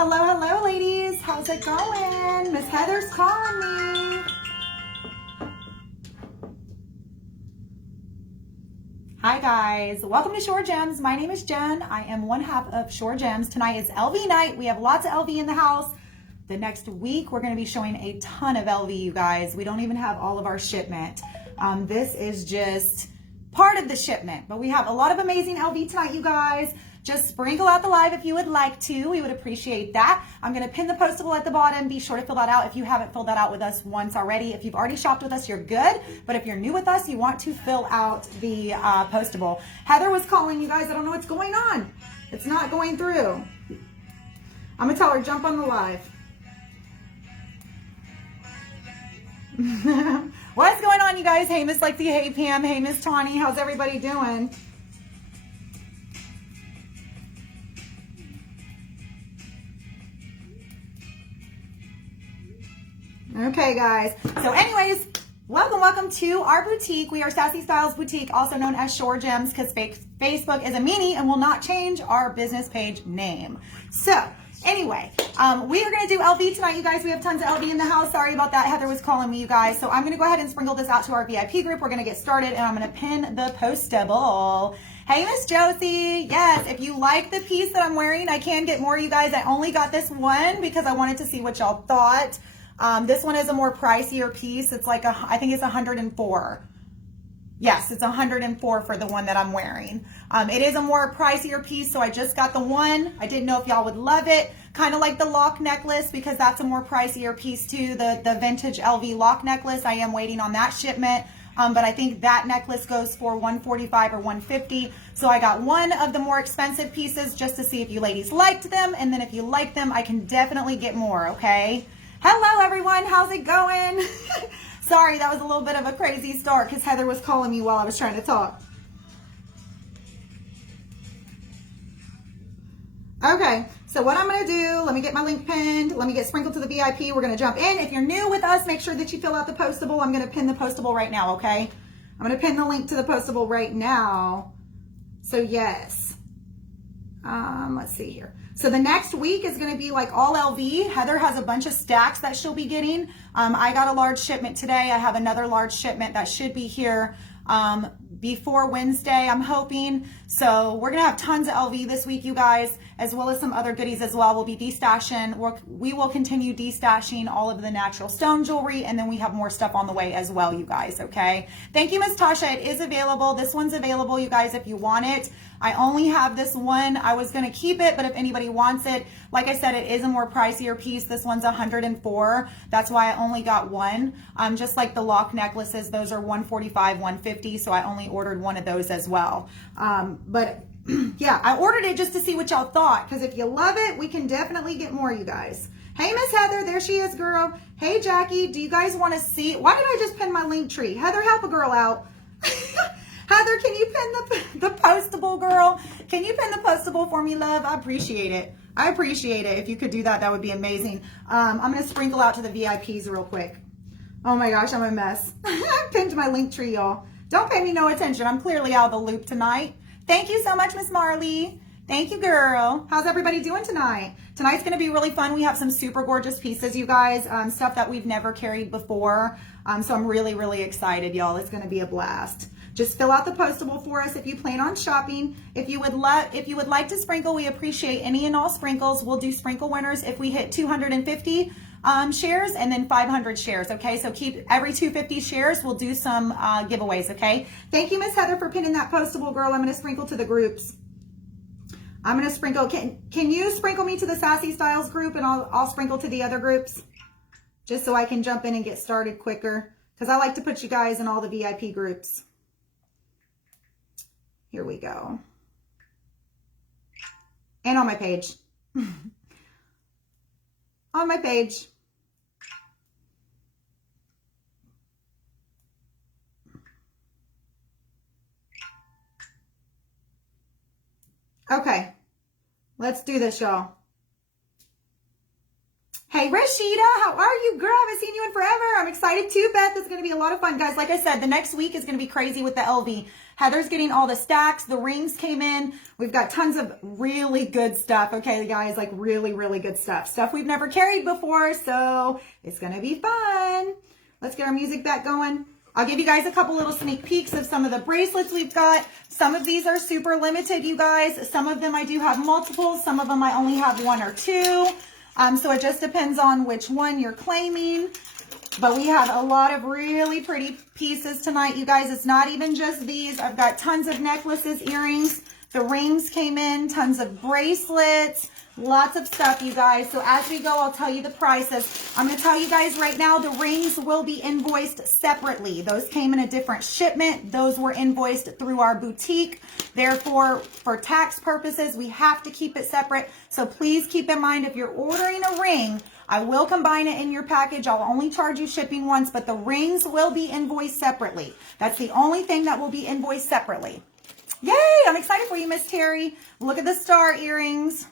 Hello, hello, ladies. How's it going? Miss Heather's calling me. Hi, guys. Welcome to Shore Gems. My name is Jen. I am one half of Shore Gems. Tonight is LV night. We have lots of LV in the house. The next week, we're going to be showing a ton of LV, you guys. We don't even have all of our shipment. This is just part of the shipment, but we have a lot of amazing LV tonight, you guys. Just sprinkle out the live if you would like to. We would appreciate that. I'm going to pin the postable at the bottom. Be sure to fill that out if you haven't filled that out with us once already. If you've already shopped with us, you're good. But if you're new with us, you want to fill out the postable. Heather was calling, you guys. I don't know what's going on. It's not going through. I'm going to tell her, jump on the live. What's going on, you guys? Hey, Miss Lexi. Hey, Pam. Hey, Miss Tawny. How's everybody doing? Okay, guys. So anyways, welcome to our boutique. We are Sassy Styles Boutique, also known as Shore Gems, because Facebook is a meanie and will not change our business page name. So anyway, we are going to do LV tonight, you guys. We have tons of LV in the house. Sorry about that. Heather was calling me, you guys. So I'm going to go ahead and sprinkle this out to our VIP group. We're going to get started, and I'm going to pin the postable. Hey, Miss Josie. Yes, if you like the piece that I'm wearing, I can get more, you guys. I only got this one because I wanted to see what y'all thought. This one is a more pricier piece. It's like, I think it's 104. Yes, it's 104 for the one that I'm wearing. It is a more pricier piece, so I just got the one. I didn't know if y'all would love it. Kind of like the lock necklace, because that's a more pricier piece too, the vintage LV lock necklace. I am waiting on that shipment. But I think that necklace goes for 145 or 150. So I got one of the more expensive pieces just to see if you ladies liked them. And then if you like them, I can definitely get more, okay? Hello, everyone. How's it going? Sorry, that was a little bit of a crazy start because Heather was calling me while I was trying to talk. Okay, so what I'm going to do, let me get my link pinned. Let me get sprinkled to the VIP. We're going to jump in. If you're new with us, make sure that you fill out the postable. I'm going to pin the postable right now, okay? I'm going to pin the link to the postable right now. So, yes. Let's see here. So the next week is going to be like all LV. Heather has a bunch of stacks that she'll be getting. I got a large shipment today. I have another large shipment that should be here before Wednesday, I'm hoping. So we're going to have tons of LV this week, you guys, as well as some other goodies as well. We'll be destashing. We will continue destashing all of the natural stone jewelry, and then we have more stuff on the way as well, you guys, okay? Thank you, Miss Tasha. It is available. This one's available, you guys, if you want it. I only have this one. I was going to keep it, but if anybody wants it, like I said, it is a more pricier piece. This one's 104. That's why I only got one. Just like the lock necklaces, those are 145, 150. So I only ordered one of those as well. But yeah, I ordered it just to see what y'all thought. Because if you love it, we can definitely get more, you guys. Hey, Miss Heather. There she is, girl. Hey, Jackie. Do you guys want to see? Why did I just pin my link tree? Heather, help a girl out. Heather, can you pin the postable, girl? Can you pin the postable for me, love? I appreciate it. I appreciate it. If you could do that, that would be amazing. I'm going to sprinkle out to the VIPs real quick. Oh my gosh, I'm a mess. I pinned my link tree, y'all. Don't pay me no attention. I'm clearly out of the loop tonight. Thank you so much, Miss Marley. Thank you, girl. How's everybody doing tonight? Tonight's going to be really fun. We have some super gorgeous pieces, you guys. Stuff that we've never carried before. So I'm really, really excited, y'all. It's going to be a blast. Just fill out the postable for us if you plan on shopping. If you would like to sprinkle, we appreciate any and all sprinkles. We'll do sprinkle winners if we hit 250 shares and then 500 shares. Okay, so keep every 250 shares. We'll do some giveaways. Okay. Thank you, Miss Heather, for pinning that postable, girl. I'm going to sprinkle to the groups. I'm going to sprinkle. Can you sprinkle me to the Sassy Styles group, and I'll sprinkle to the other groups, just so I can jump in and get started quicker, because I like to put you guys in all the VIP groups. Here we go. And on my page. On my page. Okay. Let's do this, y'all. Hey, Rashida, how are you, girl? I haven't seen you in forever. I'm excited too, Beth. It's going to be a lot of fun. Guys, like I said, the next week is going to be crazy with the LV. Heather's getting all the stacks. The rings came in. We've got tons of really good stuff. Okay, guys, like really, really good stuff. Stuff we've never carried before, so it's going to be fun. Let's get our music back going. I'll give you guys a couple little sneak peeks of some of the bracelets we've got. Some of these are super limited, you guys. Some of them I do have multiples. Some of them I only have one or two. So it just depends on which one you're claiming. But we have a lot of really pretty pieces tonight, you guys. It's not even just these. I've got tons of necklaces, earrings. The rings came in, tons of bracelets. Lots of stuff, you guys. So as we go, I'll tell you the prices. I'm going to tell you guys right now, the rings will be invoiced separately. Those came in a different shipment. Those were invoiced through our boutique. Therefore, for tax purposes, we have to keep it separate. So please keep in mind, if you're ordering a ring, I will combine it in your package. I'll only charge you shipping once, but the rings will be invoiced separately. That's the only thing that will be invoiced separately. Yay! I'm excited for you, Miss Terry. Look at the star earrings.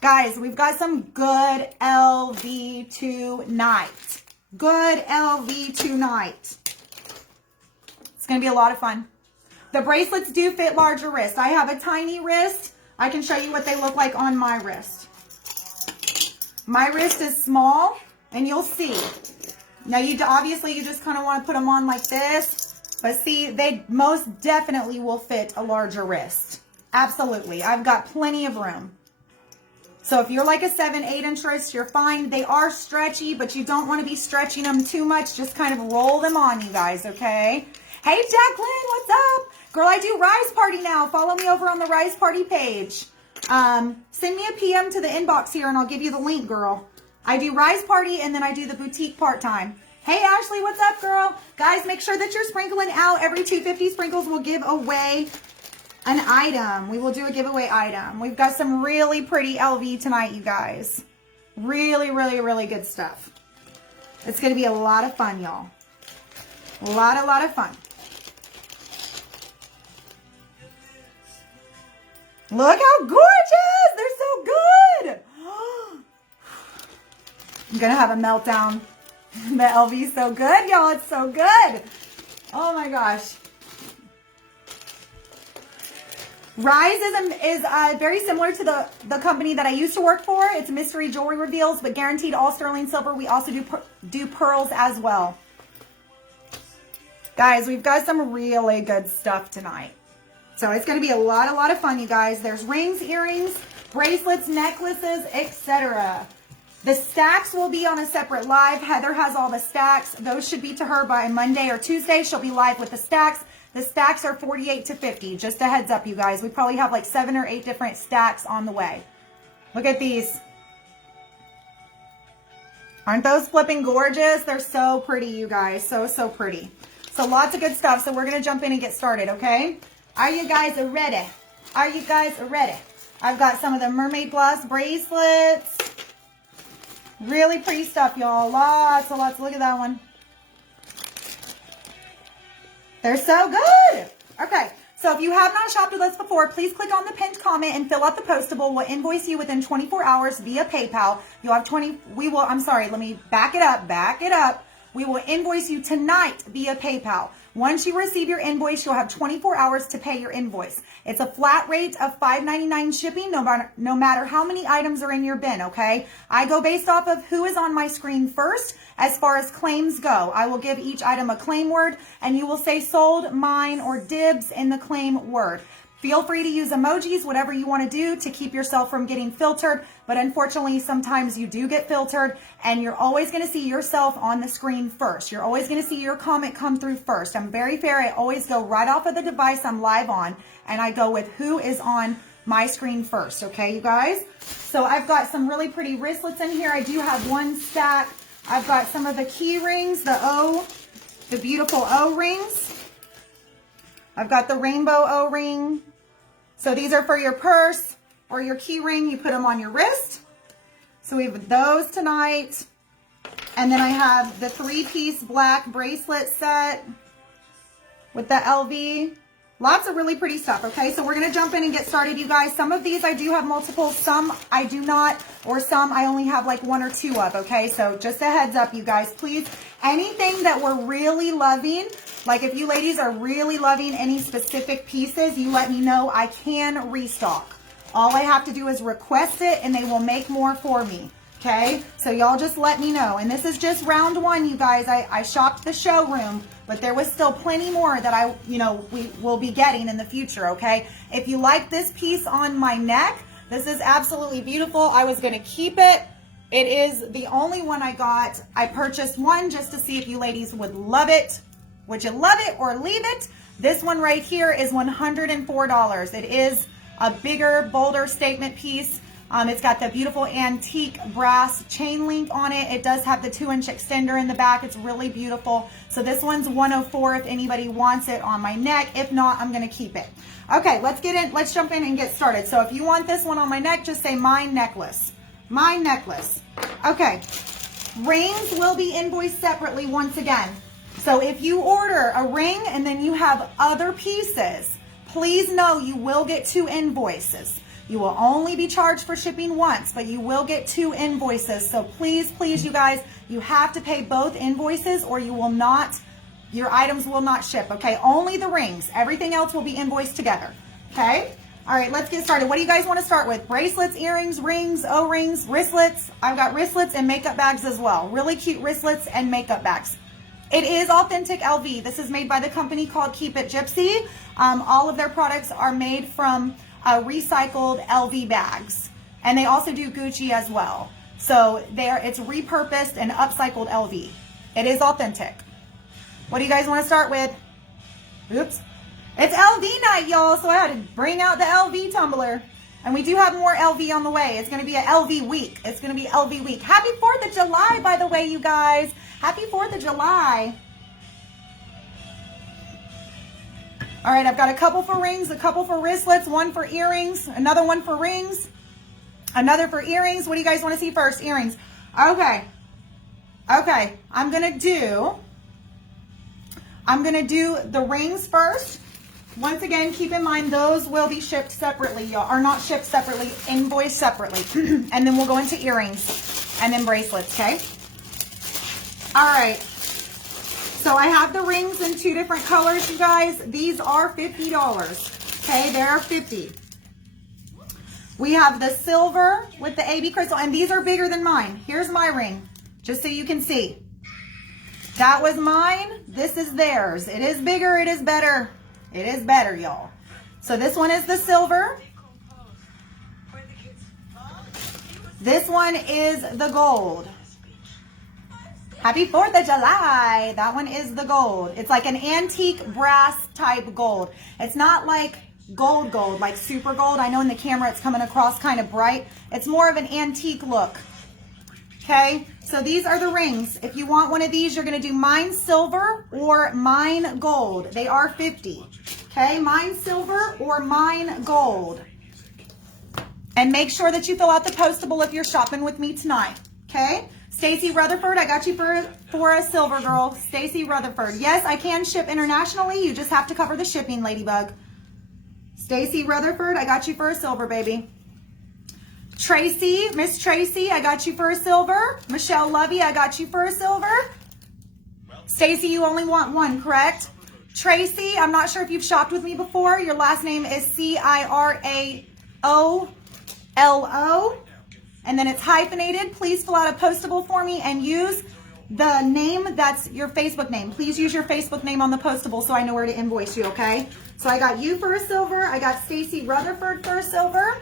Guys, we've got some good LV tonight. Good LV tonight. It's going to be a lot of fun. The bracelets do fit larger wrist. I have a tiny wrist. I can show you what they look like on my wrist. My wrist is small, and you'll see. Now, obviously, you just kind of want to put them on like this. But see, they most definitely will fit a larger wrist. Absolutely. I've got plenty of room. So if you're like a 7-8 inch wrist, you're fine. They are stretchy, but you don't want to be stretching them too much. Just kind of roll them on, you guys, okay? Hey, Jacqueline, what's up? Girl, I do Rise Party now. Follow me over on the Rise Party page. Send me a PM to the inbox here, and I'll give you the link, girl. I do Rise Party, and then I do the boutique part-time. Hey, Ashley, what's up, girl? Guys, make sure that you're sprinkling out. Every 250 sprinkles will give away an item. We will do a giveaway item. We've got some really pretty LV tonight, you guys. Really, really, really good stuff. It's going to be a lot of fun, y'all. A lot of fun. Look how gorgeous! They're so good! I'm going to have a meltdown. The LV is so good, y'all. It's so good. Oh my gosh. Rise is very similar to the company that I used to work for. It's mystery jewelry reveals, but guaranteed all sterling silver. We also do pearls as well. Guys, we've got some really good stuff tonight. So it's going to be a lot of fun, you guys. There's rings, earrings, bracelets, necklaces, etc. The stacks will be on a separate live. Heather has all the stacks. Those should be to her by Monday or Tuesday. She'll be live with the stacks. The stacks are 48 to 50. Just a heads up, you guys. We probably have like 7 or 8 different stacks on the way. Look at these. Aren't those flipping gorgeous? They're so pretty, you guys. So pretty. So lots of good stuff. So we're going to jump in and get started, okay? Are you guys ready? Are you guys ready? I've got some of the mermaid gloss bracelets. Really pretty stuff, y'all. Lots. Look at that one. They're so good. Okay, so if you have not shopped with us before, please click on the pinned comment and fill out the postable. We'll invoice you within 24 hours via PayPal. You'll have let me back it up. We will invoice you tonight via PayPal. Once you receive your invoice, you'll have 24 hours to pay your invoice. It's a flat rate of $5.99 shipping, no matter how many items are in your bin, okay? I go based off of who is on my screen first as far as claims go. I will give each item a claim word, and you will say sold, mine, or dibs in the claim word. Feel free to use emojis, whatever you want to do to keep yourself from getting filtered. But unfortunately, sometimes you do get filtered, and you're always going to see yourself on the screen first. You're always going to see your comment come through first. I'm very fair. I always go right off of the device I'm live on, and I go with who is on my screen first. Okay, you guys? So I've got some really pretty wristlets in here. I do have one stack. I've got some of the key rings, the beautiful O rings. I've got the rainbow O-ring. So these are for your purse or your key ring. You put them on your wrist. So we have those tonight. And then I have the 3-piece black bracelet set with the LV. Lots of really pretty stuff, okay? So we're going to jump in and get started, you guys. Some of these I do have multiple, some I do not, or some I only have like 1 or 2 of, okay? So just a heads up, you guys. Please, anything that we're really loving, Like if you ladies are really loving any specific pieces, you let me know. I can restock. All I have to do is request it and they will make more for me. Okay, so y'all just let me know. And this is just round one, you guys. I shopped the showroom, but there was still plenty more that we will be getting in the future, okay? If you like this piece on my neck, this is absolutely beautiful. I was gonna keep it. It is the only one I got. I purchased one just to see if you ladies would love it. Would you love it or leave it? This one right here is $104. It is a bigger, bolder statement piece. It's got the beautiful antique brass chain link on it. It does have the 2-inch extender in the back. It's really beautiful. So this one's $104 if anybody wants it on my neck. If not, I'm gonna keep it. Okay, let's jump in and get started. So if you want this one on my neck, just say my necklace. My necklace. Okay, rings will be invoiced separately once again. So if you order a ring and then you have other pieces, please know you will get 2 invoices. You will only be charged for shipping once, but you will get 2 invoices. So please, please, you guys, you have to pay both invoices or you will not, your items will not ship, okay? Only the rings. Everything else will be invoiced together, okay? All right, let's get started. What do you guys want to start with? Bracelets, earrings, rings, O-rings, wristlets. I've got wristlets and makeup bags as well. Really cute wristlets and makeup bags. It is authentic LV. This is made by the company called Keep It Gypsy. All of their products are made from recycled LV bags, and they also do Gucci as well. So it's repurposed and upcycled LV. It is authentic. What do you guys want to start with? Oops. It's LV night, y'all, so I had to bring out the LV tumbler. And we do have more LV on the way. It's going to be an LV week. It's going to be LV week. Happy 4th of July, by the way, you guys. Happy 4th of July. All right, I've got a couple for rings, a couple for wristlets, one for earrings, another one for rings, another for earrings. What do you guys want to see first? Earrings. Okay. Okay, I'm going to do the rings first. Once again, keep in mind those will be shipped separately, y'all. Are not shipped separately, invoiced separately. And then we'll go into earrings and then bracelets, okay? All right. So I have the rings in 2 different colors, you guys. These are $50, okay? They're $50. We have the silver with the AB crystal, and these are bigger than mine. Here's my ring, just so you can see. That was mine. This is theirs. It is bigger. It is better. It is better, y'all. So this one is the silver. This one is the gold. Happy 4th of July. That one is the gold. It's like an antique brass type gold. It's not like gold, like super gold. I know in the camera it's coming across kind of bright. It's more of an antique look. Okay, so these are the rings. If you want one of these, you're going to do mine silver or mine gold. They are $50. Okay, mine silver or mine gold. And make sure that you fill out the postable if you're shopping with me tonight. Okay, Stacy Rutherford, I got you for a silver, girl. Stacy Rutherford. Yes, I can ship internationally. You just have to cover the shipping, Ladybug. Stacy Rutherford, I got you for a silver, baby. Tracy, Miss Tracy, I got you for a silver. Michelle Lovey, I got you for a silver. Stacy, you only want one, correct? Tracy, I'm not sure if you've shopped with me before. Your last name is C-I-R-A-O-L-O. And then it's hyphenated. Please fill out a postable for me and use the name that's your Facebook name. Please use your Facebook name on the postable so I know where to invoice you, okay? So I got you for a silver. I got Stacy Rutherford for a silver.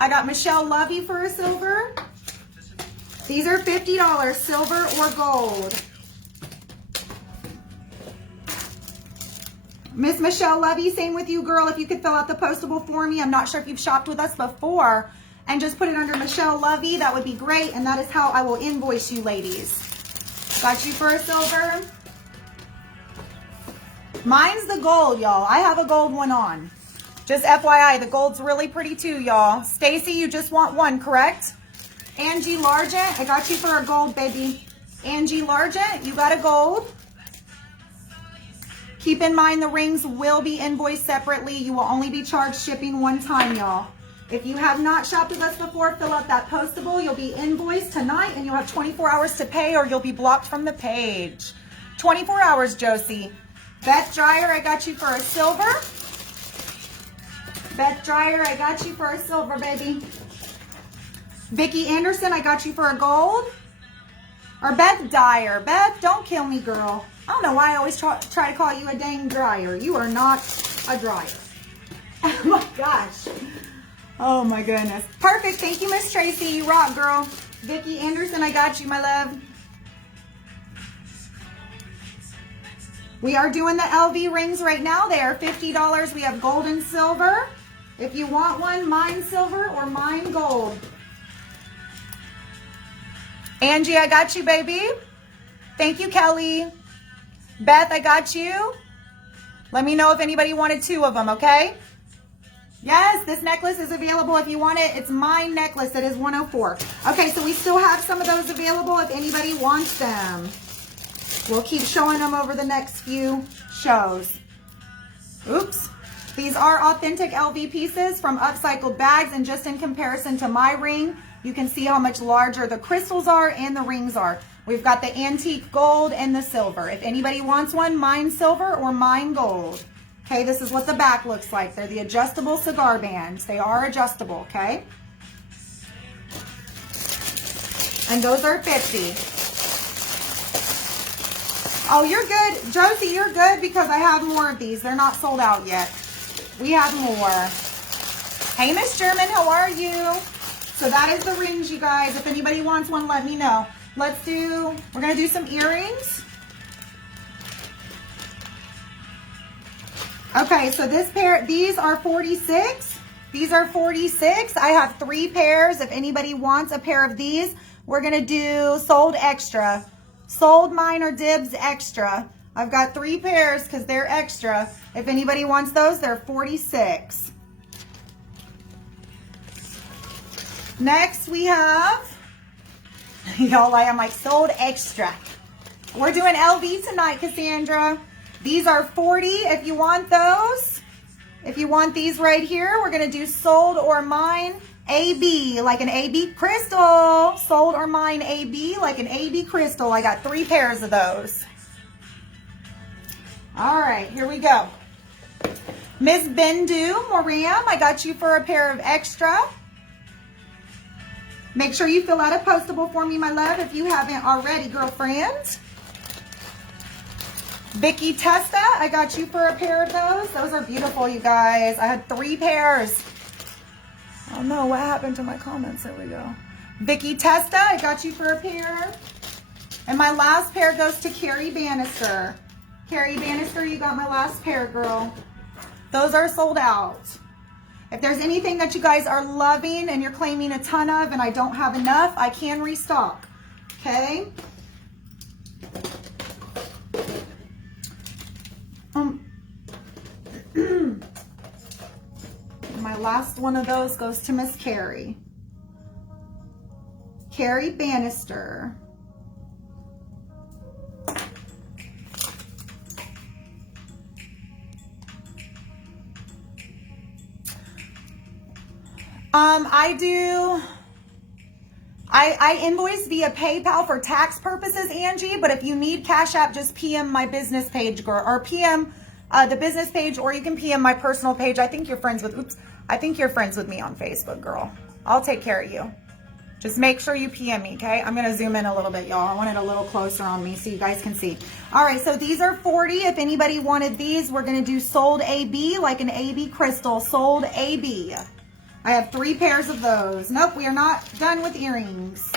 I got Michelle Lovey for a silver. These are $50, silver or gold. Miss Michelle Lovey, same with you, girl. If you could fill out the postable for me. I'm not sure if you've shopped with us before. And just put it under Michelle Lovey. That would be great. And that is how I will invoice you, ladies. Got you for a silver. Mine's the gold, y'all. I have a gold one on. Just FYI, the gold's really pretty too, y'all. Stacy, you just want one, correct? Angie Largent, I got you for a gold, baby. Angie Largent, you got a gold. Keep in mind the rings will be invoiced separately. You will only be charged shipping one time, y'all. If you have not shopped with us before, fill out that postable. You'll be invoiced tonight and you'll have 24 hours to pay or you'll be blocked from the page. 24 hours, Josie. Beth Dryer, I got you for a silver. Beth Dryer, I got you for a silver, baby. Vicki Anderson, I got you for a gold. Or Beth Dyer. Beth, don't kill me, girl. I don't know why I always try to call you a dang dryer. You are not a dryer. Oh my gosh. Oh my goodness. Perfect. Thank you, Miss Tracy. You rock, girl. Vicki Anderson, I got you, my love. We are doing the LV rings right now. They are $50. We have gold and silver. If you want one, mine silver or mine gold. Angie, I got you, baby. Thank you, Kelly. Beth, I got you. Let me know if anybody wanted 2 of them, okay? Yes, this necklace is available if you want it. It's my necklace. It is 104. Okay, so we still have some of those available if anybody wants them. We'll keep showing them over the next few shows. Oops. These are authentic LV pieces from upcycled bags, and just in comparison to my ring, you can see how much larger the crystals are and the rings are. We've got the antique gold and the silver. If anybody wants one, mine silver or mine gold. Okay, this is what the back looks like. They're the adjustable cigar bands. They are adjustable, okay? And those are 50. Oh, you're good. Josie, you're good because I have more of these. They're not sold out yet. We have more. Hey, Miss German, how are you? So that is the rings, you guys. If anybody wants one, let me know. We're going to do some earrings. Okay, so this pair, these are 46. These are 46. I have 3 pairs. If anybody wants a pair of these, we're going to do sold extra. Sold mine or dibs extra. I've got 3 pairs because they're extra. If anybody wants those, they're 46. Next we have, y'all, I'm like sold extra. We're doing LV tonight, Cassandra. These are 40 if you want those. If you want these right here, we're going to do sold or mine AB, like an AB crystal. Sold or mine AB, like an AB crystal. I got 3 pairs of those. All right, here we go. Miss Bendu Moram, I got you for a pair of extra. Make sure you fill out a postable for me, my love, if you haven't already, girlfriend. Vicki Testa, I got you for a pair of those. Those are beautiful, you guys. I had 3 pairs. Oh no, what happened to my comments? There we go. Vicki Testa, I got you for a pair. And my last pair goes to Carrie Bannister. Carrie Bannister, you got my last pair, girl. Those are sold out. If there's anything that you guys are loving and you're claiming a ton of and I don't have enough, I can restock. Okay? My last one of those goes to Miss Carrie. Carrie Bannister. I invoice via PayPal for tax purposes, Angie, but if you need Cash App, just PM my business page, girl, or PM the business page, or you can PM my personal page. I think you're friends with, I think you're friends with me on Facebook, girl. I'll take care of you. Just make sure you PM me, okay? I'm gonna zoom in a little bit, y'all. I want it a little closer on me so you guys can see. All right, so these are 40. If anybody wanted these, we're gonna do sold AB, like an AB crystal, sold AB. I have 3 pairs of those. Nope, we are not done with earrings.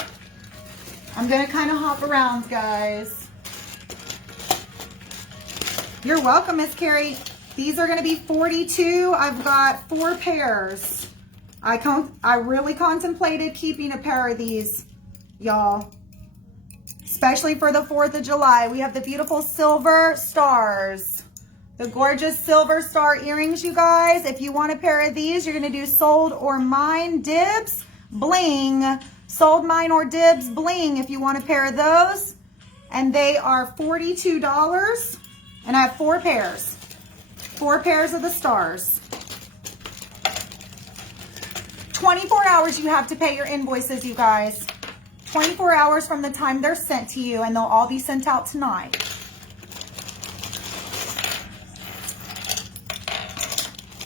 I'm gonna kind of hop around, guys. You're welcome, Miss Carrie. These are gonna be 42. I've got 4 pairs. I really contemplated keeping a pair of these, y'all, especially for the 4th of July. We have the beautiful silver stars, the gorgeous silver star earrings, you guys. If you want a pair of these, you're going to do sold or mine dibs bling, sold mine or dibs bling if you want a pair of those. And they are $42. And I have 4 pairs, 4 pairs of the stars. 24 hours you have to pay your invoices, you guys. 24 hours from the time they're sent to you, and they'll all be sent out tonight.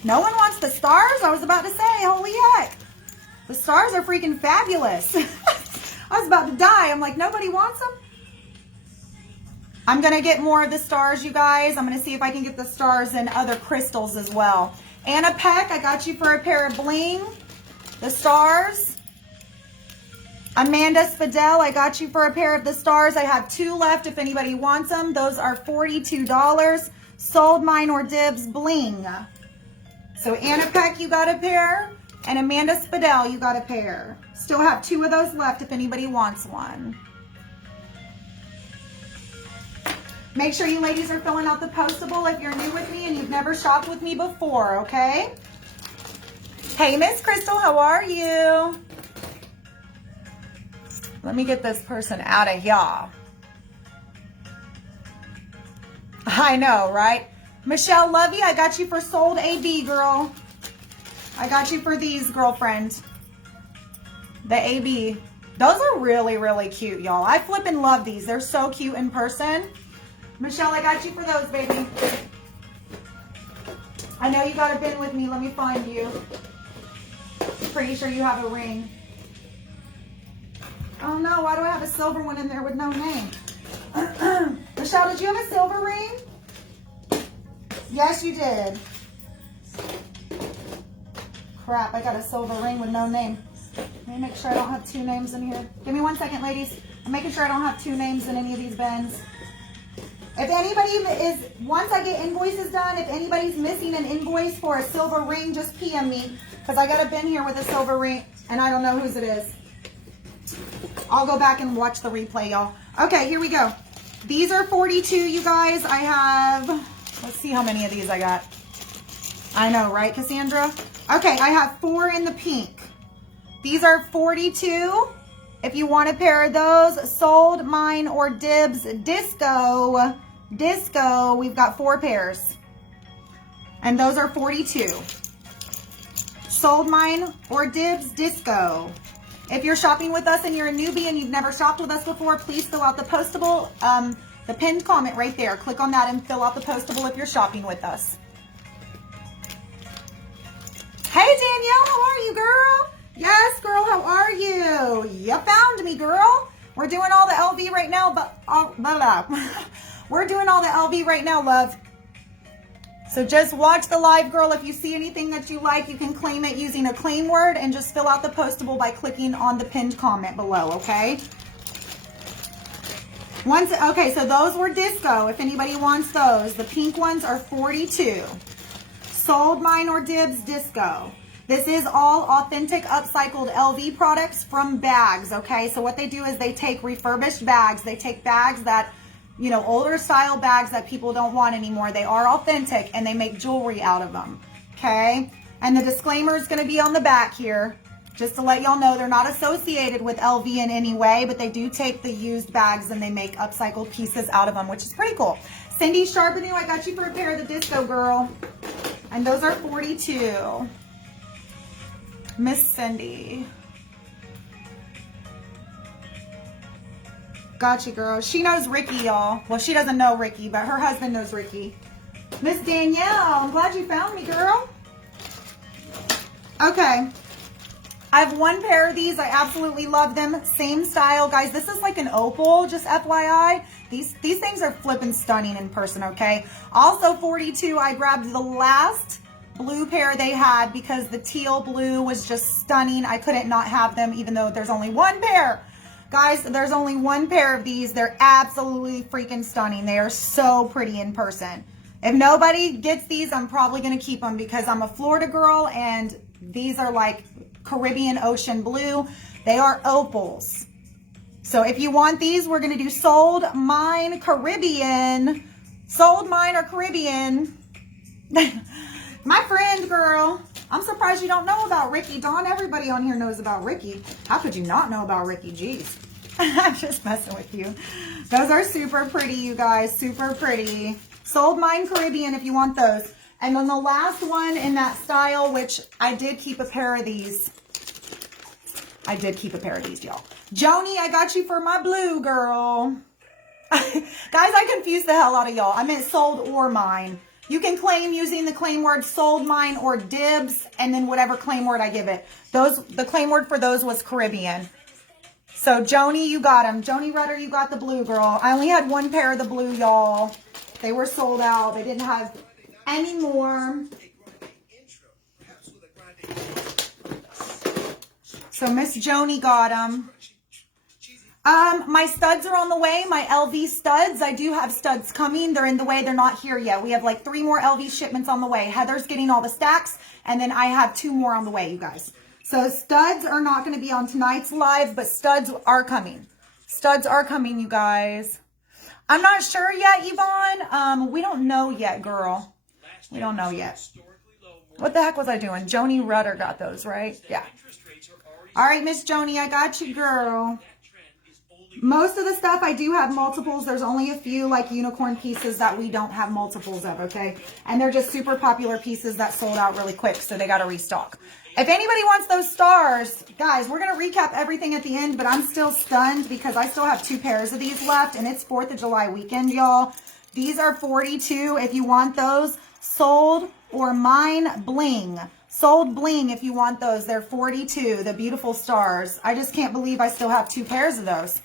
No one wants the stars? I was about to say, holy heck. The stars are freaking fabulous. I was about to die. I'm like, nobody wants them? I'm going to get more of the stars, you guys. I'm going to see if I can get the stars and other crystals as well. Anna Peck, I got you for a pair of bling. The stars. Amanda Spadell, I got you for a pair of the stars. I have 2 left if anybody wants them. Those are $42. Sold mine or dibs bling. So Anna Peck, you got a pair. And Amanda Spadell, you got a pair. Still have 2 of those left if anybody wants one. Make sure you ladies are filling out the postable if you're new with me and you've never shopped with me before, okay? Hey, Miss Crystal, how are you? Let me get this person out of here. I know, right? Michelle Lovey, I got you for sold AB, girl. I got you for these, girlfriend. The AB. Those are really, really cute, y'all. I flippin' love these. They're so cute in person. Michelle, I got you for those, baby. I know you got a bin with me. Let me find you. Pretty sure you have a ring. Oh no, why do I have a silver one in there with no name? Michelle, did you have a silver ring? Yes, you did. Crap, I got a silver ring with no name. Let me make sure I don't have 2 names in here. Give me 1 second, ladies. I'm making sure I don't have 2 names in any of these bins. If anybody is, once I get invoices done, if anybody's missing an invoice for a silver ring, just PM me. Because I got a bin here with a silver ring, and I don't know whose it is. I'll go back and watch the replay, y'all. Okay, here we go. These are 42, you guys. I have, let's see how many of these I got. I know, right, Cassandra? Okay, I have 4 in the pink. These are 42. If you want a pair of those, sold, mine, or dibs, disco, we've got 4 pairs. And those are 42. Sold, mine, or dibs, disco. If you're shopping with us and you're a newbie and you've never shopped with us before, please fill out the postable, the pinned comment right there. Click on that and fill out the postable if you're shopping with us. Hey, Danielle, how are you, girl? Yes, girl, how are you? You found me, girl. We're doing all the LV right now, but we're doing all the LV right now, love. So just watch the live, girl. If you see anything that you like, you can claim it using a claim word and just fill out the postable by clicking on the pinned comment below, okay? Okay, so those were disco, if anybody wants those. The pink ones are 42. Sold, mine, or dibs, disco. This is all authentic upcycled LV products from bags, okay? So what they do is they take refurbished bags. They take bags that, you know, older style bags that people don't want anymore. They are authentic and they make jewelry out of them, okay? And the disclaimer is going to be on the back here. Just to let y'all know, they're not associated with LV in any way, but they do take the used bags and they make upcycled pieces out of them, which is pretty cool. Cindy Charbonneau, I got you for a pair of the disco, girl. And those are 42. Miss Cindy. Gotcha, girl. She knows Ricky, y'all. Well, she doesn't know Ricky, but her husband knows Ricky. Miss Danielle, I'm glad you found me, girl. Okay. I have 1 pair of these. I absolutely love them. Same style. Guys, this is like an opal, just FYI. These things are flippin' stunning in person, okay? Also 42, I grabbed the last blue pair they had because the teal blue was just stunning. I couldn't not have them even though there's only 1 pair. Guys, there's only 1 pair of these. They're absolutely freaking stunning. They are so pretty in person. If nobody gets these, I'm probably going to keep them because I'm a Florida girl and these are like Caribbean ocean blue. They are opals. So if you want these, we're going to do sold, mine, Caribbean. Sold, mine, or Caribbean. My friend, girl. I'm surprised you don't know about Ricky. Dawn, everybody on here knows about Ricky. How could you not know about Ricky? Jeez. I'm just messing with you. Those are super pretty, you guys. Super pretty. Sold, mine, Caribbean if you want those. And then the last one in that style, which I did keep a pair of these. I did keep a pair of these, y'all. Joni, I got you for my blue, girl. Guys, I confused the hell out of y'all. I meant sold or mine. You can claim using the claim word sold mine or dibs, and then whatever claim word I give it. The claim word for those was Caribbean. So Joni, you got them. Joni Rudder, you got the blue, girl. I only had one pair of the blue, y'all. They were sold out. They didn't have any more. So Miss Joni got them. My studs are on the way. My LV studs. I do have studs coming. They're in the way. They're not here yet. We have like 3 more LV shipments on the way. Heather's getting all the stacks, and then I have 2 more on the way, you guys. So studs are not going to be on tonight's live, but studs are coming. Studs are coming, you guys. I'm not sure yet, Yvonne. We don't know yet, girl. We don't know yet. What the heck was I doing? Joni Rudder got those, right? Yeah. All right, Miss Joni, I got you, girl. Most of the stuff I do have multiples. There's only a few like unicorn pieces that we don't have multiples of, okay? And they're just super popular pieces that sold out really quick, so they got to restock. If anybody wants those stars, guys, we're going to recap everything at the end, but I'm still stunned because I still have 2 pairs of these left, and it's 4th of July weekend, y'all. These are $42 if you want those. Sold or mine bling. Sold bling if you want those. They're $42, the beautiful stars. I just can't believe I still have 2 pairs of those.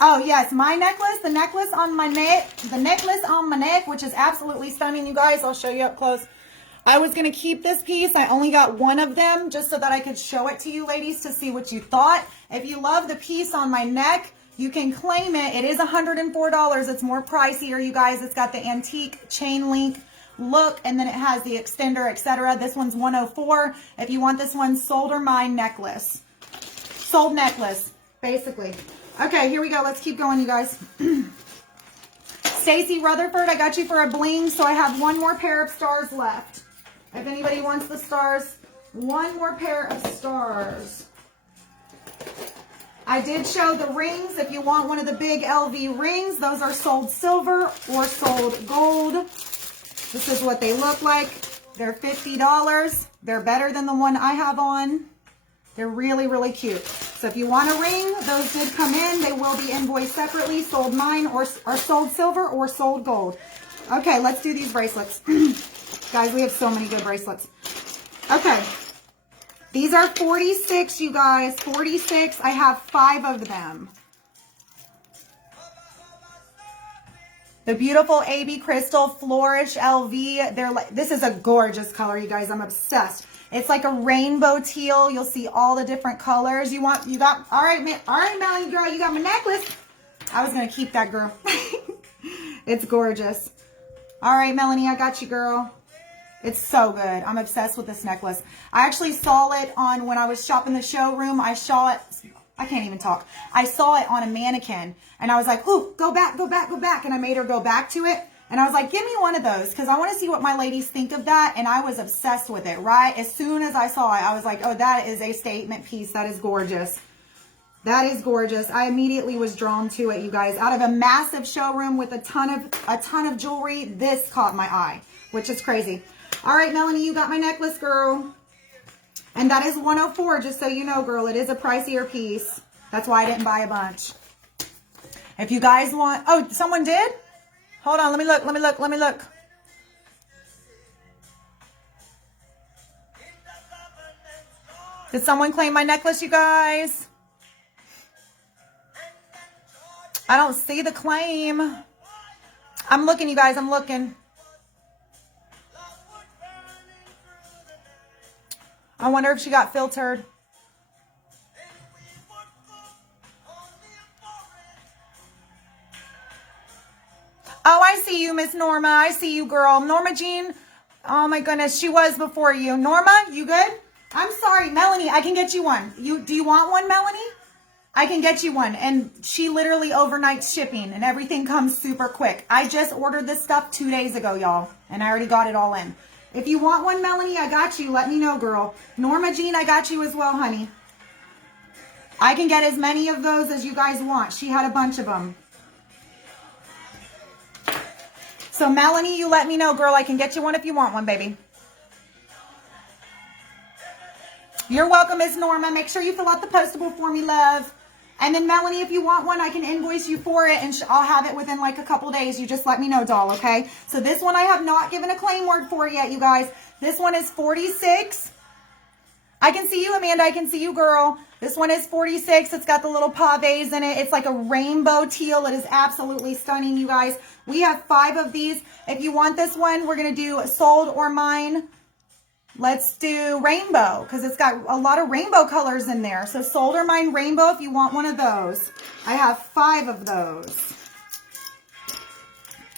Oh, yes, my necklace, the necklace on my neck, which is absolutely stunning, you guys. I'll show you up close. I was going to keep this piece. I only got 1 of them just so that I could show it to you ladies to see what you thought. If you love the piece on my neck, you can claim it. It is $104. It's more pricier, you guys. It's got the antique chain link look, and then it has the extender, etc. This one's $104. If you want this one, sold or mine necklace. Sold necklace, basically. Okay, here we go. Let's keep going, you guys. Stacy Rutherford, I got you for a bling, so I have 1 more pair of stars left. If anybody wants the stars, 1 more pair of stars. I did show the rings. If you want one of the big LV rings, those are sold silver or sold gold. This is what they look like. They're $50. They're better than the one I have on. They're really, really cute. So if you want a ring, those did come in. They will be invoiced separately, sold mine or sold silver or sold gold. Okay, let's do these bracelets. Guys, we have so many good bracelets. Okay. These are 46, you guys. 46. I have 5 of them. The beautiful AB Crystal Flourish LV. They're like, this is a gorgeous color, you guys. I'm obsessed. It's like a rainbow teal. You'll see all the different colors. All right, Melanie girl, you got my necklace. I was going to keep that, girl. It's gorgeous. All right, Melanie, I got you, girl. It's so good. I'm obsessed with this necklace. I actually saw it on, when I was shopping the showroom, I saw it, I can't even talk. I saw it on a mannequin, and I was like, ooh, go back, go back, go back. And I made her go back to it. And I was like, give me one of those, because I want to see what my ladies think of that. And I was obsessed with it, right? As soon as I saw it, I was like, oh, that is a statement piece. That is gorgeous. That is gorgeous. I immediately was drawn to it, you guys. Out of a massive showroom with a ton of jewelry, this caught my eye, which is crazy. All right, Melanie, you got my necklace, girl. And that is $104, just so you know, girl. It is a pricier piece. That's why I didn't buy a bunch. If you guys want... Oh, someone did? Hold on, let me look. Did someone claim my necklace, you guys? I don't see the claim. I'm looking, you guys, I'm looking. I wonder if she got filtered. Oh, I see you, Miss Norma. I see you, girl. Norma Jean. Oh, my goodness. She was before you. Norma, you good? I'm sorry. Melanie, I can get you one. Do you want one, Melanie? I can get you one. And she literally overnight shipping, and everything comes super quick. I just ordered this stuff 2 days ago, y'all, and I already got it all in. If you want one, Melanie, I got you. Let me know, girl. Norma Jean, I got you as well, honey. I can get as many of those as you guys want. She had a bunch of them. So, Melanie, you let me know, girl. I can get you one if you want one, baby. You're welcome, Miss Norma. Make sure you fill out the postable for me, love. And then Melanie, if you want one, I can invoice you for it, and I'll have it within like a couple days. You just let me know, doll, okay? So this one I have not given a claim word for yet, you guys. This one is 46. I can see you, Amanda. I can see you, girl. This one is 46. It's got the little pavés in it. It's like a rainbow teal. It is absolutely stunning, you guys. We have 5 of these. If you want this one, we're going to do sold or mine. Let's do rainbow because it's got a lot of rainbow colors in there. So sold or mine rainbow if you want one of those. I have 5 of those.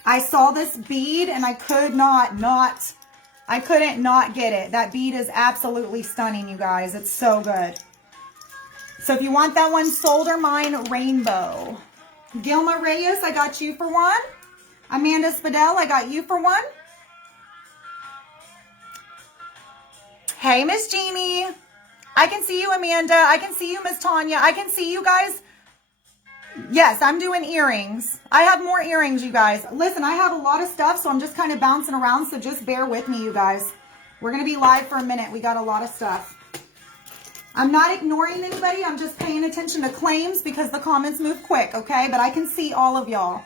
I saw this bead and I couldn't not get it. That bead is absolutely stunning, you guys. It's so good. So if you want that one, sold or mine rainbow. Gilma Reyes, I got you for one. Amanda Spadell, I got you for one. Hey, Miss Jeannie. I can see you, Amanda. I can see you, Miss Tanya. I can see you guys. Yes, I'm doing earrings. I have more earrings, you guys. Listen, I have a lot of stuff, so I'm just kind of bouncing around, so just bear with me, you guys. We're going to be live for a minute. We got a lot of stuff. I'm not ignoring anybody. I'm just paying attention to claims because the comments move quick, okay? But I can see all of y'all.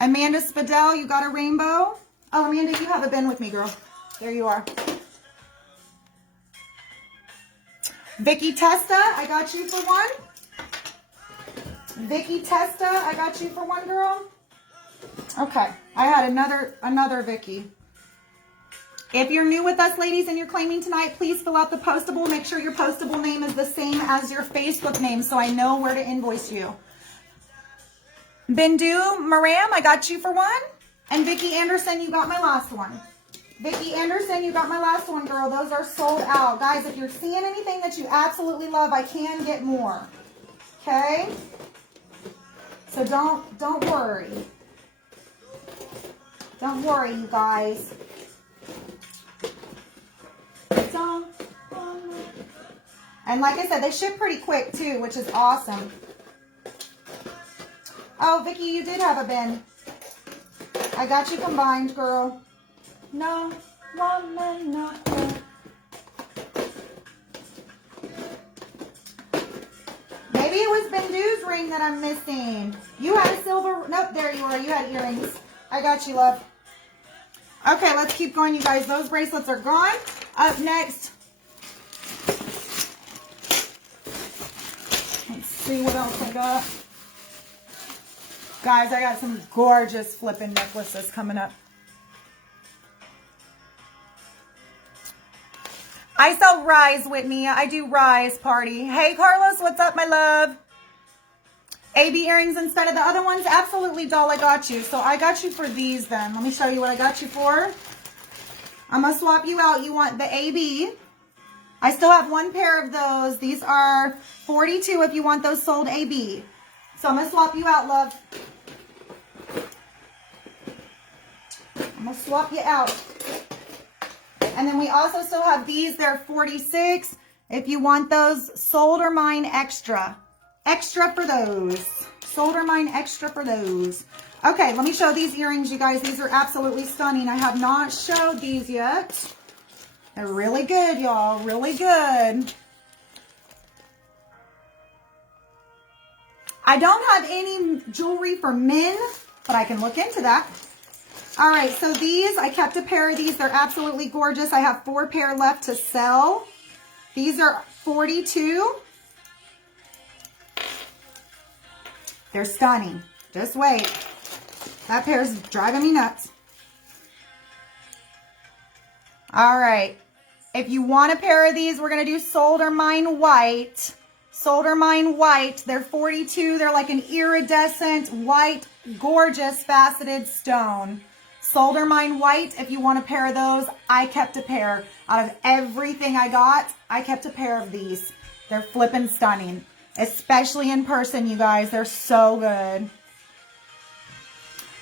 Amanda Spadell, you got a rainbow? Oh, Amanda, you haven't been with me, girl. There you are. Vicky Testa, I got you for one. Vicky Testa, I got you for one, girl. Okay, I had another Vicky. If you're new with us, ladies, and you're claiming tonight, please fill out the postable. Make sure your postable name is the same as your Facebook name so I know where to invoice you. Bindu Maram, I got you for one. And Vicky Anderson, you got my last one. Vicky Anderson, you got my last one, girl. Those are sold out. Guys, if you're seeing anything that you absolutely love, I can get more. Okay? So don't worry. Don't worry, you guys. Don't worry. And like I said, they ship pretty quick too, which is awesome. Oh, Vicky, you did have a bin. I got you combined, girl. No, woman, no. Maybe it was Bindu's ring that I'm missing. You had a silver. Nope, there you are. You had earrings. I got you, love. Okay, let's keep going, you guys. Those bracelets are gone. Up next. Let's see what else I got. Guys, I got some gorgeous flipping necklaces coming up. I sell Rise, Whitney. I do Rise party. Hey, Carlos, what's up, my love? AB earrings instead of the other ones? Absolutely, doll, I got you. So I got you for these then. Let me show you what I got you for. I'm going to swap you out. You want the AB. I still have one pair of those. These are 42 if you want those sold AB. So I'm going to swap you out, love. I'm going to swap you out. And then we also still have these. They're 46. If you want those, sold or mine extra. Extra for those. Sold or mine extra for those. Okay, let me show these earrings, you guys. These are absolutely stunning. I have not showed these yet. They're really good, y'all. Really good. I don't have any jewelry for men, but I can look into that. All right, so these, I kept a pair of these. They're absolutely gorgeous. I have 4 pair left to sell. These are 42. They're stunning. Just wait. That pair's driving me nuts. All right. If you want a pair of these, we're going to do sold or mine white. Sold or mine white. They're 42. They're like an iridescent white, gorgeous faceted stone. Sold or mine white. If you want a pair of those, I kept a pair. Out of everything I got, I kept a pair of these. They're flippin' stunning. Especially in person, you guys. They're so good.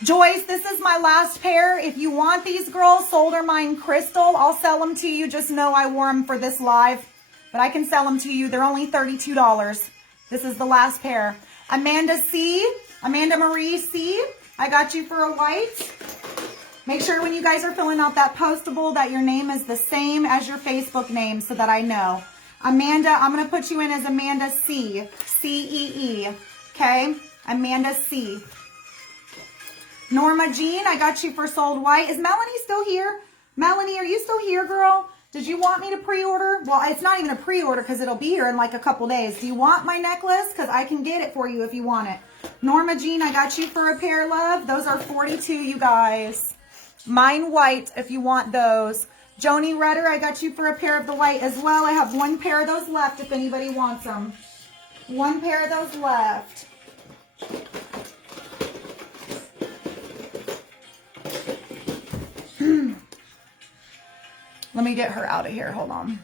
Joyce, this is my last pair. If you want these, girls, sold or mine crystal, I'll sell them to you. Just know I wore them for this live. But I can sell them to you. They're only $32. This is the last pair. Amanda C. Amanda Marie C. I got you for a white. Make sure when you guys are filling out that postable that your name is the same as your Facebook name so that I know. Amanda, I'm going to put you in as Amanda C. C-E-E. Okay? Amanda C. Norma Jean, I got you for sold white. Is Melanie still here? Melanie, are you still here, girl? Did you want me to pre-order? Well, it's not even a pre-order because it'll be here in like a couple days. Do you want my necklace? Because I can get it for you if you want it. Norma Jean, I got you for a pair, love. Those are 42, you guys. Mine white if you want those. Joni Rudder, I got you for a pair of the white as well. I have one pair of those left if anybody wants them. One pair of those left. Let me get her out of here. Hold on.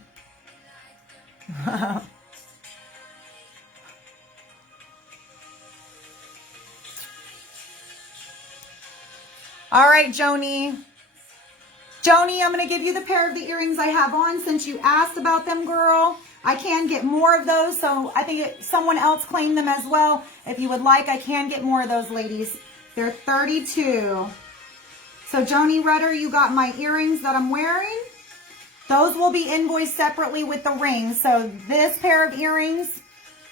All right, Joni. Joni, I'm going to give you the pair of the earrings I have on since you asked about them, girl. I can get more of those, so I think someone else claimed them as well. If you would like, I can get more of those, ladies. They're 32. So, Joni Rudder, you got my earrings that I'm wearing. Those will be invoiced separately with the rings. So, this pair of earrings,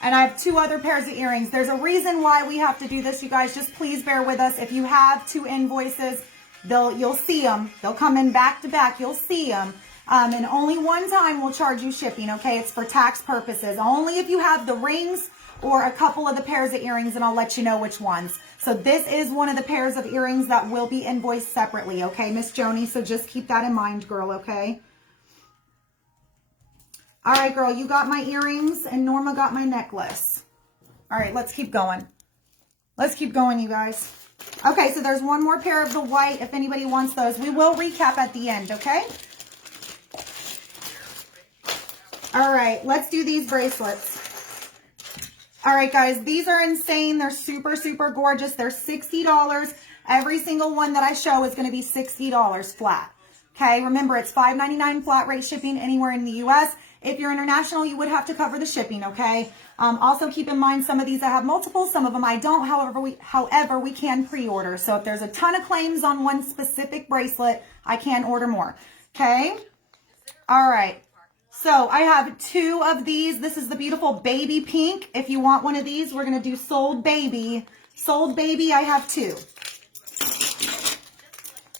and I have 2 other pairs of earrings. There's a reason why we have to do this, you guys. Just please bear with us. If you have 2 invoices, you'll see them. They'll come in back to back. You'll see them. And only one time we'll charge you shipping, okay? It's for tax purposes. Only if you have the rings or a couple of the pairs of earrings, and I'll let you know which ones. So this is one of the pairs of earrings that will be invoiced separately, okay, Miss Joni? So just keep that in mind, girl, okay? All right, girl, you got my earrings, and Norma got my necklace. All right, let's keep going. Let's keep going, you guys. Okay, so there's one more pair of the white if anybody wants those. We will recap at the end, okay? All right, let's do these bracelets. All right, guys, these are insane. They're super, super gorgeous. They're $60. Every single one that I show is going to be $60 flat. Okay, remember, it's $5.99 flat rate shipping anywhere in the U.S. If you're international, you would have to cover the shipping, okay? Also, keep in mind, some of these I have multiple, some of them I don't. However, we can pre-order. So if there's a ton of claims on one specific bracelet, I can order more, okay? All right. So I have 2 of these. This is the beautiful baby pink. If you want one of these, we're going to do sold baby. Sold baby, I have 2.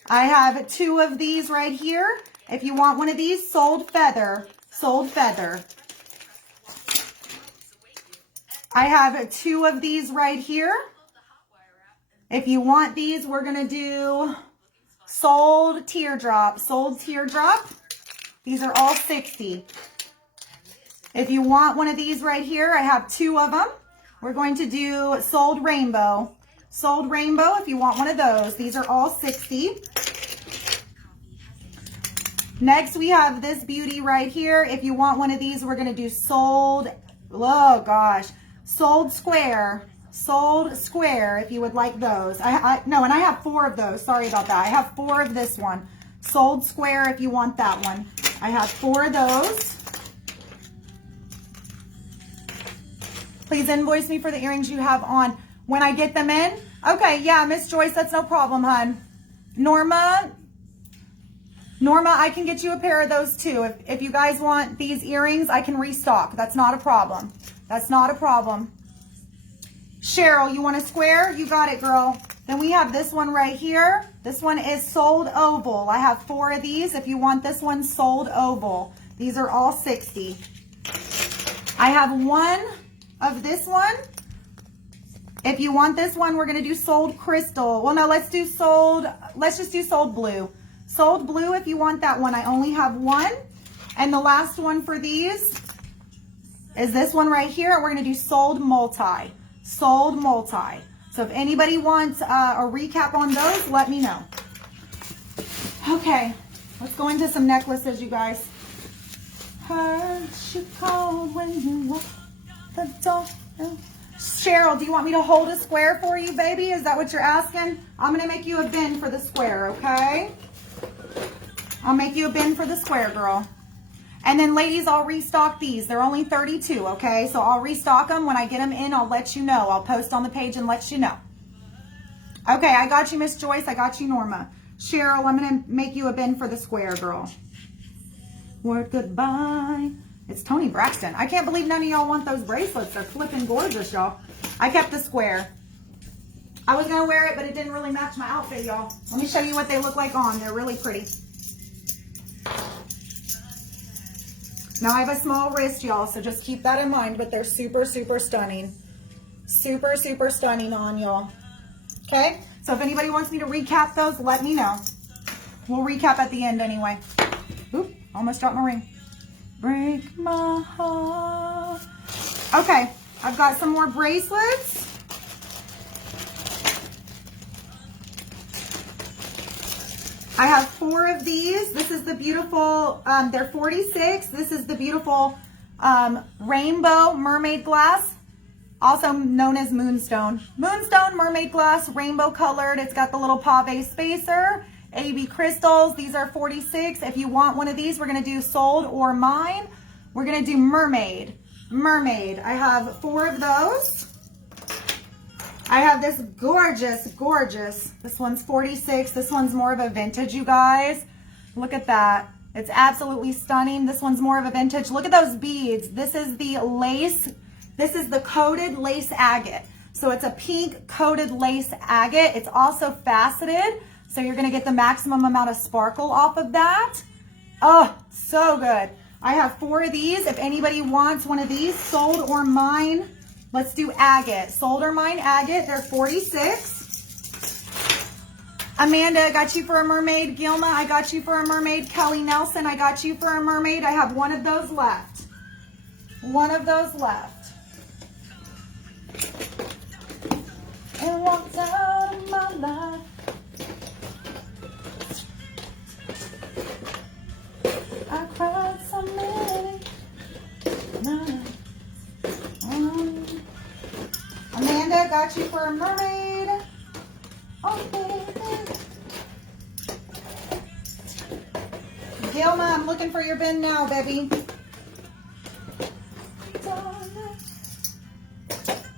I have 2 of these right here. If you want one of these, sold feather. Sold feather. I have 2 of these right here. If you want these, we're going to do sold teardrop. Sold teardrop. These are all 60. If you want one of these right here, I have 2 of them. We're going to do sold rainbow. Sold rainbow, if you want one of those. These are all 60. Next, we have this beauty right here. If you want one of these, we're going to do sold, oh gosh, sold square. Sold square, if you would like those. No, and I have 4 of those. Sorry about that. I have 4 of this one. Sold square, if you want that one. I have 4 of those. Please invoice me for the earrings you have on when I get them in. Okay, yeah, Miss Joyce, that's no problem, hon. Norma, I can get you a pair of those too. If you guys want these earrings, I can restock. That's not a problem. That's not a problem. Cheryl, you want a square? You got it, girl. Then we have this one right here. This one is sold oval. I have 4 of these. If you want this one, sold oval. These are all 60. I have 1 of this one. If you want this one, we're going to do sold crystal. Well, no, let's just do sold blue. Sold blue, if you want that one. I only have 1. And the last one for these is this one right here. We're going to do sold multi. Sold multi. So if anybody wants a recap on those, let me know. Okay, let's go into some necklaces, you guys. Heard you called when you walked the door. Cheryl, do you want me to hold a square for you, baby? Is that what you're asking? I'm going to make you a bin for the square, okay? I'll make you a bin for the square, girl. And then, ladies, I'll restock these. They're only 32, okay? So I'll restock them. When I get them in, I'll let you know. I'll post on the page and let you know. Okay, I got you, Miss Joyce. I got you, Norma. Cheryl, I'm going to make you a bin for the square, girl. Word goodbye It's Toni Braxton. I can't believe none of y'all want those bracelets. They're flipping gorgeous, y'all. I kept the square. I was gonna wear it, but it didn't really match my outfit, y'all. Let me show you what they look like on. They're really pretty. Now I have a small wrist, y'all, so just keep that in mind, but they're super, super stunning. Super, super stunning on, y'all. Okay? So if anybody wants me to recap those, let me know. We'll recap at the end anyway. Oop, almost dropped my ring. Break my heart. Okay, I've got some more bracelets. I have 4 of these. This is the beautiful, they're 46. This is the beautiful rainbow mermaid glass, also known as moonstone. Moonstone mermaid glass, rainbow colored. It's got the little pave spacer, AB crystals. These are 46. If you want one of these, we're gonna do sold or mine. We're gonna do mermaid. Mermaid. I have 4 of those. I have this gorgeous, gorgeous, this one's 46. This one's more of a vintage, you guys. Look at that. It's absolutely stunning. This one's more of a vintage. Look at those beads. This is the lace. This is the coated lace agate. So it's a pink coated lace agate. It's also faceted. So you're gonna get the maximum amount of sparkle off of that. Oh, so good. I have 4 of these. If anybody wants one of these, sold or mine, let's do agate. Sold or mine agate, they're 46. Amanda, I got you for a mermaid. Gilma, I got you for a mermaid. Kelly Nelson, I got you for a mermaid. I have 1 of those left. 1 of those left. And walked out of my life. I cried so many nights. Amanda, got you for a mermaid. Oh, baby. Gilma, I'm looking for your bin now, baby.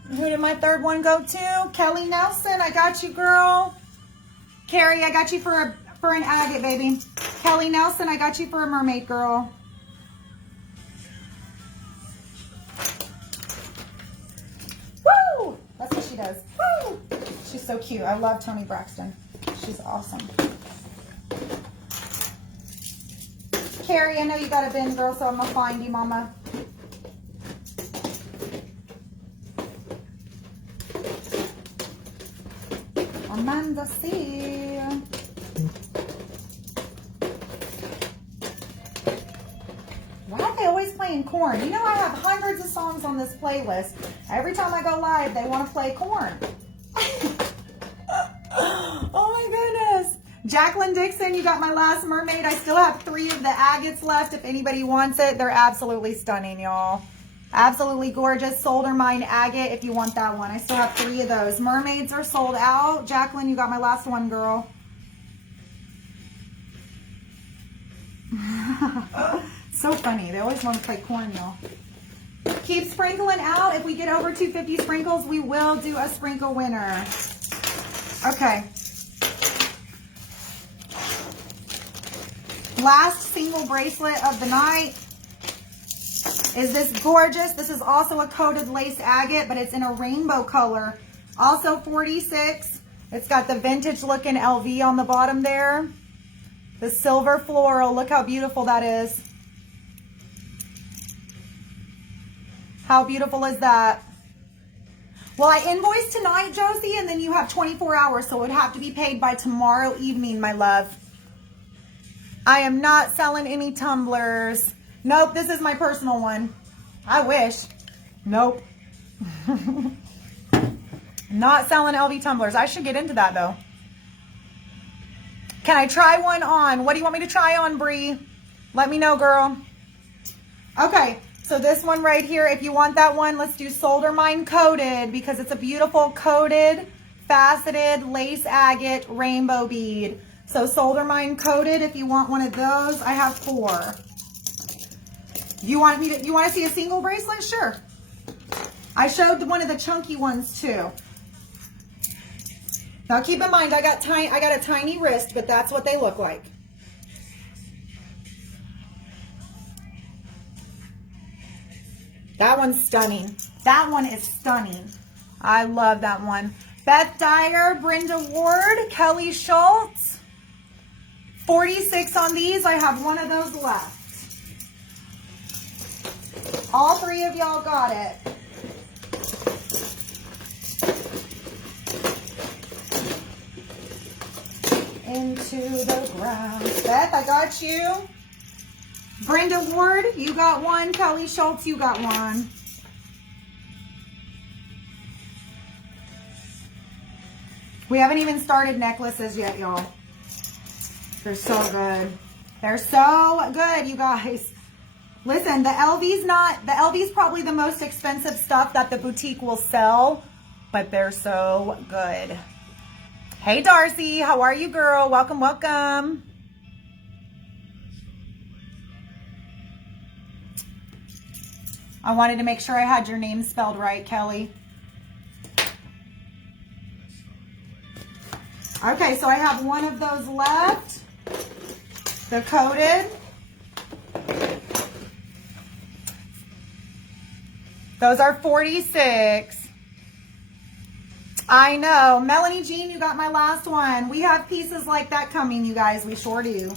Who did my 3rd one go to? Kelly Nelson, I got you, girl. Carrie, I got you for an agate, baby. Kelly Nelson, I got you for a mermaid, girl. Woo! That's what she does. Woo! She's so cute. I love Toni Braxton. She's awesome. Carrie, I know you got a bin, girl, so I'm gonna find you, mama. Amanda C. Why are they always playing corn? You know I have hundreds of songs on this playlist. Every time I go live, they want to play corn. Oh my goodness. Jacqueline Dixon, you got my last mermaid. I still have 3 of the agates left if anybody wants it. They're absolutely stunning, y'all. Absolutely gorgeous. Sold or mine agate if you want that one. I still have 3 of those. Mermaids are sold out. Jacqueline, you got my last one, girl. So funny. They always want to play corn, y'all. Keep sprinkling out. If we get over 250 sprinkles, we will do a sprinkle winner. Okay. Last single bracelet of the night is this gorgeous. This is also a coated lace agate, but it's in a rainbow color. Also 46. It's got the vintage looking LV on the bottom there. The silver floral. Look how beautiful that is. How beautiful is that? Well, I invoiced tonight, Josie, and then you have 24 hours, so it would have to be paid by tomorrow evening, my love. I am not selling any tumblers. Nope, this is my personal one. I wish. Nope. Not selling LV tumblers. I should get into that, though. Can I try one on? What do you want me to try on, Bree? Let me know, girl. Okay, so this one right here, if you want that one, let's do sold or mine coated because it's a beautiful coated, faceted, lace agate, rainbow bead. So sold or mine coated, if you want one of those, I have 4. You want to see a single bracelet? Sure. I showed one of the chunky ones too. Now keep in mind, I got a tiny wrist, but that's what they look like. That one's stunning. That one is stunning. I love that one. Beth Dyer, Brenda Ward, Kelly Schultz. 46 on these. I have one of those left. All three of y'all got it. Into the ground. Beth, I got you. Brenda Ward, you got one. Kelly Schultz, you got one. We haven't even started necklaces yet, y'all. They're so good. They're so good, you guys. Listen, the LV's probably the most expensive stuff that the boutique will sell, but they're so good. Hey, Darcy, how are you, girl? Welcome, welcome. I wanted to make sure I had your name spelled right, Kelly. Okay, so I have one of those left. The coated. Those are 46. I know. Melanie Jean, you got my last one. We have pieces like that coming, you guys. We sure do.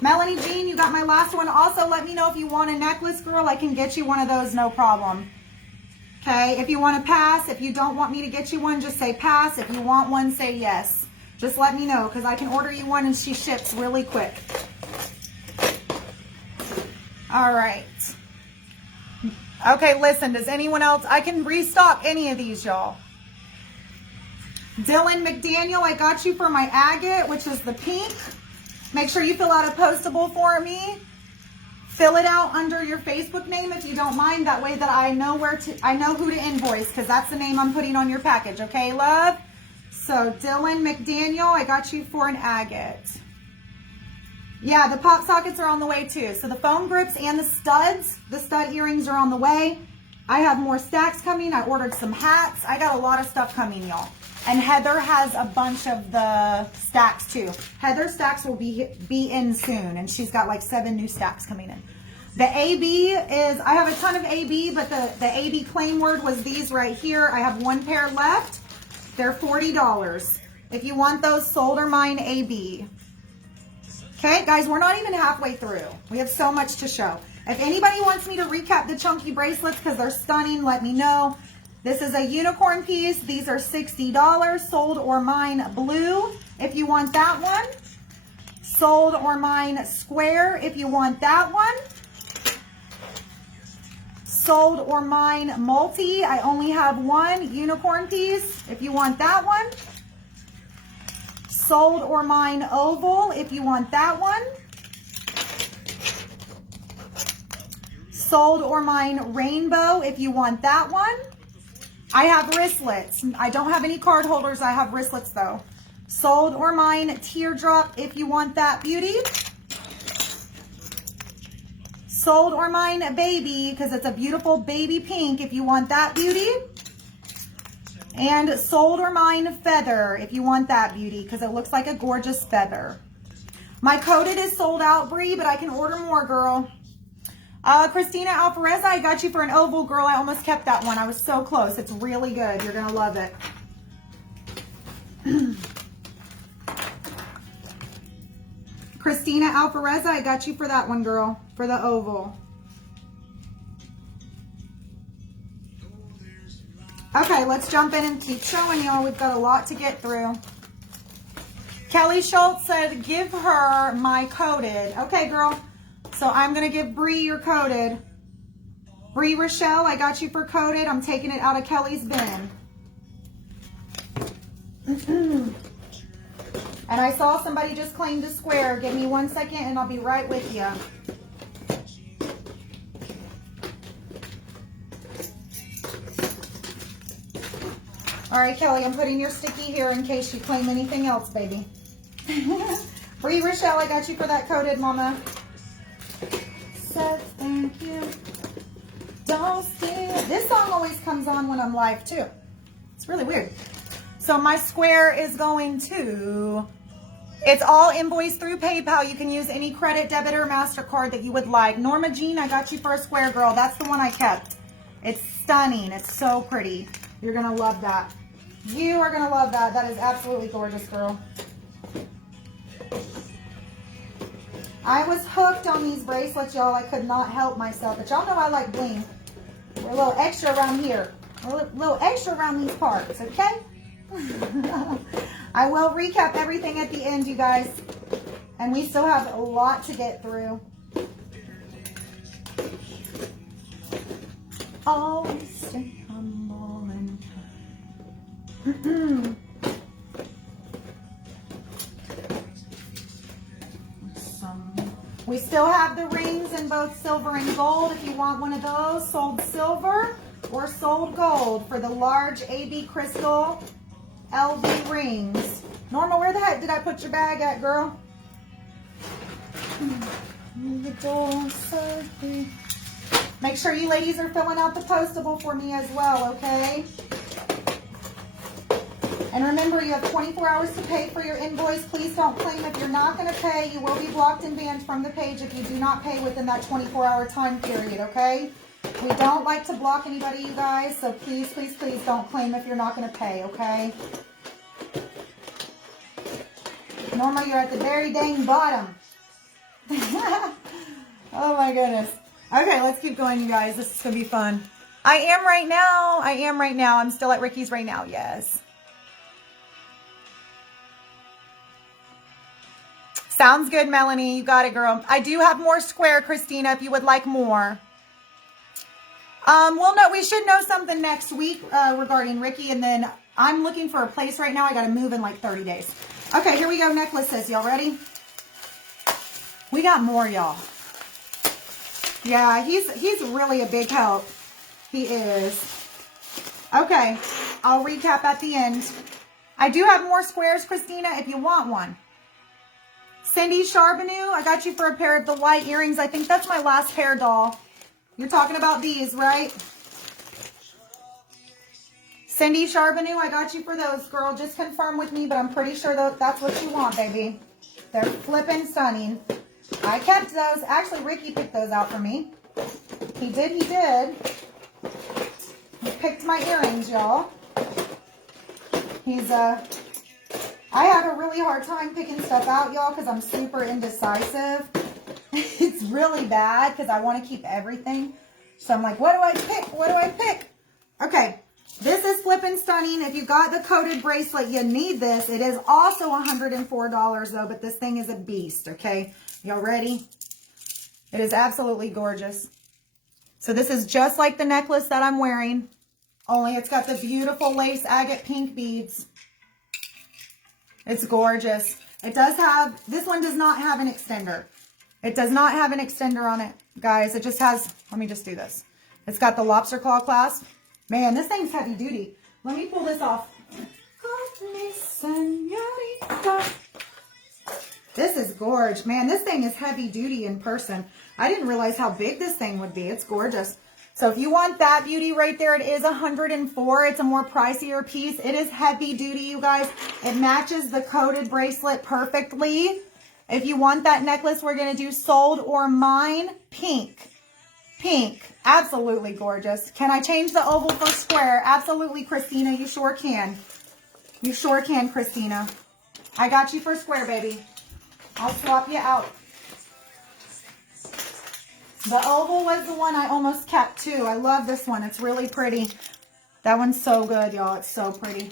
Melanie Jean, you got my last one. Also, let me know if you want a necklace, girl. I can get you one of those, no problem. Okay, if you want to pass, if you don't want me to get you one, just say pass. If you want one, say yes. Just let me know, because I can order you one and she ships really quick. All right. Okay, listen, does anyone else? I can restock any of these, y'all. Dylan McDaniel, I got you for my agate, which is the pink. Make sure you fill out a postable for me. Fill it out under your Facebook name if you don't mind. That way that I know who to invoice, because that's the name I'm putting on your package. Okay, love? So Dylan McDaniel, I got you for an agate. Yeah, the pop sockets are on the way too. So the foam grips and the stud earrings are on the way. I have more stacks coming. I ordered some hats. I got a lot of stuff coming, y'all. And Heather has a bunch of the stacks too. Heather's stacks will be in soon, and she's got like 7 new stacks coming in. The AB is, I have a ton of AB, but the AB claim word was these right here. I have 1 pair left. They're $40. If you want those, sold or mine AB. Okay, guys, we're not even halfway through. We have so much to show. If anybody wants me to recap the chunky bracelets because they're stunning, let me know. This is a unicorn piece. These are $60. Sold or mine blue if you want that one. Sold or mine square if you want that one. Sold or mine multi. I only have one unicorn piece if you want that one. Sold or mine oval if you want that one. Sold or mine rainbow if you want that one. I have wristlets. I don't have any card holders. I have wristlets though. Sold or mine teardrop if you want that beauty. Sold or mine baby because it's a beautiful baby pink if you want that beauty. And sold or mine feather if you want that beauty because it looks like a gorgeous feather. My coated is sold out, Bree, but I can order more, girl. Christina Alvarez, I got you for an oval, girl. I almost kept that one. I was so close. It's really good. You're going to love it. Christina Alvarez, I got you for that one, girl, for the oval. Okay, let's jump in and keep showing y'all. We've got a lot to get through. Kelly Schultz said, give her my coated. Okay, girl. So I'm going to give Bree your coated. Bree Rochelle, I got you for coated. I'm taking it out of Kelly's bin. And I saw somebody just claimed a square. Give me 1 second and I'll be right with you. All right, Kelly, I'm putting your sticky here in case you claim anything else, baby. Bree Rochelle, I got you for that coated, mama. Said thank you. Don't steal. This song always comes on when I'm live too. It's really weird. So my square is going to, it's all invoiced through PayPal. You can use any credit, debit, or MasterCard that you would like. Norma Jean, I got you for a square, girl. That's the one I kept. It's stunning. It's so pretty. You're going to love that. You are going to love that. That is absolutely gorgeous, girl. I was hooked on these bracelets, y'all. I could not help myself. But y'all know I like bling. We're a little extra around here. We're a little extra around these parts, okay? I will recap everything at the end, you guys. And we still have a lot to get through. Always stay humble and we still have the rings in both silver and gold. If you want one of those, sold silver or sold gold for the large AB crystal LV rings. Norma, where the heck did I put your bag at, girl? Make sure you ladies are filling out the postable for me as well, okay? And remember, you have 24 hours to pay for your invoice. Please don't claim if you're not going to pay. You will be blocked and banned from the page if you do not pay within that 24-hour time period, okay? We don't like to block anybody, you guys, so please, please, please don't claim if you're not going to pay, okay? Norma, you're at the very dang bottom. Oh my goodness. Okay, let's keep going, you guys. This is going to be fun. I am right now. I'm still at Ricky's right now, yes. Sounds good, Melanie. You got it, girl. I do have more square, Christina, if you would like more. We should know something next week regarding Ricky, and then I'm looking for a place right now. I got to move in like 30 days. Okay, here we go. Necklaces. Y'all ready? We got more, y'all. Yeah, he's really a big help. He is. Okay, I'll recap at the end. I do have more squares, Christina, if you want one. Cindy Charbonneau, I got you for a pair of the white earrings. I think that's my last pair, doll. You're talking about these, right? Cindy Charbonneau, I got you for those, girl. Just confirm with me, but I'm pretty sure that's what you want, baby. They're flippin' stunning. I kept those. Actually, Ricky picked those out for me. He did. He picked my earrings, y'all. I have a really hard time picking stuff out, y'all, because I'm super indecisive. It's really bad because I want to keep everything. So I'm like, what do I pick? What do I pick? Okay, this is flippin' stunning. If you got the coated bracelet, you need this. It is also $104 though, but this thing is a beast, okay? Y'all ready? It is absolutely gorgeous. So this is just like the necklace that I'm wearing, only it's got the beautiful lace agate pink beads. It's gorgeous. It does have, this one does not have an extender. It does not have an extender on it, guys. It just has, let me just do this. It's got the lobster claw clasp. Man, this thing's heavy duty. Let me pull this off. This is gorgeous. Man, this thing is heavy duty in person. I didn't realize how big this thing would be. It's gorgeous. So if you want that beauty right there, it is $104. It's a more pricier piece. It is heavy duty, you guys. It matches the coated bracelet perfectly. If you want that necklace, we're going to do sold or mine. Pink. Pink. Absolutely gorgeous. Can I change the oval for square? Absolutely, Christina. You sure can. You sure can, Christina. I got you for square, baby. I'll swap you out. The oval was the one I almost kept too. I love this one. It's really pretty. That one's so good, y'all. It's so pretty.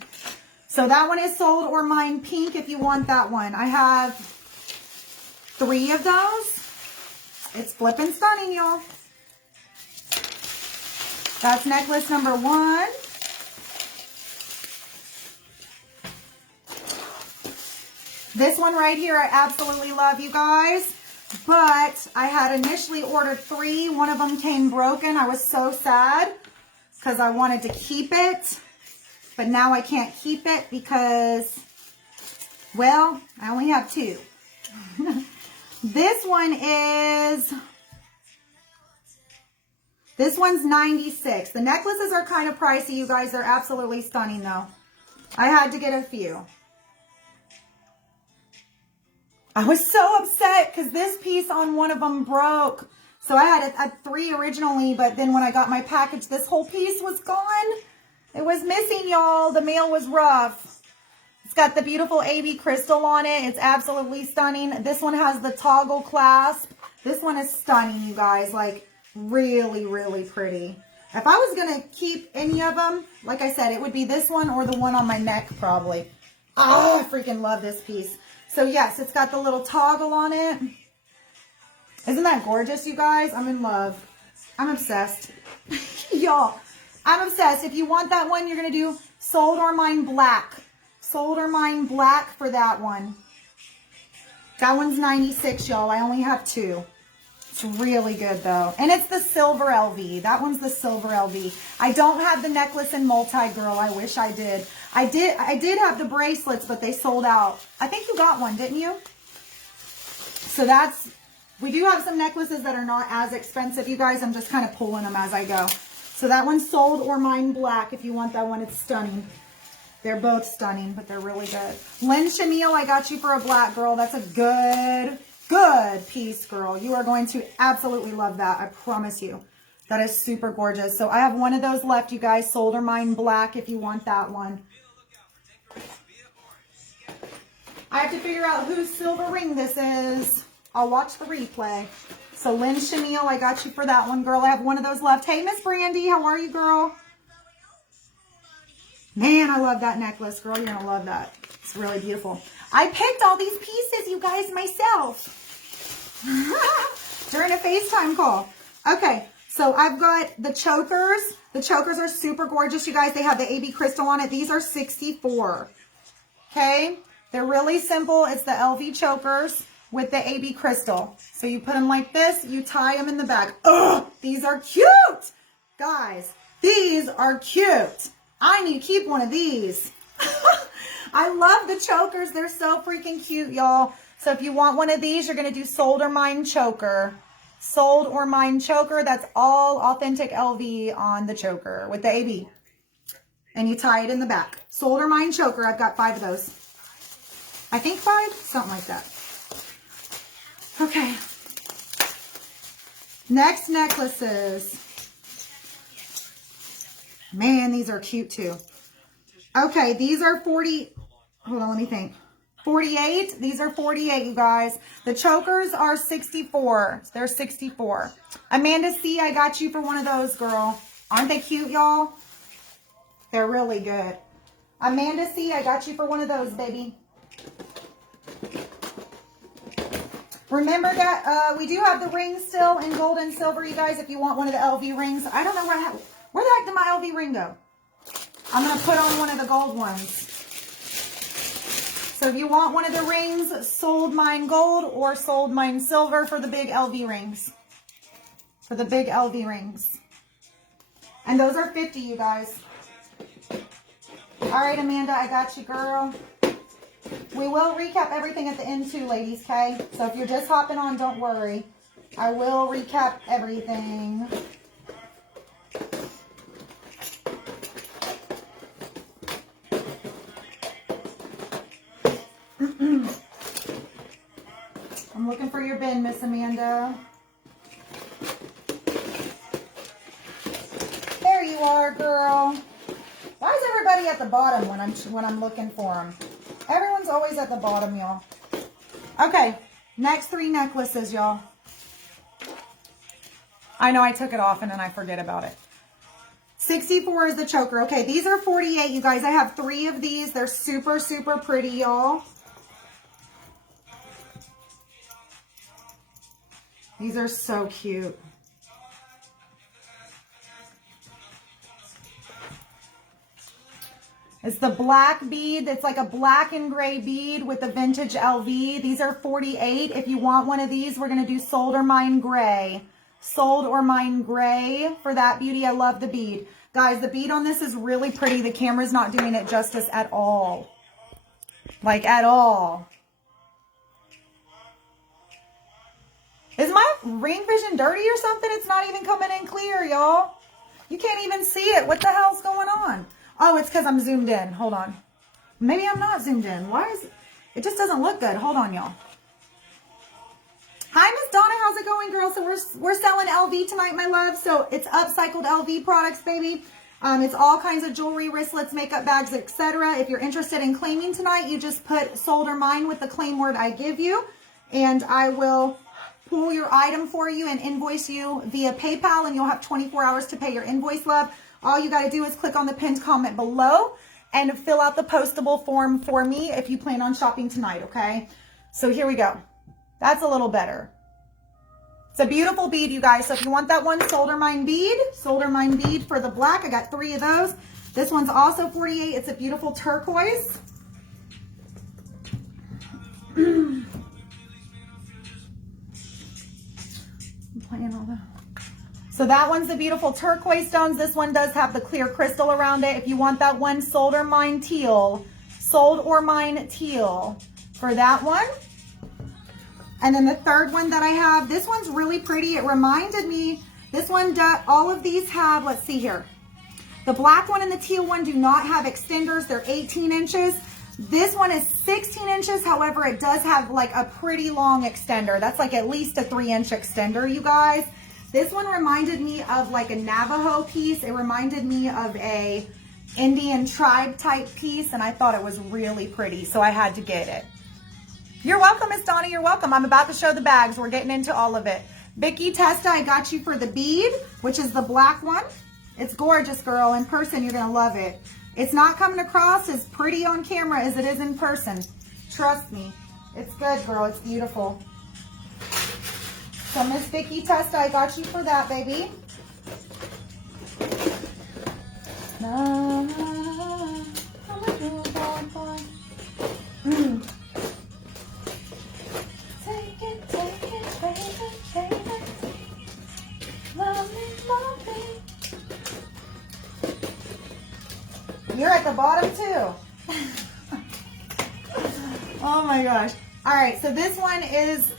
So that one is sold or mine pink if you want that one. I have 3 of those. It's flippin' stunning, y'all. That's necklace number 1. This one right here, I absolutely love, you guys. But I had initially ordered 3. One of them came broken. I was so sad because I wanted to keep it. But now I can't keep it because, well, I only have 2. This one's $96. The necklaces are kind of pricey, you guys. They're absolutely stunning, though. I had to get a few. I was so upset because this piece on one of them broke. So I had a 3 originally, but then when I got my package, this whole piece was gone. It was missing, y'all. The mail was rough. It's got the beautiful AB crystal on it. It's absolutely stunning. This one has the toggle clasp. This one is stunning, you guys. Like, really, really pretty. If I was going to keep any of them, like I said, it would be this one or the one on my neck, probably. Oh, I freaking love this piece. So, yes, it's got the little toggle on it. Isn't that gorgeous, you guys? I'm in love. I'm obsessed. Y'all, I'm obsessed. If you want that one, you're going to do Sold or Mine Black. Sold or Mine Black for that one. That one's 96, y'all. I only have 2. It's really good, though. And it's the silver LV. That one's the silver LV. I don't have the necklace in multi-girl. I wish I did. I did have the bracelets, but they sold out. I think you got one, didn't you? So that's... We do have some necklaces that are not as expensive, you guys. I'm just kind of pulling them as I go. So that one's Sold or Mine Black. If you want that one, it's stunning. They're both stunning, but they're really good. Lynn Chenille, I got you for a black, girl. That's a good piece, girl. You are going to absolutely love that. I promise you. That is super gorgeous. So I have one of those left, you guys. Sold or Mine Black if you want that one. I have to figure out whose silver ring this is. I'll watch the replay. So Lynn Chenille, I got you for that one, girl. I have one of those left. Hey, Miss Brandy, how are you, girl? Man, I love that necklace, girl. You're going to love that. It's really beautiful. I picked all these pieces, you guys, myself. During a FaceTime call. Okay, so I've got the chokers. The chokers are super gorgeous, you guys. They have the AB crystal on it. These are 64. Okay? They're really simple. It's the LV chokers with the AB crystal. So you put them like this. You tie them in the back. Ugh, these are cute. Guys, these are cute. I need to keep one of these. I love the chokers. They're so freaking cute, y'all. So if you want one of these, you're going to do Sold or Mine choker. Sold or Mine choker. That's all authentic LV on the choker with the AB. And you tie it in the back. Sold or Mine choker. I've got 5 of those. I think 5, something like that. Okay. Next necklaces. Man, these are cute too. Okay, these are 40. Hold on, let me think. 48. These are 48, you guys. The chokers are 64. They're 64. Amanda C, I got you for one of those, girl. Aren't they cute, y'all? They're really good. Amanda C, I got you for one of those, baby. Remember that we do have the rings still in gold and silver, you guys, if you want one of the LV rings. I don't know where the heck did my LV ring go? I'm going to put on one of the gold ones. So if you want one of the rings, Sold Mine Gold or Sold Mine Silver for the big LV rings. For the big LV rings. And those are 50, you guys. All right, Amanda, I got you, girl. We will recap everything at the end too, ladies, okay? So if you're just hopping on, don't worry. I will recap everything. I'm looking for your bin, Miss Amanda. There you are, girl. Why is everybody at the bottom when I'm looking for them? Everyone's always at the bottom, y'all. Okay, next 3 necklaces, y'all. I know I took it off and then I forget about it. 64 is the choker. Okay, these are 48, you guys. I have 3 of these. They're super, super pretty, y'all. These are so cute. It's the black bead. It's like a black and gray bead with the vintage LV. These are 48. If you want one of these, we're going to do Sold or Mine Gray. Sold or Mine Gray for that beauty. I love the bead. Guys, the bead on this is really pretty. The camera's not doing it justice at all. Like, at all. Is my ring vision dirty or something? It's not even coming in clear, y'all. You can't even see it. What the hell's going on? Oh, it's because I'm zoomed in. Hold on. Maybe I'm not zoomed in. Why is it? It just doesn't look good. Hold on, y'all. Hi, Miss Donna. How's it going, girl? So we're selling LV tonight, my love. So it's upcycled LV products, baby. It's all kinds of jewelry, wristlets, makeup bags, etc. If you're interested in claiming tonight, you just put sold or mine with the claim word I give you, and I will pull your item for you and invoice you via PayPal, and you'll have 24 hours to pay your invoice, love. All you got to do is click on the pinned comment below and fill out the postable form for me if you plan on shopping tonight, okay? So here we go. That's a little better. It's a beautiful bead, you guys. So if you want that one solder mine bead for the black, I got 3 of those. This one's also 48. It's a beautiful turquoise. I'm playing all that. So that one's the beautiful turquoise stones. This one does have the clear crystal around it. If you want that one sold or mine teal for that one. And then the third one that I have, this one's really pretty. It reminded me, this one, all of these have, let's see here. The black one and the teal one do not have extenders. They're 18 inches. This one is 16 inches. However, it does have like a pretty long extender. That's like at least a 3-inch extender, you guys. This one reminded me of like a Navajo piece. It reminded me of a Indian tribe type piece, and I thought it was really pretty, so I had to get it. You're welcome, Miss Donna. You're welcome. I'm about to show the bags. We're getting into all of it. Vicky Testa, I got you for the bead, which is the black one. It's gorgeous, girl. In person, you're going to love it. It's not coming across as pretty on camera as it is in person. Trust me. It's good, girl. It's beautiful. So, Miss Vicky Testa, I got you for that, baby. You're at the bottom too. Oh my gosh. All right, so this one is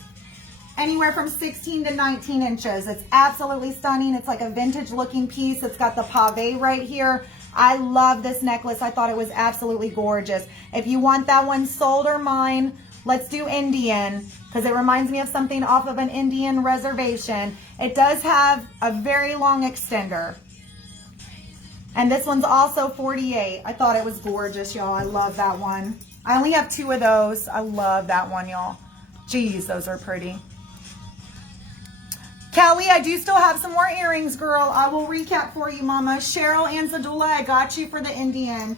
anywhere from 16 to 19 inches. It's absolutely stunning. It's like a vintage looking piece. It's got the pave right here. I love this necklace. I thought it was absolutely gorgeous. If you want that one sold or mine, let's do Indian, because it reminds me of something off of an Indian reservation. It does have a very long extender. And this one's also 48. I thought it was gorgeous, y'all. I love that one. I only have 2 of those. I love that one, y'all. Jeez, those are pretty. Kelly, I do still have some more earrings, girl. I will recap for you, mama. Cheryl and Zadula, I got you for the Indian.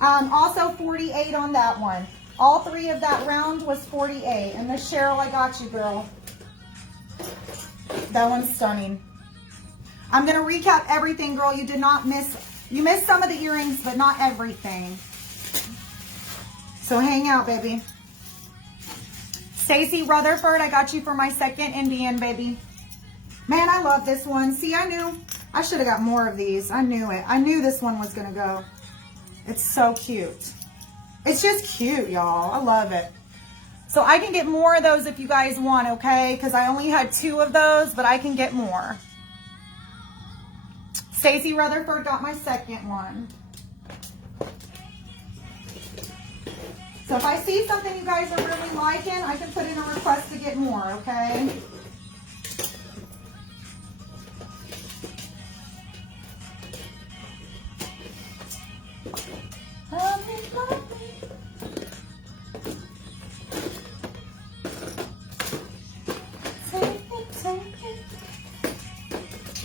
Also 48 on that one. All 3 of that round was 48. And Miss Cheryl, I got you, girl. That one's stunning. I'm going to recap everything, girl. You did not miss... You missed some of the earrings, but not everything. So hang out, baby. Stacy Rutherford, I got you for my second Indian, baby. Man, I love this one. See, I knew I should have got more of these. I knew it. I knew this one was going to go. It's so cute. It's just cute, y'all. I love it. So I can get more of those if you guys want, okay? Because I only had 2 of those, but I can get more. Stacy Rutherford got my second one. So if I see something you guys are really liking, I can put in a request to get more, okay?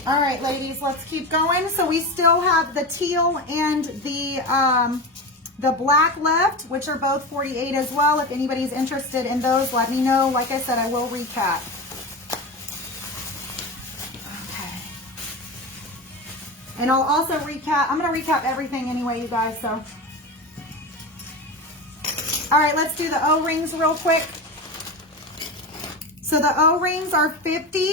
All right, ladies, let's keep going. So we still have the teal and the black left, which are both 48 as well. If anybody's interested in those, let me know. Like I said, I will recap. Okay. And I'll also recap. I'm going to recap everything anyway, you guys. So, all right, let's do the O-rings real quick. So the O-rings are 50.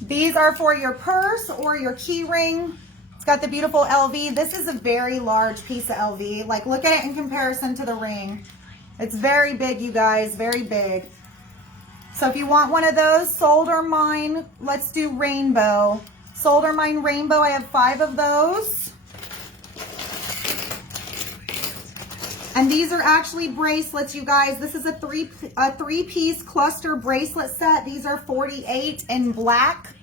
These are for your purse or your key ring. It's got the beautiful LV. This is a very large piece of LV. Like, look at it in comparison to the ring. It's very big, you guys, very big. So if you want one of those, sold or mine, let's do rainbow. Sold or mine rainbow, I have 5 of those. And these are actually bracelets, you guys. This is a three-piece cluster bracelet set. These are 48 in black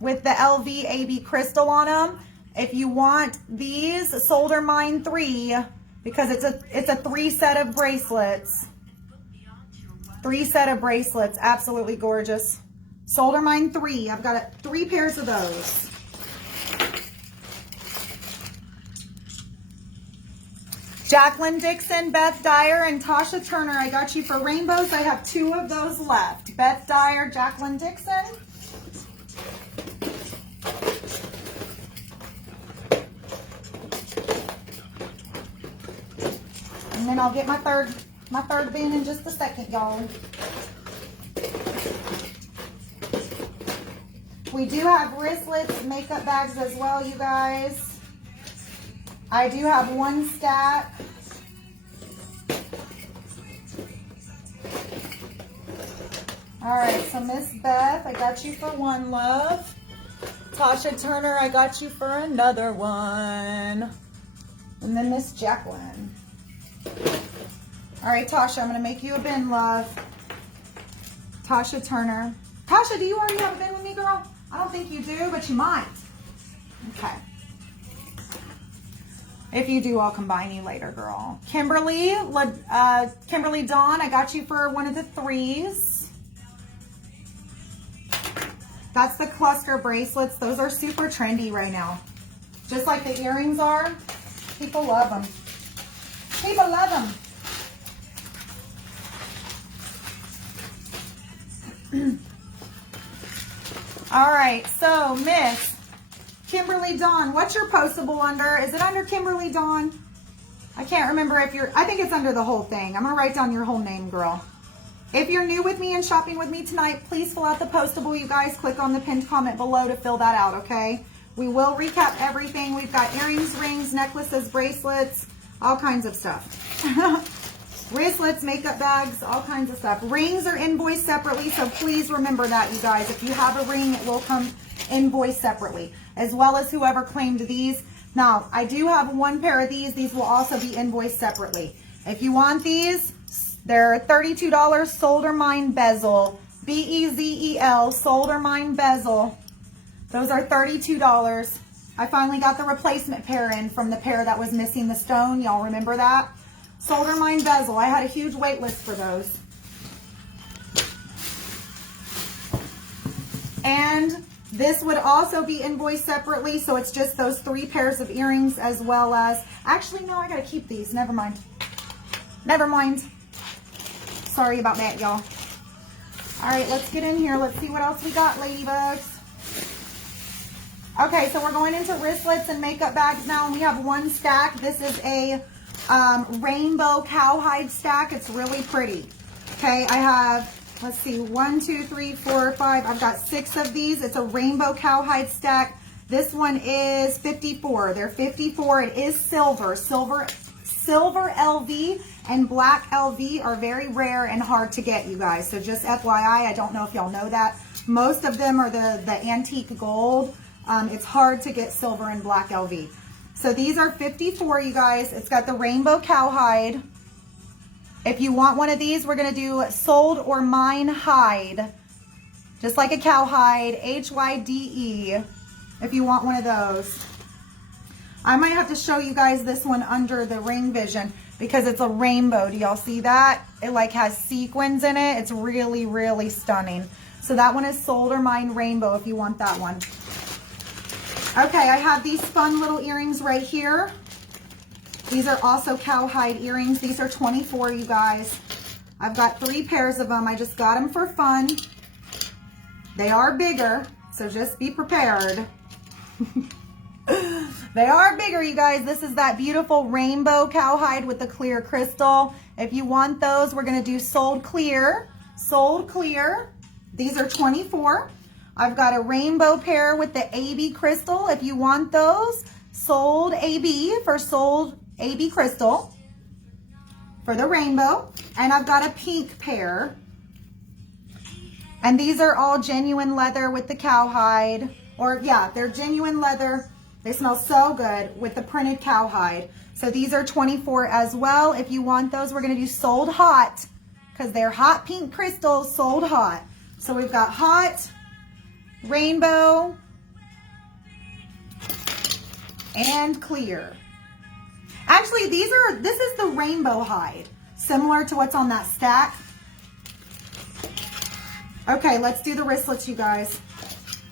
with the LV AB crystal on them. If you want these, solder mine 3 because it's a 3 set of bracelets. 3 set of bracelets, absolutely gorgeous. Solder mine 3. I've got 3 pairs of those. Jacqueline Dixon, Beth Dyer, and Tasha Turner. I got you for rainbows. I have 2 of those left. Beth Dyer, Jacqueline Dixon. And then I'll get my third bin in just a second, y'all. We do have wristlets, makeup bags as well, you guys. I do have 1 stack. All right, so Miss Beth, I got you for 1, love. Tasha Turner, I got you for another 1. And then Miss Jacqueline. All right, Tasha, I'm gonna make you a bin, love. Tasha Turner. Tasha, do you already have a bin with me, girl? I don't think you do, but you might. Okay. If you do, I'll combine you later, girl. Kimberly Dawn, I got you for 1 of the 3s. That's the cluster bracelets. Those are super trendy right now. Just like the earrings are. People love them. People love them. All right, so Miss Kimberly Dawn, what's your postable under? Is it under Kimberly Dawn? I can't remember if I think it's under the whole thing. I'm gonna write down your whole name, girl. If you're new with me and shopping with me tonight, please fill out the postable, you guys. Click on the pinned comment below to fill that out, okay? We will recap everything. We've got earrings, rings, necklaces, bracelets, all kinds of stuff. Wristlets, makeup bags, all kinds of stuff. Rings are invoiced separately, so please remember that, you guys. If you have a ring, it will come invoiced separately, as well as whoever claimed these. Now, I do have 1 pair of these. These will also be invoiced separately. If you want these, they're $32 solder mine bezel, B-E-Z-E-L, solder mine bezel. Those are $32. I finally got the replacement pair in from the pair that was missing the stone. Y'all remember that? Solder mine bezel. I had a huge wait list for those. And this would also be invoiced separately, so it's just those 3 pairs of earrings as well as... Actually, no, I gotta keep these. Never mind. Never mind. Sorry about that, y'all. All right, let's get in here. Let's see what else we got, ladybugs. Okay, so we're going into wristlets and makeup bags now, and we have 1 stack. This is a rainbow cowhide stack. It's really pretty. Okay, I have, let's see, 1, 2, 3, 4, 5. I've got 6 of these. It's a rainbow cowhide stack. This one is 54. They're 54. It is silver. Silver LV and black LV are very rare and hard to get, you guys. So just FYI, I don't know if y'all know that. Most of them are the antique gold. It's hard to get silver and black LV. So these are 54, you guys. It's got the rainbow cowhide. If you want one of these, we're gonna do sold or mine hide. Just like a cowhide, H-Y-D-E, if you want one of those. I might have to show you guys this one under the ring vision because it's a rainbow. Do y'all see that? It like has sequins in it. It's really, really stunning. So that one is sold or mine rainbow if you want that one. Okay, I have these fun little earrings right here. These are also cowhide earrings. These are 24, you guys. I've got 3 pairs of them. I just got them for fun. They are bigger, so just be prepared. They are bigger, you guys. This is that beautiful rainbow cowhide with the clear crystal. If you want those, we're going to do sold clear. Sold clear. These are 24. I've got a rainbow pair with the AB crystal. If you want those, sold AB for sold AB crystal for the rainbow. And I've got a pink pair. And these are all genuine leather with the cowhide. Or yeah, they're genuine leather They smell so good with the printed cowhide. So these are 24 as well. If you want those, we're going to do sold hot because they're hot pink crystals, sold hot. So we've got hot, rainbow, and clear. Actually, this is the rainbow hide, similar to what's on that stack. Okay, let's do the wristlets, you guys.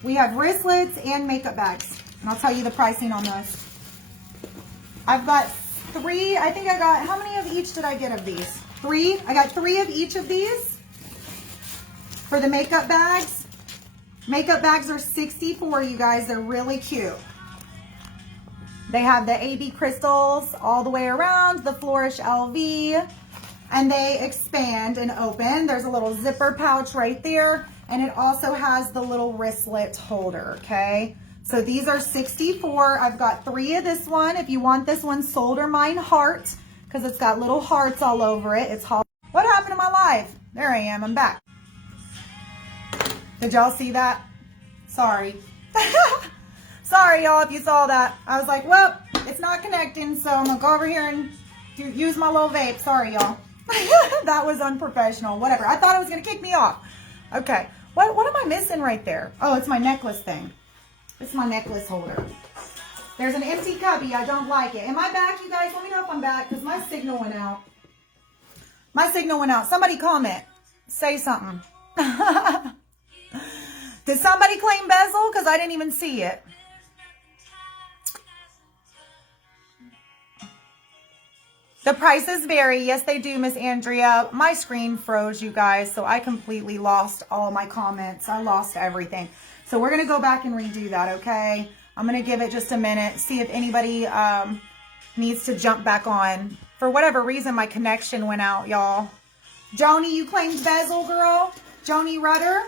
We have wristlets and makeup bags, and I'll tell you the pricing on those. I've got 3, I think I got, how many of each did I get of these? 3, I got 3 of each of these for the makeup bags. Makeup bags are 64, you guys, they're really cute. They have the AB crystals all the way around, the Flourish LV, and they expand and open. There's a little zipper pouch right there, and it also has the little wristlet holder, okay? So these are 64. I've got 3 of this one. If you want this one, Solder Mine Heart, because it's got little hearts all over it. It's hollow. What happened to my live? There I am, I'm back. Did y'all see that? Sorry. Sorry, y'all, if you saw that. I was like, well, it's not connecting, so I'm going to go over here and use my little vape. Sorry, y'all. That was unprofessional. Whatever. I thought it was going to kick me off. Okay. What am I missing right there? Oh, it's my necklace thing. It's my necklace holder. There's an empty cubby. I don't like it. Am I back, you guys? Let me know if I'm back, because my signal went out. My signal went out. Somebody comment. Say something. Did somebody claim bezel? Because I didn't even see it. The prices vary. Yes, they do, Miss Andrea. My screen froze, you guys, so I completely lost all my comments. I lost everything. So we're going to go back and redo that, okay? I'm going to give it just a minute, see if anybody needs to jump back on. For whatever reason, my connection went out, y'all. Joni, you claimed bezel, girl? Joni Rudder?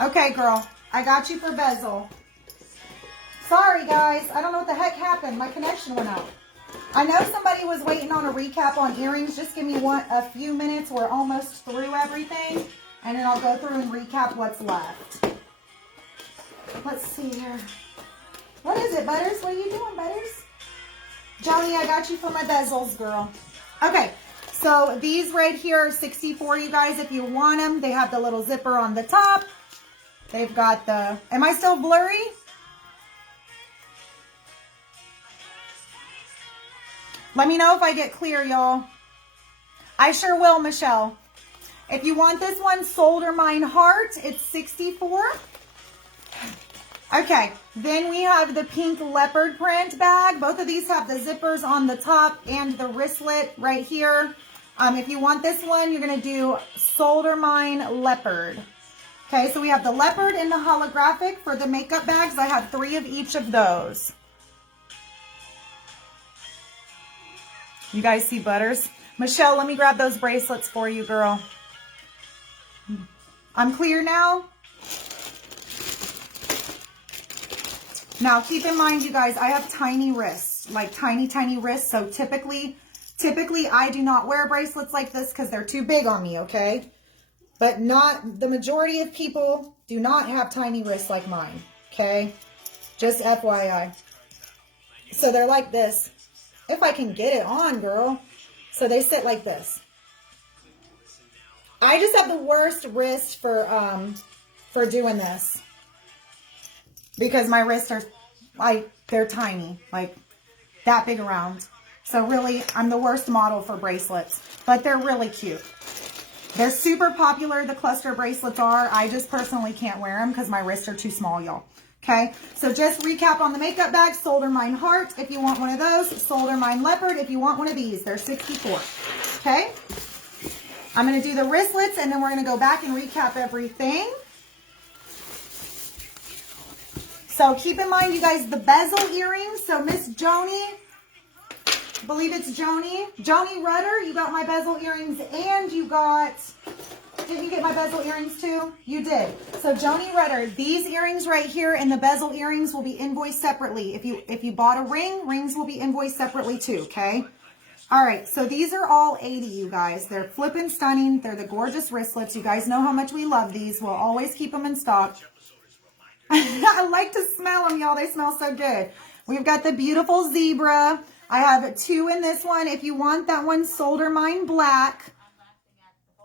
Okay, girl. I got you for bezel. Sorry, guys. I don't know what the heck happened. My connection went out. I know somebody was waiting on a recap on earrings. Just give me a few minutes. We're almost through everything. And then I'll go through and recap what's left. Let's see here. What is it, Butters? What are you doing, Butters? Joni, I got you for my bezels, girl. Okay, so these right here are 64, you guys, if you want them. They have the little zipper on the top. They've got the... Am I still blurry? Let me know if I get clear, y'all. I sure will, Michelle. If you want this one, Solder Mine Heart, it's 64. Okay, then we have the pink leopard print bag. Both of these have the zippers on the top and the wristlet right here. If you want this one, you're going to do Solder Mine Leopard. Okay, so we have the leopard and the holographic for the makeup bags. I have 3 of each of those. You guys see Butters? Michelle, let me grab those bracelets for you, girl. I'm clear now. Now, keep in mind, you guys, I have tiny wrists, like tiny, tiny wrists. So typically I do not wear bracelets like this because they're too big on me, okay? But not the majority of people do not have tiny wrists like mine, okay? Just FYI. So they're like this. If I can get it on, girl. So they sit like this. I just have the worst wrist for doing this. Because my wrists are, like, they're tiny. Like, that big around. So really, I'm the worst model for bracelets. But they're really cute. They're super popular, the cluster bracelets are. I just personally can't wear them because my wrists are too small, y'all. Okay, so just recap on the makeup bag. Solder Mine Heart if you want one of those. Solder Mine Leopard if you want one of these. They're 64. Okay, I'm going to do the wristlets and then we're going to go back and recap everything. So keep in mind, you guys, the bezel earrings. So Miss Joni, I believe it's Joni Rudder, you got my bezel earrings and you got... Didn't you get my bezel earrings too? You did. So Joni Rudder, these earrings right here and the bezel earrings will be invoiced separately. If you bought a ring, rings will be invoiced separately too, okay? All right, so these are all 80, you guys. They're flippin' stunning. They're the gorgeous wristlets. You guys know how much we love these. We'll always keep them in stock. I like to smell them, y'all. They smell so good. We've got the beautiful zebra. I have 2 in this one. If you want that one, Solder Mine Black.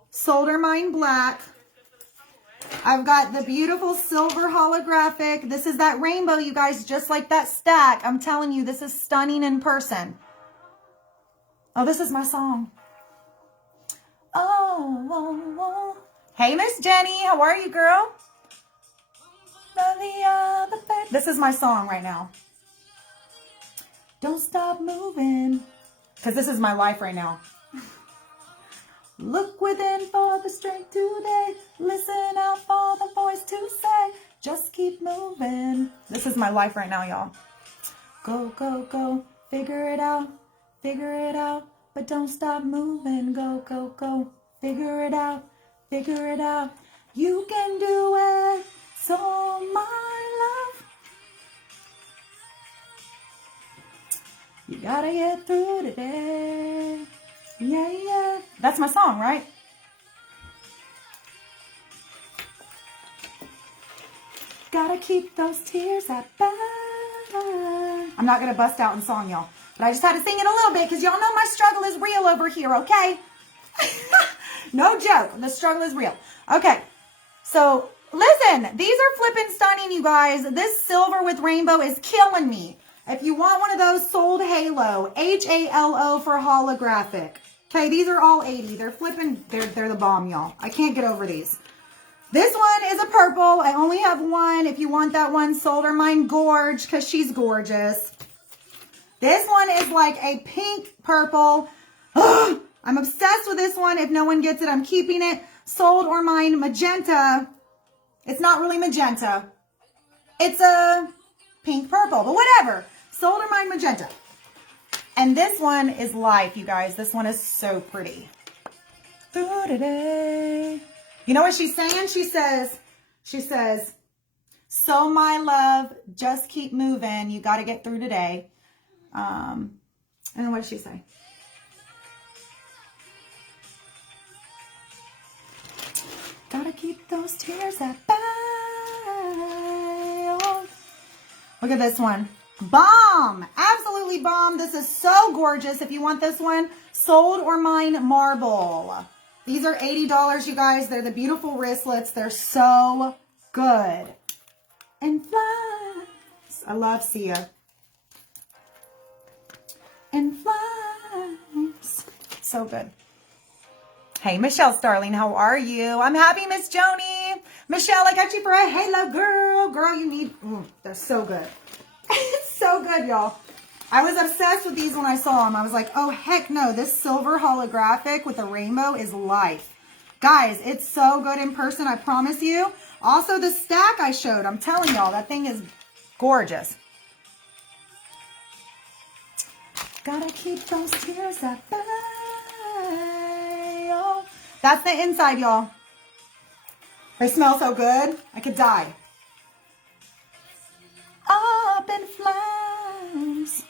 Solder Mine Black. I've got the beautiful silver holographic. This is that rainbow, you guys, just like that stack. I'm telling you, this is stunning in person. Oh, this is my song. Oh. Hey, Miss Jenny. How are you, girl? This is my song right now. Don't stop moving. Because this is my life right now. Look within for the strength today. Listen out for the voice to say. Just keep moving. This is my life right now, y'all. Go, go, go. Figure it out. Figure it out. But don't stop moving. Go, go, go. Figure it out. Figure it out. You can do it. So my love. You gotta get through today. Yeah. That's my song, right? Gotta keep those tears at bay. I'm not gonna bust out in song, y'all. But I just had to sing it a little bit because y'all know my struggle is real over here, okay? No joke. The struggle is real. Okay. So, listen. These are flippin' stunning, you guys. This silver with rainbow is killing me. If you want one of those, sold Halo. Halo for holographic. Okay, these are all 80. They're flipping, they're the bomb, y'all. I can't get over these. This one is a purple. I only have one. If you want that one, Solder Mine Gorge, because she's gorgeous. This one is like a pink purple. Ugh, I'm obsessed with this one. If no one gets it, I'm keeping it. Sold or Mine Magenta. It's not really magenta. It's a pink purple, but whatever. Sold or Mine Magenta. And this one is life, you guys. This one is so pretty. Through today. You know what she's saying? She says, so my love, just keep moving. You got to get through today. And then what does she say? Gotta keep those tears at bay. Oh. Look at this one. Bomb! Absolutely bomb. This is so gorgeous. If you want this one, Sold or Mine Marble. These are $80, you guys. They're the beautiful wristlets. They're so good. And flies. I love Sia. And flies. So good. Hey, Michelle Starling, how are you? I'm happy, Miss Joni. Michelle, I got you for a Halo, girl. Girl, you need... they're so good. It's so good, y'all. I was obsessed with these when I saw them. I was like, oh, heck no. This silver holographic with a rainbow is life. Guys, it's so good in person, I promise you. Also, the stack I showed, I'm telling y'all, that thing is gorgeous. Gotta keep those tears at bay. Oh. That's the inside, y'all. They smell so good. I could die. Up in flames.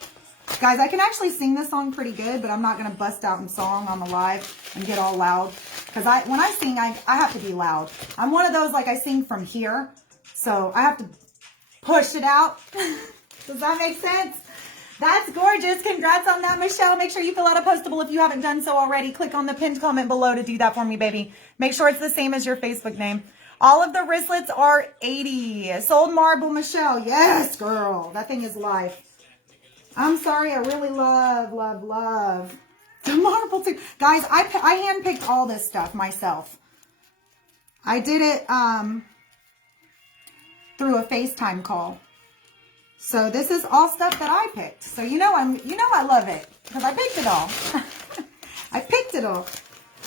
Guys, I can actually sing this song pretty good, but I'm not going to bust out in song on the live and get all loud. Because when I sing, I have to be loud. I'm one of those, like, I sing from here. So I have to push it out. Does that make sense? That's gorgeous. Congrats on that, Michelle. Make sure you fill out a postable if you haven't done so already. Click on the pinned comment below to do that for me, baby. Make sure it's the same as your Facebook name. All of the wristlets are $80. Sold Marble, Michelle. Yes, girl. That thing is life. I'm sorry. I really love the marble too. Guys, I handpicked all this stuff myself. I did it through a FaceTime call. So this is all stuff that I picked. So you know I love it because I picked it all. I picked it all.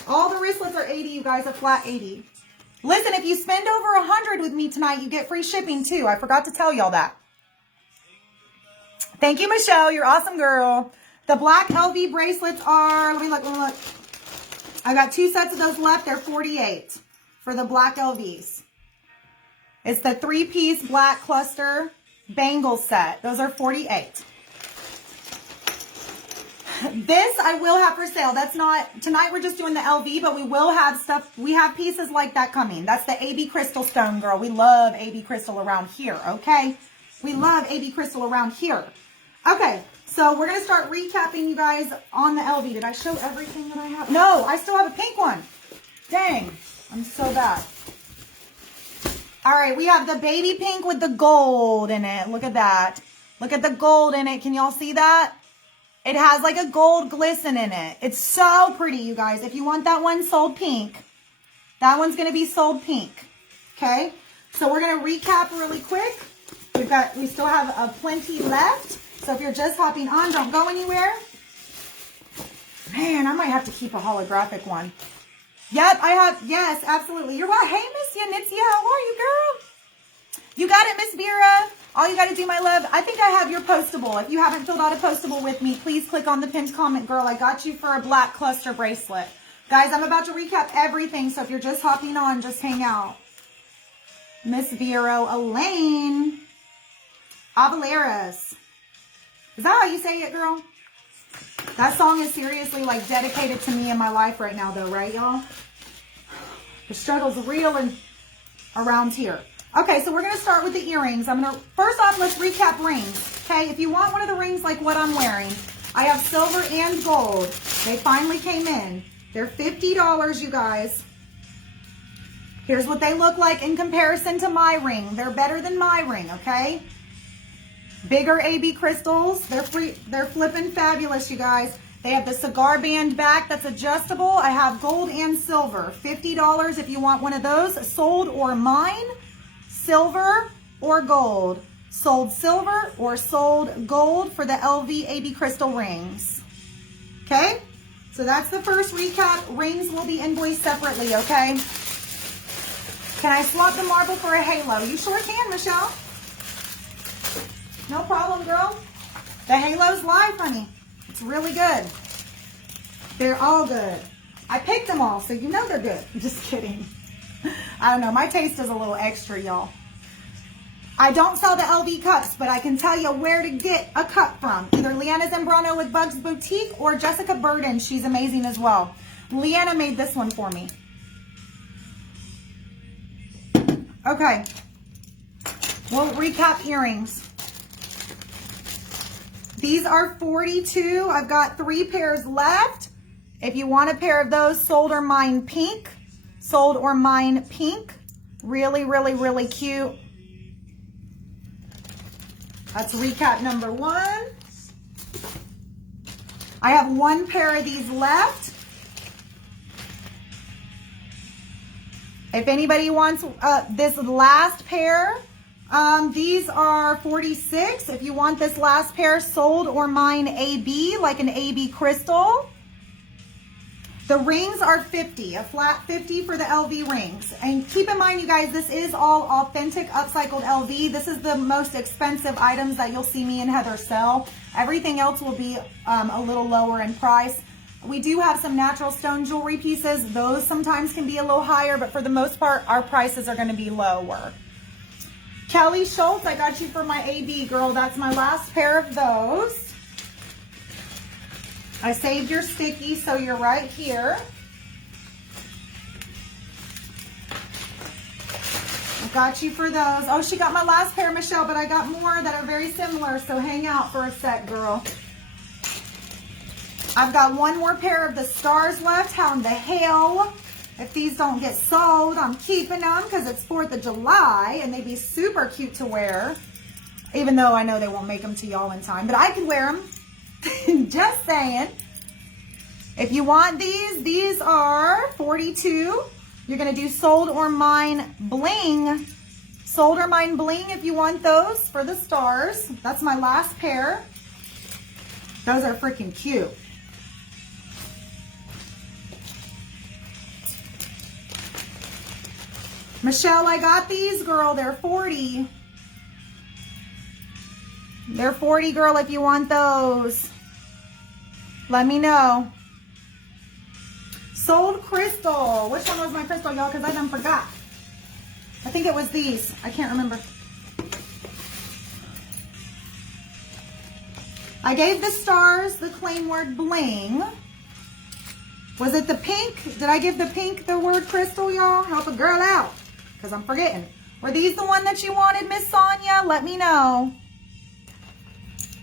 All the wristlets are $80, you guys, a flat $80. Listen, if you spend over $100 with me tonight, you get free shipping too. I forgot to tell y'all that. Thank you, Michelle. You're awesome, girl. The black LV bracelets are, let me look. I got 2 sets of those left. They're $48 for the black LVs. It's the 3-piece black cluster bangle set. Those are $48. This I will have for sale. That's not, tonight we're just doing the LV, but we will have stuff. We have pieces like that coming. That's the AB Crystal Stone, girl. We love AB Crystal around here, okay? We love AB Crystal around here. Okay, so we're going to start recapping, you guys, on the LV. Did I show everything that I have? No, I still have a pink one. Dang, I'm so bad. All right, we have the baby pink with the gold in it. Look at that. Look at the gold in it. Can y'all see that? It has like a gold glisten in it. It's so pretty, you guys. If you want that one sold pink, that one's going to be sold pink. Okay, so we're going to recap really quick. We still have plenty left. So if you're just hopping on, don't go anywhere. Man, I might have to keep a holographic one. Yep, I have. Yes, absolutely. You're right. Hey, Miss Yanitsia, how are you, girl? You got it, Miss Vera. All you got to do, my love, I think I have your postable. If you haven't filled out a postable with me, please click on the pinned comment, girl. I got you for a black cluster bracelet. Guys, I'm about to recap everything, so if you're just hopping on, just hang out. Miss Vero, Elaine, Avaleras. Is that how you say it, girl? That song is seriously like dedicated to me in my life right now, though, right, y'all? The struggle's real and around here. Okay, so we're going to start with the earrings. First off, let's recap rings. Okay, if you want one of the rings like what I'm wearing, I have silver and gold. They finally came in. They're $50, you guys. Here's what they look like in comparison to my ring. They're better than my ring, okay? Bigger AB crystals. They're flipping fabulous, you guys. They have the cigar band back that's adjustable. I have gold and silver. $50 if you want one of those. Sold or mine. Silver or gold. Sold silver or sold gold for the LV AB crystal rings. Okay? So that's the first recap. Rings will be invoiced separately, okay? Can I swap the marble for a halo? You sure can, Michelle. No problem, girl. The halo's live, honey. It's really good. They're all good. I picked them all, so you know they're good. I'm just kidding. I don't know. My taste is a little extra, y'all. I don't sell the LV cups, but I can tell you where to get a cup from. Either Leanna Zambrano with Bugs Boutique or Jessica Burden. She's amazing as well. Leanna made this one for me. Okay. We'll recap earrings. These are $42. I've got 3 pairs left. If you want a pair of those, sold or mine pink. Sold or mine pink. Really, really, really cute. That's recap number 1. I have 1 pair of these left. If anybody wants this last pair, these are $46. If you want this last pair, sold or mine AB, like an AB crystal. The rings are $50, a flat $50 for the LV rings. And keep in mind, you guys, this is all authentic upcycled LV. This is the most expensive items that you'll see me and Heather sell. Everything else will be a little lower in price. We do have some natural stone jewelry pieces. Those sometimes can be a little higher, but for the most part, our prices are going to be lower. Kelly Schultz, I got you for my AB, girl. That's my last pair of those. I saved your sticky, so you're right here. I got you for those. Oh, she got my last pair, Michelle, but I got more that are very similar, so hang out for a sec, girl. I've got 1 more pair of the stars left. How in the hell? If these don't get sold, I'm keeping them because it's 4th of July, and they'd be super cute to wear, even though I know they won't make them to y'all in time, but I could wear them. Just saying. If you want these are $42. You're going to do sold or mine bling. Sold or mine bling if you want those for the stars. That's my last pair. Those are freaking cute. Michelle, I got these, girl. They're $40. They're $40, girl, if you want those. Let me know. Sold crystal. Which one was my crystal, y'all? Because I done forgot. I think it was these. I can't remember. I gave the stars the claim word bling. Was it the pink? Did I give the pink the word crystal, y'all? Help a girl out, because I'm forgetting. Were these the one that you wanted, Miss Sonia? Let me know.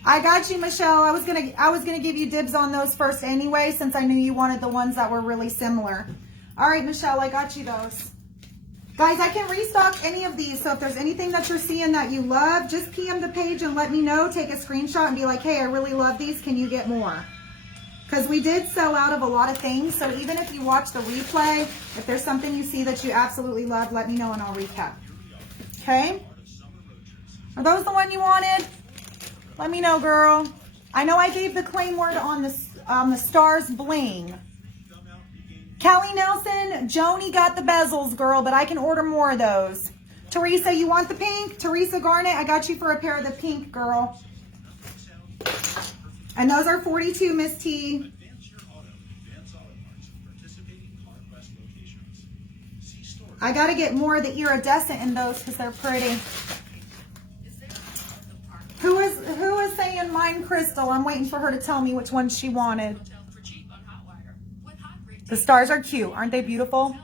I got you, Michelle. I was gonna give you dibs on those first anyway, since I knew you wanted the ones that were really similar. All right, Michelle, I got you those. Guys, I can restock any of these, so if there's anything that you're seeing that you love, just PM the page and let me know. Take a screenshot and be like, hey, I really love these. Can you get more? Because we did sell out of a lot of things, so even if you watch the replay, if there's something you see that you absolutely love, let me know and I'll recap. Okay? Are those the one you wanted? Let me know, girl. I know I gave the claim word on the stars bling. Kelly Nelson, Joni got the bezels, girl, but I can order more of those. Teresa, you want the pink? Teresa Garnett, I got you for a pair of the pink, girl. And those are 42, Miss T. I got to get more of the iridescent in those because they're pretty. Who is saying mine crystal? I'm waiting for her to tell me which one she wanted. The stars are cute. Aren't they beautiful?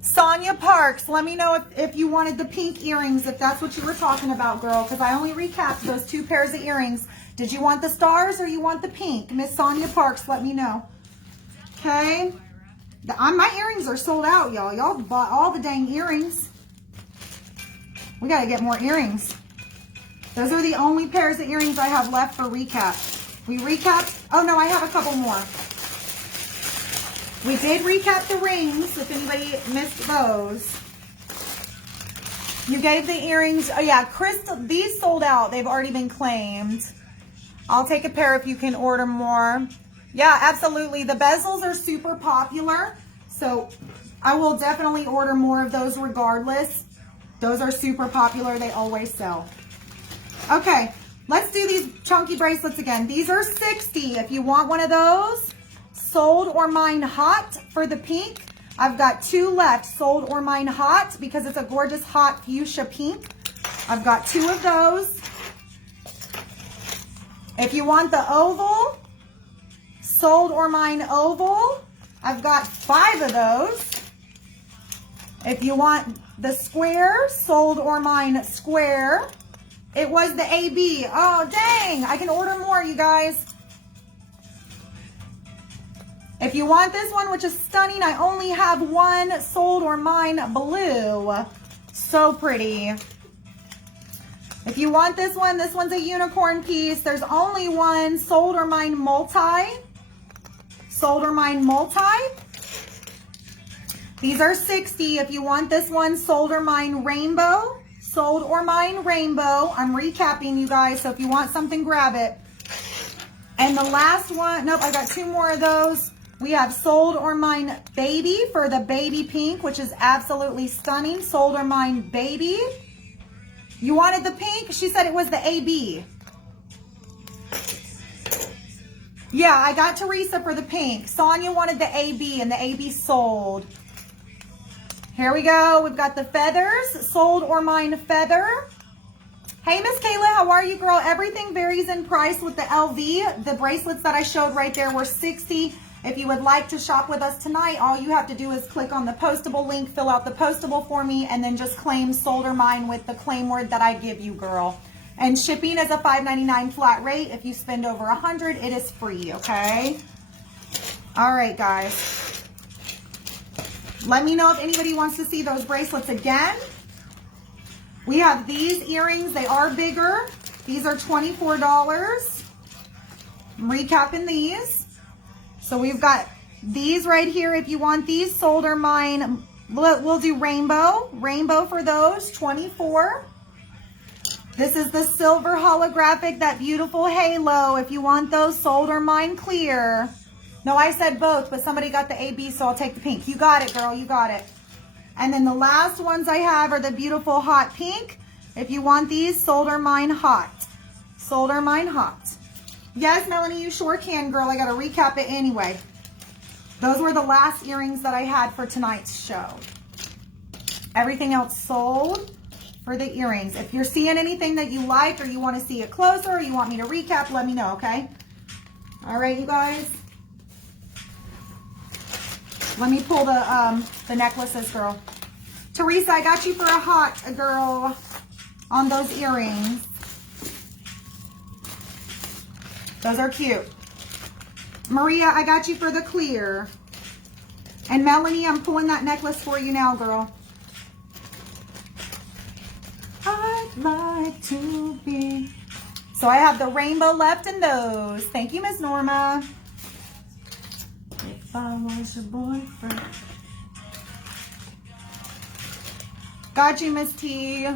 Sonia Parks, let me know if you wanted the pink earrings, if that's what you were talking about, girl, because I only recapped those 2 pairs of earrings. Did you want the stars or you want the pink? Miss Sonia Parks, let me know. Okay. My earrings are sold out, y'all. Y'all bought all the dang earrings. We got to get more earrings. Those are the only pairs of earrings I have left for recap. We recapped. Oh, no, I have a couple more. We did recap the rings, if anybody missed those. You gave the earrings. Oh, yeah, crystal. These sold out. They've already been claimed. I'll take a pair if you can order more. Yeah, absolutely. The bezels are super popular, so I will definitely order more of those regardless. Those are super popular. They always sell. Okay, let's do these chunky bracelets again. These are 60 if you want one of those. Sold or mine hot for the pink. I've got 2 left. Sold or mine hot because it's a gorgeous hot fuchsia pink. I've got 2 of those. If you want the oval, sold or mine oval, I've got 5 of those. If you want the square, sold or mine square. It was the AB. Oh, dang. I can order more, you guys. If you want this one, which is stunning, I only have 1 sold or mine blue. So pretty. If you want this one's a unicorn piece. There's only 1 sold or mine multi. Sold or mine multi. These are 60. If you want this one, sold or mine rainbow. Sold or mine rainbow. I'm recapping, you guys, so if you want something, grab it. And the last one, nope, I got 2 more of those. We have sold or mine baby for the baby pink, which is absolutely stunning. Sold or mine baby. You wanted the pink? She said it was the AB. Yeah, I got Teresa for the pink. Sonia wanted the AB, and the AB sold. Here we go. We've got the feathers. Sold or mine feather. Hey, Miss Kayla, how are you, girl? Everything varies in price with the LV. The bracelets that I showed right there were 60. If you would like to shop with us tonight, all you have to do is click on the postable link, fill out the postable for me, and then just claim sold or mine with the claim word that I give you, girl. And shipping is a $5.99 flat rate. If you spend over $100, it is free, okay? All right, guys. Let me know if anybody wants to see those bracelets again. We have these earrings. They are bigger. These are $24. I'm recapping these. So we've got these right here. If you want these, sold or mine, we'll do rainbow. Rainbow for those, $24. This is the silver holographic, that beautiful halo. If you want those, sold or mine clear. No, I said both, but somebody got the AB, so I'll take the pink. You got it, girl, you got it. And then the last ones I have are the beautiful hot pink. If you want these, sold or mine hot. Sold or mine hot. Yes, Melanie, you sure can, girl. I got to recap it anyway. Those were the last earrings that I had for tonight's show. Everything else sold for the earrings. If you're seeing anything that you like or you want to see it closer or you want me to recap, let me know, okay? All right, you guys. Let me pull the necklaces, girl. Teresa, I got you for a hot, girl, on those earrings. Those are cute. Maria, I got you for the clear. And Melanie, I'm pulling that necklace for you now, girl. I'd like to be. So I have the rainbow left in those. Thank you, Miss Norma. If I was your boyfriend. Got you, Miss T.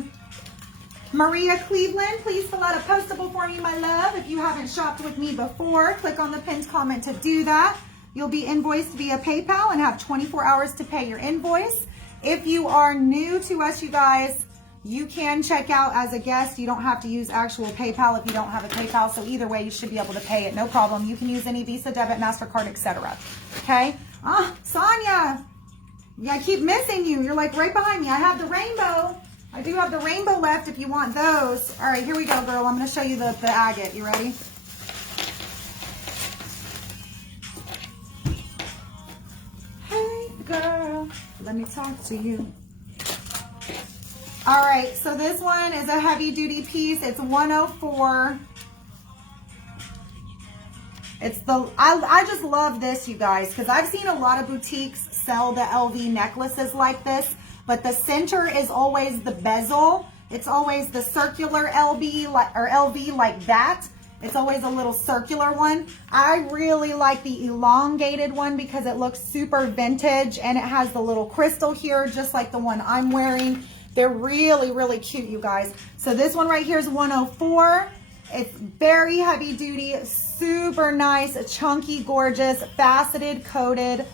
Maria Cleveland, please fill out a postable for me, my love. If you haven't shopped with me before, click on the pinned comment to do that. You'll be invoiced via PayPal and have 24 hours to pay your invoice. If you are new to us, you guys, you can check out as a guest. You don't have to use actual PayPal if you don't have a PayPal. So either way, you should be able to pay it. No problem. You can use any Visa, debit, MasterCard, etc. Okay? Sonia. Yeah, I keep missing you. You're like right behind me. I have the rainbow. I do have the rainbow left if you want those. All right, here we go, girl. I'm going to show you the agate. You ready? Hey, girl. Let me talk to you. All right, so this one is a heavy-duty piece. It's 104. It's I just love this, you guys, because I've seen a lot of boutiques sell the LV necklaces like this, but the center is always the bezel. It's always the circular LV like that. It's always a little circular one. I really like the elongated one because it looks super vintage and it has the little crystal here, just like the one I'm wearing. They're really, really cute, you guys. So this one right here is 104. It's very heavy duty, super nice, chunky, gorgeous, faceted, coated,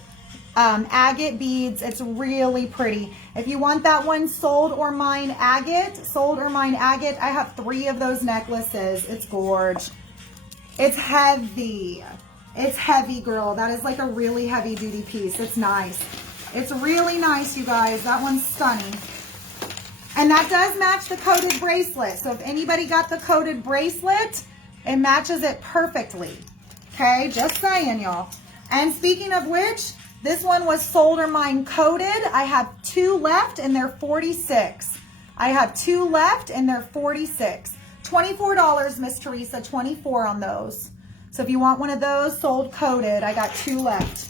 agate beads. It's really pretty. If you want that one sold or mine agate, I have 3 of those necklaces. It's gorge. It's heavy. It's heavy, girl. That is like a really heavy duty piece. It's nice. It's really nice, you guys. That one's stunning. And that does match the coated bracelet. So if anybody got the coated bracelet, it matches it perfectly. Okay, just saying, y'all. And speaking of which, this one was sold or mine coated. I have 2 left and they're 46. I have 2 left and they're 46. $24, Miss Teresa, 24 on those. So if you want one of those sold coated, I got 2 left.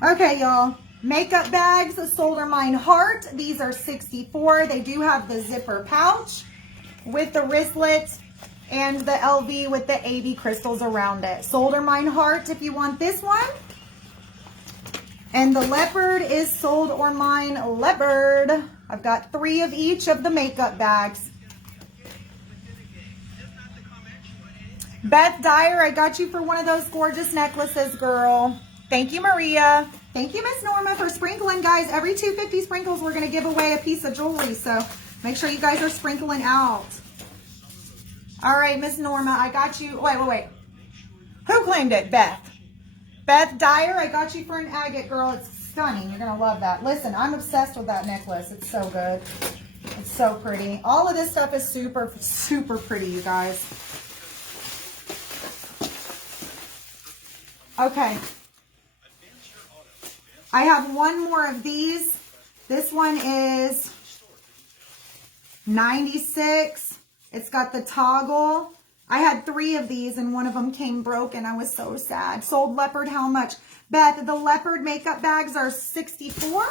Okay, y'all. Makeup bags, sold or mine heart. These are 64. They do have the zipper pouch with the wristlet and the LV with the AB crystals around it. Sold or mine heart if you want this one. And the leopard is sold or mine leopard. I've got 3 of each of the makeup bags. Beth Dyer, I got you for one of those gorgeous necklaces, girl. Thank you, Maria. Thank you, Miss Norma, for sprinkling. Guys, every 250 sprinkles, we're going to give away a piece of jewelry. So make sure you guys are sprinkling out. All right, Miss Norma, I got you. Wait. Who claimed it? Beth. Beth Dyer, I got you for an agate, girl. It's stunning. You're going to love that. Listen, I'm obsessed with that necklace. It's so good. It's so pretty. All of this stuff is super, super pretty, you guys. Okay. I have one more of these. This one is 96. It's got the toggle. I had 3 of these and one of them came broken. I was so sad. Sold leopard, how much? Beth, the leopard makeup bags are 64.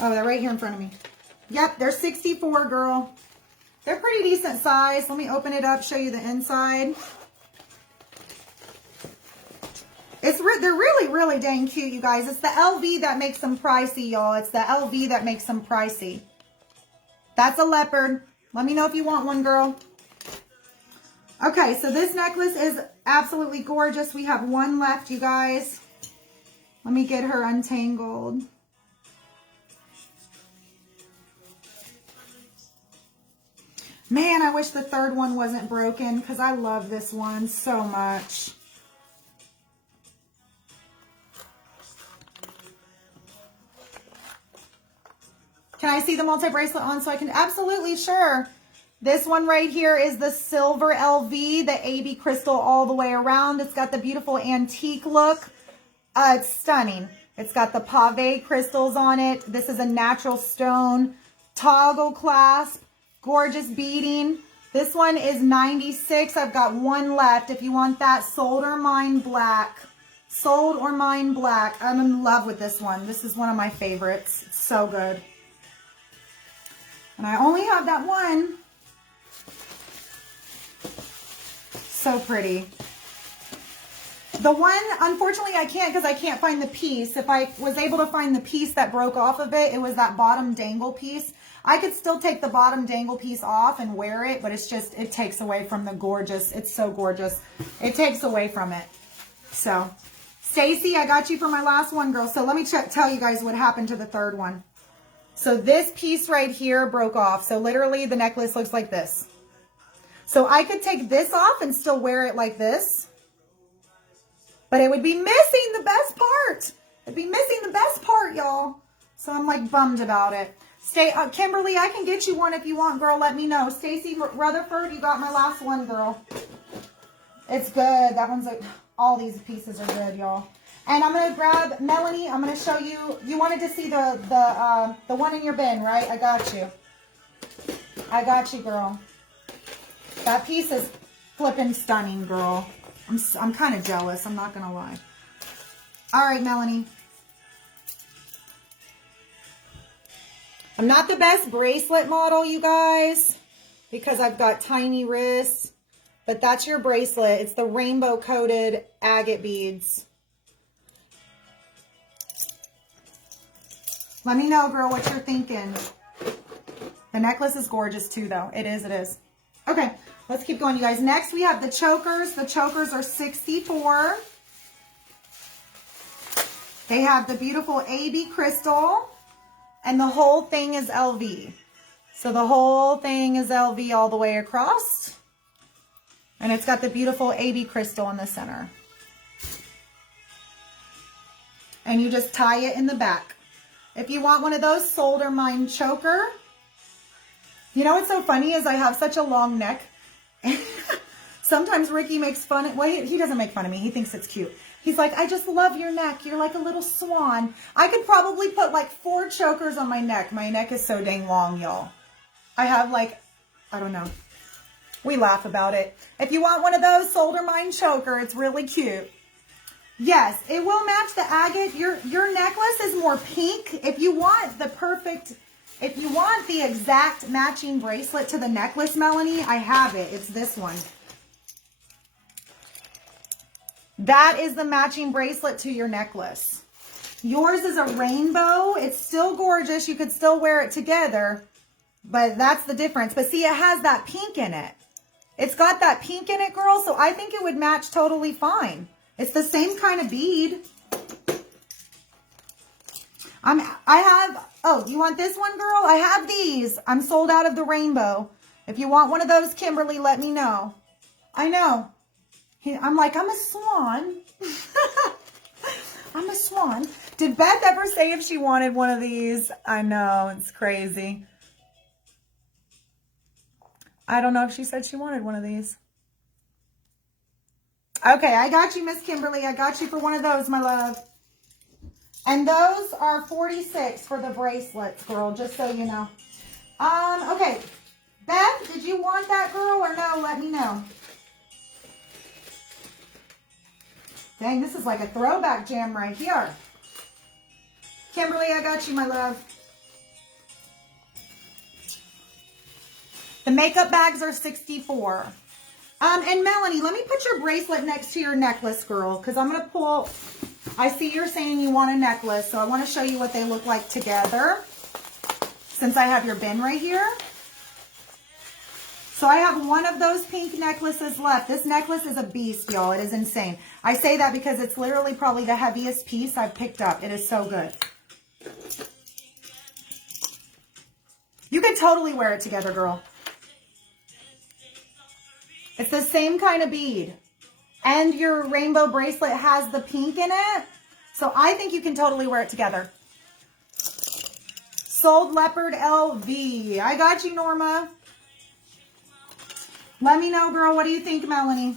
Oh, they're right here in front of me. Yep, they're 64, girl. They're pretty decent size. Let me open it up, show you the inside. They're really, really dang cute, you guys. It's the LV that makes them pricey, y'all. It's the LV that makes them pricey. That's a leopard. Let me know if you want one, girl. Okay, so this necklace is absolutely gorgeous. We have 1 left, you guys. Let me get her untangled. Man, I wish the 3rd one wasn't broken because I love this one so much. see the multi-bracelet on so I can, absolutely, sure. This one right here is the silver LV, the AB crystal all the way around. It's got the beautiful antique look. It's stunning. It's got the pave crystals on it. This is a natural stone toggle clasp, gorgeous beading. This one is 96. I've got one left. If you want that, sold or mine black. Sold or mine black. I'm in love with this one. This is one of my favorites. It's so good. And I only have that one. So pretty. The one, unfortunately, I can't because I can't find the piece. If I was able to find the piece that broke off of it, it was that bottom dangle piece. I could still take the bottom dangle piece off and wear it, but it's just, it takes away from the gorgeous. It's so gorgeous. It takes away from it. So, Stacy, I got you for my last one, girl. So let me tell you guys what happened to the third one. So this piece right here broke off. So literally the necklace looks like this. So I could take this off and still wear it like this. But it would be missing the best part. It'd be missing the best part, y'all. So I'm like bummed about it. Kimberly, I can get you one if you want, girl. Let me know. Stacy Rutherford, you got my last one, girl. It's good. That one's like, all these pieces are good, y'all. And I'm going to grab, Melanie, I'm going to show you. You wanted to see the one in your bin, right? I got you. I got you, girl. That piece is flipping stunning, girl. I'm kind of jealous. I'm not going to lie. All right, Melanie. I'm not the best bracelet model, you guys, because I've got tiny wrists. But that's your bracelet. It's the rainbow coated agate beads. Let me know, girl, what you're thinking. The necklace is gorgeous too, though. It is, it is. Okay, let's keep going, you guys. Next, we have the chokers. The chokers are 64. They have the beautiful AB crystal, and the whole thing is LV. So the whole thing is LV all the way across. And it's got the beautiful AB crystal in the center. And you just tie it in the back. If you want one of those, sold or mine choker. You know what's so funny is I have such a long neck. Sometimes Ricky makes fun of, well, he doesn't make fun of me. He thinks it's cute. He's like, I just love your neck. You're like a little swan. I could probably put like 4 chokers on my neck. My neck is so dang long, y'all. I have like, I don't know. We laugh about it. If you want one of those, sold or mine choker. It's really cute. Yes, it will match the agate. Your necklace is more pink. If you want the perfect, if you want the exact matching bracelet to the necklace, Melanie, I have it. It's this one. That is the matching bracelet to your necklace. Yours is a rainbow. It's still gorgeous. You could still wear it together, but that's the difference. But see, it has that pink in it. It's got that pink in it, girl, so I think it would match totally fine. It's the same kind of bead. Oh, you want this one, girl? I have these. I'm sold out of the rainbow. If you want one of those, Kimberly, let me know. I know. I'm like, I'm a swan. I'm a swan. Did Beth ever say if she wanted one of these? I know, it's crazy. I don't know if she said she wanted one of these. Okay, I got you, Miss Kimberly. I got you for one of those, my love. And those are 46 for the bracelets, girl, just so you know. Okay. Beth, did you want that, girl, or no? Let me know. Dang, this is like a throwback jam right here. Kimberly, I got you, my love. The makeup bags are 64. And Melanie, let me put your bracelet next to your necklace, girl, because I'm going to pull, I see you're saying you want a necklace, so I want to show you what they look like together, since I have your bin right here. So I have one of those pink necklaces left. This necklace is a beast, y'all. It is insane. I say that because it's literally probably the heaviest piece I've picked up. It is so good. You could totally wear it together, girl. It's the same kind of bead. And your rainbow bracelet has the pink in it. So I think you can totally wear it together. Sold leopard LV. I got you, Norma. Let me know, girl. What do you think, Melanie?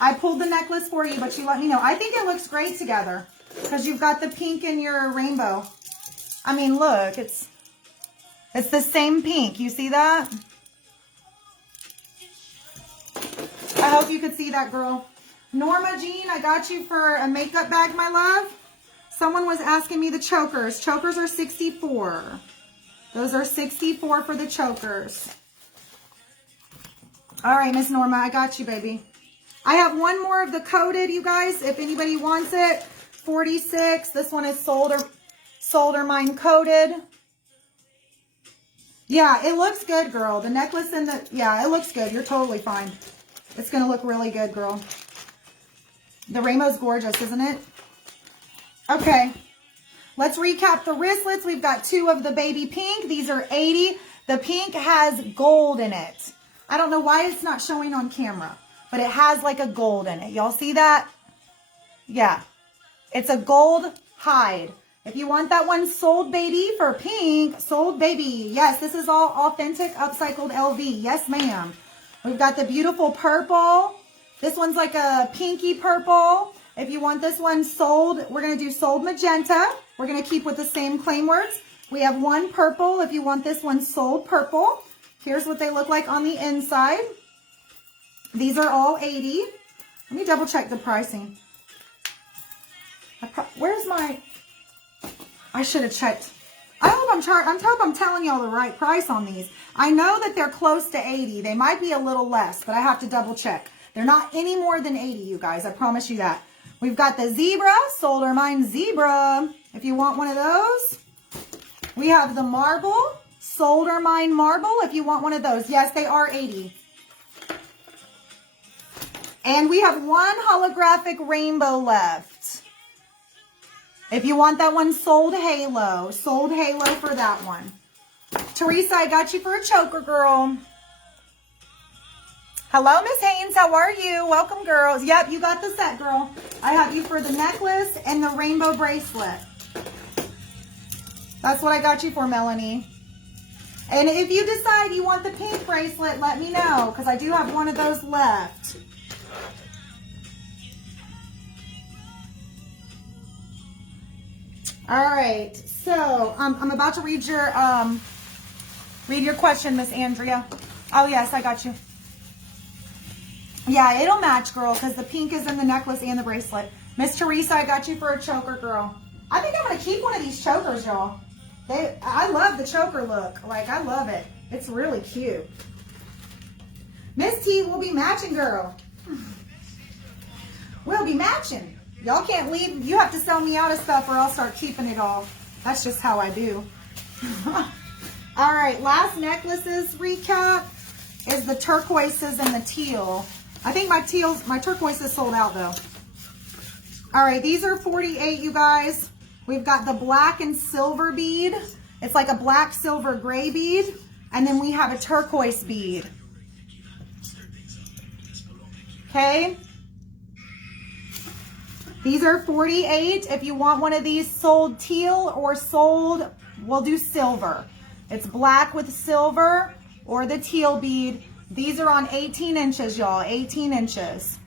I pulled the necklace for you, but you let me know. I think it looks great together because you've got the pink in your rainbow. I mean, look, it's the same pink. You see that? I hope you could see that, girl. Norma Jean, I got you for a makeup bag, my love. Someone was asking me the chokers. Chokers are 64. Those are 64 for the chokers. All right, Miss Norma, I got you, baby. I have one more of the coated, you guys, if anybody wants it. 46. This one is solder mine coated. Yeah, it looks good, girl. The necklace and the, yeah, it looks good. You're totally fine. It's going to look really good, girl. The rainbow's gorgeous, isn't it? Okay. Let's recap the wristlets. We've got 2 of the baby pink. These are 80. The pink has gold in it. I don't know why it's not showing on camera, but it has like a gold in it. Y'all see that? Yeah. It's a gold hide. If you want that one sold baby for pink, sold baby. Yes, this is all authentic upcycled LV. Yes, ma'am. We've got the beautiful purple. This one's like a pinky purple. If you want this one sold, we're going to do sold magenta. We're going to keep with the same claim words. We have one purple. If you want this one sold purple. Here's what they look like on the inside. These are all 80. Let me double check the pricing. Where's my... I should have checked. I hope I'm telling y'all the right price on these. I know that they're close to 80. They might be a little less, but I have to double check. They're not any more than 80, you guys. I promise you that. We've got the zebra, solder mine zebra. If you want one of those. We have the marble, solder mine marble. If you want one of those. Yes, they are 80. And we have one holographic rainbow left. If you want that one, sold halo for that one. Teresa, I got you for a choker, girl. Hello, Miss Haynes. How are you? Welcome, girls. Yep, you got the set, girl. I have you for the necklace and the rainbow bracelet. That's what I got you for, Melanie. And if you decide you want the pink bracelet, let me know, because I do have one of those left. All right, so I'm about to read your question, Miss Andrea. Oh yes, I got you. Yeah, it'll match, girl, because the pink is in the necklace and the bracelet. Miss Teresa, I got you for a choker, girl. I think I'm gonna keep one of these chokers, y'all. I love the choker look. Like, I love it. It's really cute. Miss T, we'll be matching, girl. We'll be matching. Y'all can't leave. You have to sell me out of stuff or I'll start keeping it all. That's just how I do. All right, last necklaces recap is the turquoises and the teal. I think my turquoise is sold out though. All right, these are 48, you guys. We've got the black and silver bead. It's like a black, silver, gray bead. And then we have a turquoise bead. Okay. These are 48. If you want one of these sold teal or sold, we'll do silver. It's black with silver or the teal bead. These are on 18 inches, y'all, 18 inches.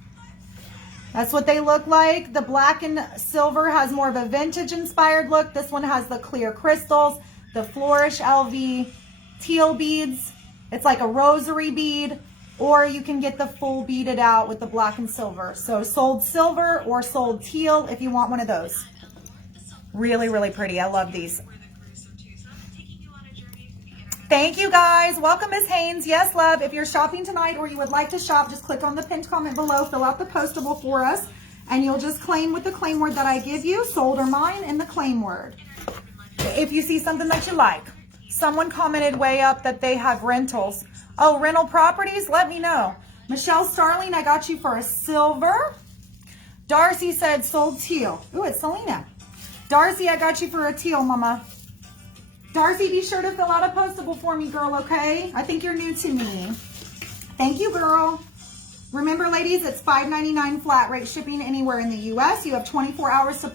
That's what they look like. The black and silver has more of a vintage inspired look. This one has the clear crystals, the flourish LV teal beads. It's like a rosary bead, or you can get the full beaded out with the black and silver. So sold silver or sold teal if you want one of those. Really, really pretty. I love these. Thank you, guys. Welcome, Miss Haynes. Yes, love. If you're shopping tonight or you would like to shop, just click on the pinned comment below, fill out the postable for us, and you'll just claim with the claim word that I give you, sold or mine, and the claim word. If you see something that you like. Someone commented way up that they have rentals. Oh, rental properties? Let me know. Michelle Starling, I got you for a silver. Darcy said sold teal. Ooh, it's Selena. Darcy, I got you for a teal, mama. Darcy, be sure to fill out a postable for me, girl, okay? I think you're new to me. Thank you, girl. Remember, ladies, it's $5.99 flat rate shipping anywhere in the U.S. You have 24 hours to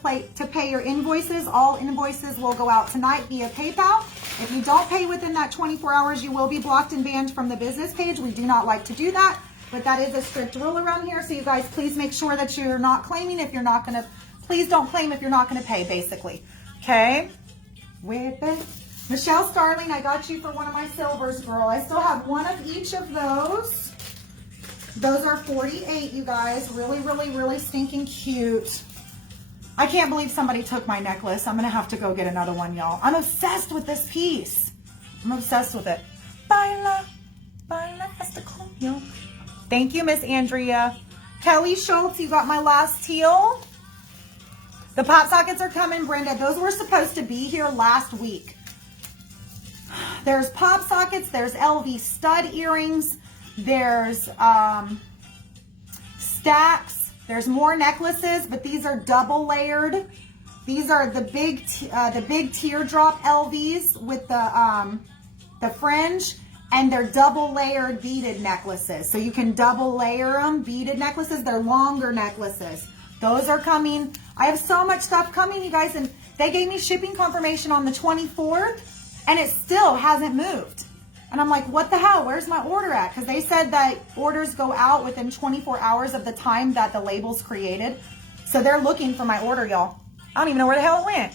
pay your invoices. All invoices will go out tonight via PayPal. If you don't pay within that 24 hours, you will be blocked and banned from the business page. We do not like to do that, but that is a strict rule around here. So you guys, please make sure that you're not claiming if you're not going to, please don't claim if you're not going to pay, basically. Okay? With it. Michelle Starling, I got you for one of my silvers, girl. I still have one of each of those. Those are 48, you guys. Really, really, really stinking cute. I can't believe somebody took my necklace. I'm going to have to go get another one, y'all. I'm obsessed with this piece. I'm obsessed with it. Baila, baila hasta coño. Thank you, Miss Andrea. Kelly Schultz, you got my last teal. The pop sockets are coming, Brenda. Those were supposed to be here last week. There's pop sockets. There's LV stud earrings. There's stacks. There's more necklaces, but these are double layered. These are the big teardrop LVs with the fringe, and they're double layered beaded necklaces. So you can double layer them, beaded necklaces. They're longer necklaces. Those are coming. I have so much stuff coming, you guys, and they gave me shipping confirmation on the 24th, and it still hasn't moved. And I'm like, what the hell? Where's my order at? Because they said that orders go out within 24 hours of the time that the label's created. So they're looking for my order, y'all. I don't even know where the hell it went.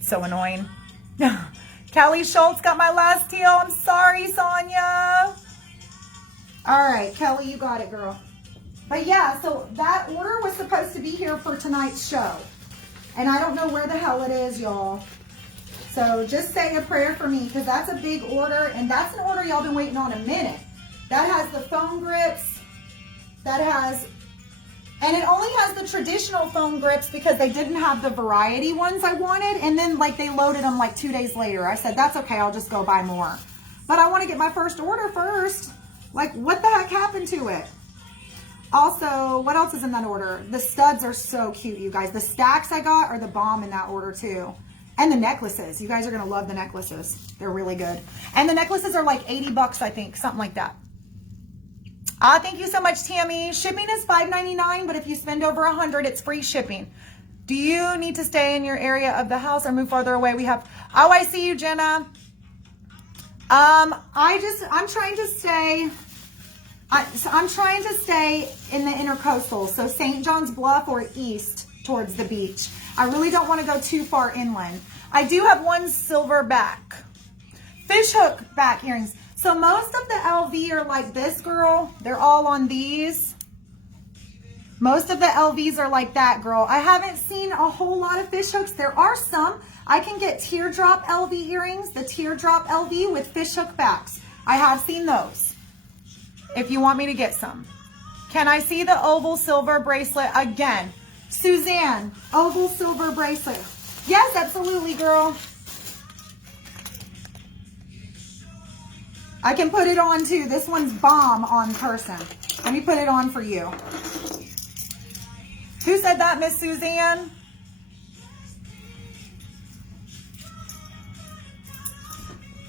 So annoying. Kelly Schultz got my last teal. I'm sorry, Sonia. All right, Kelly, you got it, girl. But yeah, so that order was supposed to be here for tonight's show. And I don't know where the hell it is, y'all. So just say a prayer for me, because that's a big order, and that's an order y'all been waiting on a minute. That has the foam grips, and it only has the traditional foam grips because they didn't have the variety ones I wanted, and then like they loaded them like 2 days later. I said, that's okay, I'll just go buy more. But I want to get my first order first. Like, what the heck happened to it? Also, what else is in that order? The studs are so cute, you guys. The stacks I got are the bomb in that order too. And the necklaces. You guys are going to love the necklaces. They're really good. And the necklaces are like 80 bucks, I think. Something like that. Thank you so much, Tammy. Shipping is $5.99, but if you spend over $100, it's free shipping. Do you need to stay in your area of the house or move farther away? We have... Oh, I see you, Jenna. I'm trying to stay... I'm trying to stay in the intercoastal. So St. John's Bluff or east towards the beach. I really don't want to go too far inland. I do have one silver back. Fishhook back earrings. So most of the LV are like this, girl. They're all on these. Most of the LVs are like that, girl. I haven't seen a whole lot of fishhooks. There are some. I can get teardrop LV earrings, the teardrop LV with fishhook backs. I have seen those. If you want me to get some. Can I see the oval silver bracelet again? Suzanne, oval silver bracelet. Yes, absolutely, girl. I can put it on too. This one's bomb on person. Let me put it on for you. Who said that, Miss Suzanne?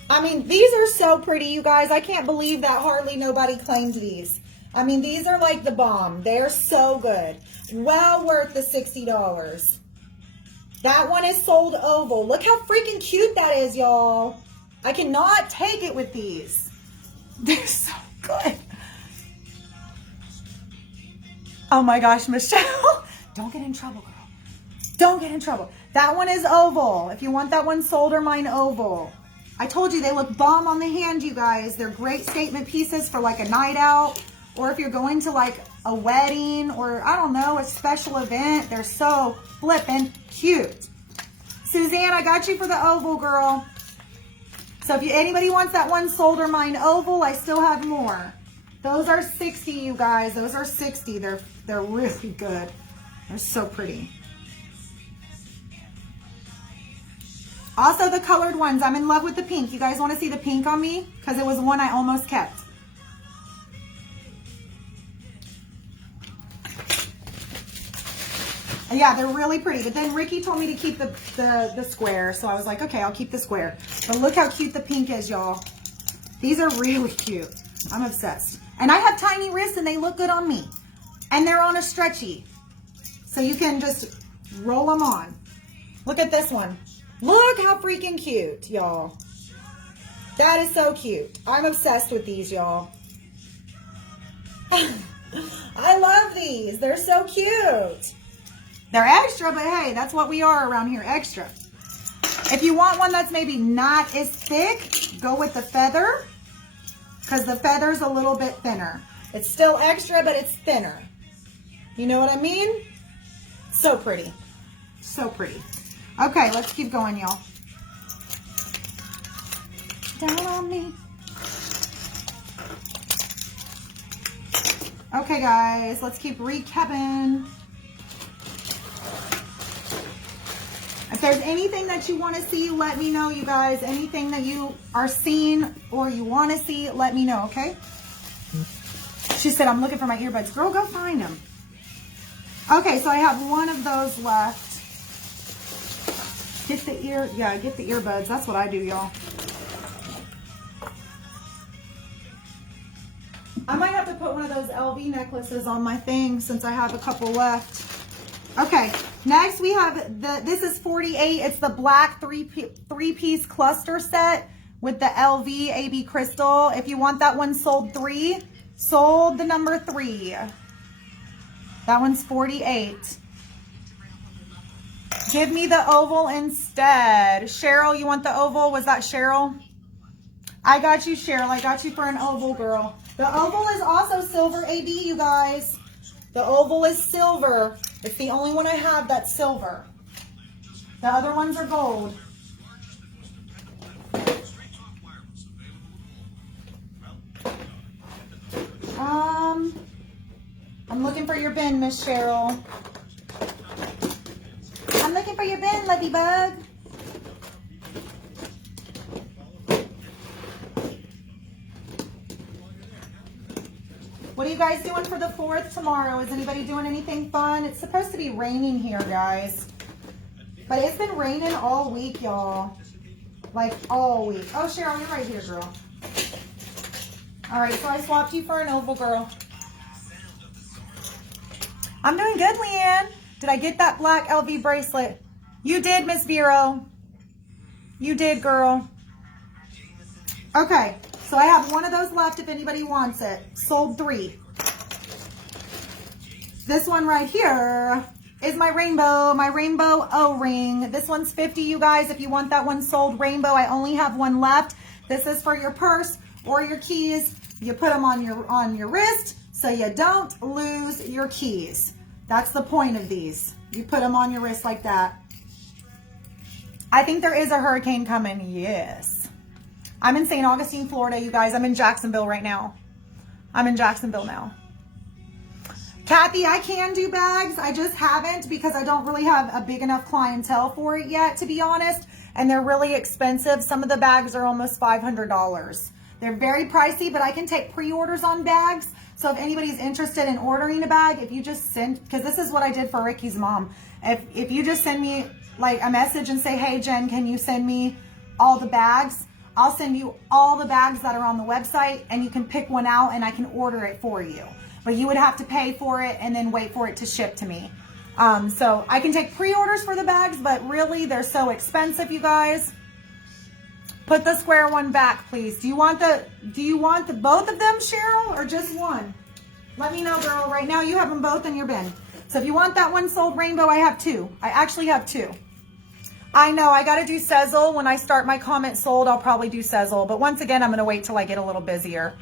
I mean, these are so pretty, you guys. I can't believe that hardly nobody claimed these. I mean, these are like the bomb. They're so good. Well worth the $60. That one is sold oval. Look how freaking cute that is, y'all. I cannot take it with these. They're so good. Oh my gosh, Michelle. Don't get in trouble, girl. Don't get in trouble. That one is oval. If you want that one sold or mine oval. I told you they look bomb on the hand, you guys. They're great statement pieces for like a night out. Or if you're going to like a wedding or, I don't know, a special event. They're so flippin' cute. Suzanne, I got you for the oval, girl. So if anybody wants that one sold or mine oval, I still have more. Those are 60, you guys. Those are 60. They're really good. They're so pretty. Also the colored ones. I'm in love with the pink. You guys want to see the pink on me? Because it was one I almost kept. Yeah, they're really pretty. But then Ricky told me to keep the square. So I was like, okay, I'll keep the square. But look how cute the pink is, y'all. These are really cute. I'm obsessed. And I have tiny wrists and they look good on me. And they're on a stretchy. So you can just roll them on. Look at this one. Look how freaking cute, y'all. That is so cute. I'm obsessed with these, y'all. I love these. They're so cute. They're extra, but hey, that's what we are around here, extra. If you want one that's maybe not as thick, go with the feather, because the feather's a little bit thinner. It's still extra, but it's thinner. You know what I mean? So pretty. So pretty. Okay, let's keep going, y'all. Down on me. Okay, guys, let's keep recapping. If there's anything that you want to see, let me know, you guys. Anything that you are seeing or you want to see, let me know, okay? She said, I'm looking for my earbuds. Girl, go find them. Okay, so I have one of those left. Get the earbuds. That's what I do, y'all. I might have to put one of those LV necklaces on my thing since I have a couple left. Okay, next we have this is 48. It's the black three-piece cluster set with the LV AB crystal. If you want that one sold 3, sold the number 3. That one's 48. Give me the oval instead. Cheryl, you want the oval? Was that Cheryl? I got you, Cheryl. I got you for an oval, girl. The oval is also silver, AB, you guys. The oval is silver. It's the only one I have that's silver. The other ones are gold. I'm looking for your bin, Miss Cheryl. I'm looking for your bin, Ladybug. What are you guys doing for the 4th tomorrow? Is anybody doing anything fun? It's supposed to be raining here, guys. But it's been raining all week, y'all. Like, all week. Oh, Cheryl, you're right here, girl. All right, so I swapped you for an oval, girl. I'm doing good, Leanne. Did I get that black LV bracelet? You did, Miss Vero. You did, girl. Okay, so I have one of those left if anybody wants it. Sold 3. This one right here is my rainbow O-ring. This one's 50, you guys. If you want that one sold rainbow, I only have one left. This is for your purse or your keys. You put them on your wrist so you don't lose your keys. That's the point of these. You put them on your wrist like that. I think there is a hurricane coming. Yes. I'm in St. Augustine, Florida, you guys. I'm in Jacksonville right now. I'm in Jacksonville now. Kathy, I can do bags. I just haven't because I don't really have a big enough clientele for it yet, to be honest. And they're really expensive. Some of the bags are almost $500. They're very pricey, but I can take pre-orders on bags. So if anybody's interested in ordering a bag, if you just send, because this is what I did for Ricky's mom. If you just send me like a message and say, hey, Jen, can you send me all the bags? I'll send you all the bags that are on the website and you can pick one out and I can order it for you. But you would have to pay for it and then wait for it to ship to me. So I can take pre-orders for the bags, but really they're so expensive, you guys. Put the square one back, please. Do you want the both of them, Cheryl, or just one? Let me know, girl. Right now you have them both in your bin. So if you want that one sold rainbow, I have 2. I actually have 2. I know I got to do Sezzle. When I start my comment sold, I'll probably do Sezzle. But once again, I'm going to wait till I get a little busier.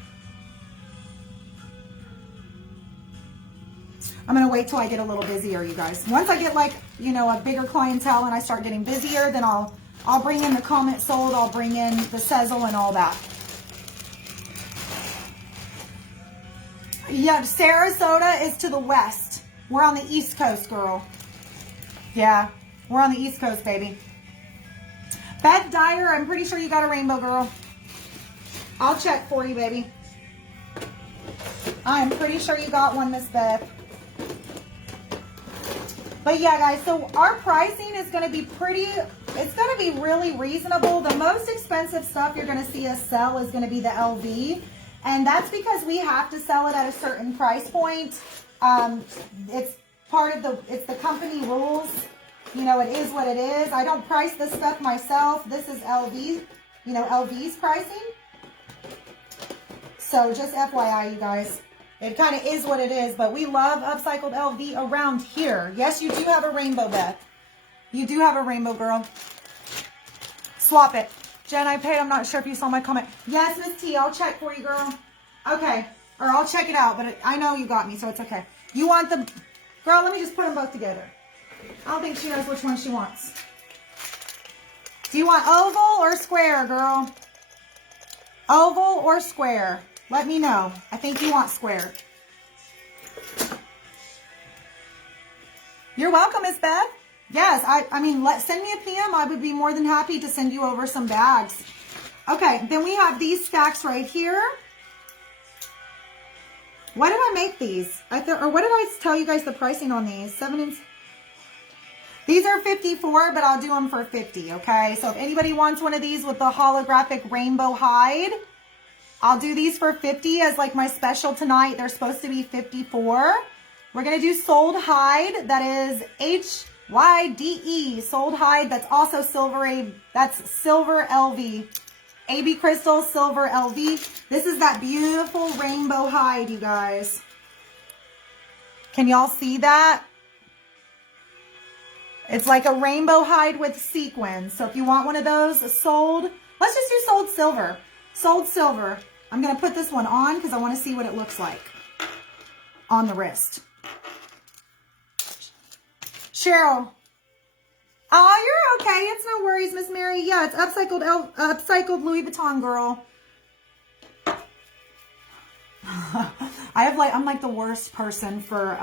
I'm going to wait till I get a little busier, you guys. Once I get like, you know, a bigger clientele and I start getting busier, then I'll bring in the comment sold. I'll bring in the Sezzle and all that. Yeah, Sarasota is to the west. We're on the East Coast, girl. Yeah, we're on the East Coast, baby. Beth Dyer, I'm pretty sure you got a rainbow, girl. I'll check for you, baby. I'm pretty sure you got one, Miss Beth. But yeah, guys, so our pricing is going to be it's going to be really reasonable. The most expensive stuff you're going to see us sell is going to be the LV. And that's because we have to sell it at a certain price point. It's part of it's the company rules. You know, it is what it is. I don't price this stuff myself. This is LV, you know, LV's pricing. So just FYI, you guys, it kind of is what it is, but we love upcycled LV around here. Yes, you do have a rainbow, Beth. You do have a rainbow, girl. Swap it. Jen, I paid. I'm not sure if you saw my comment. Yes, Miss T, I'll check for you, girl. Okay. Or I'll check it out, but I know you got me, so it's okay. You want the... Girl, let me just put them both together. I don't think she knows which one she wants. Do you want oval or square, girl? Oval or square? Let me know. I think you want square. You're welcome, Miss Beth. Yes, I mean, send me a PM. I would be more than happy to send you over some bags. Okay, then we have these stacks right here. Why did I make these? Or what did I tell you guys the pricing on these? 7 inch. These are 54, but I'll do them for 50, okay? So if anybody wants one of these with the holographic rainbow hide, I'll do these for 50 as like my special tonight. They're supposed to be 54. We're going to do sold hide. That is HYDE, sold hide. That's also silver, that's silver LV. AB Crystal, silver LV. This is that beautiful rainbow hide, you guys. Can y'all see that? It's like a rainbow hide with sequins. So if you want one of those sold, let's just do sold silver. Sold silver. I'm going to put this one on because I want to see what it looks like on the wrist. Cheryl. Oh, you're okay. It's no worries, Miss Mary. Yeah, it's upcycled Louis Vuitton, girl. I'm like the worst person for,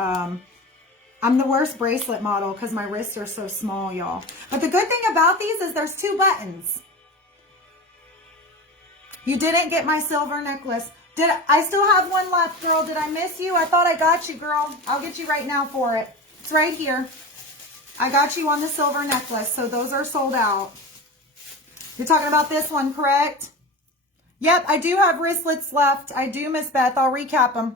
I'm the worst bracelet model because my wrists are so small, y'all. But the good thing about these is there's 2 buttons. You didn't get my silver necklace. I still have one left, girl. Did I miss you? I thought I got you, girl. I'll get you right now for it. It's right here. I got you on the silver necklace, so those are sold out. You're talking about this one, correct? Yep, I do have wristlets left. I do, Miss Beth. I'll recap them.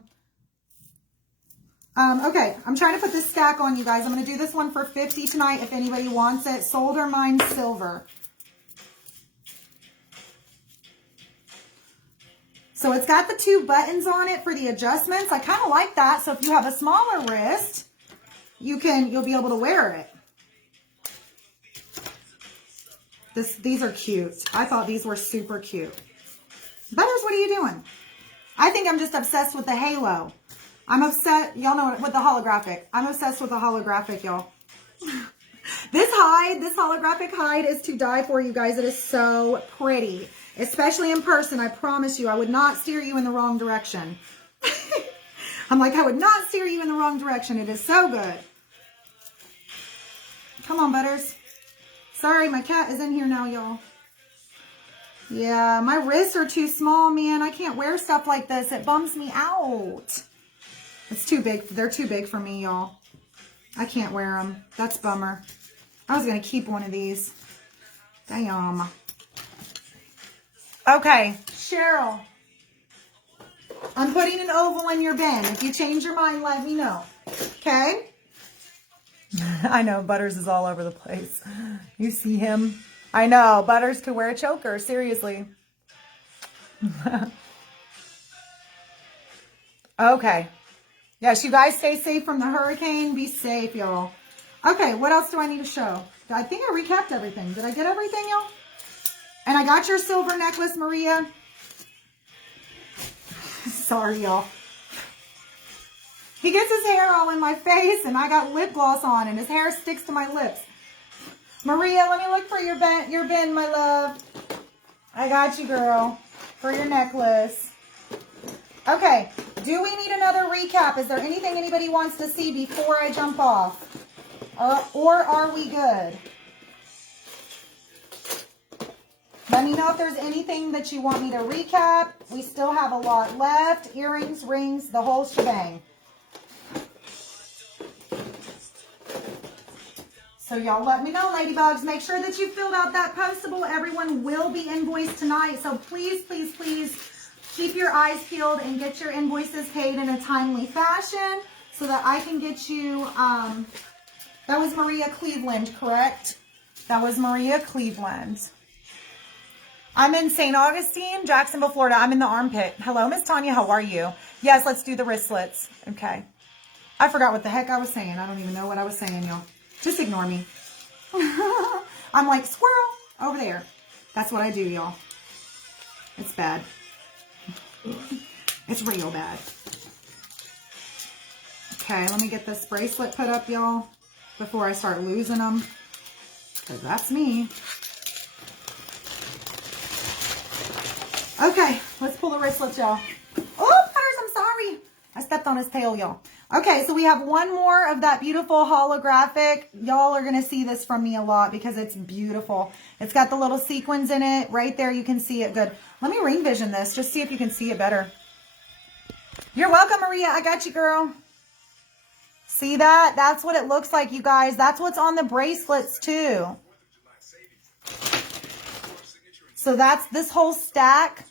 Okay, I'm trying to put this stack on, you guys. I'm going to do this one for 50 tonight if anybody wants it. Sold or mine silver. So it's got the 2 buttons on it for the adjustments. I kind of like that. So if you have a smaller wrist, you'll be able to wear it. These are cute. I thought these were super cute. Butters, what are you doing? I think I'm just obsessed with the halo. I'm upset, y'all know, with the holographic. I'm obsessed with the holographic, y'all. This holographic hide is to die for, you guys. It is so pretty, especially in person. I promise you, I would not steer you in the wrong direction. I'm like, I would not steer you in the wrong direction. It is so good. Come on, Butters. Sorry, my cat is in here now, y'all. Yeah, my wrists are too small, man. I can't wear stuff like this. It bums me out. It's too big. They're too big for me, y'all. I can't wear them. That's a bummer. I was going to keep one of these. Damn. Okay, Cheryl. I'm putting an oval in your bin. If you change your mind, let me know. Okay? I know, Butters is all over the place. You see him? I know, Butters could wear a choker. Seriously. Okay. Yes, you guys stay safe from the hurricane. Be safe, y'all. Okay, what else do I need to show? I think I recapped everything. Did I get everything, y'all? And I got your silver necklace, Maria. Sorry, y'all. He gets his hair all in my face, and I got lip gloss on, and his hair sticks to my lips. Maria, let me look for your bin, my love. I got you, girl, for your necklace. Okay, do we need another recap? Is there anything anybody wants to see before I jump off? Or are we good? Let me know if there's anything that you want me to recap. We still have a lot left. Earrings, rings, the whole shebang. So y'all let me know, ladybugs. Make sure that you filled out that postable. Everyone will be invoiced tonight. So please, please, please keep your eyes peeled and get your invoices paid in a timely fashion so that I can get you, that was Maria Cleveland, correct? That was Maria Cleveland. I'm in St. Augustine, Jacksonville, Florida. I'm in the armpit. Hello, Miss Tanya. How are you? Yes, let's do the wristlets. Okay. I forgot what the heck I was saying. I don't even know what I was saying, y'all. Just ignore me. I'm like, squirrel over there. That's what I do, y'all. It's bad. It's real bad. Okay, let me get this bracelet put up, y'all, before I start losing them. Because that's me. Okay, let's pull the wristlets, y'all. Oh, Cutters, I'm sorry. I stepped on his tail, y'all. Okay, so we have one more of that beautiful holographic. Y'all are going to see this from me a lot because it's beautiful. It's got the little sequins in it. Right there, you can see it good. Let me ring vision this. Just see if you can see it better. You're welcome, Maria. I got you, girl. See that? That's what it looks like, you guys. That's what's on the bracelets, too. So that's this whole stack.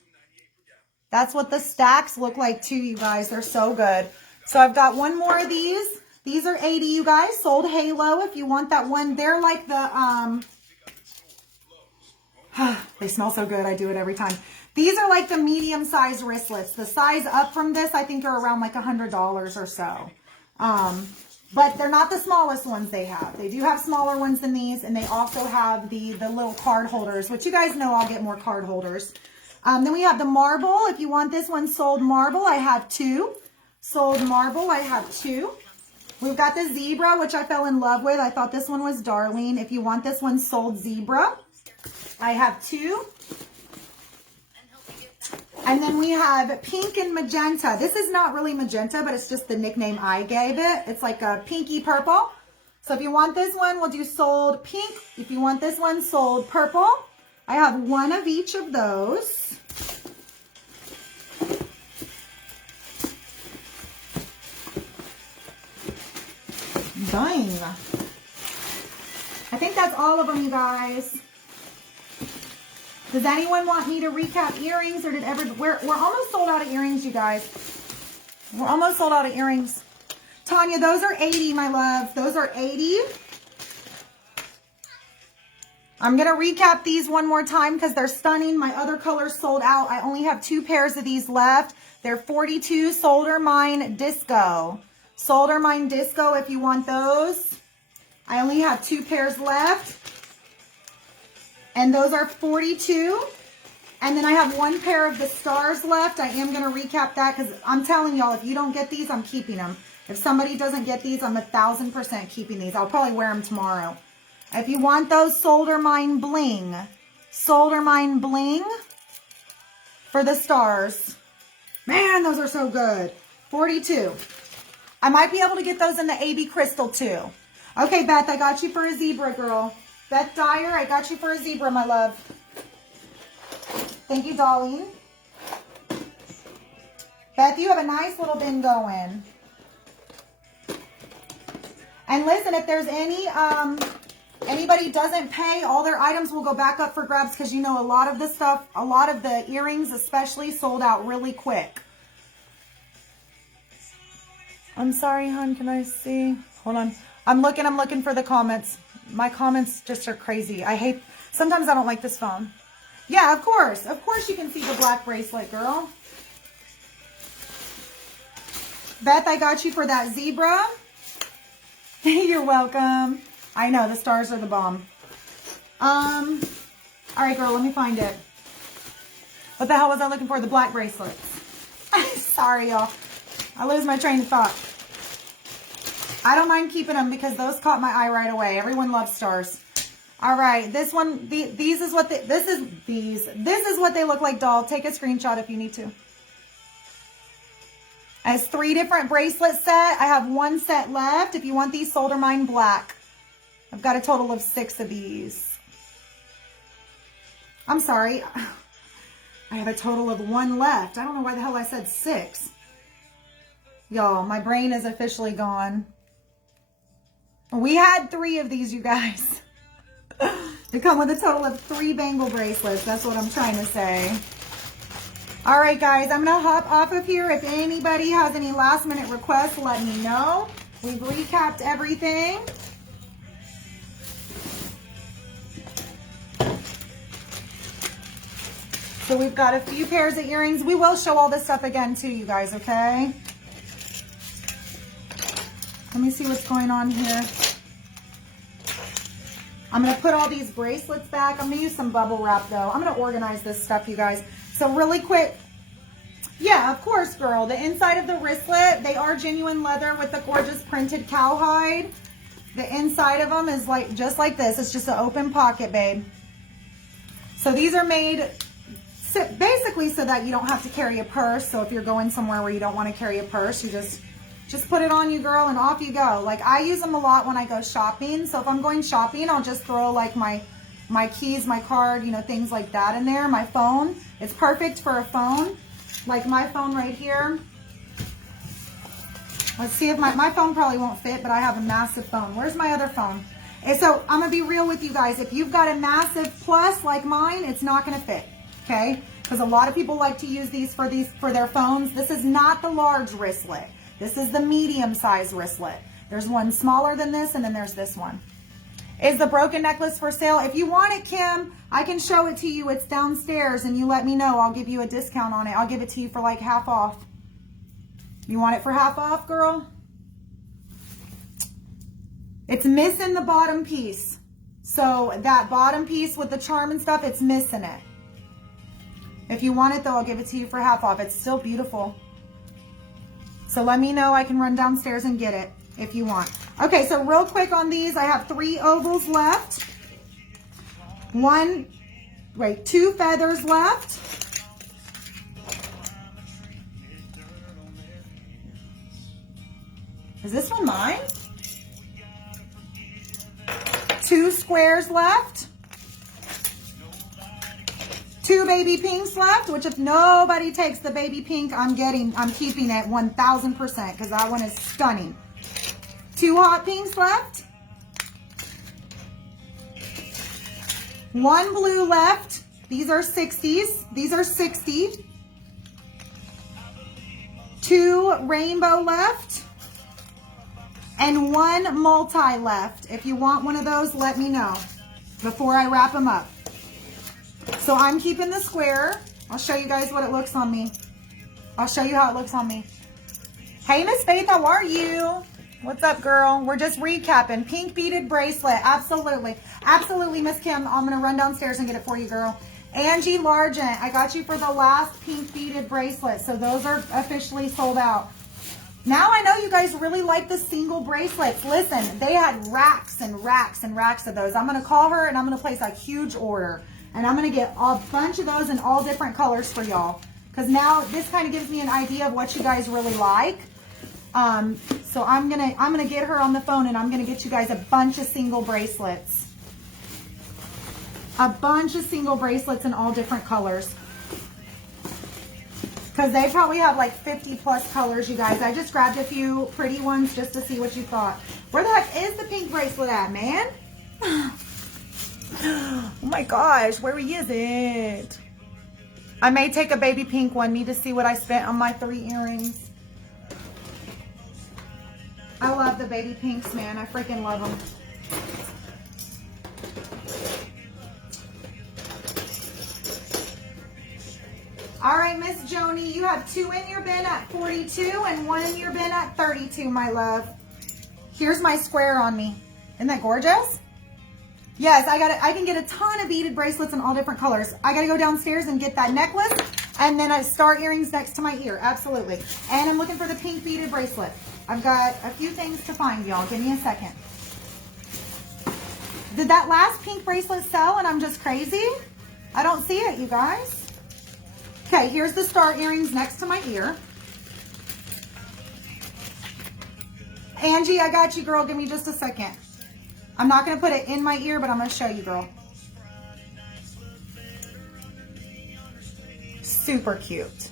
That's what the stacks look like, too, you guys. They're so good. So I've got one more of these. These are 80, you guys. Sold Halo if you want that one. They're like the, they smell so good. I do it every time. These are like the medium-sized wristlets. The size up from this, I think, are around like $100 or so. But they're not the smallest ones they have. They do have smaller ones than these, and they also have the little card holders, which you guys know I'll get more card holders. Then we have the marble. If you want this one sold marble, I have 2. Sold marble, I have 2. We've got the zebra, which I fell in love with. I thought this one was darling. If you want this one sold zebra, I have 2. And then we have pink and magenta. This is not really magenta, but it's just the nickname I gave it. It's like a pinky purple. So if you want this one, we'll do sold pink. If you want this one, sold purple. I have one of each of those. Dang. I think that's all of them, you guys. Does anyone want me to recap earrings, or did we're almost sold out of earrings, you guys. We're almost sold out of earrings. Tanya, those are 80, my love. Those are 80. I'm going to recap these one more time because they're stunning. My other colors sold out. I only have 2 pairs of these left. They're 42 Solder Mine Disco. Solder Mine Disco if you want those. I only have 2 pairs left. And those are 42. And then I have 1 pair of the stars left. I am going to recap that because I'm telling y'all, if you don't get these, I'm keeping them. If somebody doesn't get these, I'm 1,000% keeping these. I'll probably wear them tomorrow. If you want those Solder Mine Bling for the stars. Man, those are so good. 42. I might be able to get those in the AB Crystal too. Okay, Beth, I got you for a zebra, girl. Beth Dyer, I got you for a zebra, my love. Thank you, darling. Beth, you have a nice little bin going. And listen, if there's anybody doesn't pay, all their items will go back up for grabs because you know a lot of the stuff, a lot of the earrings especially, sold out really quick. I'm sorry, hon. Can I see? Hold on. I'm looking for the comments. My comments just are crazy. Sometimes I don't like this phone. Yeah, of course. Of course you can see the black bracelet, girl. Beth, I got you for that zebra. You're welcome. I know, the stars are the bomb. All right, girl, let me find it. What the hell was I looking for? The black bracelets. Sorry, y'all. I lose my train of thought. I don't mind keeping them because those caught my eye right away. Everyone loves stars. All right, this one, this is what they look like, doll. Take a screenshot if you need to. It's 3 different bracelet set. I have 1 set left. If you want these, Solder Mine Black. I've got a total of 6 of these. I'm sorry. I have a total of 1 left. I don't know why the hell I said 6. Y'all, my brain is officially gone. We had 3 of these, you guys. They come with a total of 3 bangle bracelets. That's what I'm trying to say. All right, guys, I'm going to hop off of here. If anybody has any last minute requests, let me know. We've recapped everything. So we've got a few pairs of earrings. We will show all this stuff again too, you guys, okay? Let me see what's going on here. I'm going to put all these bracelets back. I'm going to use some bubble wrap, though. I'm going to organize this stuff, you guys. So really quick. Yeah, of course, girl. The inside of the wristlet, they are genuine leather with the gorgeous printed cowhide. The inside of them is like just like this. It's just an open pocket, babe. So these are made basically so that you don't have to carry a purse. So if you're going somewhere where you don't want to carry a purse, you just put it on you, girl, and off you go. Like, I use them a lot when I go shopping. So if I'm going shopping, I'll just throw like my keys, my card, you know, things like that in there. My phone, it's perfect for a phone. Like my phone right here. Let's see if my phone probably won't fit, but I have a massive phone. Where's my other phone? And so I'm going to be real with you guys. If you've got a massive plus like mine, it's not going to fit. Okay? Because a lot of people like to use these for their phones. This is not the large wristlet. This is the medium size wristlet. There's one smaller than this, and then there's this one. Is the broken necklace for sale? If you want it, Kim, I can show it to you. It's downstairs, and you let me know. I'll give you a discount on it. I'll give it to you for like half off. You want it for half off, girl? It's missing the bottom piece. So that bottom piece with the charm and stuff, it's missing it. If you want it, though, I'll give it to you for half off. It's still beautiful. So let me know. I can run downstairs and get it if you want. Okay, so real quick on these, I have 3 ovals left. 2 feathers left. Is this one mine? 2 squares left. 2 baby pinks left, which if nobody takes the baby pink, I'm keeping it 1000% because that one is stunning. 2 hot pinks left. 1 blue left. These are 60s. These are 60. 2 rainbow left. And 1 multi left. If you want one of those, let me know before I wrap them up. So I'm keeping the square. I'll show you guys what it looks on me. I'll show you how it looks on me. Hey, Miss Faith, how are you? What's up, girl? We're just recapping. Pink beaded bracelet. Absolutely. Absolutely, Miss Kim. I'm going to run downstairs and get it for you, girl. Angie Largent, I got you for the last pink beaded bracelet. So those are officially sold out. Now I know you guys really like the single bracelets. Listen, they had racks and racks and racks of those. I'm going to call her and I'm going to place a huge order. And I'm going to get a bunch of those in all different colors for y'all. Because now this kind of gives me an idea of what you guys really like. So I'm gonna get her on the phone and I'm gonna get you guys a bunch of single bracelets. A bunch of single bracelets in all different colors. Because they probably have like 50 plus colors, you guys. I just grabbed a few pretty ones just to see what you thought. Where the heck is the pink bracelet at, man? Oh my gosh, where is it? I may take a baby pink one. Need to see what I spent on my 3 earrings. I love the baby pinks, man. I freaking love them. All right, Miss Joni, you have 2 in your bin at 42 and 1 in your bin at 32, my love. Here's my square on me. Isn't that gorgeous? Yes, I can get a ton of beaded bracelets in all different colors. I got to go downstairs and get that necklace and then star earrings next to my ear. Absolutely. And I'm looking for the pink beaded bracelet. I've got a few things to find, y'all. Give me a second. Did that last pink bracelet sell and I'm just crazy? I don't see it, you guys. Okay, here's the star earrings next to my ear. Angie, I got you, girl. Give me just a second. I'm not going to put it in my ear, but I'm going to show you, girl. Super cute.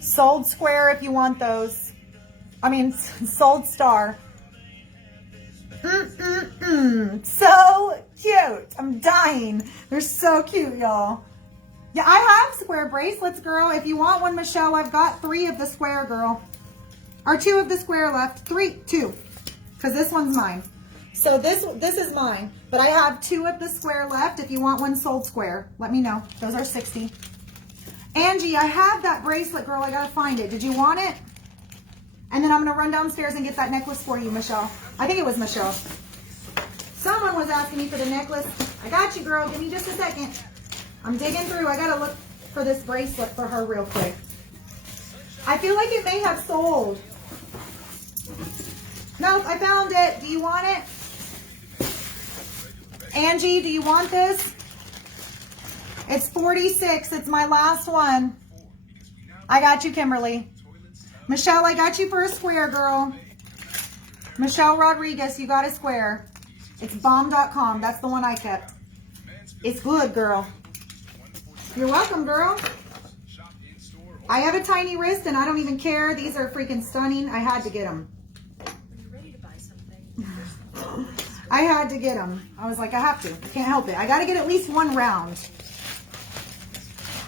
Sold square if you want those. I mean, sold star. So cute. I'm dying. They're so cute, y'all. Yeah, I have square bracelets, girl. If you want one, Michelle, I've got 3 of the square, girl. Or 2 of the square left. 2. Because this one's mine. So this is mine. But I have 2 of the square left. If you want one sold square, let me know. Those are 60. Angie, I have that bracelet, girl. I got to find it. Did you want it? And then I'm going to run downstairs and get that necklace for you, Michelle. I think it was Michelle. Someone was asking me for the necklace. I got you, girl. Give me just a second. I'm digging through. I got to look for this bracelet for her real quick. I feel like it may have sold. Nope, I found it. Do you want it? Angie, do you want this? It's 46. It's my last one. I got you, Kimberly. Michelle, I got you for a square, girl. Michelle Rodriguez, you got a square. It's bomb.com. That's the one I kept. It's good, girl. You're welcome, girl. I have a tiny wrist and I don't even care. These are freaking stunning. I had to get them. I had to get them. I was like, I have to. I can't help it. I got to get at least 1 round.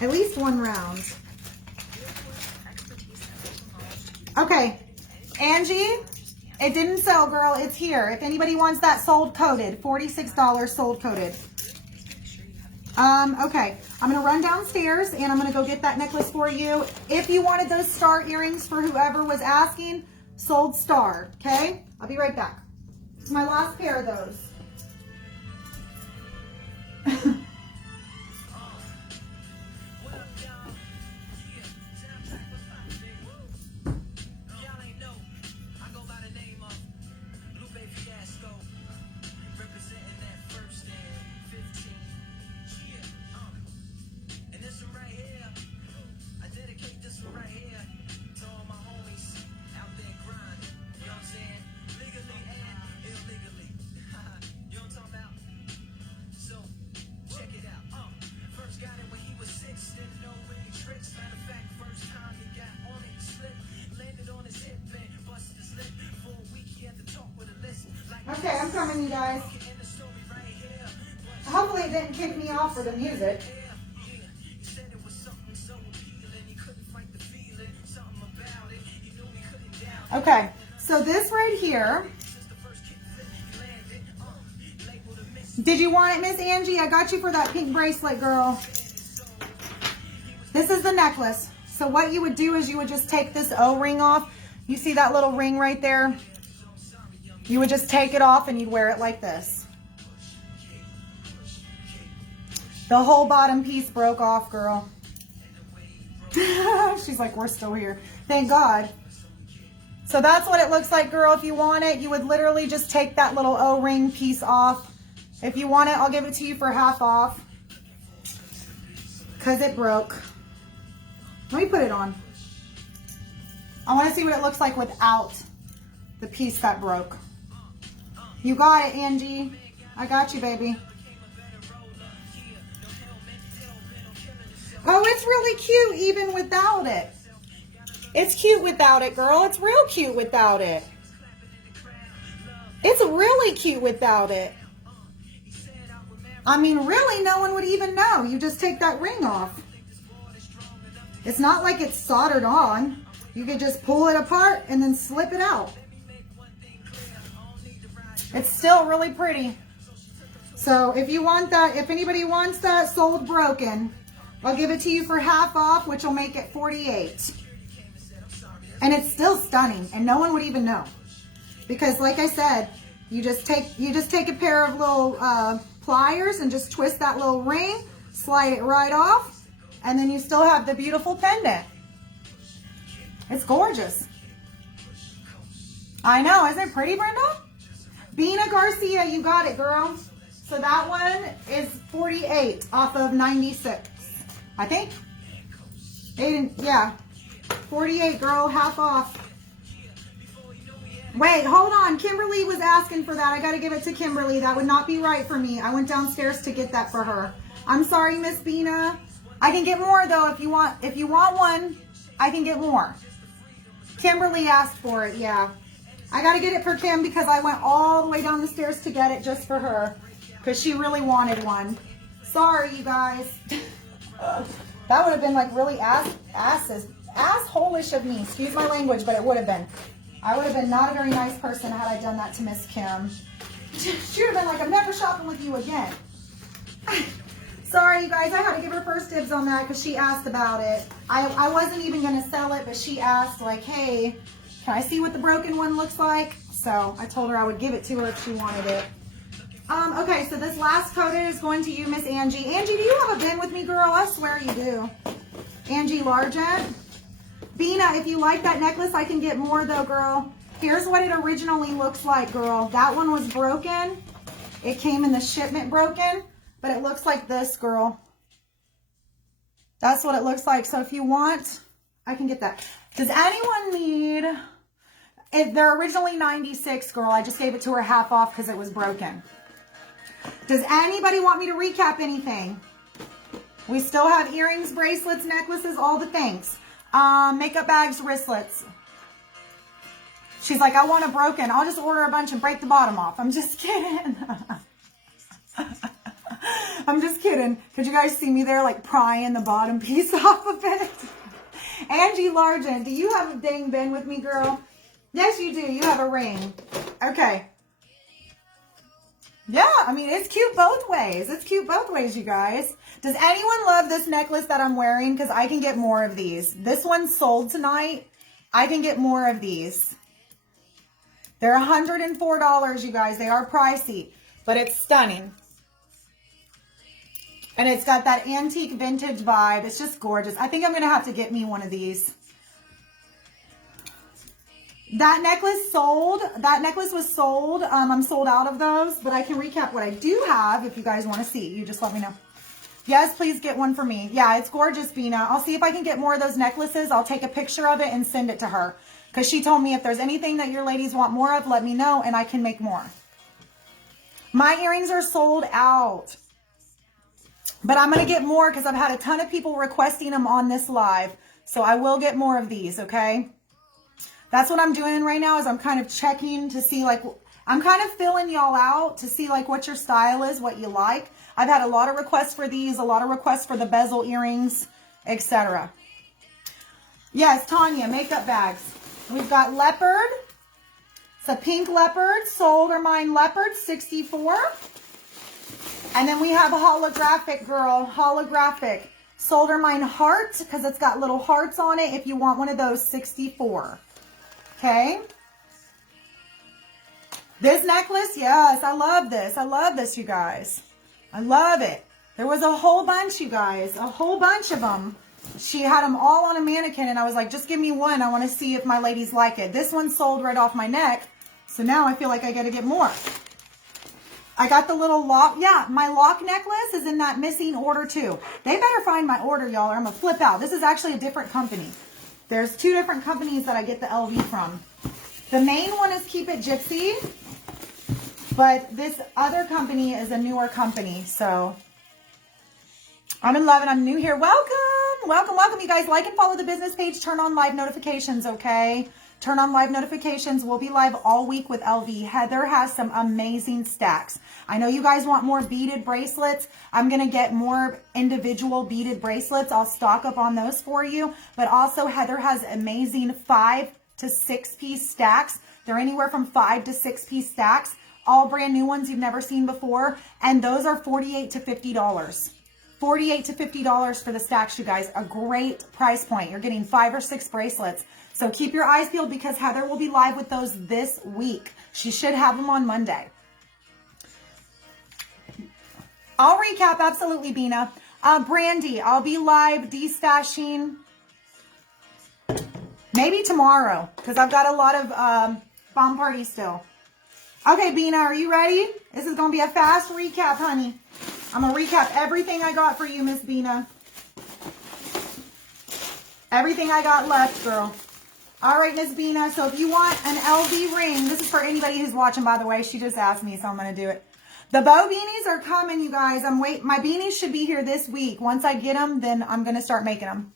At least 1 round. Okay. Angie, it didn't sell, girl. It's here. If anybody wants that sold coated, $46 sold coated. Okay. I'm going to run downstairs and I'm going to go get that necklace for you. If you wanted those star earrings for whoever was asking, sold star. Okay. I'll be right back. It's my last pair of those. Okay, I'm coming, you guys. Hopefully it didn't kick me off for the music. Okay, so this right here. Did you want it, Miss Angie? I got you for that pink bracelet, girl. This is the necklace. So what you would do is you would just take this O-ring off. You see that little ring right there? You would just take it off and you'd wear it like this. The whole bottom piece broke off, girl. She's like, we're still here. Thank God. So that's what it looks like, girl. If you want it, you would literally just take that little O-ring piece off. If you want it, I'll give it to you for half off. Because it broke. Let me put it on. I want to see what it looks like without the piece that broke. You got it, Angie. I got you, baby. Oh, it's really cute even without it. It's cute without it, girl. It's real cute without it. It's really cute without it. I mean, really, no one would even know. You just take that ring off. It's not like it's soldered on. You could just pull it apart and then slip it out. It's still really pretty. So if you want that, if anybody wants that sold broken, I'll give it to you for half off, which will make it $48. And it's still stunning, and no one would even know. Because like I said, you just take a pair of little pliers and just twist that little ring, slide it right off, and then you still have the beautiful pendant. It's gorgeous. I know, isn't it pretty, Brenda? Bina Garcia, you got it, girl. So that one is 48 off of 96, I think. Yeah, 48, girl, half off. Wait, hold on. Kimberly was asking for that. I got to give it to Kimberly. That would not be right for me. I went downstairs to get that for her. I'm sorry, Miss Bina. I can get more though if you want. If you want one, I can get more. Kimberly asked for it. Yeah. I got to get it for Kim because I went all the way down the stairs to get it just for her because she really wanted one. Sorry, you guys. That would have been like really asshole-ish of me. Excuse my language, but it would have been. I would have been not a very nice person had I done that to Miss Kim. She would have been like, I'm never shopping with you again. Sorry, you guys. I had to give her first dibs on that because she asked about it. I wasn't even going to sell it, but she asked like, hey, can I see what the broken one looks like? So I told her I would give it to her if she wanted it. Okay, so this last coat is going to you, Miss Angie. Angie, do you have a bin with me, girl? I swear you do. Angie Largent. Bina, if you like that necklace, I can get more though, girl. Here's what it originally looks like, girl. That one was broken. It came in the shipment broken, but it looks like this, girl. That's what it looks like. So if you want, I can get that. Does anyone need... They're originally $96, girl. I just gave it to her half off because it was broken. Does anybody want me to recap anything? We still have earrings, bracelets, necklaces, all the things. Makeup bags, wristlets. She's like, I want a broken. I'll just order a bunch and break the bottom off. I'm just kidding. I'm just kidding. Could you guys see me there like prying the bottom piece off of it? Angie Largent, do you have a dang bin with me, girl? Yes, you do. You have a ring. Okay. Yeah, I mean, it's cute both ways. It's cute both ways, you guys. Does anyone love this necklace that I'm wearing? Because I can get more of these. This one's sold tonight. I can get more of these. They're $104, you guys. They are pricey, but it's stunning. And it's got that antique vintage vibe. It's just gorgeous. I think I'm going to have to get me one of these. That necklace sold. That necklace was sold. I'm sold out of those, but I can recap what I do have if you guys want to see. You just let me know. Yes, please get one for me. Yeah, it's gorgeous, Bina. I'll see if I can get more of those necklaces. I'll take a picture of it and send it to her because she told me if there's anything that your ladies want more of, let me know and I can make more. My earrings are sold out, but I'm going to get more because I've had a ton of people requesting them on this live. So I will get more of these, okay? That's what I'm doing right now is I'm kind of checking to see like, I'm kind of filling y'all out to see like what your style is, what you like. I've had a lot of requests for these, a lot of requests for the bezel earrings, etc. Yes, Tanya, makeup bags. We've got leopard. It's a pink leopard, sold or mine leopard, 64. And then we have a holographic, girl, holographic. Sold or mine heart because it's got little hearts on it. If you want one of those, 64. Okay. This necklace, yes, I love this. I love this, you guys. I love it. There was a whole bunch, you guys, a whole bunch of them. She had them all on a mannequin, and I was like, just give me one. I want to see if my ladies like it. This one sold right off my neck, so now I feel like I got to get more. I got the little lock. Yeah, my lock necklace is in that missing order, too. They better find my order, y'all, or I'm going to flip out. This is actually a different company. There's two different companies that I get the LV from. The main one is Keep It Gypsy, but this other company is a newer company. So I'm in love and I'm new here. Welcome, welcome, welcome. You guys like and follow the business page. Turn on live notifications, okay? Turn on live notifications. We'll be live all week with LV. Heather has some amazing stacks. I know you guys want more beaded bracelets. I'm going to get more individual beaded bracelets. I'll stock up on those for you. But also Heather has amazing 5 to 6 piece stacks. They're anywhere from 5 to 6 piece stacks. All brand new ones you've never seen before. And those are $48 to $50. $48 to $50 for the stacks, you guys. A great price point. You're getting 5 or 6 bracelets. So keep your eyes peeled because Heather will be live with those this week. She should have them on Monday. I'll recap, absolutely, Bina. Brandy, I'll be live destashing maybe tomorrow because I've got a lot of bomb parties still. Okay, Bina, are you ready? This is going to be a fast recap, honey. I'm going to recap everything I got for you, Miss Bina. Everything I got left, girl. All right, Miss Bina. So if you want an LV ring, this is for anybody who's watching, by the way. She just asked me, so I'm going to do it. The bow beanies are coming, you guys. My beanies should be here this week. Once I get them, then I'm going to start making them.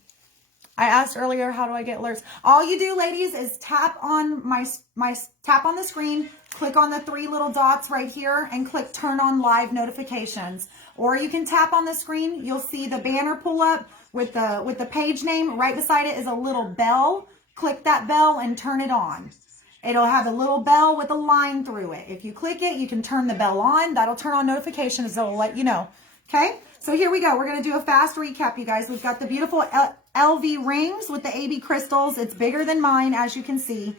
I asked earlier, how do I get alerts? All you do, ladies, is tap on tap on the screen, click on the 3 little dots right here and click turn on live notifications. Or you can tap on the screen. You'll see the banner pull up with the page name. Right beside it is a little bell. Click that bell and turn it on. It'll have a little bell with a line through it. If you click it, you can turn the bell on. That'll turn on notifications. It'll let you know. Okay, so here we go. We're going to do a fast recap, you guys. We've got the beautiful LV rings with the AB crystals. It's bigger than mine, as you can see.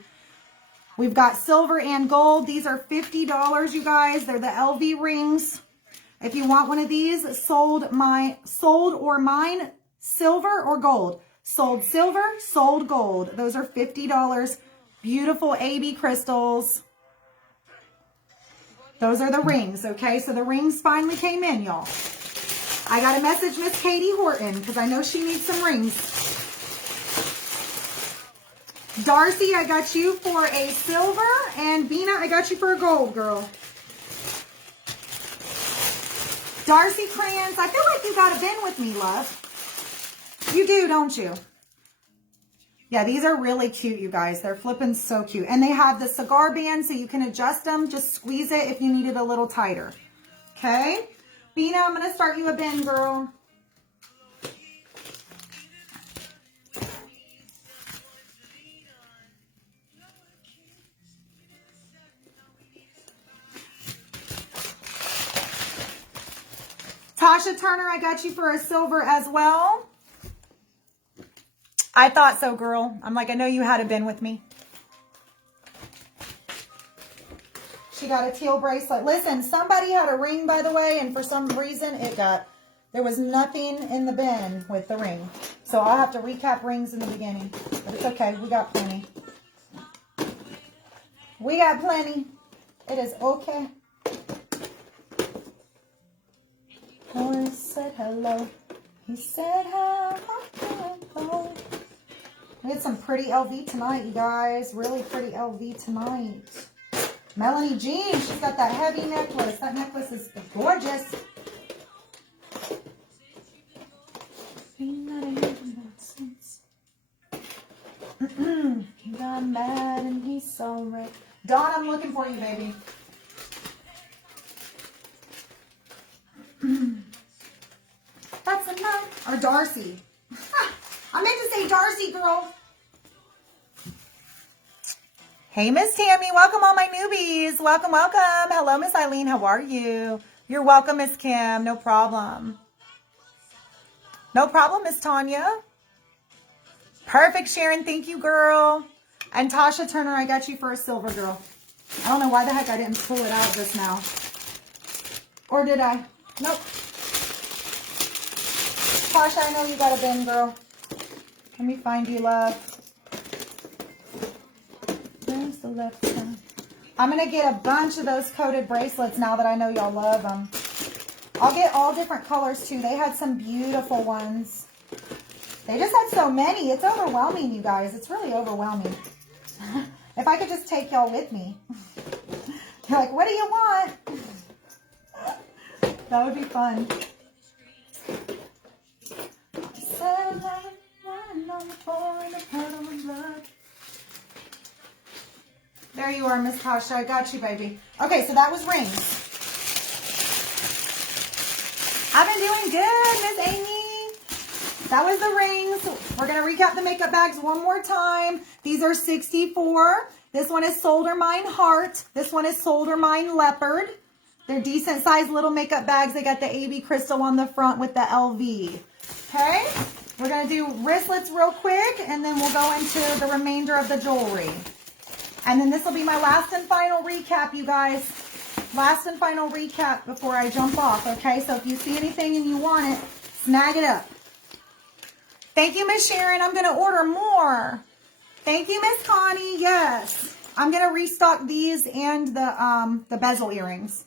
We've got silver and gold. These are $50, you guys. They're the LV rings. If you want one of these, sold or mine, silver or gold. Sold silver, sold gold. Those are $50. Beautiful AB crystals. Those are the rings, okay? So the rings finally came in, y'all. I got to message Miss Katie Horton because I know she needs some rings. Darcy, I got you for a silver. And Bina, I got you for a gold, girl. Darcy Crayons, I feel like you got a bin with me, love. You do, don't you? Yeah, these are really cute, you guys. They're flipping so cute. And they have the cigar band so you can adjust them. Just squeeze it if you need it a little tighter. Okay? Bina, I'm going to start you a bin, girl. Tasha Turner, I got you for a silver as well. I thought so, girl. I'm like, I know you had a bin with me. She got a teal bracelet. Listen, somebody had a ring, by the way, and for some reason there was nothing in the bin with the ring. So I'll have to recap rings in the beginning. But it's okay. We got plenty. We got plenty. It is okay. Boy said hello. He said hello. We had some pretty LV tonight, you guys. Really pretty LV tonight. Melanie Jean, she's got that heavy necklace. That necklace is gorgeous. He got mad and he's so red. Dawn, I'm looking for you, baby. That's enough. Or Darcy. I meant to say Darcy, girl. Hey, Miss Tammy. Welcome, all my newbies. Welcome, welcome. Hello, Miss Eileen. How are you? You're welcome, Miss Kim. No problem. No problem, Miss Tanya. Perfect, Sharon. Thank you, girl. And Tasha Turner, I got you for a silver, girl. I don't know why the heck I didn't pull it out just now. Or did I? Nope. Tasha, I know you got a bin, girl. Let me find you, love. Where's the left side? I'm going to get a bunch of those coated bracelets now that I know y'all love them. I'll get all different colors, too. They had some beautiful ones. They just had so many. It's overwhelming, you guys. It's really overwhelming. If I could just take y'all with me. You're like, what do you want? That would be fun. There you are, Miss Tasha. I got you, baby. Okay, so that was rings. I've been doing good, Miss Amy. That was the rings. We're going to recap the makeup bags one more time. These are 64. This one is Solder Mine Heart. This one is Solder Mine Leopard. They're decent sized little makeup bags. They got the AB crystal on the front with the LV. Okay? We're going to do wristlets real quick, and then we'll go into the remainder of the jewelry. And then this will be my last and final recap, you guys. Last and final recap before I jump off, okay? So if you see anything and you want it, snag it up. Thank you, Miss Sharon. I'm going to order more. Thank you, Miss Connie. Yes. I'm going to restock these and the bezel earrings.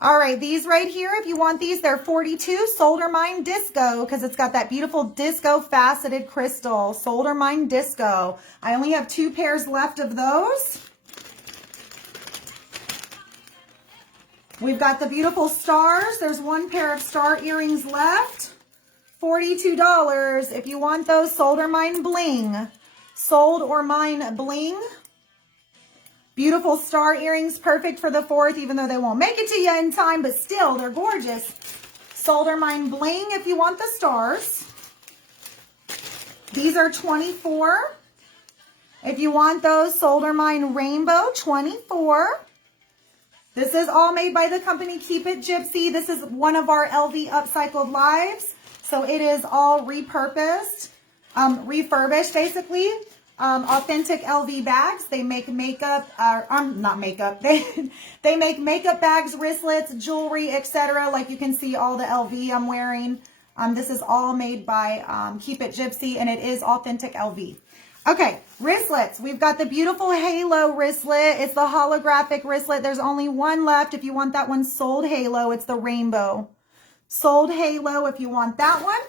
All right, these right here, if you want these, they're 42 Solder Mine Disco because it's got that beautiful disco faceted crystal. Solder Mine Disco. I only have 2 pairs left of those. We've got the beautiful stars. There's 1 pair of star earrings left. $42. If you want those, Solder Mine Bling. Sold or Mine Bling. Beautiful star earrings, perfect for the 4th, even though they won't make it to you in time, but still, they're gorgeous. Solder Mine Bling if you want the stars. These are 24. If you want those, Solder Mine Rainbow, 24. This is all made by the company Keep It Gypsy. This is one of our LV upcycled lives. So it is all repurposed, refurbished basically. Authentic LV bags. They make makeup, not makeup. They make makeup bags, wristlets, jewelry, etc. Like you can see all the LV I'm wearing. This is all made by Keep It Gypsy, and it is authentic LV. Okay, wristlets. We've got the beautiful Halo wristlet. It's the holographic wristlet. There's only one left. If you want that one, sold Halo. It's the rainbow. Sold Halo if you want that one.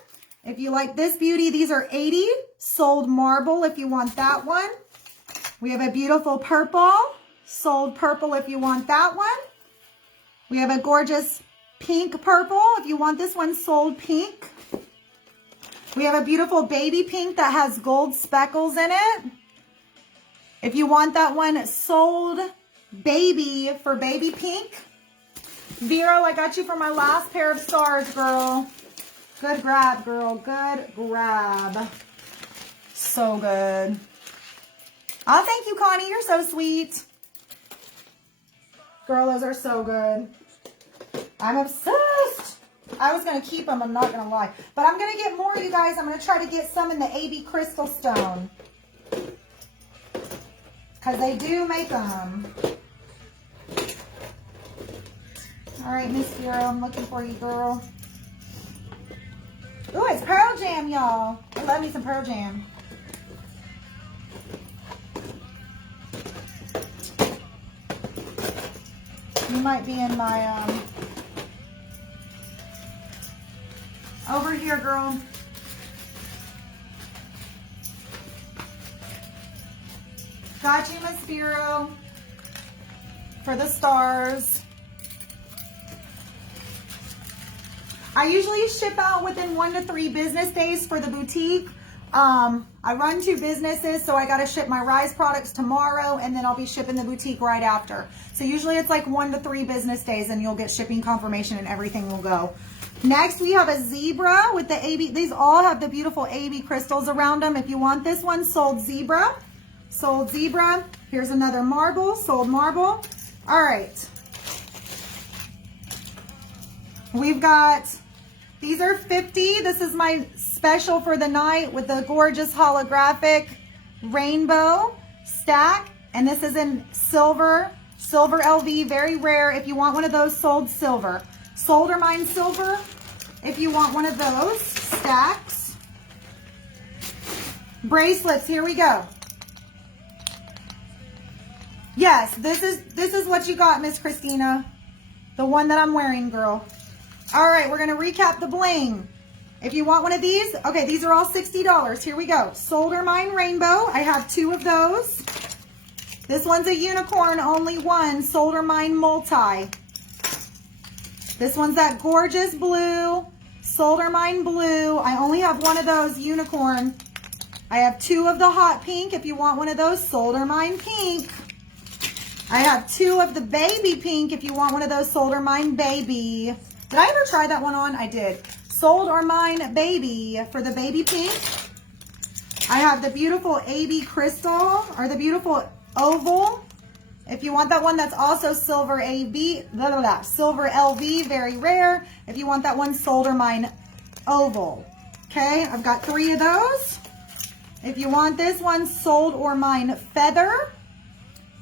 If you like this beauty, these are 80. Sold Marble if you want that one. We have a beautiful purple. Sold Purple if you want that one. We have a gorgeous pink purple. If you want this one, sold Pink. We have a beautiful baby pink that has gold speckles in it. If you want that one, sold Baby for baby pink. Vero, I got you for my last pair of stars, girl. Good grab, girl. Good grab. So good. Oh, thank you, Connie. You're so sweet. Girl, those are so good. I'm obsessed. I was going to keep them, I'm not going to lie. But I'm going to get more, you guys. I'm going to try to get some in the AB Crystal Stone. Because they do make them. All right, Miss Vero, I'm looking for you, girl. Ooh, it's Pearl Jam, y'all. I love me some Pearl Jam. You might be in my, over here, girl. Got you, Miss Vero, for the stars. I usually ship out within 1 to 3 business days for the boutique. I run 2 businesses, so I got to ship my Rise products tomorrow, and then I'll be shipping the boutique right after. So usually it's like 1 to 3 business days, and you'll get shipping confirmation and everything will go. Next, we have a zebra with the AB. These all have the beautiful AB crystals around them. If you want this one, sold zebra. Sold zebra. Here's another marble, sold marble. All right. We've got, these are 50. This is my special for the night with the gorgeous holographic rainbow stack. And this is in silver, silver LV, very rare. If you want one of those, sold silver. Solder Mine silver, if you want one of those stacks. Bracelets, here we go. Yes, this is what you got, Miss Christina. The one that I'm wearing, girl. All right, we're gonna recap the bling. If you want one of these, okay, these are all $60. Here we go. Solder Mine Rainbow, I have 2 of those. This one's a unicorn, only one. Solder Mine Multi. This one's that gorgeous blue, Solder Mine Blue. I only have one of those, unicorn. I have 2 of the hot pink. If you want one of those, Solder Mine Pink. I have 2 of the baby pink. If you want one of those, Solder Mine Baby. Did I ever try that one on? I did. Solder Mine Baby for the baby pink. I have the beautiful AB Crystal, or the beautiful oval. If you want that one, that's also silver AB, silver LV, very rare. If you want that one, Solder Mine Oval. Okay, I've got 3 of those. If you want this one, Solder Mine Feather.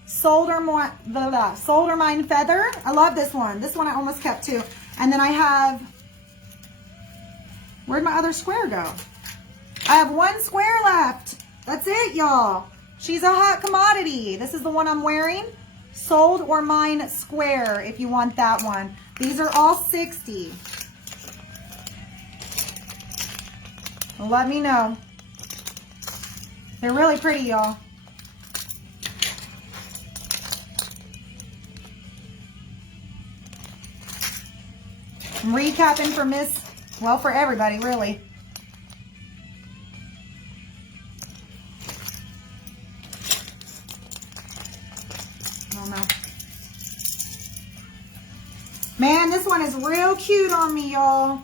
Solder Mine Feather. I love this one. This one I almost kept too. And then I have, where'd my other square go? I have 1 square left. That's it, y'all. She's a hot commodity. This is the one I'm wearing. Solder Mine Square, if you want that one. These are all 60. Let me know. They're really pretty, y'all. I'm recapping for for everybody, really. one is real cute on me, y'all.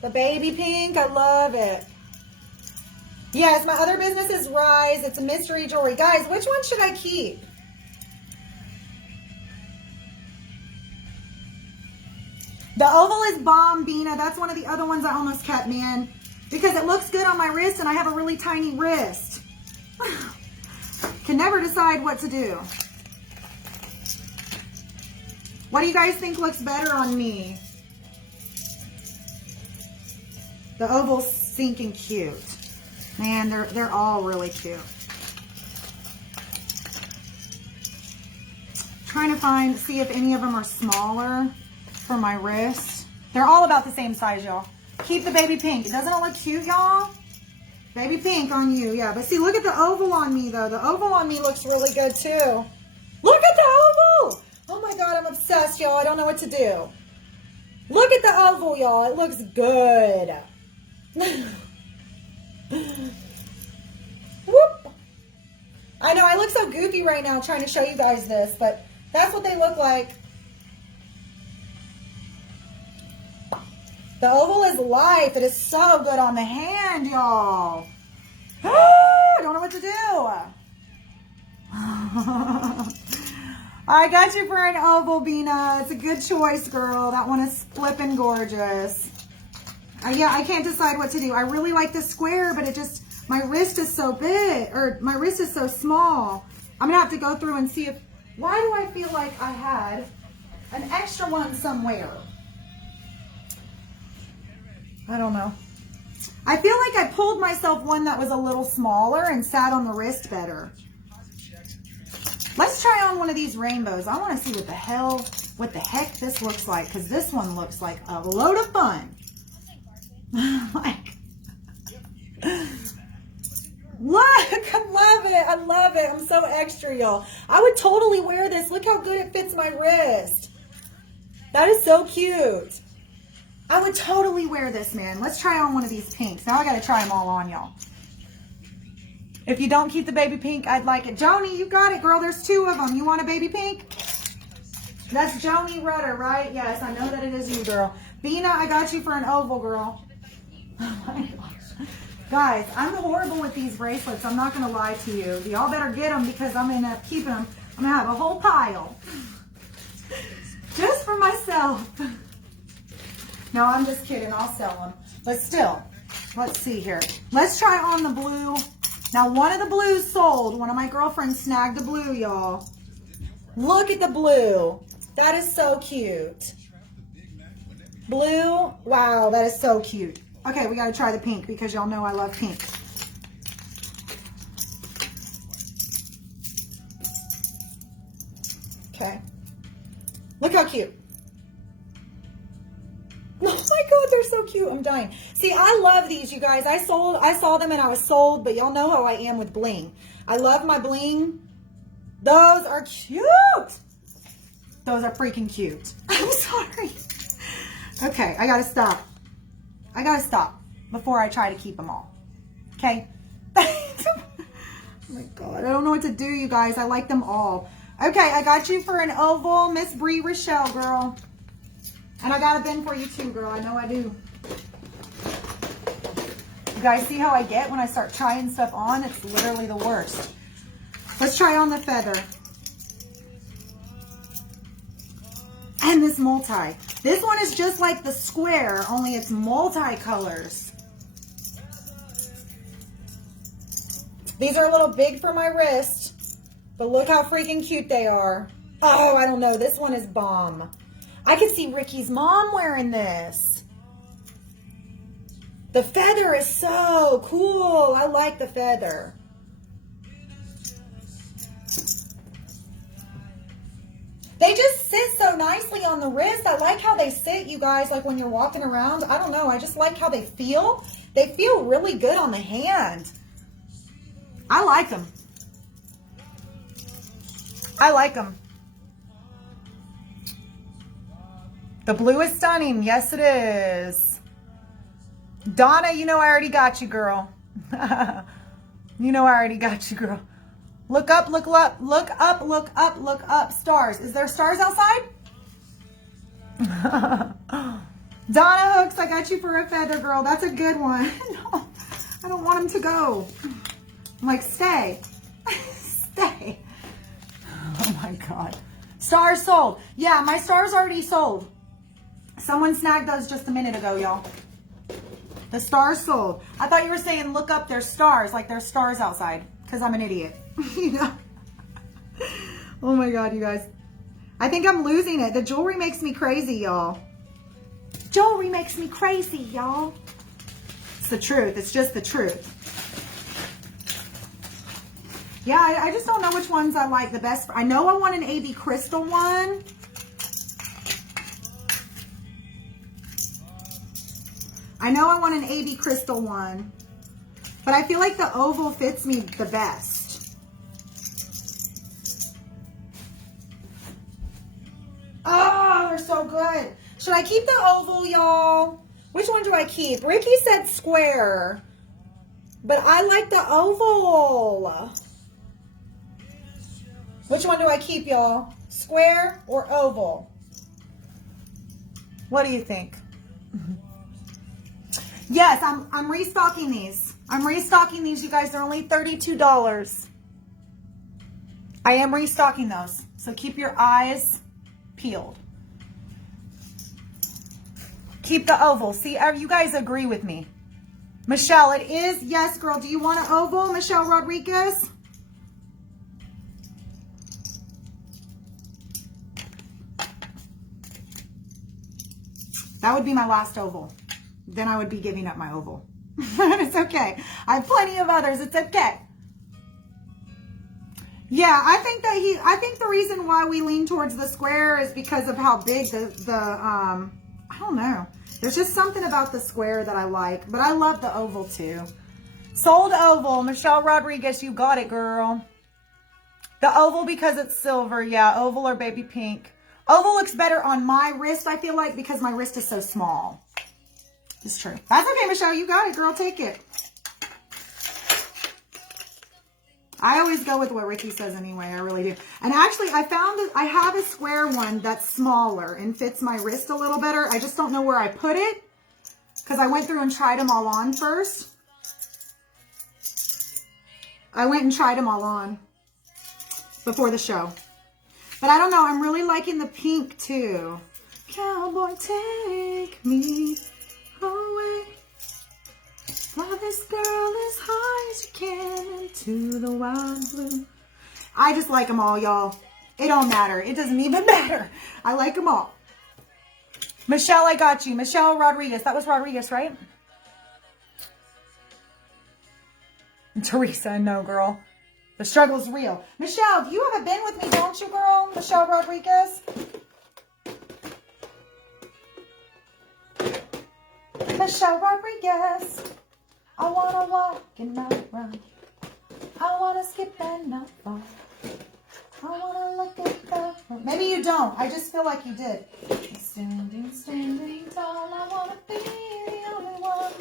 The baby pink, I love it. Yes, my other business is Rise. It's a mystery jewelry. Guys, which one should I keep? The oval is bomb, Bina. That's one of the other ones I almost kept, man. Because it looks good on my wrist and I have a really tiny wrist. Can never decide what to do. What do you guys think looks better on me? The oval's stinking cute. Man, they're all really cute. Trying to see if any of them are smaller for my wrist. They're all about the same size, y'all. Keep the baby pink. Doesn't it look cute, y'all? Baby pink on you, yeah. But see, look at the oval on me, though. The oval on me looks really good, too. Look at the oval! Oh, my God, I'm obsessed, y'all. I don't know what to do. Look at the oval, y'all. It looks good. Whoop. I know, I look so goofy right now trying to show you guys this, but that's what they look like. The oval is life. It is so good on the hand, y'all. I don't know what to do. I got you for an oval, Bina. It's a good choice, girl. That one is flipping gorgeous. Yeah, I can't decide what to do. I really like the square, but it just, my wrist is so big, or my wrist is so small. I'm going to have to go through and see if, why do I feel like I had an extra one somewhere? I don't know. I feel like I pulled myself one that was a little smaller and sat on the wrist better. Let's try on one of these rainbows. I want to see what the heck this looks like, because this one looks like a load of fun. Like, look, I love it. I love it. I'm so extra, y'all. I would totally wear this. Look how good it fits my wrist. That is so cute. I would totally wear this, man. Let's try on one of these pinks. Now I got to try them all on, y'all. If you don't keep the baby pink, I'd like it. Joni, you got it, girl. There's two of them. You want a baby pink? That's Joni Rudder, right? Yes, I know that it is you, girl. Bina, I got you for an oval, girl. Oh my gosh. Guys, I'm horrible with these bracelets. I'm not going to lie to you. Y'all better get them because I'm going to keep them. I'm going to have a whole pile. Just for myself. No, I'm just kidding. I'll sell them. But still, let's see here. Let's try on the blue. Now, one of the blues sold. One of my girlfriends snagged the blue, y'all. Look at the blue. That is so cute. Blue. Wow, that is so cute. Okay, we got to try the pink because y'all know I love pink. Okay. Look how cute. Oh my God, they're so cute. I'm dying. See, I love these, you guys. I saw them and I was sold, but y'all know how I am with bling. I love my bling. Those are cute. Those are freaking cute. I'm sorry. Okay, I gotta stop. I gotta stop before I try to keep them all. Okay? Oh my God, I don't know what to do, you guys. I like them all. Okay, I got you for an oval, Miss Bree Rochelle, girl. And I got a bin for you too, girl. I know I do. You guys see how I get when I start trying stuff on? It's literally the worst. Let's try on the feather. And this multi. This one is just like the square, only it's multi-colors. These are a little big for my wrist, but look how freaking cute they are. Oh, I don't know. This one is bomb. I could see Ricky's mom wearing this. The feather is so cool. I like the feather. They just sit so nicely on the wrist. I like how they sit, you guys, like when you're walking around. I don't know. I just like how they feel. They feel really good on the hand. I like them. I like them. The blue is stunning. Yes, it is. Donna, you know I already got you, girl. You know I already got you, girl. Look up, look up, look up, look up, look up. Stars. Is there stars outside? Donna Hooks, I got you for a feather, girl. That's a good one. No, I don't want him to go. I'm like, stay. Stay. Oh my God. Stars sold. Yeah, my stars already sold. Someone snagged those just a minute ago, y'all. The stars sold. I thought you were saying look up, there's stars, like there's stars outside, because I'm an idiot. You know? Oh my God, you guys. I think I'm losing it. The jewelry makes me crazy, y'all. Jewelry makes me crazy, y'all. It's the truth. It's just the truth. Yeah, I just don't know which ones I like the best. I know I want an AB crystal one. I know I want an AB crystal one. But I feel like the oval fits me the best. Oh, they're so good. Should I keep the oval, y'all? Which one do I keep? Ricky said square. But I like the oval. Which one do I keep, y'all? Square or oval? What do you think? Yes, I'm restocking these. I'm restocking these, you guys. They're only $32. I am restocking those. So keep your eyes peeled. Keep the oval. See, you guys agree with me. Michelle, it is. Yes, girl. Do you want an oval, Michelle Rodriguez? That would be my last oval. Then I would be giving up my oval. It's okay. I have plenty of others. It's okay. Yeah, I think the reason why we lean towards the square is because of how big I don't know. There's just something about the square that I like, but I love the oval too. Sold oval. Michelle Rodriguez, you got it, girl. The oval because it's silver. Yeah, oval or baby pink. Oval looks better on my wrist, I feel like, because my wrist is so small. It's true. That's okay, Michelle. You got it, girl. Take it. I always go with what Ricky says anyway. I really do. And actually, I found that I have a square one that's smaller and fits my wrist a little better. I just don't know where I put it because I went through and tried them all on first. I went and tried them all on before the show. But I don't know. I'm really liking the pink too. Cowboy, take me away. Fly this girl as high as you can into the wild blue. I just like them all, y'all. It don't matter. It doesn't even matter. I like them all. Michelle, I got you. Michelle Rodriguez. That was Rodriguez, right? And Teresa, no, girl. The struggle's real. Michelle, you haven't been with me, don't you, girl? Michelle Rodriguez. Michelle Rodriguez. I wanna walk and not run. I wanna skip and not fall. I wanna look at the... Maybe you don't. I just feel like you did. Standing tall. I wanna be the only one.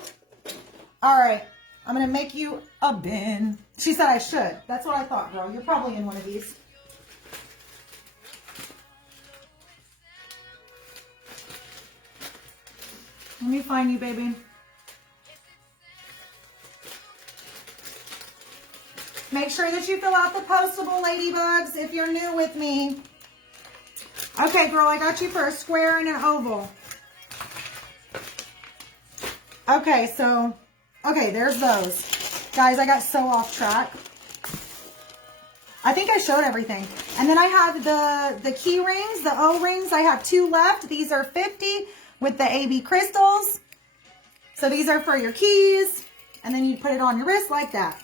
All right. I'm going to make you a bin. She said I should. That's what I thought, girl. You're probably in one of these. Let me find you, baby. Make sure that you fill out the postable, ladybugs, if you're new with me. Okay, girl, I got you for a square and an oval. Okay, so... Okay, there's those. Guys, I got so off track. I think I showed everything. And then I have the key rings, the O-rings. I have 2 left. These are 50 with the AB crystals. So these are for your keys. And then you put it on your wrist like that.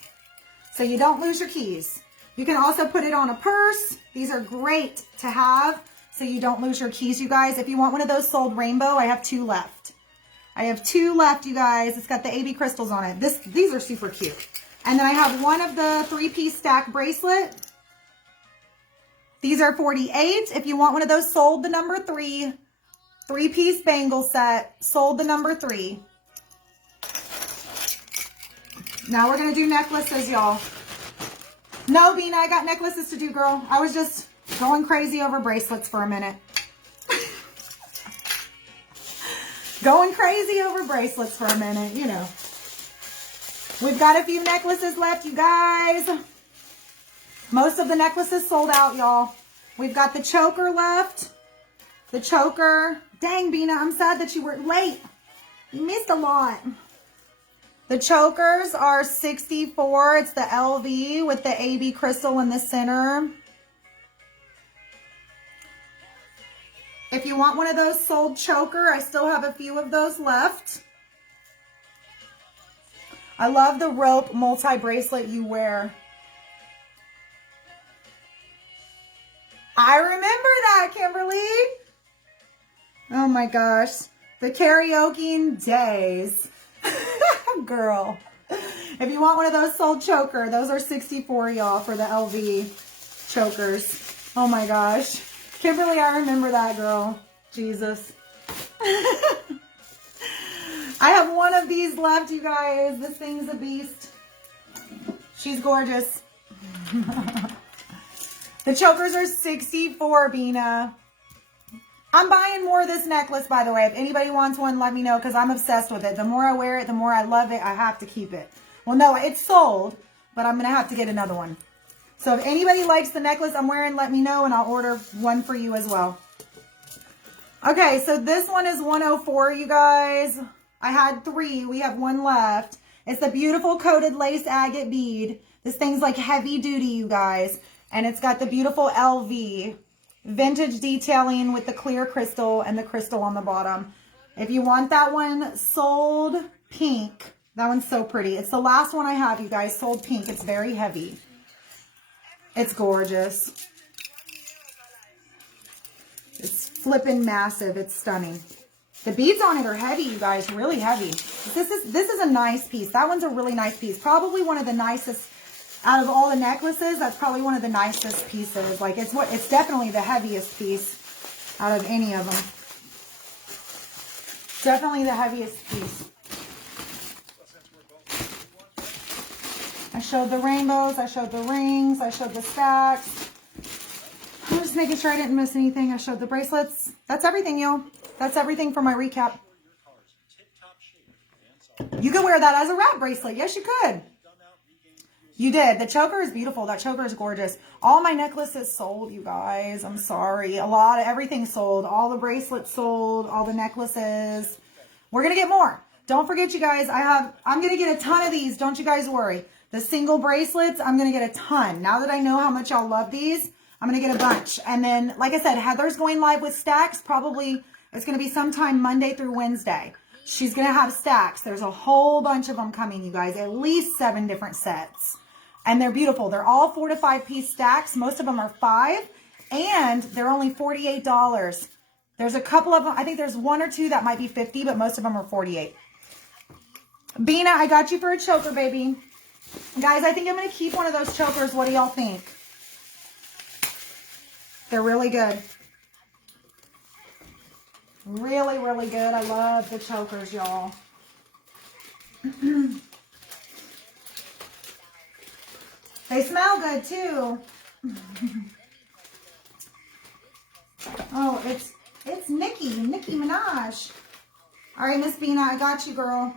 So you don't lose your keys. You can also put it on a purse. These are great to have so you don't lose your keys, you guys. If you want one of those sold rainbow, I have 2 left. I have 2 left, you guys. It's got the AB crystals on it. These are super cute. And then I have one of the 3-piece stack bracelet. These are 48. If you want one of those, sold the number 3. 3-piece bangle set, sold the number 3. Now we're going to do necklaces, y'all. No, Bina, I got necklaces to do, girl. I was just going crazy over bracelets for a minute. Going crazy over bracelets for a minute, you know. We've got a few necklaces left, you guys. Most of the necklaces sold out, y'all. We've got the choker left. The choker. Dang, Bina, I'm sad that you were late. You missed a lot. The chokers are $64. It's the LV with the AB crystal in the center. If you want one of those sold choker, I still have a few of those left. I love the rope multi-bracelet you wear. I remember that, Kimberly. Oh my gosh. The karaoke days. Girl. If you want one of those sold choker, those are $64, y'all, for the LV chokers. Oh my gosh. Kimberly, I remember that, girl. Jesus. I have one of these left, you guys. This thing's a beast. She's gorgeous. The chokers are $64, Bina. I'm buying more of this necklace, by the way. If anybody wants one, let me know, because I'm obsessed with it. The more I wear it, the more I love it. I have to keep it. Well, no, it's sold, but I'm going to have to get another one. So if anybody likes the necklace I'm wearing, let me know, and I'll order one for you as well. Okay, so this one is 104, you guys. I had 3. We have 1 left. It's the beautiful coated lace agate bead. This thing's like heavy duty, you guys. And it's got the beautiful LV. Vintage detailing with the clear crystal and the crystal on the bottom. If you want that one sold pink, that one's so pretty. It's the last one I have, you guys, sold pink. It's very heavy. It's gorgeous. It's flipping massive. It's stunning. The beads on it are heavy, you guys, really heavy. This is a nice piece. That one's a really nice piece. Probably one of the nicest. Out of all the necklaces, that's probably one of the nicest pieces. Like, it's definitely the heaviest piece out of any of them. Definitely the heaviest piece. I showed the rainbows, I showed the rings, I showed the stacks. I'm just making sure I didn't miss anything. I showed the bracelets. That's everything, y'all. That's everything for my recap. You could wear that as a wrap bracelet. Yes, you could. You did. The choker is beautiful. That choker is gorgeous. All my necklaces sold, you guys. I'm sorry. Everything sold. All the bracelets sold. All the necklaces. We're going to get more. Don't forget, you guys, I'm going to get a ton of these. Don't you guys worry. The single bracelets, I'm going to get a ton. Now that I know how much y'all love these, I'm going to get a bunch. And then, like I said, Heather's going live with stacks. Probably, it's going to be sometime Monday through Wednesday. She's going to have stacks. There's a whole bunch of them coming, you guys. At least 7 different sets. And they're beautiful. They're all 4 to 5 piece stacks. Most of them are 5. And they're only $48. There's a couple of them. I think there's 1 or 2 that might be 50, but most of them are 48. Bina, I got you for a choker, baby. Guys, I think I'm going to keep one of those chokers. What do y'all think? They're really good. Really, really good. I love the chokers, y'all. They smell good, too. Oh, it's Nicki Minaj. All right, Miss Bina, I got you, girl.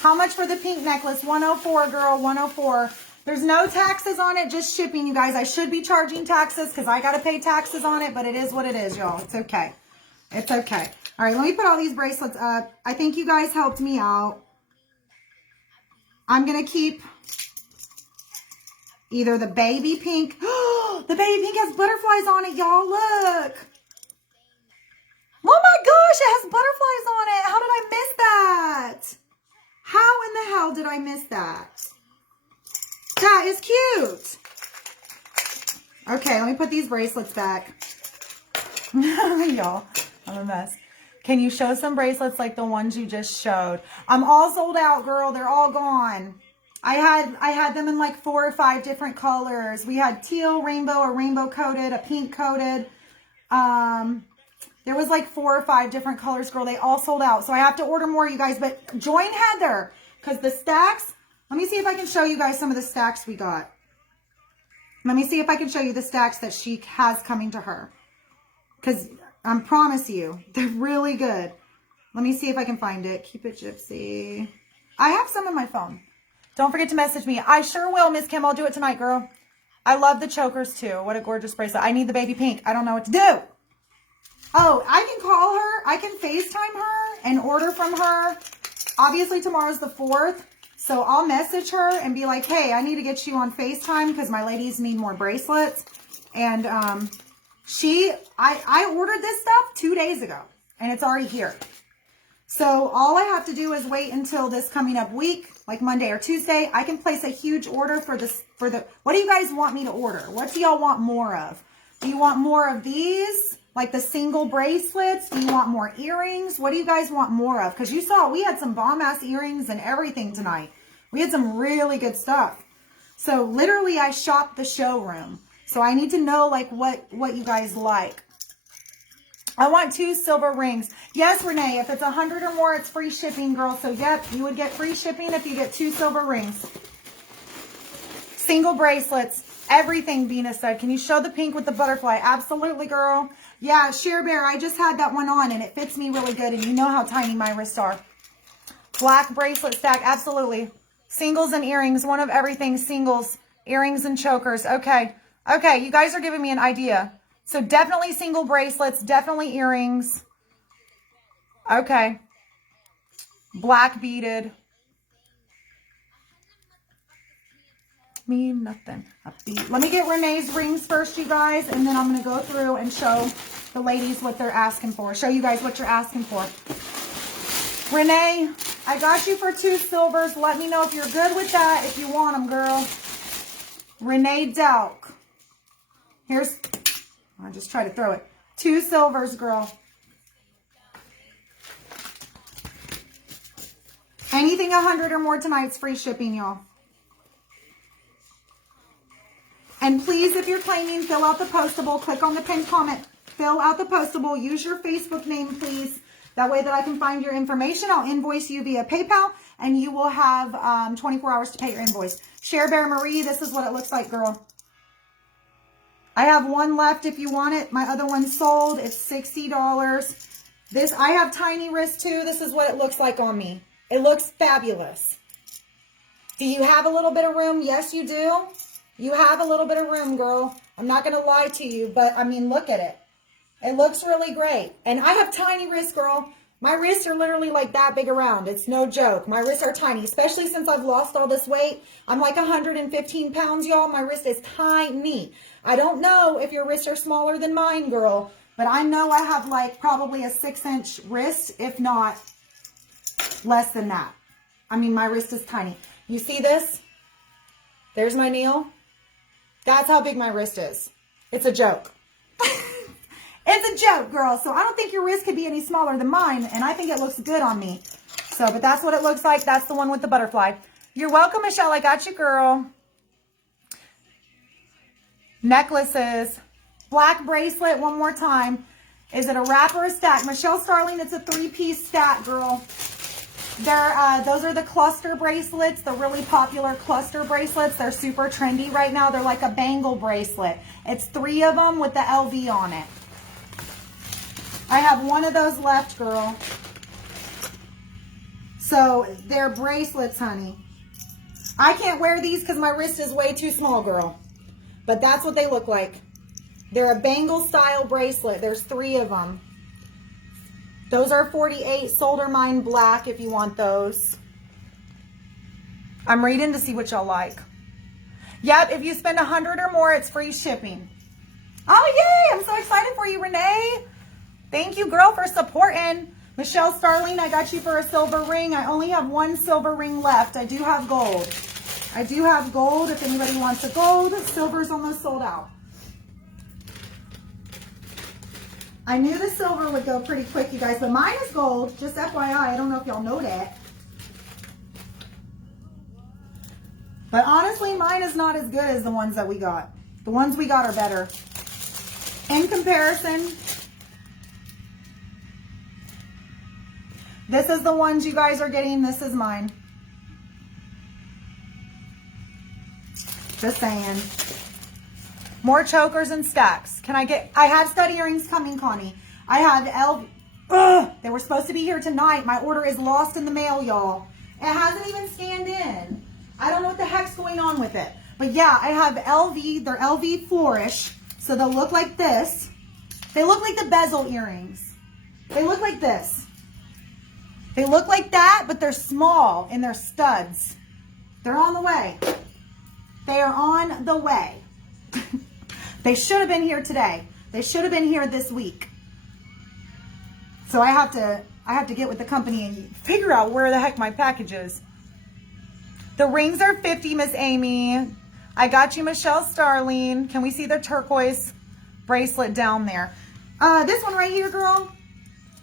How much for the pink necklace? 104, girl, 104. There's no taxes on it, just shipping, you guys. I should be charging taxes because I got to pay taxes on it, but it is what it is, y'all. It's okay. It's okay. All right, let me put all these bracelets up. I think you guys helped me out. I'm going to keep either the baby pink. Oh, the baby pink has butterflies on it, y'all. Look. Oh my gosh, it has butterflies on it. How did I miss that? How in the hell did I miss that? That is cute. Okay, let me put these bracelets back. Y'all, I'm a mess. Can you show some bracelets like the ones you just showed? I'm all sold out, girl. They're all gone. I had them in like 4 or 5 different colors. We had teal, rainbow, a rainbow coated, a pink coated. There was like 4 or 5 different colors, girl. They all sold out. So I have to order more, you guys. But join Heather because the stacks, let me see if I can show you guys some of the stacks we got. Let me see if I can show you the stacks that she has coming to her. Because I promise you, they're really good. Let me see if I can find it. Keep it Gypsy. I have some on my phone. Don't forget to message me. I sure will, Miss Kim. I'll do it tonight, girl. I love the chokers, too. What a gorgeous bracelet. I need the baby pink. I don't know what to do. Oh, I can call her. I can FaceTime her and order from her. Obviously, tomorrow's the 4th. So I'll message her and be like, hey, I need to get you on FaceTime because my ladies need more bracelets. And I ordered this stuff 2 days ago. And it's already here. So all I have to do is wait until this coming up week, like Monday or Tuesday. I can place a huge order for what do you guys want me to order? What do y'all want more of? Do you want more of these, like the single bracelets? Do you want more earrings? What do you guys want more of? Because you saw we had some bomb-ass earrings and everything tonight. We had some really good stuff. So literally I shopped the showroom. So I need to know like what you guys like. I want 2 silver rings. Yes, Renee, if it's 100 or more, it's free shipping, girl. So, yep, you would get free shipping if you get 2 silver rings. Single bracelets. Everything, Venus said. Can you show the pink with the butterfly? Absolutely, girl. Yeah, Share Bear, I just had that one on, and it fits me really good, and you know how tiny my wrists are. Black bracelet stack. Absolutely. Singles and earrings. One of everything. Singles, earrings, and chokers. Okay. Okay, you guys are giving me an idea. So definitely single bracelets, definitely earrings. Okay. Black beaded. Me nothing. Let me get Renee's rings first, you guys, and then I'm going to go through and show the ladies what they're asking for. Show you guys what you're asking for. Renee, I got you for 2 silvers. Let me know if you're good with that, if you want them, girl. Renee Delk. Here's... I'll just try to throw it. 2 silvers, girl. Anything 100 or more tonight's free shipping, y'all. And please, if you're claiming, fill out the postable. Click on the pinned comment. Fill out the postable. Use your Facebook name, please. That way that I can find your information. I'll invoice you via PayPal, and you will have 24 hours to pay your invoice. Share Bear Marie, this is what it looks like, girl. I have one left if you want it. My other one's sold. It's $60. This, I have tiny wrists too. This is what it looks like on me. It looks fabulous. Do you have a little bit of room? Yes, you do. You have a little bit of room, girl. I'm not going to lie to you, but I mean, look at it. It looks really great. And I have tiny wrists, girl. My wrists are literally like that big around. It's no joke. My wrists are tiny, especially since I've lost all this weight. I'm like 115 pounds, y'all. My wrist is tiny. I don't know if your wrists are smaller than mine, girl, but I know I have like probably a 6-inch wrist, if not less than that. I mean, my wrist is tiny. You see this? There's my nail. That's how big my wrist is. It's a joke. It's a joke, girl. So I don't think your wrist could be any smaller than mine, and I think it looks good on me. So, but that's what it looks like. That's the one with the butterfly. You're welcome, Michelle. I got you, girl. Necklaces. Black bracelet one more time. Is it a wrap or a stack? Michelle Starling, it's a 3-piece stack, girl. Those are the cluster bracelets, the really popular cluster bracelets. They're super trendy right now. They're like a bangle bracelet. It's 3 of them with the LV on it. I have one of those left, girl. So they're bracelets, honey. I can't wear these because my wrist is way too small, girl. But that's what they look like. They're a bangle style bracelet. There's 3 of them. Those are 48. Solder Mine Black if you want those. I'm reading to see what y'all like. Yep, if you spend 100 or more, it's free shipping. Oh, yay! I'm so excited for you, Renee. Thank you, girl, for supporting. Michelle Starling, I got you for a silver ring. I only have 1 silver ring left. I do have gold. I do have gold if anybody wants a gold. Silver's almost sold out. I knew the silver would go pretty quick, you guys, but mine is gold. Just FYI, I don't know if y'all know that. But honestly, mine is not as good as the ones that we got. The ones we got are better. In comparison, this is the ones you guys are getting. This is mine. Just saying. More chokers and stacks. Can I get... I have stud earrings coming, Connie. I have Ugh, they were supposed to be here tonight. My order is lost in the mail, y'all. It hasn't even scanned in. I don't know what the heck's going on with it. But yeah, I have LV. They're LV flourish. So they'll look like this. They look like the bezel earrings. They look like this. They look like that, but they're small and they're studs. They're on the way. They are on the way. They should have been here today. They should have been here this week. So I have to get with the company and figure out where the heck my package is. The rings are $50, Miss Amy. I got you, Michelle Starling. Can we see the turquoise bracelet down there? This one right here, girl.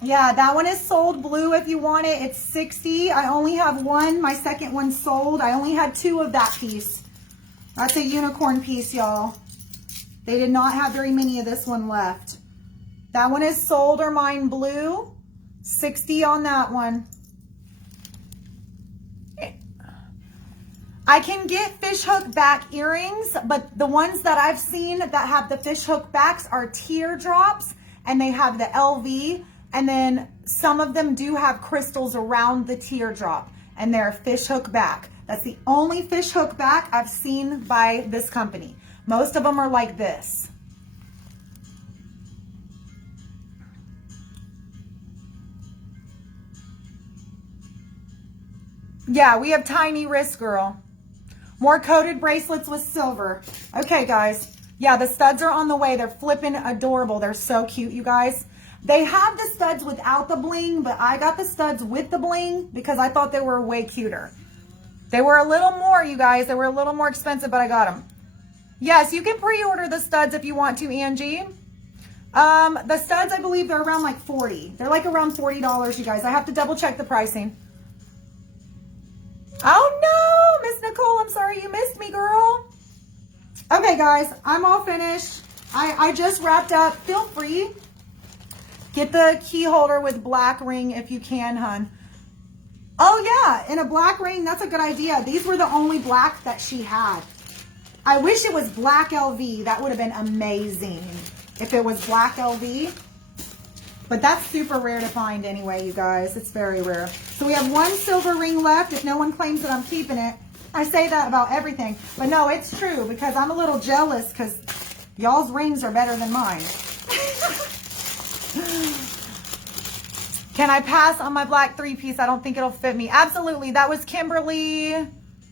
Yeah, that one is sold blue if you want it. It's $60. I only have one. My second one sold. I only had 2 of that piece. That's a unicorn piece, y'all. They did not have very many of this one left. That one is sold or mine blue. $60 on that one. I can get fishhook back earrings, but the ones that I've seen that have the fishhook backs are teardrops, and they have the LV, and then some of them do have crystals around the teardrop, and they're fishhook back. That's the only fishhook back I've seen by this company. Most of them are like this. Yeah, we have tiny wrists, girl. More coated bracelets with silver. Okay, guys. Yeah, the studs are on the way. They're flipping adorable. They're so cute, you guys. They have the studs without the bling, but I got the studs with the bling because I thought they were way cuter. They were a little more, you guys. They were a little more expensive, but I got them. Yes, you can pre-order the studs if you want to, Angie. The studs, I believe they're around like 40. They're like around $40, you guys. I have to double check the pricing. Oh no, Miss Nicole, I'm sorry you missed me, girl. Okay, guys, I'm all finished. I just wrapped up. Feel free. Get the key holder with black ring if you can, hun. Oh yeah, in a black ring, that's a good idea. These were the only black that she had. I wish it was black LV. That would have been amazing if it was black LV. But that's super rare to find anyway, you guys. It's very rare. So we have 1 silver ring left. If no one claims that I'm keeping it. I say that about everything. But no, it's true because I'm a little jealous because y'all's rings are better than mine. Can I pass on my black 3-piece? I don't think it'll fit me. Absolutely. That was Kimberly.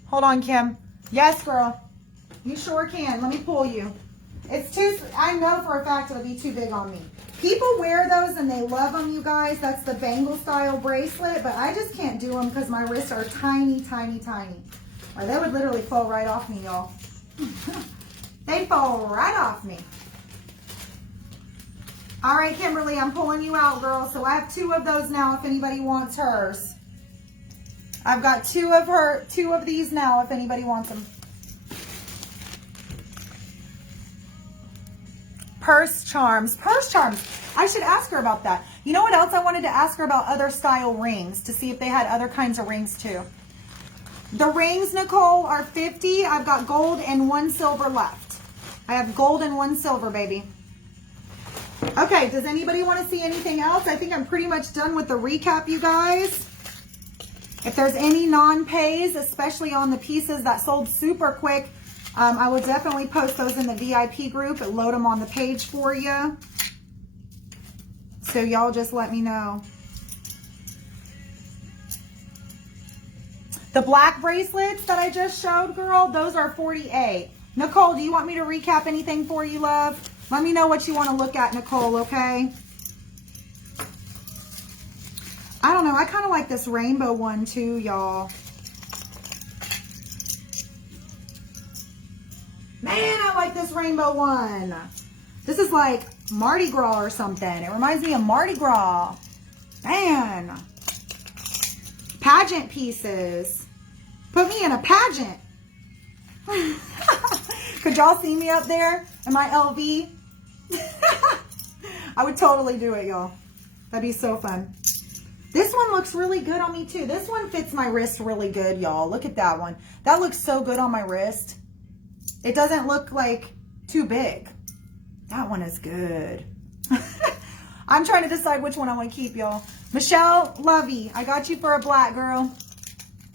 Hold on, Kim. Yes, girl. You sure can. Let me pull you. It's too, I know for a fact it'll be too big on me. People wear those and they love them, you guys. That's the bangle style bracelet, but I just can't do them because my wrists are tiny, tiny, tiny. Or they would literally fall right off me, y'all. They fall right off me. All right, Kimberly, I'm pulling you out, girl. So I have 2 of those now if anybody wants hers. I've got 2 of these now if anybody wants them. Purse charms. Purse charms. I should ask her about that. You know what else I wanted to ask her about? Other style rings to see if they had other kinds of rings too. The rings, Nicole, are $50. I've got gold and 1 silver left. I have gold and 1 silver, baby. Okay, does anybody want to see anything else? I think I'm pretty much done with the recap, you guys. If there's any non-pays, especially on the pieces that sold super quick, I will definitely post those in the VIP group and load them on the page for you. So y'all just let me know. The black bracelets that I just showed, girl, those are $48. Nicole, do you want me to recap anything for you, love? Let me know what you want to look at, Nicole, okay? I don't know. I kind of like this rainbow one too, y'all. Man, I like this rainbow one. This is like Mardi Gras or something. It reminds me of Mardi Gras. Man. Pageant pieces. Put me in a pageant. Could y'all see me up there in my LV? I would totally do it, y'all. That'd be so fun. This one looks really good on me too. This one fits my wrist really good, y'all. Look at that one. That looks so good on my wrist. It doesn't look like too big. That one is good. I'm trying to decide which one I want to keep, y'all. Michelle Lovey, I got you for a black, girl.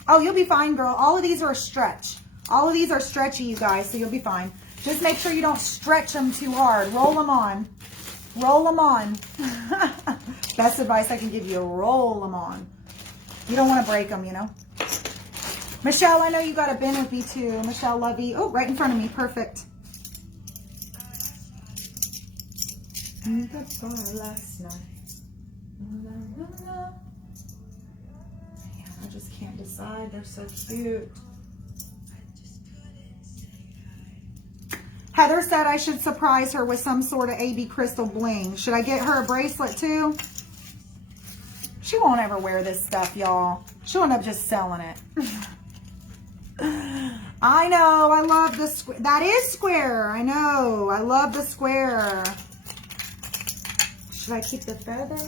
Oh, you'll be fine, girl. All of these are a stretch. All of these are stretchy, you guys, so you'll be fine. Just make sure you don't stretch them too hard. Roll them on. Roll them on. Best advice I can give you, roll them on. You don't want to break them, you know. Michelle, I know you got a bin with me too. Michelle Lovey. Oh, right in front of me. Perfect. Last night. Man, I just can't decide. They're so cute. Heather said I should surprise her with some sort of AB crystal bling. Should I get her a bracelet too? She won't ever wear this stuff, y'all. She'll end up just selling it. I know. I love the square. That is square. I know. I love the square. Should I keep the feather?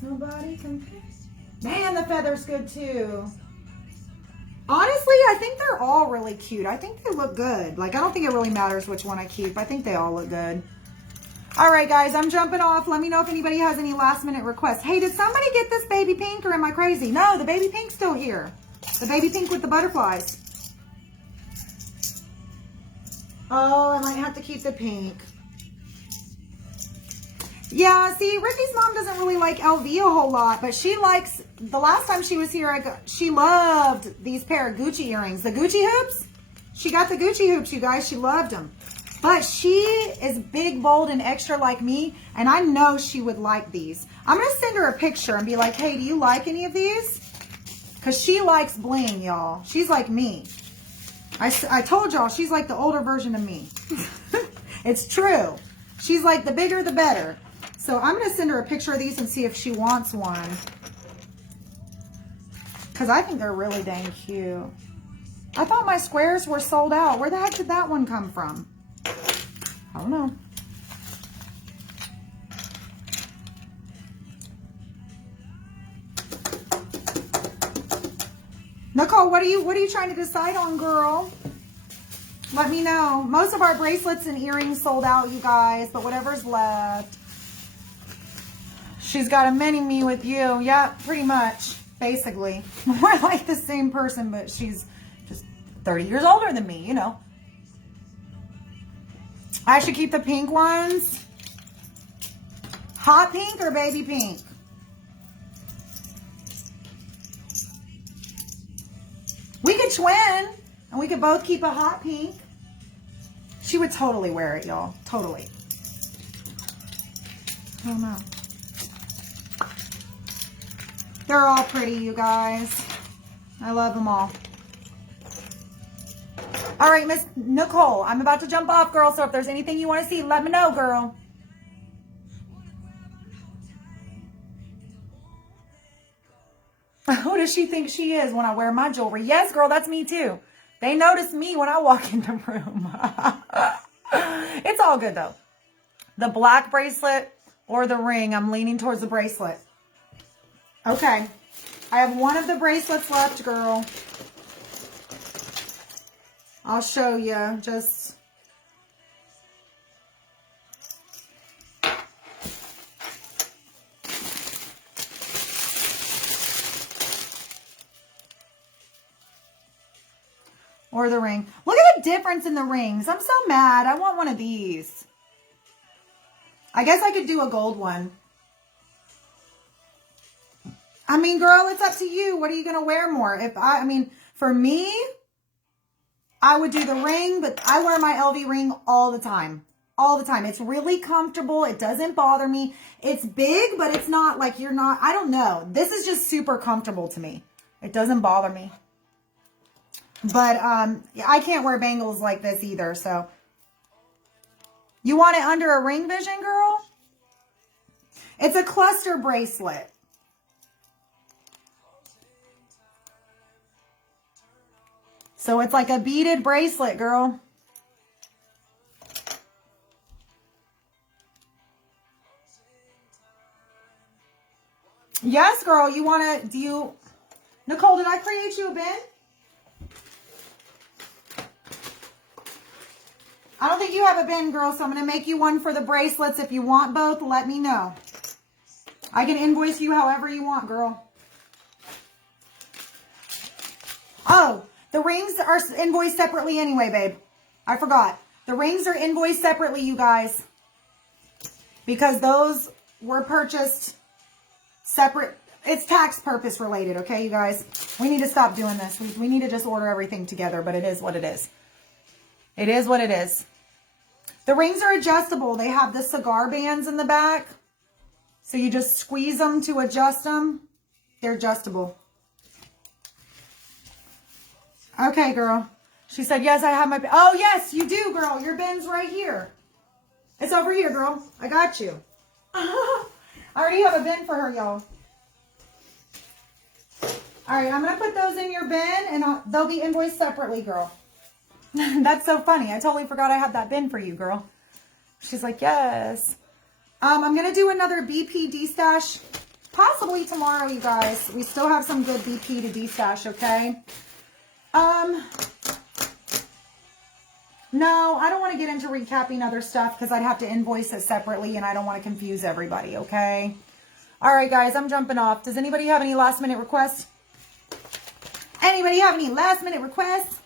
Nobody compares. Man, the feather's good too. Honestly, I think they're all really cute. I think they look good. Like, I don't think it really matters which one I keep. I think they all look good. All right, guys, I'm jumping off. Let me know if anybody has any last minute requests. Hey, did somebody get this baby pink or am I crazy? No, the baby pink's still here. The baby pink with the butterflies. Oh, I might have to keep the pink. Yeah, see, Ricky's mom doesn't really like LV a whole lot, but she likes, the last time she was here, she loved these pair of Gucci earrings. The Gucci hoops. She got the Gucci hoops, you guys. She loved them. But she is big, bold, and extra like me, and I know she would like these. I'm going to send her a picture and be like, hey, do you like any of these? Because she likes bling, y'all. She's like me. I told y'all, she's like the older version of me. It's true. She's like, the bigger, the better. So I'm going to send her a picture of these and see if she wants one. Because I think they're really dang cute. I thought my squares were sold out. Where the heck did that one come from? I don't know. Nicole, what are you trying to decide on, girl? Let me know. Most of our bracelets and earrings sold out, you guys, but whatever's left. She's got a mini me with you. Yeah, pretty much, basically. More like the same person, but she's just 30 years older than me, you know. I should keep the pink ones. Hot pink or baby pink? We could twin, and we could both keep a hot pink. She would totally wear it, y'all. Totally. I don't know. They're all pretty, you guys. I love them all. All right, Miss Nicole, I'm about to jump off, girl. So if there's anything you want to see, let me know, girl. Who does she think she is when I wear my jewelry? Yes, girl, that's me too. They notice me when I walk in the room. It's all good, though. The black bracelet or the ring? I'm leaning towards the bracelet. Okay. I have one of the bracelets left, girl. I'll show you. Just... or the ring. Look at the difference in the rings. I'm so mad. I want one of these. I guess I could do a gold one. I mean, girl, it's up to you. What are you going to wear more? I mean, for me, I would do the ring, but I wear my LV ring all the time. All the time. It's really comfortable. It doesn't bother me. It's big, but it's not like you're not, I don't know. This is just super comfortable to me. It doesn't bother me. But I can't wear bangles like this either, so. You want it under a ring vision, girl? It's a cluster bracelet. So it's like a beaded bracelet, girl. Yes, girl. You want to, do you, Nicole, did I create you a bin? I don't think you have a bin, girl, so I'm going to make you one for the bracelets. If you want both, let me know. I can invoice you however you want, girl. Oh, the rings are invoiced separately anyway, babe. I forgot. The rings are invoiced separately, you guys. Because those were purchased separate. It's tax purpose related, okay, you guys? We need to stop doing this. We need to just order everything together, but it is what it is. It is what it is. The rings are adjustable. They have the cigar bands in the back. So you just squeeze them to adjust them. They're adjustable. Okay, girl. She said, yes, I have my... Oh, yes, you do, girl. Your bin's right here. It's over here, girl. I got you. I already have a bin for her, y'all. All right, I'm going to put those in your bin, and they'll be invoiced separately, girl. That's so funny. I totally forgot I had that bin for you, girl. She's like, yes. I'm going to do another BP de-stash possibly tomorrow, you guys. We still have some good BP to de-stash, okay? No, I don't want to get into recapping other stuff because I'd have to invoice it separately, and I don't want to confuse everybody, okay? All right, guys, I'm jumping off. Does anybody have any last-minute requests? Anybody have any last-minute requests?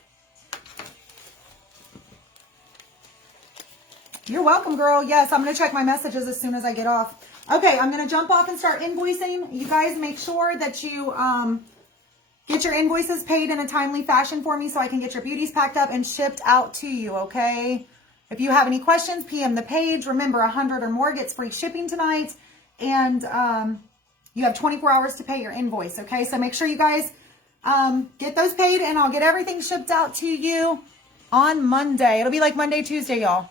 You're welcome, girl. Yes, I'm going to check my messages as soon as I get off. Okay, I'm going to jump off and start invoicing. You guys make sure that you get your invoices paid in a timely fashion for me so I can get your beauties packed up and shipped out to you, okay? If you have any questions, PM the page. Remember, 100 or more gets free shipping tonight. And you have 24 hours to pay your invoice, okay? So make sure you guys get those paid, and I'll get everything shipped out to you on Monday. It'll be like Monday, Tuesday, y'all.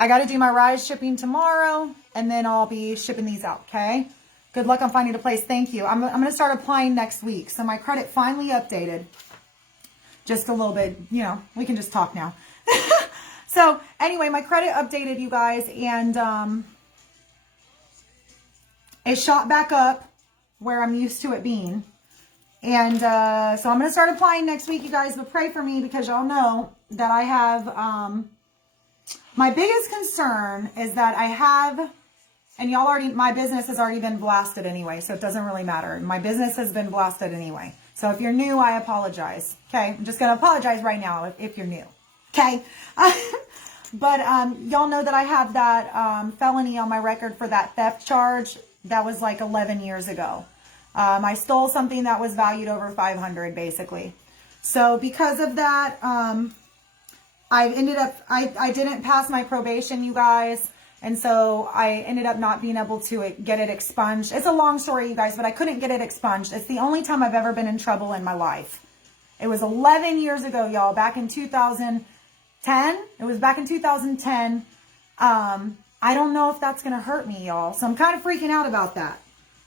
I got to do my rise shipping tomorrow, and then I'll be shipping these out, okay? Good luck on finding a place. Thank you. I'm going to start applying next week. So my credit finally updated. Just a little bit, you know, we can just talk now. So anyway, my credit updated, you guys, and it shot back up where I'm used to it being. And so I'm going to start applying next week, you guys, but pray for me because y'all know that I have... my biggest concern is that I have, and y'all already, my business has already been blasted anyway, so it doesn't really matter. My business has been blasted anyway. So if you're new, I apologize. Okay, I'm just going to apologize right now if you're new. Okay, but y'all know that I have that felony on my record for that theft charge. That was like 11 years ago. I stole something that was valued over $500, basically. So because of that, I didn't pass my probation, you guys. And so I ended up not being able to get it expunged. It's a long story, you guys, but I couldn't get it expunged. It's the only time I've ever been in trouble in my life. It was 11 years ago, y'all, back in 2010. It was back in 2010. I don't know if that's going to hurt me, y'all. So I'm kind of freaking out about that.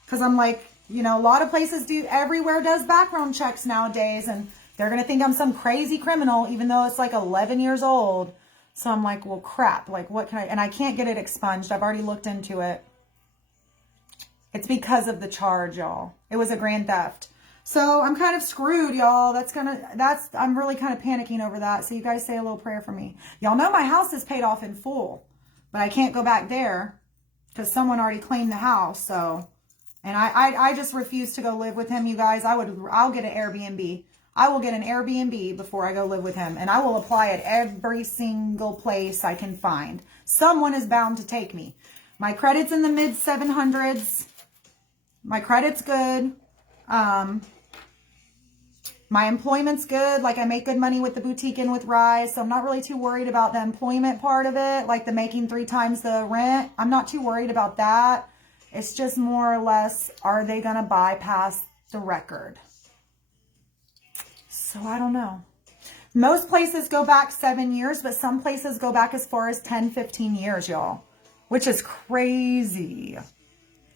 Because I'm like, you know, a lot of places everywhere does background checks nowadays. And they're going to think I'm some crazy criminal, even though it's like 11 years old. So I'm like, well, crap. Like, what can I... And I can't get it expunged. I've already looked into it. It's because of the charge, y'all. It was a grand theft. So I'm kind of screwed, y'all. I'm really kind of panicking over that. So you guys say a little prayer for me. Y'all know my house is paid off in full. But I can't go back there because someone already claimed the house. So... And I just refuse to go live with him, you guys. I'll get an Airbnb. I will get an Airbnb before I go live with him. And I will apply at every single place I can find. Someone is bound to take me. My credit's in the mid 700s. My credit's good. My employment's good. Like, I make good money with the boutique and with Rise. So I'm not really too worried about the employment part of it. Like the making 3 times the rent. I'm not too worried about that. It's just more or less, are they going to bypass the record? So I don't know. Most places go back 7 years, but some places go back as far as 10, 15 years, y'all. Which is crazy.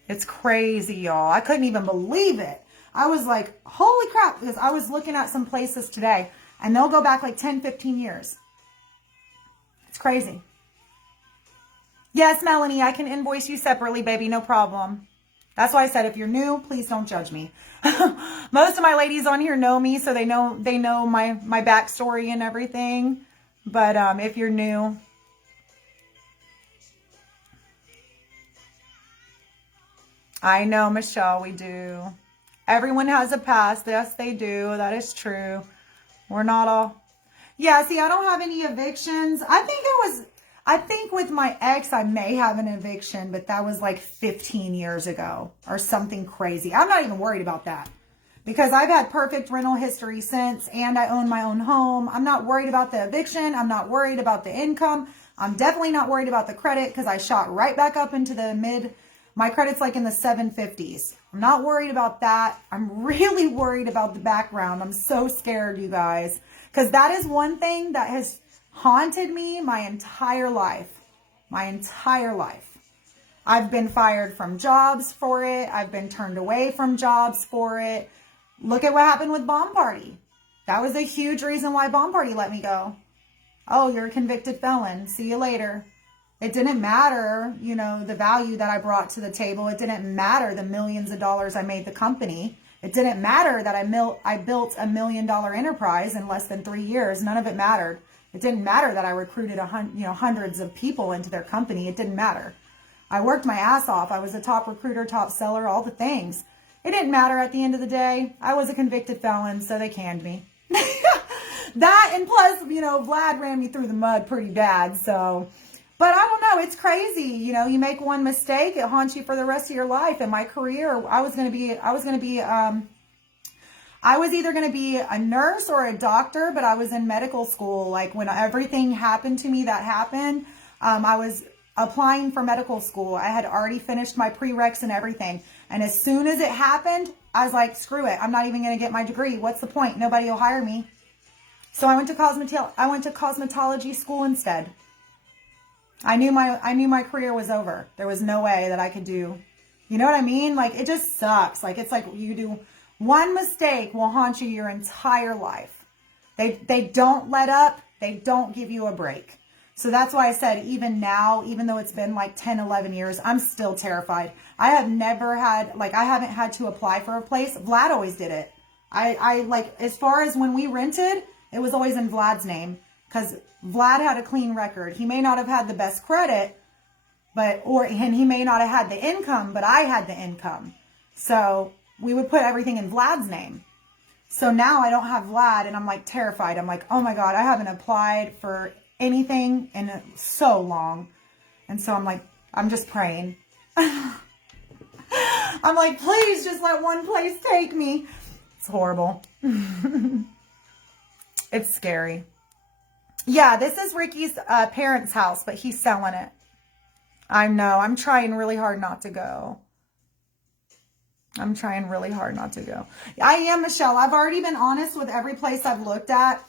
It's crazy, y'all. I couldn't even believe it. I was like, holy crap, because I was looking at some places today, and they'll go back like 10, 15 years. It's crazy. Yes, Melanie, I can invoice you separately, baby. No problem. That's why I said if you're new, please don't judge me. Most of my ladies on here know me, so they know my backstory and everything. But if you're new, I know, Michelle, we do. Everyone has a past. Yes, they do. That is true. We're not all. Yeah, see, I don't have any evictions. I think with my ex, I may have an eviction, but that was like 15 years ago or something crazy. I'm not even worried about that because I've had perfect rental history since, and I own my own home. I'm not worried about the eviction. I'm not worried about the income. I'm definitely not worried about the credit because I shot right back up into the my credit's like in the 750s. I'm not worried about that. I'm really worried about the background. I'm so scared, you guys, because that is one thing that has haunted me my entire life. My entire life. I've been fired from jobs for it. I've been turned away from jobs for it. Look at what happened with Bomb Party. That was a huge reason why Bomb Party let me go. Oh, you're a convicted felon. See you later. It didn't matter, you know, the value that I brought to the table. It didn't matter the millions of dollars I made the company. It didn't matter that I built $1 million enterprise in less than 3 years. None of it mattered. It didn't matter that I recruited hundreds of people into their company. It didn't matter. I worked my ass off. I was a top recruiter, top seller, all the things. It didn't matter at the end of the day. I was a convicted felon, so they canned me. That, and plus, you know, Vlad ran me through the mud pretty bad, so... But I don't know, it's crazy. You know, you make one mistake, it haunts you for the rest of your life. In my career, I was either going to be a nurse or a doctor, but I was in medical school. Like when everything happened to me that happened, I was applying for medical school. I had already finished my prereqs and everything. And as soon as it happened, I was like, screw it. I'm not even going to get my degree. What's the point? Nobody will hire me. So I went to cosmetology school instead. I knew my career was over. There was no way that I could do, you know what I mean? Like, it just sucks. Like, it's like you do one mistake will haunt you your entire life. They don't let up. They don't give you a break. So that's why I said, even now, even though it's been like 10, 11 years, I'm still terrified. I haven't had to apply for a place. Vlad always did it. I like, as far as when we rented, it was always in Vlad's name. Because Vlad had a clean record. He may not have had the best credit, and he may not have had the income, but I had the income. So we would put everything in Vlad's name. So now I don't have Vlad, and I'm like terrified. I'm like, oh my God, I haven't applied for anything in so long. And so I'm like, I'm just praying. I'm like, please just let one place take me. It's horrible. It's scary. Yeah, this is Ricky's parents' house, but he's selling it. I know. I'm trying really hard not to go. I'm trying really hard not to go. I am, Michelle. I've already been honest with every place I've looked at,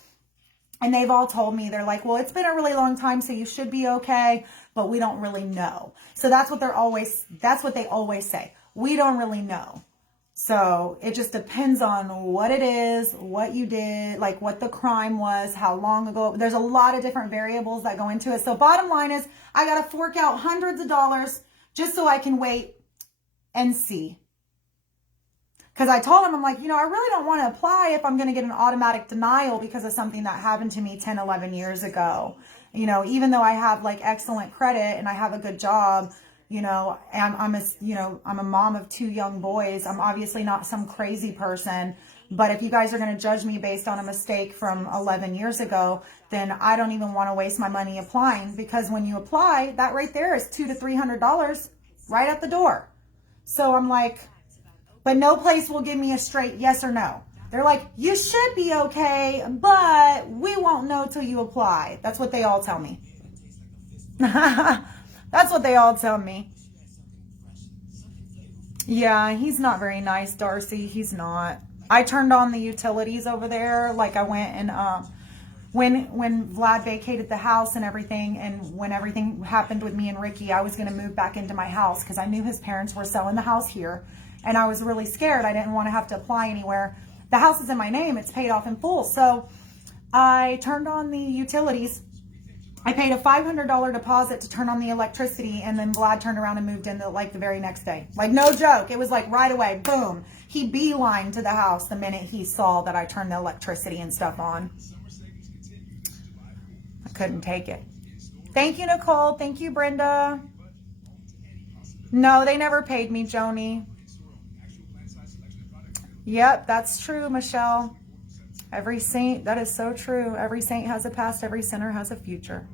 and they've all told me, they're like, well, it's been a really long time, so you should be okay, but we don't really know. So that's what they always say. We don't really know. So it just depends on what it is, what you did, like what the crime was, how long ago. There's a lot of different variables that go into it. So bottom line is, I got to fork out hundreds of dollars just so I can wait and see. Because I told him, I'm like, you know, I really don't want to apply if I'm going to get an automatic denial because of something that happened to me 10, 11 years ago. You know, even though I have like excellent credit and I have a good job, you know, and I'm a mom of 2 young boys. I'm obviously not some crazy person, but if you guys are going to judge me based on a mistake from 11 years ago, then I don't even want to waste my money applying, because when you apply, that right there is $200 to $300 right at the door. So I'm like, but no place will give me a straight yes or no. They're like, you should be okay, but we won't know till you apply. That's what they all tell me. That's what they all tell me. Yeah, he's not very nice, Darcy. He's not. I turned on the utilities over there. Like I went and when Vlad vacated the house and everything, and when everything happened with me and Ricky, I was going to move back into my house because I knew his parents were selling the house here. And I was really scared. I didn't want to have to apply anywhere. The house is in my name. It's paid off in full. So I turned on the utilities. I paid a $500 deposit to turn on the electricity, and then Vlad turned around and moved in like the very next day. Like, no joke. It was like right away. Boom. He beelined to the house the minute he saw that I turned the electricity and stuff on. couldn't take it. Thank you, Nicole. Thank you, Brenda. No, they never paid me, Joni. Yep, that's true, Michelle. Every saint, that is so true. Every saint has a past, every sinner has a future.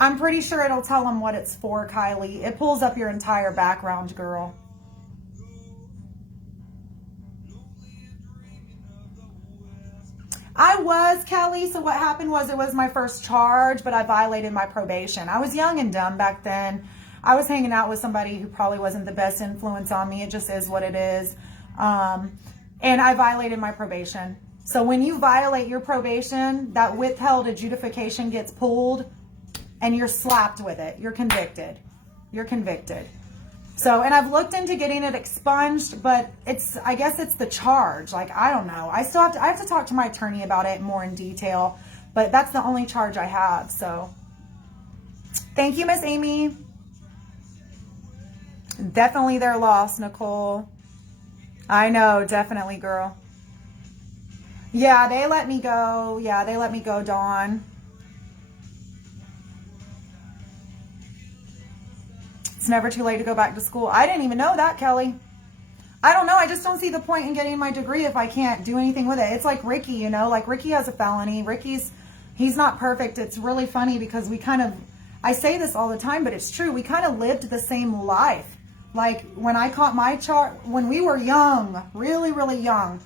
I'm pretty sure it'll tell them what it's for, Kylie. It pulls up your entire background, girl. I was, Kelly. So what happened was it was my first charge, but I violated my probation. I was young and dumb back then. I was hanging out with somebody who probably wasn't the best influence on me. It just is what it is. And I violated my probation. So when you violate your probation, that withheld adjudication gets pulled and you're slapped with it. You're convicted. You're convicted. So, and I've looked into getting it expunged, but I guess it's the charge. Like, I don't know. I have to talk to my attorney about it more in detail, but that's the only charge I have. So thank you, Miss Amy. Definitely their loss, Nicole. I know, definitely, girl. Yeah, they let me go. Yeah, they let me go, Dawn. It's never too late to go back to school. I didn't even know that, Kelly. I don't know. I just don't see the point in getting my degree if I can't do anything with it. It's like Ricky, you know, like Ricky has a felony. He's not perfect. It's really funny because I say this all the time, but it's true. We kind of lived the same life. Like when I caught my when we were young, really, really young,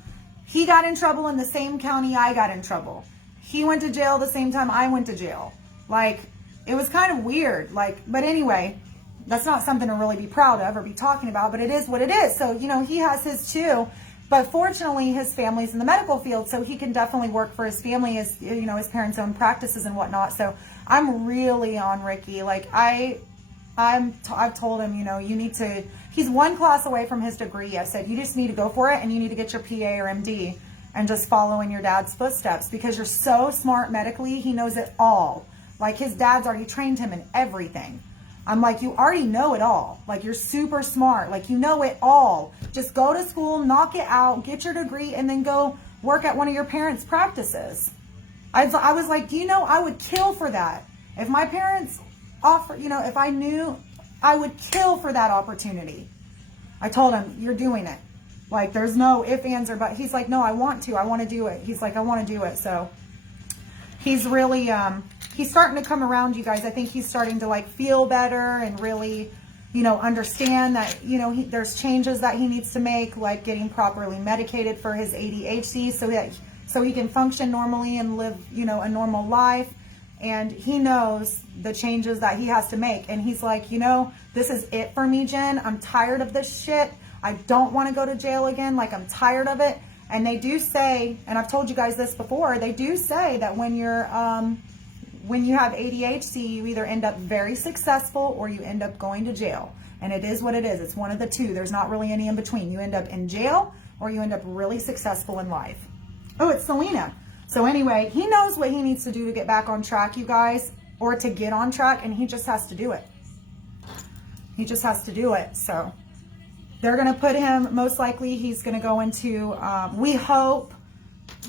he got in trouble in the same county I got in trouble. He went to jail the same time I went to jail. Like, it was kind of weird. Like, but anyway, that's not something to really be proud of or be talking about, but it is what it is. So, you know, he has his too, but fortunately his family's in the medical field, so he can definitely work for his family, as you know, his parents' own practices and whatnot. So I'm really on Ricky. Like I've told him, you know, he's one class away from his degree. I said, you just need to go for it and you need to get your PA or MD and just follow in your dad's footsteps because you're so smart medically. He knows it all. Like his dad's already trained him in everything. I'm like, you already know it all. Like, you're super smart. Like, you know it all. Just go to school, knock it out, get your degree, and then go work at one of your parents' practices. I was like, do you know, I would kill for that. If my parents offer, you know, if I knew, I would kill for that opportunity. I told him, you're doing it. Like, there's no ifs, ands, or buts. He's like, no, I want to do it. He's like, I want to do it. So he's really, he's starting to come around, you guys. I think he's starting to like feel better and really, you know, understand that, you know, there's changes that he needs to make, like getting properly medicated for his ADHD so he can function normally and live, you know, a normal life. And he knows the changes that he has to make. And he's like, you know, this is it for me, Jen. I'm tired of this shit. I don't want to go to jail again. Like, I'm tired of it. And they do say, and I've told you guys this before, they do say that when you have ADHD, you either end up very successful or you end up going to jail. And it is what it is. It's one of the two. There's not really any in between. You end up in jail or you end up really successful in life. Oh, it's Selena. So anyway, he knows what he needs to do to get back on track, you guys, or to get on track, and he just has to do it. He just has to do it. So they're going to put him, most likely he's going to go into, we hope,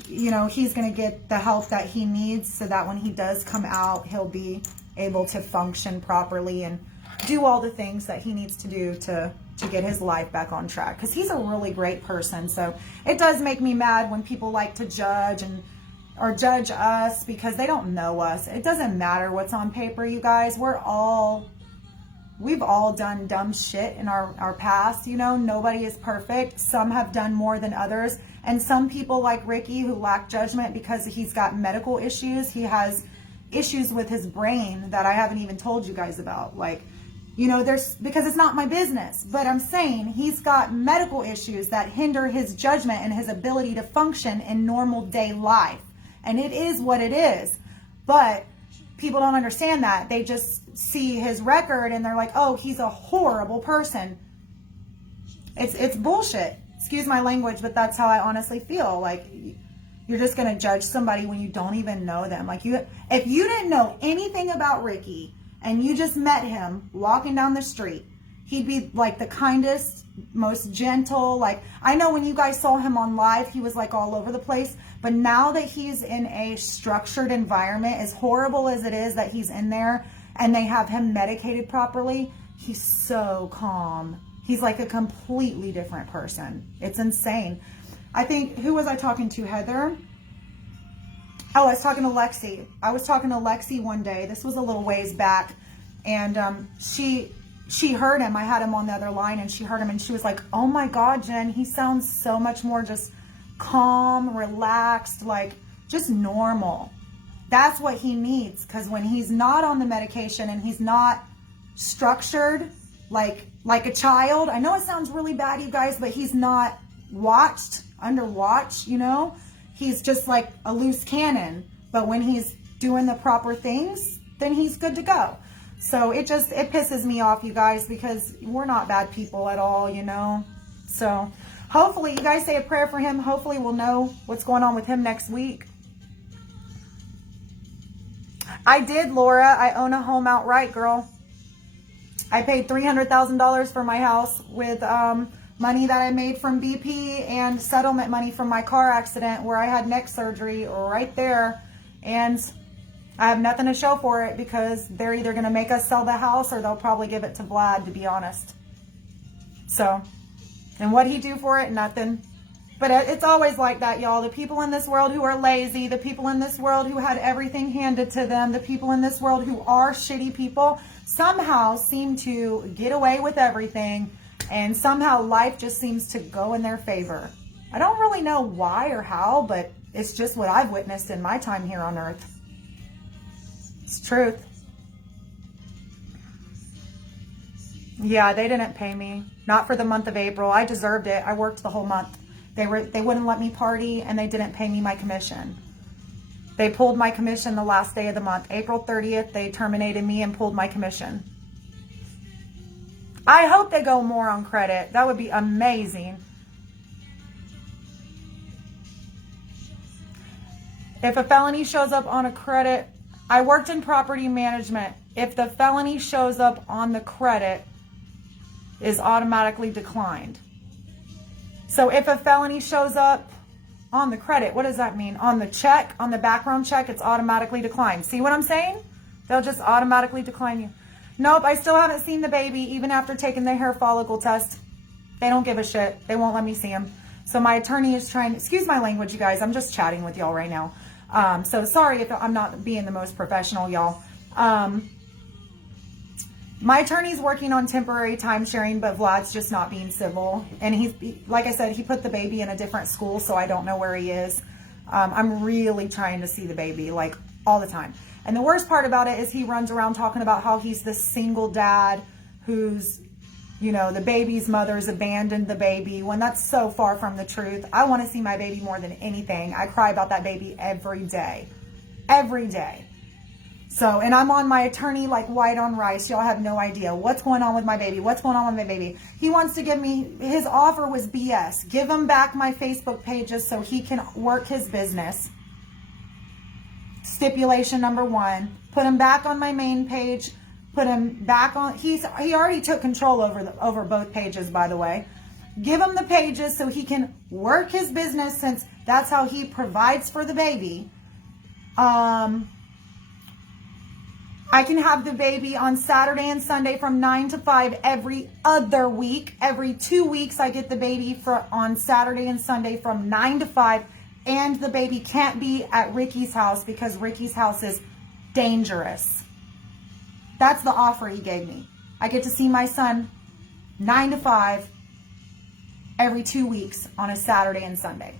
you know, he's going to get the help that he needs so that when he does come out, he'll be able to function properly and do all the things that he needs to do to get his life back on track. Because he's a really great person. So it does make me mad when people like to judge or judge us because they don't know us. It doesn't matter what's on paper, you guys. We've all done dumb shit in our past, you know. Nobody is perfect. Some have done more than others. And some people like Ricky who lack judgment because he's got medical issues. He has issues with his brain that I haven't even told you guys about. Like, you know, because it's not my business. But I'm saying he's got medical issues that hinder his judgment and his ability to function in normal day life. And it is what it is. But people don't understand that. They just see his record and they're like, oh, he's a horrible person. It's bullshit. Excuse my language, but that's how I honestly feel. Like, you're just going to judge somebody when you don't even know them. Like, if you didn't know anything about Ricky and you just met him walking down the street, He'd be like the kindest, most gentle. Like, I know when you guys saw him on live, he was like all over the place. But now that he's in a structured environment, as horrible as it is that he's in there and they have him medicated properly, he's so calm. He's like a completely different person. It's insane. I think, who was I talking to, Heather? Oh, I was talking to Lexi. I was talking to Lexi one day. This was a little ways back. And she heard him. I had him on the other line, and she heard him, and she was like, oh my God, Jen, he sounds so much more just calm, relaxed, like just normal. That's what he needs, because when he's not on the medication and he's not structured like a child, I know it sounds really bad, you guys, but he's not watched, under watch, you know? He's just like a loose cannon. But when he's doing the proper things, then he's good to go. So it pisses me off, you guys, because we're not bad people at all, you know? So hopefully, you guys say a prayer for him. Hopefully we'll know what's going on with him next week. I did, Laura. I own a home outright, girl. I paid $300,000 for my house with money that I made from BP and settlement money from my car accident where I had neck surgery right there. And I have nothing to show for it because they're either going to make us sell the house or they'll probably give it to Vlad, to be honest. So, and what'd he do for it? Nothing. But it's always like that, y'all. The people in this world who are lazy, the people in this world who had everything handed to them, the people in this world who are shitty people, somehow seem to get away with everything, and somehow life just seems to go in their favor. I don't really know why or how, but it's just what I've witnessed in my time here on earth. It's truth. Yeah, they didn't pay me. Not for the month of April. I deserved it. I worked the whole month. They wouldn't let me party, and they didn't pay me my commission. They pulled my commission the last day of the month. April 30th, they terminated me and pulled my commission. I hope they go more on credit. That would be amazing. If a felony shows up on a credit, I worked in property management. If the felony shows up on the credit, is automatically declined. So if a felony shows up on the credit, what does that mean? On the check, on the background check, it's automatically declined. See what I'm saying? They'll just automatically decline you. Nope, I still haven't seen the baby, even after taking the hair follicle test. They don't give a shit. They won't let me see him. So my attorney is trying, excuse my language, you guys. I'm just chatting with y'all right now. So sorry if I'm not being the most professional, y'all. My attorney's working on temporary time sharing, but Vlad's just not being civil. And he's, like I said, he put the baby in a different school, so I don't know where he is. I'm really trying to see the baby, like, all the time. And the worst part about it is he runs around talking about how he's this single dad who's, you know, the baby's mother's abandoned the baby, when that's so far from the truth. I want to see my baby more than anything. I cry about that baby every day. Every day. So, and I'm on my attorney like white on rice. Y'all have no idea what's going on with my baby. What's going on with my baby? He wants to give me, his offer was BS. Give him back my Facebook pages so he can work his business. Stipulation number 1. Put him back on my main page. Put him back on, he already took control over both pages, by the way. Give him the pages so he can work his business, since that's how he provides for the baby. I can have the baby on Saturday and Sunday from 9 to 5 every other week. Every 2 weeks, I get the baby on Saturday and Sunday from 9 to 5. And the baby can't be at Ricky's house because Ricky's house is dangerous. That's the offer he gave me. I get to see my son 9 to 5 every 2 weeks on a Saturday and Sunday.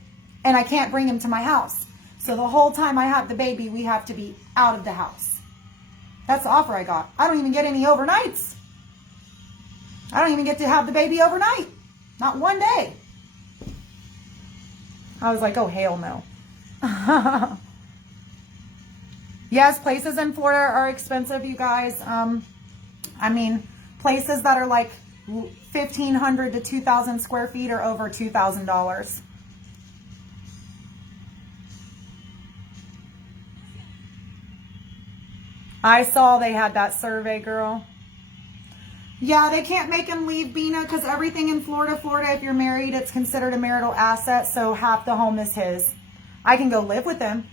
And I can't bring him to my house. So the whole time I have the baby, we have to be out of the house. That's the offer I got. I don't even get any overnights. I don't even get to have the baby overnight. Not one day. I was like, oh, hell no. Yes, places in Florida are expensive, you guys. I mean, places that are like 1,500 to 2,000 square feet are over $2,000. I saw they had that survey, girl. Yeah, they can't make him leave, Bina, because everything in Florida, if you're married, it's considered a marital asset. So half the home is his. I can go live with him.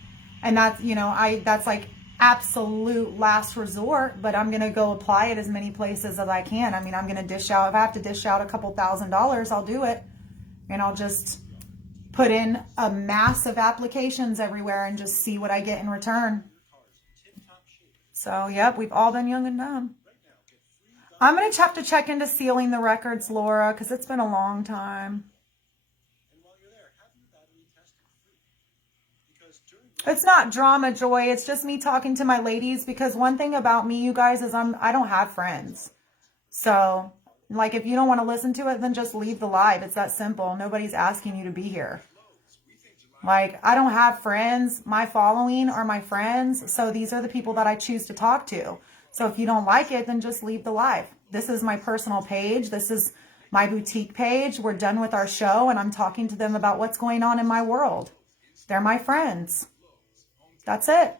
And that's, you know, that's like absolute last resort, but I'm going to go apply it as many places as I can. I mean, I'm going to dish out, if I have to dish out a couple $1,000s, I'll do it. And I'll just put in a mass of applications everywhere and just see what I get in return. So, yep, we've all been young and dumb. I'm going to have to check into sealing the records, Laura, because it's been a long time. It's not drama, Joy. It's just me talking to my ladies, because one thing about me, you guys, is I don't have friends. So, like, if you don't want to listen to it, then just leave the live. It's that simple. Nobody's asking you to be here. Like, I don't have friends. My following are my friends. So these are the people that I choose to talk to. So if you don't like it, then just leave the live. This is my personal page. This is my boutique page. We're done with our show, and I'm talking to them about what's going on in my world. They're my friends. That's it.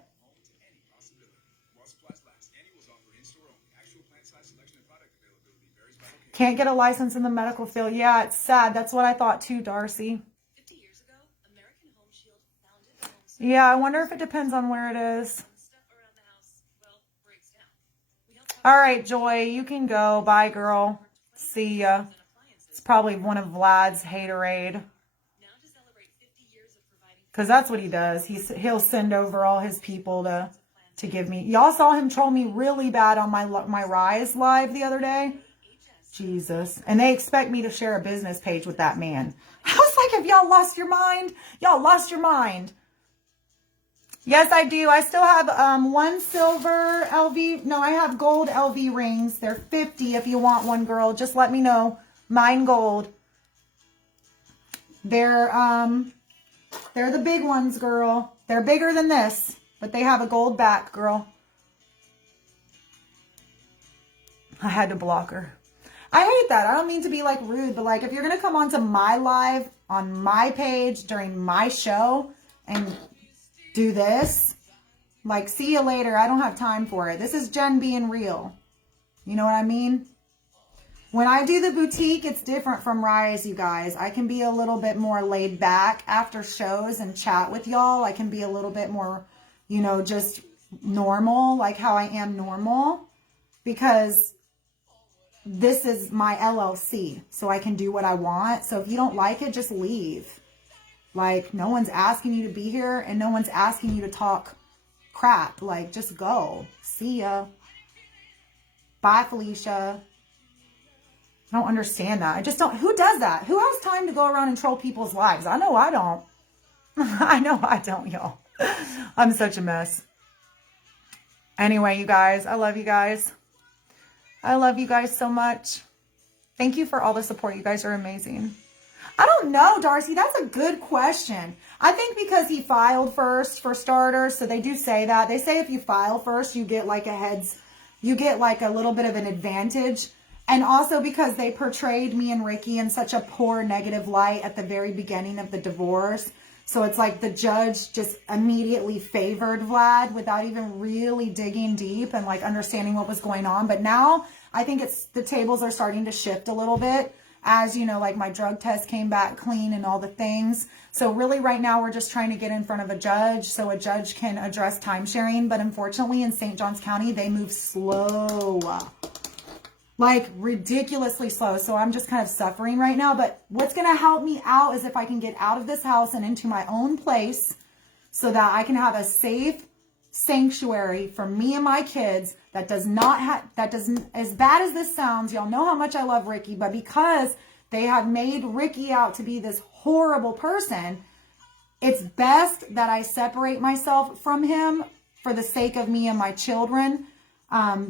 Can't get a license in the medical field. Yeah, it's sad. That's what I thought too, Darcy. Yeah, I wonder if it depends on where it is. All right, Joy, you can go. Bye, girl. See ya. It's probably one of Vlad's haterade. Because that's what he does. He'll send over all his people to give me. Y'all saw him troll me really bad on my Rise live the other day. Jesus. And they expect me to share a business page with that man. I was like, have y'all lost your mind? Y'all lost your mind. Yes, I do. I still have one silver LV. No, I have gold LV rings. They're 50 if you want one, girl. Just let me know. Mine gold. They're the big ones, girl. They're bigger than this, but they have a gold back, girl. I had to block her. I hate that. I don't mean to be like rude, but like if you're going to come onto my live on my page during my show and do this, like, see you later. I don't have time for it. This is Jen being real. You know what I mean? When I do the boutique, it's different from Rise, you guys. I can be a little bit more laid back after shows and chat with y'all. I can be a little bit more, you know, just normal, like how I am normal, because this is my LLC, so I can do what I want. So if you don't like it, just leave. Like, no one's asking you to be here, and no one's asking you to talk crap. Like, just go. See ya. Bye, Felicia. I don't understand that. I just don't. Who does that? Who has time to go around and troll people's lives? I know I don't. I know I don't, y'all. I'm such a mess. Anyway, you guys, I love you guys. I love you guys so much. Thank you for all the support. You guys are amazing. I don't know, Darcy. That's a good question. I think because he filed first, for starters, so they do say that. They say if you file first, you get like you get like a little bit of an advantage. And also because they portrayed me and Ricky in such a poor negative light at the very beginning of the divorce. So it's like the judge just immediately favored Vlad without even really digging deep and like understanding what was going on. But now I think the tables are starting to shift a little bit. As you know, like my drug test came back clean and all the things. So really right now we're just trying to get in front of a judge so a judge can address time sharing. But unfortunately in St. Johns County, they move slow, like ridiculously slow. So I'm just kind of suffering right now. But what's going to help me out is if I can get out of this house and into my own place so that I can have a safe sanctuary for me and my kids that doesn't, as bad as this sounds, y'all know how much I love Ricky, but because they have made Ricky out to be this horrible person, it's best that I separate myself from him for the sake of me and my children,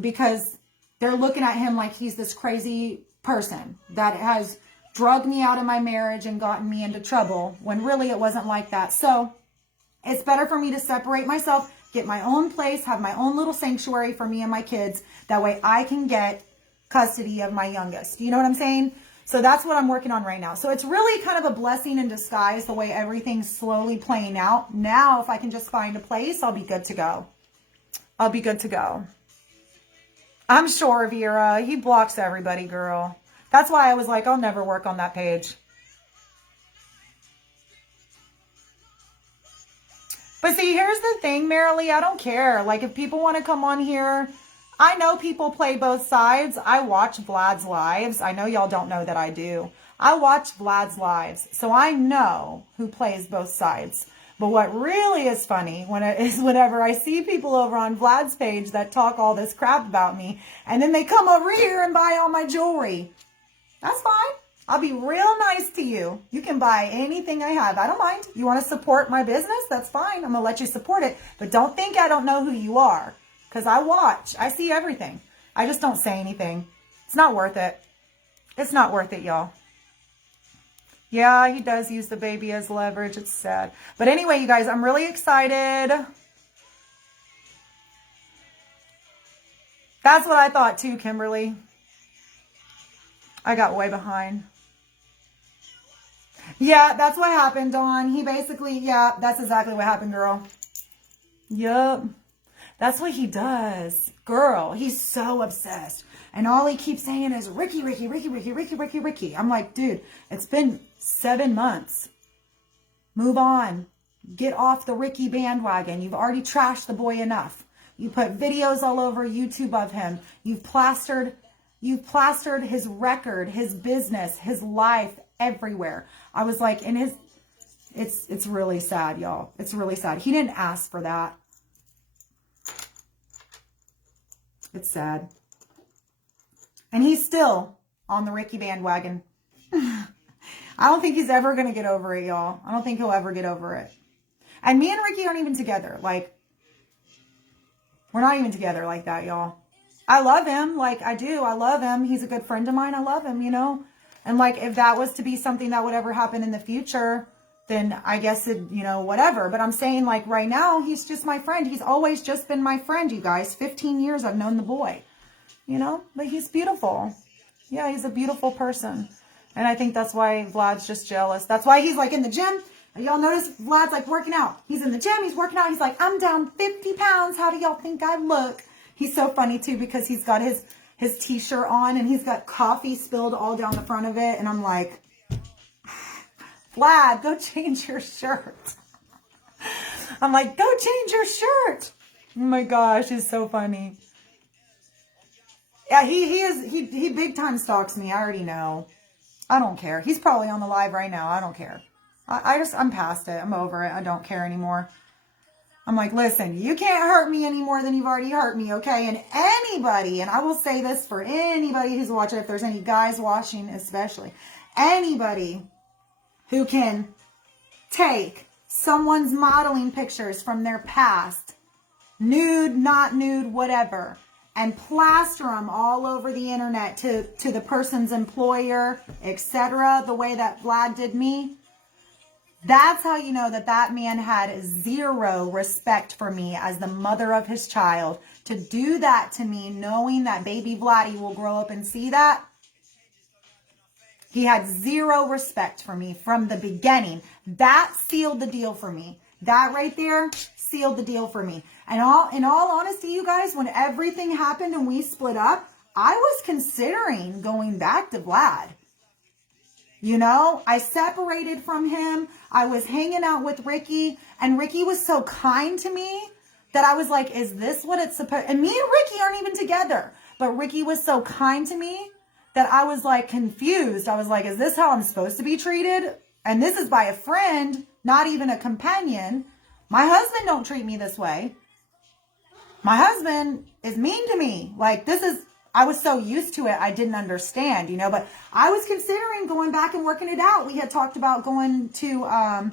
because they're looking at him like he's this crazy person that has drugged me out of my marriage and gotten me into trouble, when really it wasn't like that. So it's better for me to separate myself, get my own place, have my own little sanctuary for me and my kids. That way I can get custody of my youngest. You know what I'm saying? So that's what I'm working on right now. So it's really kind of a blessing in disguise, the way everything's slowly playing out. Now, if I can just find a place, I'll be good to go. I'll be good to go. I'm sure, Vera. He blocks everybody, girl. That's why I was like, I'll never work on that page. But see, here's the thing, Marilee, I don't care. Like, if people want to come on here, I know people play both sides. I watch Vlad's lives. I know y'all don't know that I do. I watch Vlad's lives, so I know who plays both sides. But what really is funny is whenever I see people over on Vlad's page that talk all this crap about me, and then they come over here and buy all my jewelry. That's fine. I'll be real nice to you. You can buy anything I have. I don't mind. You want to support my business? That's fine. I'm going to let you support it. But don't think I don't know who you are. Because I watch. I see everything. I just don't say anything. It's not worth it. It's not worth it, y'all. Yeah, he does use the baby as leverage. It's sad. But anyway, you guys, I'm really excited. That's what I thought too, Kimberly. I got way behind. Yeah, that's what happened, Dawn. He basically, yeah, that's exactly what happened, girl. Yup. That's what he does. Girl, he's so obsessed. And all he keeps saying is, Ricky, Ricky, Ricky, Ricky, Ricky, Ricky, Ricky. I'm like, dude, it's been 7 months. Move on. Get off the Ricky bandwagon. You've already trashed the boy enough. You put videos all over YouTube of him. You've plastered his record, his business, his life everywhere. I was like, it's really sad, y'all. It's really sad. He didn't ask for that. It's sad. And he's still on the Ricky bandwagon. I don't think he's ever going to get over it, y'all. I don't think he'll ever get over it. And me and Ricky aren't even together. Like, we're not even together like that, y'all. I love him. Like, I do. I love him. He's a good friend of mine. I love him, you know. And, like, if that was to be something that would ever happen in the future, then I guess it, you know, whatever. But I'm saying, like, right now, he's just my friend. He's always just been my friend, you guys. 15 years I've known the boy, you know. But he's beautiful. Yeah, he's a beautiful person. And I think that's why Vlad's just jealous. That's why he's, like, in the gym. Y'all notice Vlad's, like, working out. He's in the gym. He's working out. He's like, I'm down 50 pounds. How do y'all think I look? He's so funny, too, because he's got his T-shirt on, and he's got coffee spilled all down the front of it. And I'm like, Vlad, go change your shirt. I'm like, go change your shirt. Oh, my gosh. It's so funny. Yeah, he big time stalks me. I already know. I don't care. He's probably on the live right now. I don't care. I'm past it. I'm over it. I don't care anymore. I'm like, listen, you can't hurt me any more than you've already hurt me, okay? And anybody, and I will say this for anybody who's watching, if there's any guys watching especially, anybody who can take someone's modeling pictures from their past, nude, not nude, whatever, and plaster them all over the internet to the person's employer, etc., the way that Vlad did me, that's how you know that that man had zero respect for me as the mother of his child. To do that to me, knowing that baby Vladdy will grow up and see that, he had zero respect for me from the beginning. That sealed the deal for me. That right there sealed the deal for me. And in all honesty, you guys, when everything happened and we split up, I was considering going back to Vlad. You know, I separated from him. I was hanging out with Ricky, and Ricky was so kind to me that I was like, is this what it's supposed? And me and Ricky aren't even together, but Ricky was so kind to me that I was like confused. I was like, is this how I'm supposed to be treated? And this is by a friend, not even a companion. My husband don't treat me this way. My husband is mean to me. Like, I was so used to it, I didn't understand, you know, but I was considering going back and working it out. We had talked about going to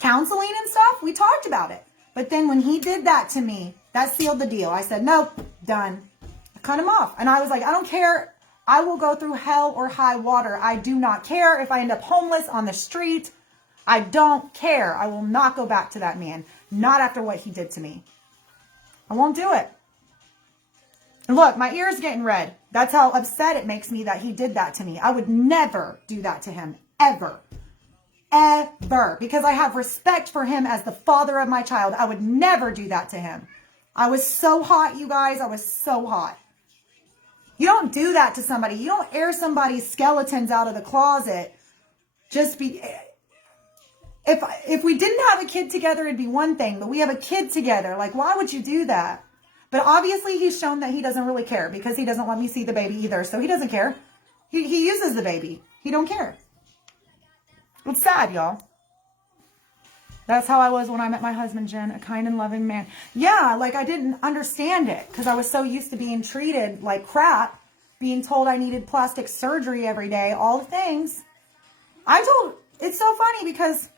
counseling and stuff. We talked about it. But then when he did that to me, that sealed the deal. I said, nope, done. I cut him off. And I was like, I don't care. I will go through hell or high water. I do not care if I end up homeless on the street. I don't care. I will not go back to that man. Not after what he did to me. I won't do it. And look, my ear's getting red. That's how upset it makes me that he did that to me. I would never do that to him. Ever. Ever. Because I have respect for him as the father of my child. I would never do that to him. I was so hot, you guys. I was so hot. You don't do that to somebody. You don't air somebody's skeletons out of the closet. Just be... If we didn't have a kid together, it'd be one thing. But we have a kid together. Like, why would you do that? But obviously, he's shown that he doesn't really care because he doesn't let me see the baby either. So he doesn't care. He uses the baby. He don't care. It's sad, y'all. That's how I was when I met my husband, Jen, a kind and loving man. Yeah, like I didn't understand it because I was so used to being treated like crap, being told I needed plastic surgery every day, all the things. It's so funny because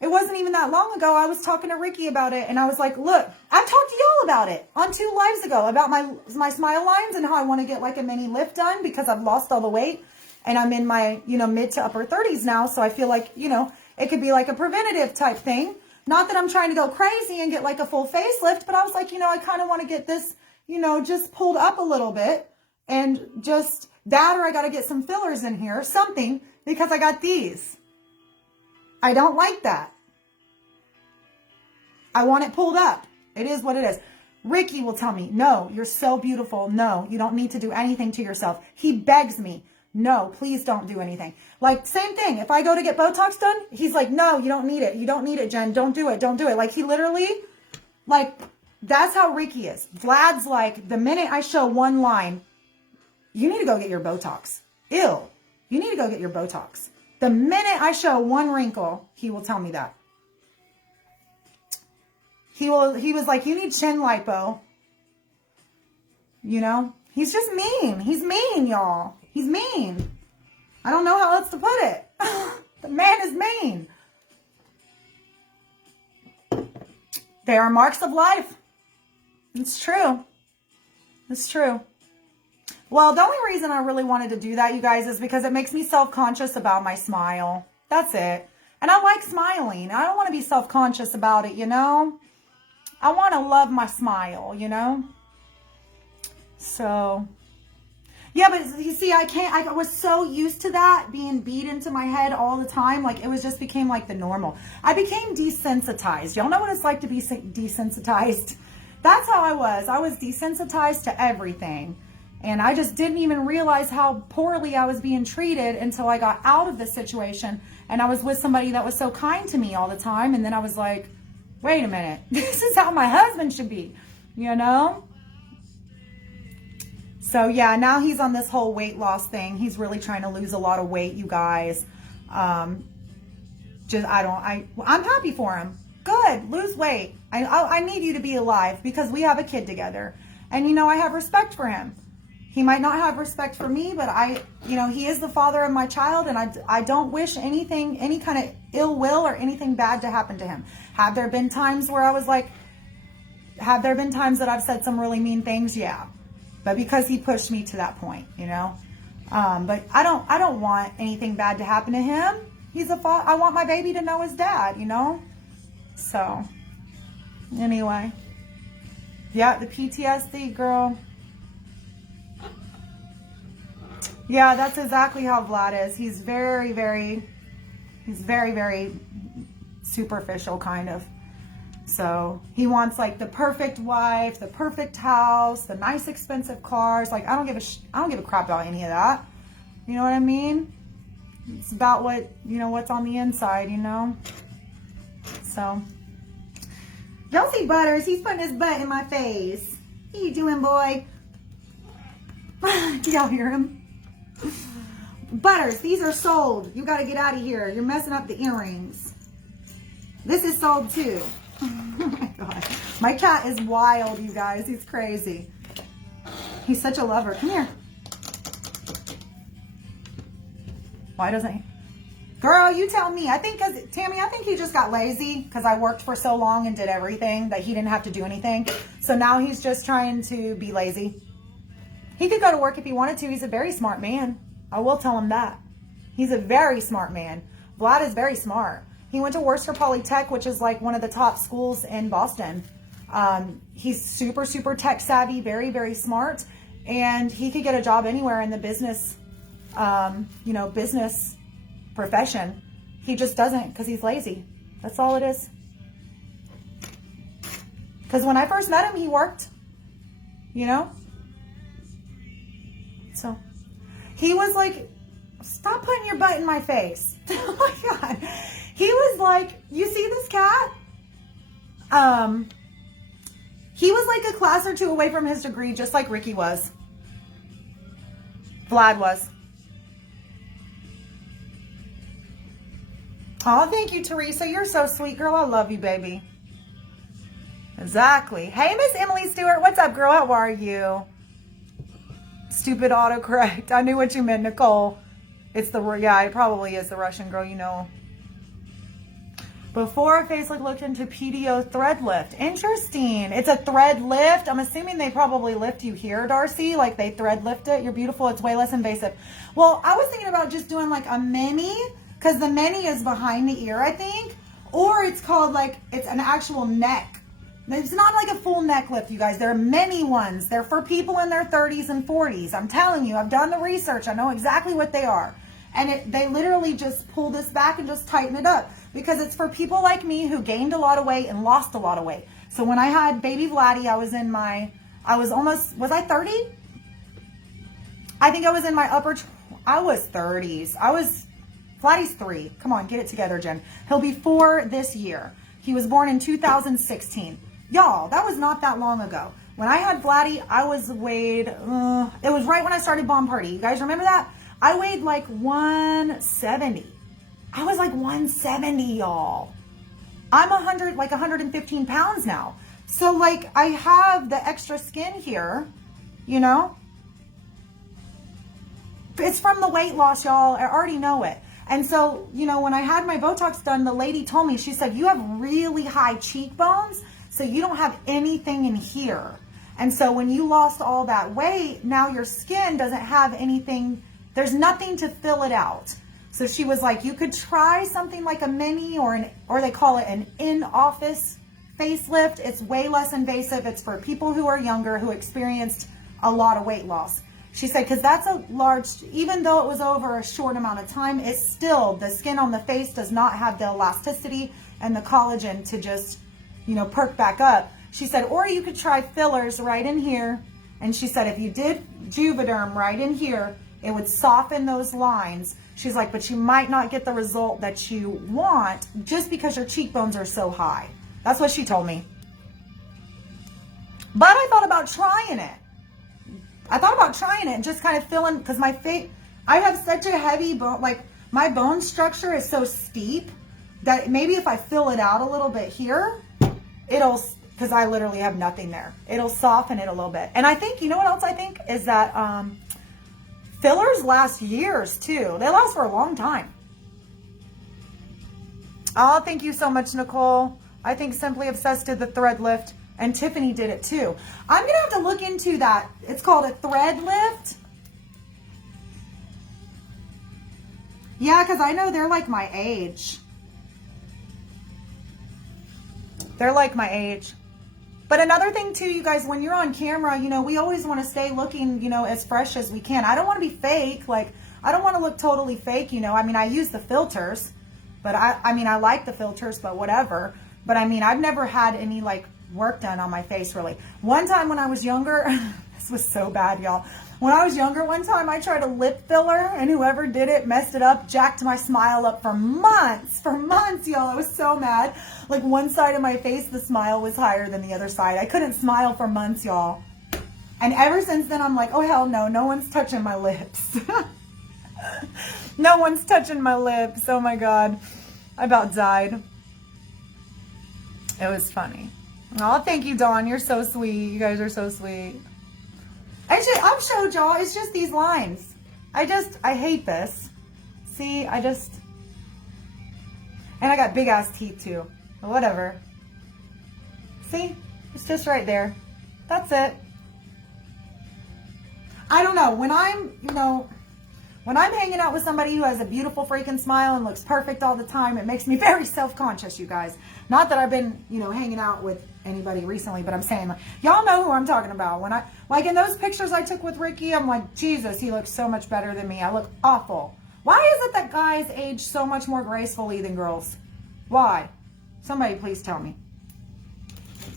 it wasn't even that long ago. I was talking to Ricky about it and I was like, look, I talked to y'all about it on 2 lives ago about my smile lines and how I want to get like a mini lift done because I've lost all the weight and I'm in my, mid to upper 30s now. So I feel like, it could be like a preventative type thing. Not that I'm trying to go crazy and get like a full facelift, but I was like, I kind of want to get this, just pulled up a little bit and just that, or I got to get some fillers in here, something, because I got these. I don't like that. I want it pulled up. It is what it is. Ricky will tell me, no, you're so beautiful. No, you don't need to do anything to yourself. He begs me. No, please don't do anything. Like, same thing. If I go to get Botox done, he's like, no, you don't need it. You don't need it, Jen. Don't do it. Don't do it. Like, he literally, like, that's how Ricky is. Vlad's like, the minute I show one line, you need to go get your Botox. Ew. You need to go get your Botox. The minute I show one wrinkle, he will tell me that. He was like, you need chin lipo. He's just mean. He's mean, y'all. He's mean. I don't know how else to put it. The man is mean. They are marks of life. It's true. It's true. Well, the only reason I really wanted to do that, you guys, is because it makes me self-conscious about my smile. That's it. And I like smiling. I don't want to be self-conscious about it, I want to love my smile, So... yeah, but you see, I was so used to that being beat into my head all the time. Like, it just became like the normal. I became desensitized. Y'all know what it's like to be desensitized? That's how I was. I was desensitized to everything. And I just didn't even realize how poorly I was being treated until I got out of this situation. And I was with somebody that was so kind to me all the time. And then I was like, wait a minute. This is how my husband should be, So yeah, now he's on this whole weight loss thing. He's really trying to lose a lot of weight, you guys. I'm happy for him. Good, lose weight. I need you to be alive because we have a kid together. And I have respect for him. He might not have respect for me, but he is the father of my child and I don't wish any kind of ill will or anything bad to happen to him. Have there been times where have there been times that I've said some really mean things? Yeah. But because he pushed me to that point, but I don't want anything bad to happen to him. I want my baby to know his dad, So, anyway. Yeah, the PTSD, girl. Yeah, that's exactly how Vlad is. He's very, very superficial, kind of. So he wants like the perfect wife, the perfect house, the nice expensive cars. Like I don't give a crap about any of that. You know what I mean? It's about what's on the inside, So don't see Butters. He's putting his butt in my face. What you doing, boy? Do y'all hear him? Butters, these are sold. You got to get out of here. You're messing up the earrings. This is sold too. Oh my God. My cat is wild, you guys. He's crazy. He's such a lover. Come here. Why doesn't he? Girl, you tell me. Tammy, I think he just got lazy because I worked for so long and did everything that he didn't have to do anything. So now he's just trying to be lazy. He could go to work if he wanted to. He's a very smart man. I will tell him that. He's a very smart man. Vlad is very smart. He went to Worcester Polytech, which is like one of the top schools in Boston. He's super, super tech savvy, very, very smart. And he could get a job anywhere in the business, business profession. He just doesn't because he's lazy. That's all it is. Because when I first met him, he worked, So he was like, stop putting your butt in my face. Oh my God. He was like, you see this cat? He was like a class or two away from his degree, just like Ricky was. Vlad was. Oh, thank you, Teresa. You're so sweet, girl. I love you, baby. Exactly. Hey, Miss Emily Stewart. What's up, girl? How are you? Stupid autocorrect. I knew what you meant, Nicole. It's the, yeah, it probably is the Russian girl, you know. Before Facebook looked into PDO thread lift. Interesting. It's a thread lift. I'm assuming they probably lift you here, Darcy. Like they thread lift it. You're beautiful. It's way less invasive. Well, I was thinking about just doing like a mini, because the mini is behind the ear, I think. Or it's called like, it's an actual neck. It's not like a full neck lift, you guys. There are many ones. They're for people in their 30s and 40s. I'm telling you, I've done the research. I know exactly what they are. And they literally just pull this back and just tighten it up, because it's for people like me who gained a lot of weight and lost a lot of weight. So when I had baby Vladdy, was I 30? I think I was in my I was 30s. Vladdy's 3. Come on, get it together, Jen. He'll be 4 this year. He was born in 2016. Y'all, that was not that long ago. When I had Vladdy, I was weighed, it was right when I started Bomb Party. You guys remember that? I weighed like 170. I was like 170, y'all. I'm 115 pounds now. So like I have the extra skin here, you know? It's from the weight loss, y'all. I already know it. And so, you know, when I had my Botox done, the lady told me, she said, you have really high cheekbones, so you don't have anything in here. And so when you lost all that weight, now your skin doesn't have anything. There's nothing to fill it out. So she was like, you could try something like a mini or they call it an in-office facelift. It's way less invasive. It's for people who are younger, who experienced a lot of weight loss. She said, because that's a large, even though it was over a short amount of time, it's still, the skin on the face does not have the elasticity and the collagen to just, you know, perk back up. She said, or you could try fillers right in here. And she said, if you did Juvederm right in here, it would soften those lines. She's like, but you might not get the result that you want just because your cheekbones are so high. That's what she told me. But I thought about trying it. And just kind of filling, because my face, I have such a heavy bone, like my bone structure is so steep that maybe if I fill it out a little bit here, it'll, because I literally have nothing there. It'll soften it a little bit. And I think, you know what else I think is that, fillers last years too. They last for a long time. Oh, thank you so much, Nicole. I think Simply Obsessed did the thread lift, and Tiffany did it too. I'm gonna have to look into that. It's called a thread lift. Yeah, because I know they're like my age. They're like my age. But another thing too, you guys, when you're on camera, you know, we always want to stay looking, you know, as fresh as we can. I don't want to be fake. Like, I don't want to look totally fake, you know. I mean, I use the filters, but I mean, I like the filters, but whatever. But I mean, I've never had any like work done on my face really. One time when I was younger, this was so bad, y'all. When I was younger, one time I tried a lip filler, and whoever did it messed it up, jacked my smile up for months, y'all. I was so mad. Like one side of my face, the smile was higher than the other side. I couldn't smile for months, y'all. And ever since then, I'm like, oh hell no, no one's touching my lips. No one's touching my lips. Oh my God, I about died. It was funny. Oh, thank you, Dawn. You're so sweet. You guys are so sweet. Actually, I've showed y'all. It's just these lines. I hate this. See, and I got big ass teeth too. But whatever. See, it's just right there. That's it. I don't know. When I'm hanging out with somebody who has a beautiful freaking smile and looks perfect all the time, it makes me very self-conscious, you guys. Not that I've been, you know, hanging out with anybody recently, but I'm saying, like, y'all know who I'm talking about. When like in those pictures I took with Ricky, I'm like, Jesus, he looks so much better than me. I look awful. Why is it that guys age so much more gracefully than girls? Why? Somebody please tell me.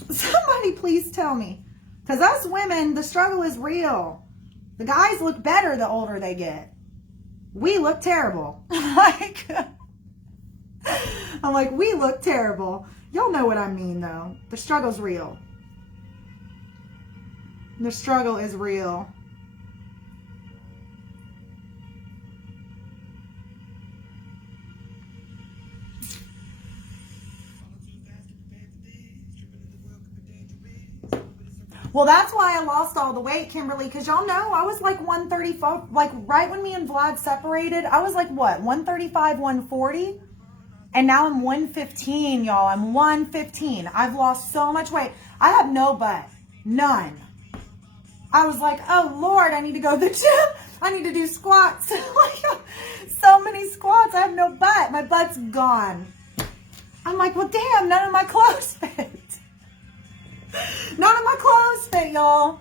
Somebody please tell me. Because us women, the struggle is real. The guys look better the older they get. We look terrible. Like, I'm like, we look terrible. Y'all know what I mean, though. The struggle's real. The struggle is real. Well, that's why I lost all the weight, Kimberly, because y'all know I was like 135, like right when me and Vlad separated, I was like what, 135, 140? And now I'm 115, y'all. I'm 115. I've lost so much weight. I have no butt. None. I was like, oh, Lord, I need to go to the gym. I need to do squats. Like, so many squats. I have no butt. My butt's gone. I'm like, well, damn, none of my clothes fit. None of my clothes fit, y'all.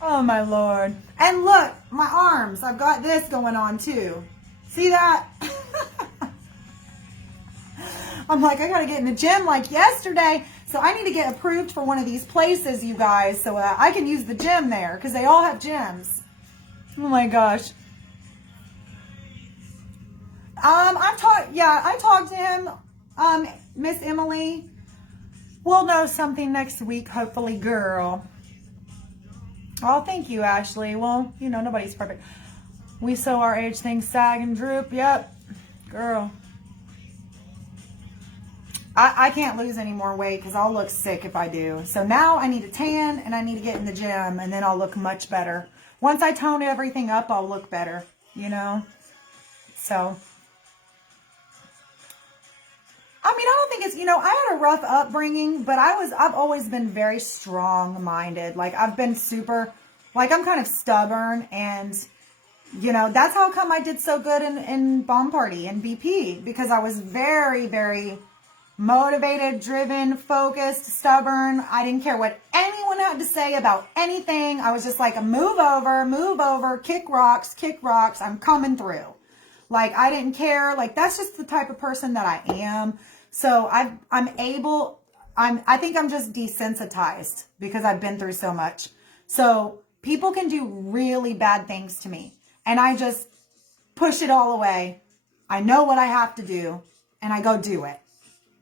Oh, my Lord. And look, my arms. I've got this going on, too. See that? I'm like, I got to get in the gym like yesterday. So I need to get approved for one of these places, you guys, so I can use the gym there because they all have gyms. Oh, my gosh. I talked to him, Miss Emily. We'll know something next week, hopefully, girl. Oh, thank you, Ashley. Well, you know, nobody's perfect. We sew our age things sag and droop. Yep. Girl. I can't lose any more weight because I'll look sick if I do. So now I need a tan and I need to get in the gym and then I'll look much better. Once I tone everything up, I'll look better, you know? So... I mean, I don't think it's, you know, I had a rough upbringing, but I've always been very strong-minded. Like, I've been super, like, I'm kind of stubborn, and, you know, that's how come I did so good in Bomb Party and BP, because I was very, very motivated, driven, focused, stubborn. I didn't care what anyone had to say about anything. I was just like, move over, kick rocks, I'm coming through. Like, I didn't care. Like, that's just the type of person that I am. So I think I'm just desensitized because I've been through so much. So people can do really bad things to me and I just push it all away. I know what I have to do and I go do it.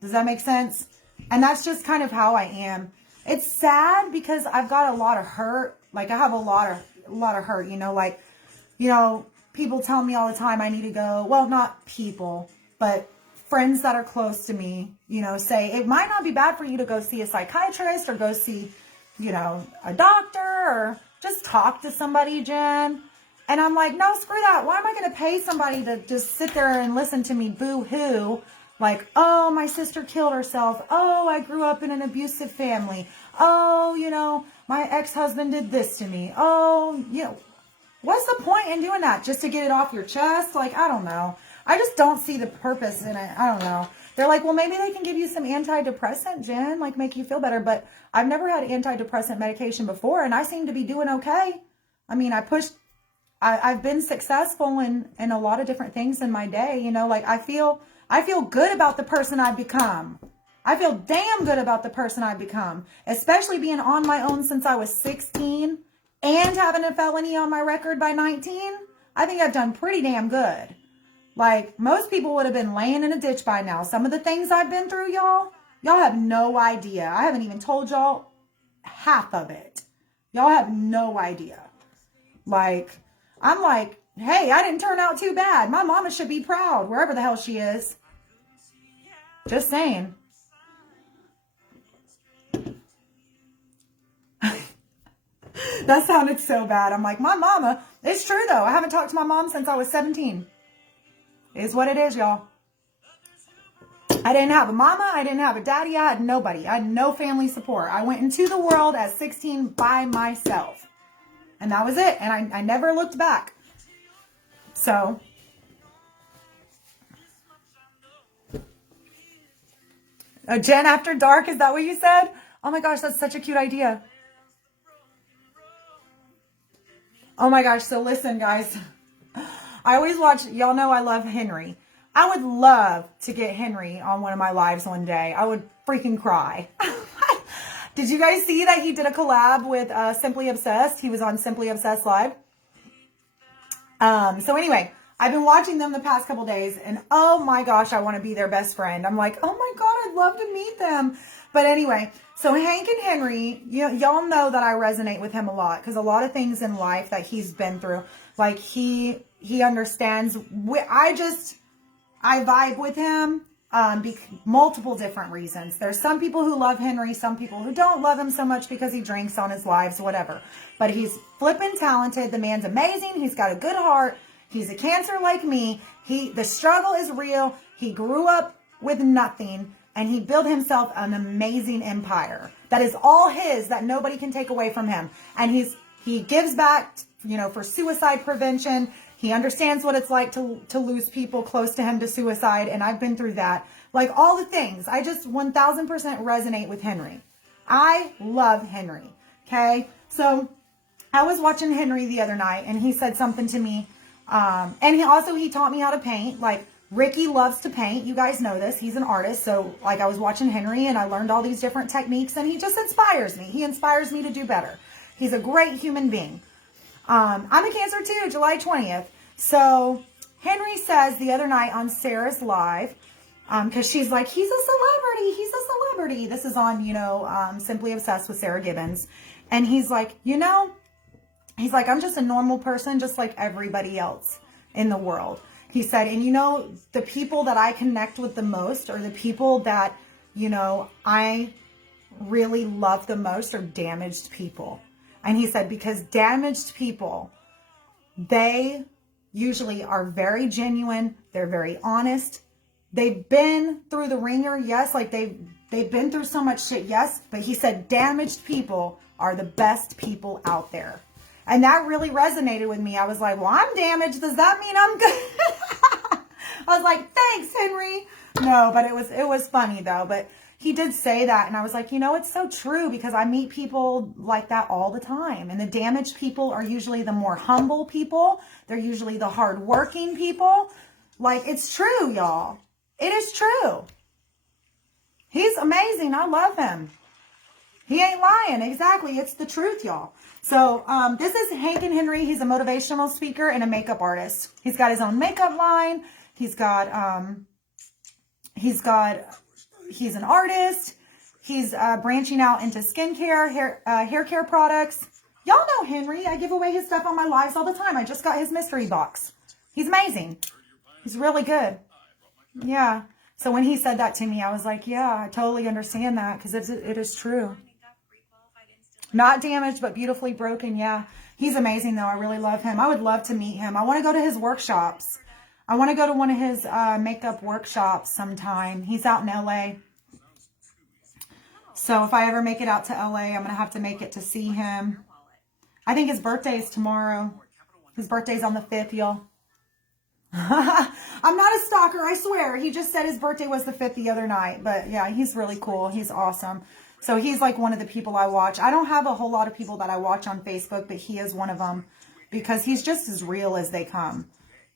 Does that make sense? And that's just kind of how I am. It's sad because I've got a lot of hurt. Like, I have a lot of hurt, you know, like, you know, people tell me all the time I need to go, well, not people, but friends that are close to me, you know, say it might not be bad for you to go see a psychiatrist or go see, you know, a doctor or just talk to somebody, Jen. And I'm like, no, screw that. Why am I going to pay somebody to just sit there and listen to me boo-hoo? Like, oh, my sister killed herself. Oh, I grew up in an abusive family. Oh, you know, my ex-husband did this to me. Oh, you know, what's the point in doing that? Just to get it off your chest? Like, I don't know. I just don't see the purpose in it. I don't know. They're like, well, maybe they can give you some antidepressant, Jen, like make you feel better. But I've never had antidepressant medication before, and I seem to be doing okay. I mean, I've been successful in a lot of different things in my day. You know, like I feel good about the person I've become. I feel damn good about the person I've become, especially being on my own since I was 16 and having a felony on my record by 19. I think I've done pretty damn good. Like, most people would have been laying in a ditch by now. Some of the things I've been through, y'all have no idea. I haven't even told y'all half of it. Y'all have no idea. Like, I'm like, hey, I didn't turn out too bad. My mama should be proud, wherever the hell she is. Just saying. That sounded so bad. I'm like, my mama, it's true though. I haven't talked to my mom since I was 17. Is what it is, y'all. I didn't have a mama. I didn't have a daddy. I had nobody. I had no family support. I went into the world at 16 by myself. And that was it. And I never looked back. So. A Jen after dark, is that what you said? Oh my gosh, that's such a cute idea. Oh my gosh, so listen, guys. I always watch, y'all know I love Henry. I would love to get Henry on one of my lives one day. I would freaking cry. Did you guys see that he did a collab with Simply Obsessed? He was on Simply Obsessed Live. So anyway, I've been watching them the past couple days, and oh my gosh, I want to be their best friend. I'm like, oh my God, I'd love to meet them. But anyway, so Hank and Henry, y'all know that I resonate with him a lot, because a lot of things in life that he's been through, like he understands. I vibe with him. Multiple different reasons. There's some people who love Henry, some people who don't love him so much because he drinks on his lives, whatever. But he's flippin' talented. The man's amazing. He's got a good heart. He's a Cancer like me. The struggle is real. He grew up with nothing, and he built himself an amazing empire that is all his, that nobody can take away from him. And he gives back, for suicide prevention. He understands what it's like to lose people close to him to suicide. And I've been through that. Like all the things. I just 1000% resonate with Henry. I love Henry. Okay. So I was watching Henry the other night, and he said something to me. And he taught me how to paint. Like Ricky loves to paint. You guys know this. He's an artist. So like I was watching Henry, and I learned all these different techniques, and he just inspires me. He inspires me to do better. He's a great human being. I'm a Cancer too, July 20th. So Henry says the other night on Sarah's live, because she's like, he's a celebrity. He's a celebrity. This is on, Simply Obsessed with Sarah Gibbons. And he's like, I'm just a normal person, just like everybody else in the world. He said, and the people that I connect with the most, or the people that, I really love the most, are damaged people. And he said, because damaged people, they usually are very genuine. They're very honest. They've been through the ringer. Yes. Like they've been through so much shit. Yes. But he said, damaged people are the best people out there. And that really resonated with me. I was like, well, I'm damaged. Does that mean I'm good? I was like, thanks, Henry. No, but it was funny though. But he did say that, and I was like, it's so true, because I meet people like that all the time. And the damaged people are usually the more humble people. They're usually the hardworking people. Like, it's true, y'all. It is true. He's amazing. I love him. He ain't lying. Exactly. It's the truth, y'all. So this is Hank and Henry. He's a motivational speaker and a makeup artist. He's got his own makeup line. He's an artist. He's branching out into skincare, hair care products. Y'all know Henry. I give away his stuff on my lives all the time. I just got his mystery box. He's amazing. He's really good. Yeah. So when he said that to me, I was like, yeah, I totally understand that, because it is true. Not damaged, but beautifully broken. Yeah. He's amazing, though. I really love him. I would love to meet him. I want to go to his workshops. I want to go to one of his makeup workshops sometime. He's out in LA. So if I ever make it out to LA, I'm going to have to make it to see him. I think his birthday is tomorrow. His birthday's on the 5th, y'all. I'm not a stalker, I swear. He just said his birthday was the 5th the other night. But yeah, he's really cool. He's awesome. So he's like one of the people I watch. I don't have a whole lot of people that I watch on Facebook, but he is one of them, because he's just as real as they come,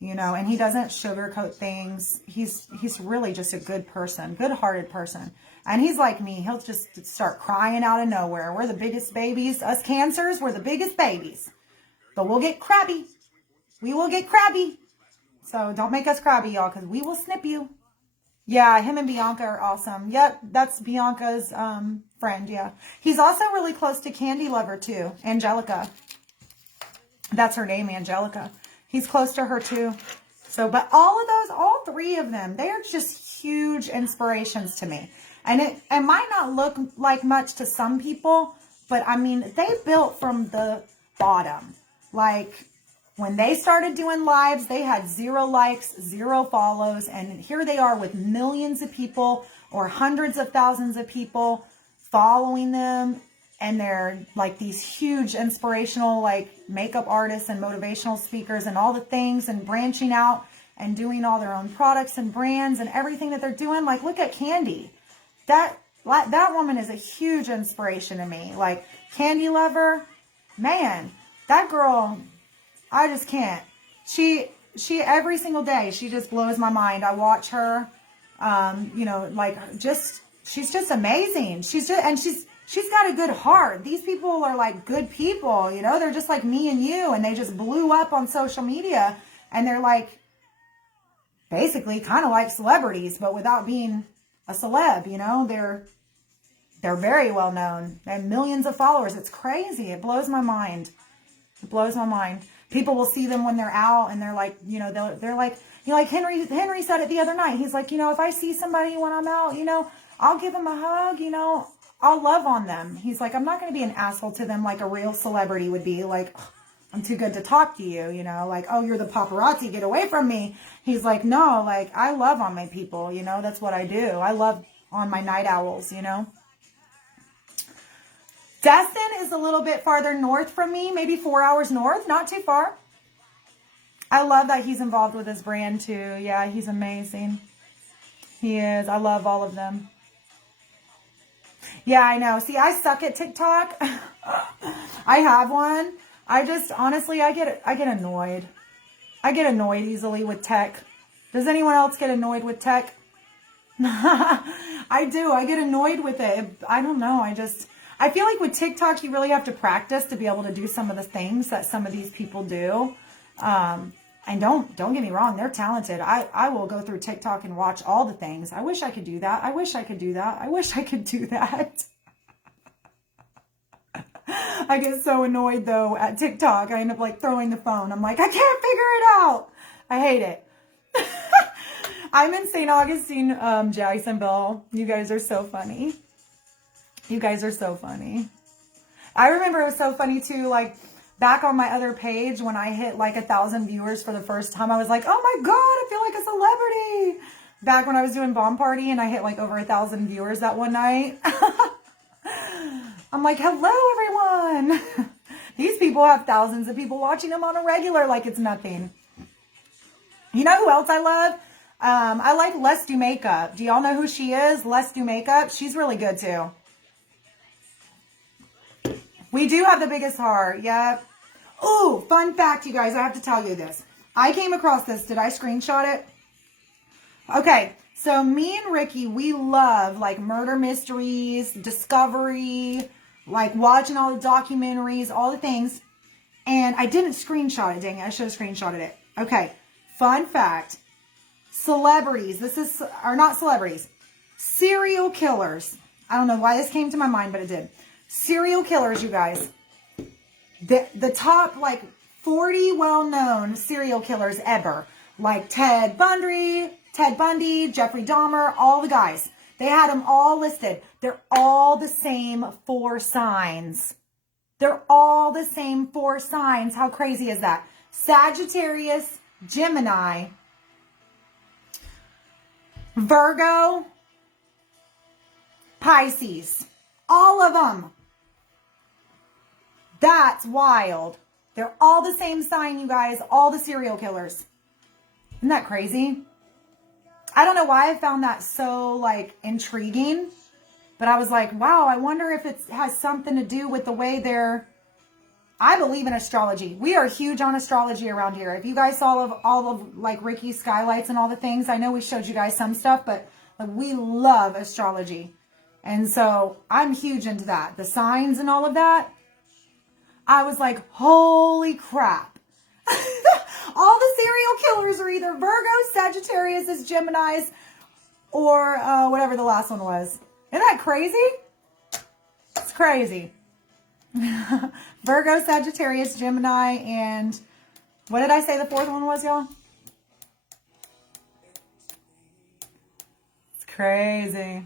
and he doesn't sugarcoat things. He's really just a good person, good-hearted person. And he's like me. He'll just start crying out of nowhere. We're the biggest babies. Us Cancers, we're the biggest babies. But we'll get crabby. We will get crabby. So don't make us crabby, y'all, because we will snip you. Yeah, him and Bianca are awesome. Yep, that's Bianca's friend, yeah. He's also really close to Candy Lover, too. Angelica. That's her name, Angelica. He's close to her, too. So, but all three of them, they are just huge inspirations to me. And it might not look like much to some people, but I mean, they built from the bottom. Like, when they started doing lives, they had 0 likes, 0 follows, and here they are with millions of people or hundreds of thousands of people following them, and they're like these huge inspirational like makeup artists and motivational speakers and all the things, and branching out and doing all their own products and brands and everything that they're doing. Like, look at Candy. That woman is a huge inspiration to me. Like, Candy Lover, man, that girl, I just can't. She every single day, she just blows my mind. I watch her, she's just amazing. She's she's got a good heart. These people are like good people, you know, they're just like me and you, and they just blew up on social media, and they're like basically kind of like celebrities, but without being a celeb, you know, they're very well known. They have millions of followers. It's crazy. It blows my mind. It blows my mind. People will see them when they're out, and they're like, you know, they're like, you know, like Henry said it the other night. He's like, you know, if I see somebody when I'm out, you know, I'll give them a hug, you know, I'll love on them. He's like, I'm not going to be an asshole to them like a real celebrity would be. Like, I'm too good to talk to you, you know, like, oh, you're the paparazzi, get away from me. He's like, no, like, I love on my people, you know, that's what I do. I love on my night owls, you know. Destin is a little bit farther north from me, maybe 4 hours north, not too far. I love that he's involved with his brand too. Yeah, he's amazing. He is. I love all of them. Yeah, I know. See, I suck at TikTok. I have one. I just, honestly, I get annoyed. I get annoyed easily with tech. Does anyone else get annoyed with tech? I do. I get annoyed with it. I don't know. I feel like with TikTok, you really have to practice to be able to do some of the things that some of these people do. And don't get me wrong, they're talented. I will go through TikTok and watch all the things. I wish I could do that. I wish I could do that. I wish I could do that. I get so annoyed though at TikTok. I end up like throwing the phone. I'm like, I can't figure it out. I hate it. I'm in St. Augustine, Jacksonville. You guys are so funny. You guys are so funny. I remember it was so funny too, like back on my other page when I hit like 1,000 viewers for the first time, I was like, oh my God, I feel like a celebrity. Back when I was doing Bomb Party and I hit like over 1,000 viewers that one night. I'm like, hello everyone. These people have thousands of people watching them on a regular like it's nothing. You know who else I love? I like Let's Do Makeup. Do y'all know who she is? Let's Do Makeup. She's really good too. We do have the biggest heart. Yep. Oh, fun fact, you guys. I have to tell you this. I came across this. Did I screenshot it? Okay. So me and Ricky, we love like murder mysteries, discovery, like watching all the documentaries, all the things. And I didn't screenshot it. Dang it. I should have screenshotted it. Okay. Fun fact. Celebrities. Are not celebrities. Serial killers. I don't know why this came to my mind, but it did. Serial killers, you guys. The top like 40 well-known serial killers ever. Like Ted Bundy, Jeffrey Dahmer, all the guys. They had them all listed. They're all the same 4 signs. They're all the same 4 signs. How crazy is that? Sagittarius, Gemini, Virgo, Pisces. All of them. That's wild. They're all the same sign, you guys. All the serial killers. Isn't that crazy? I don't know why I found that so like intriguing, but I was like, wow, I wonder if it has something to do with the way I believe in astrology. We are huge on astrology around here. If you guys saw all of like Ricky's skylights and all the things, I know we showed you guys some stuff, but like, we love astrology. And so I'm huge into that. The signs and all of that. I was like, holy crap. All the serial killers are either Virgos, Sagittarius, Geminis, or whatever the last one was. Isn't that crazy? It's crazy. Virgo, Sagittarius, Gemini, and what did I say the 4th one was, y'all? It's crazy.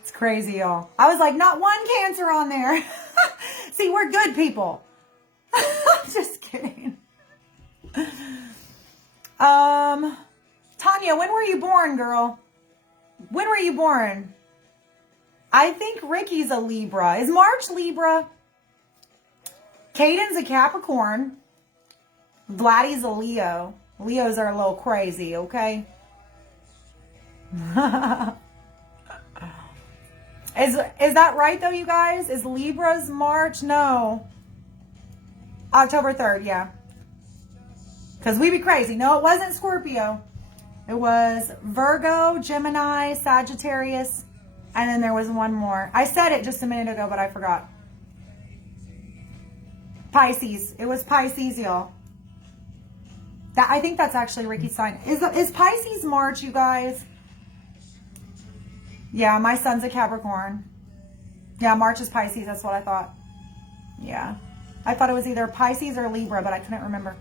It's crazy, y'all. I was like, not one Cancer on there. See, we're good people. Just kidding. Tanya, when were you born, girl? When were you born? I think Ricky's a Libra. Is March Libra? Caden's a Capricorn. Vladdy's a Leo. Leos are a little crazy, okay? Is that right though, you guys? Is Libra's March? No. October 3rd, yeah. Because we be crazy. No, it wasn't Scorpio. It was Virgo, Gemini, Sagittarius, And then there was one more. I said it just a minute ago, but I forgot. Pisces. It was Pisces, y'all. I think that's actually Ricky's sign. Is Pisces March, you guys? Yeah, my son's a Capricorn. Yeah, March is Pisces. That's what I thought. Yeah. I thought it was either Pisces or Libra, but I couldn't remember.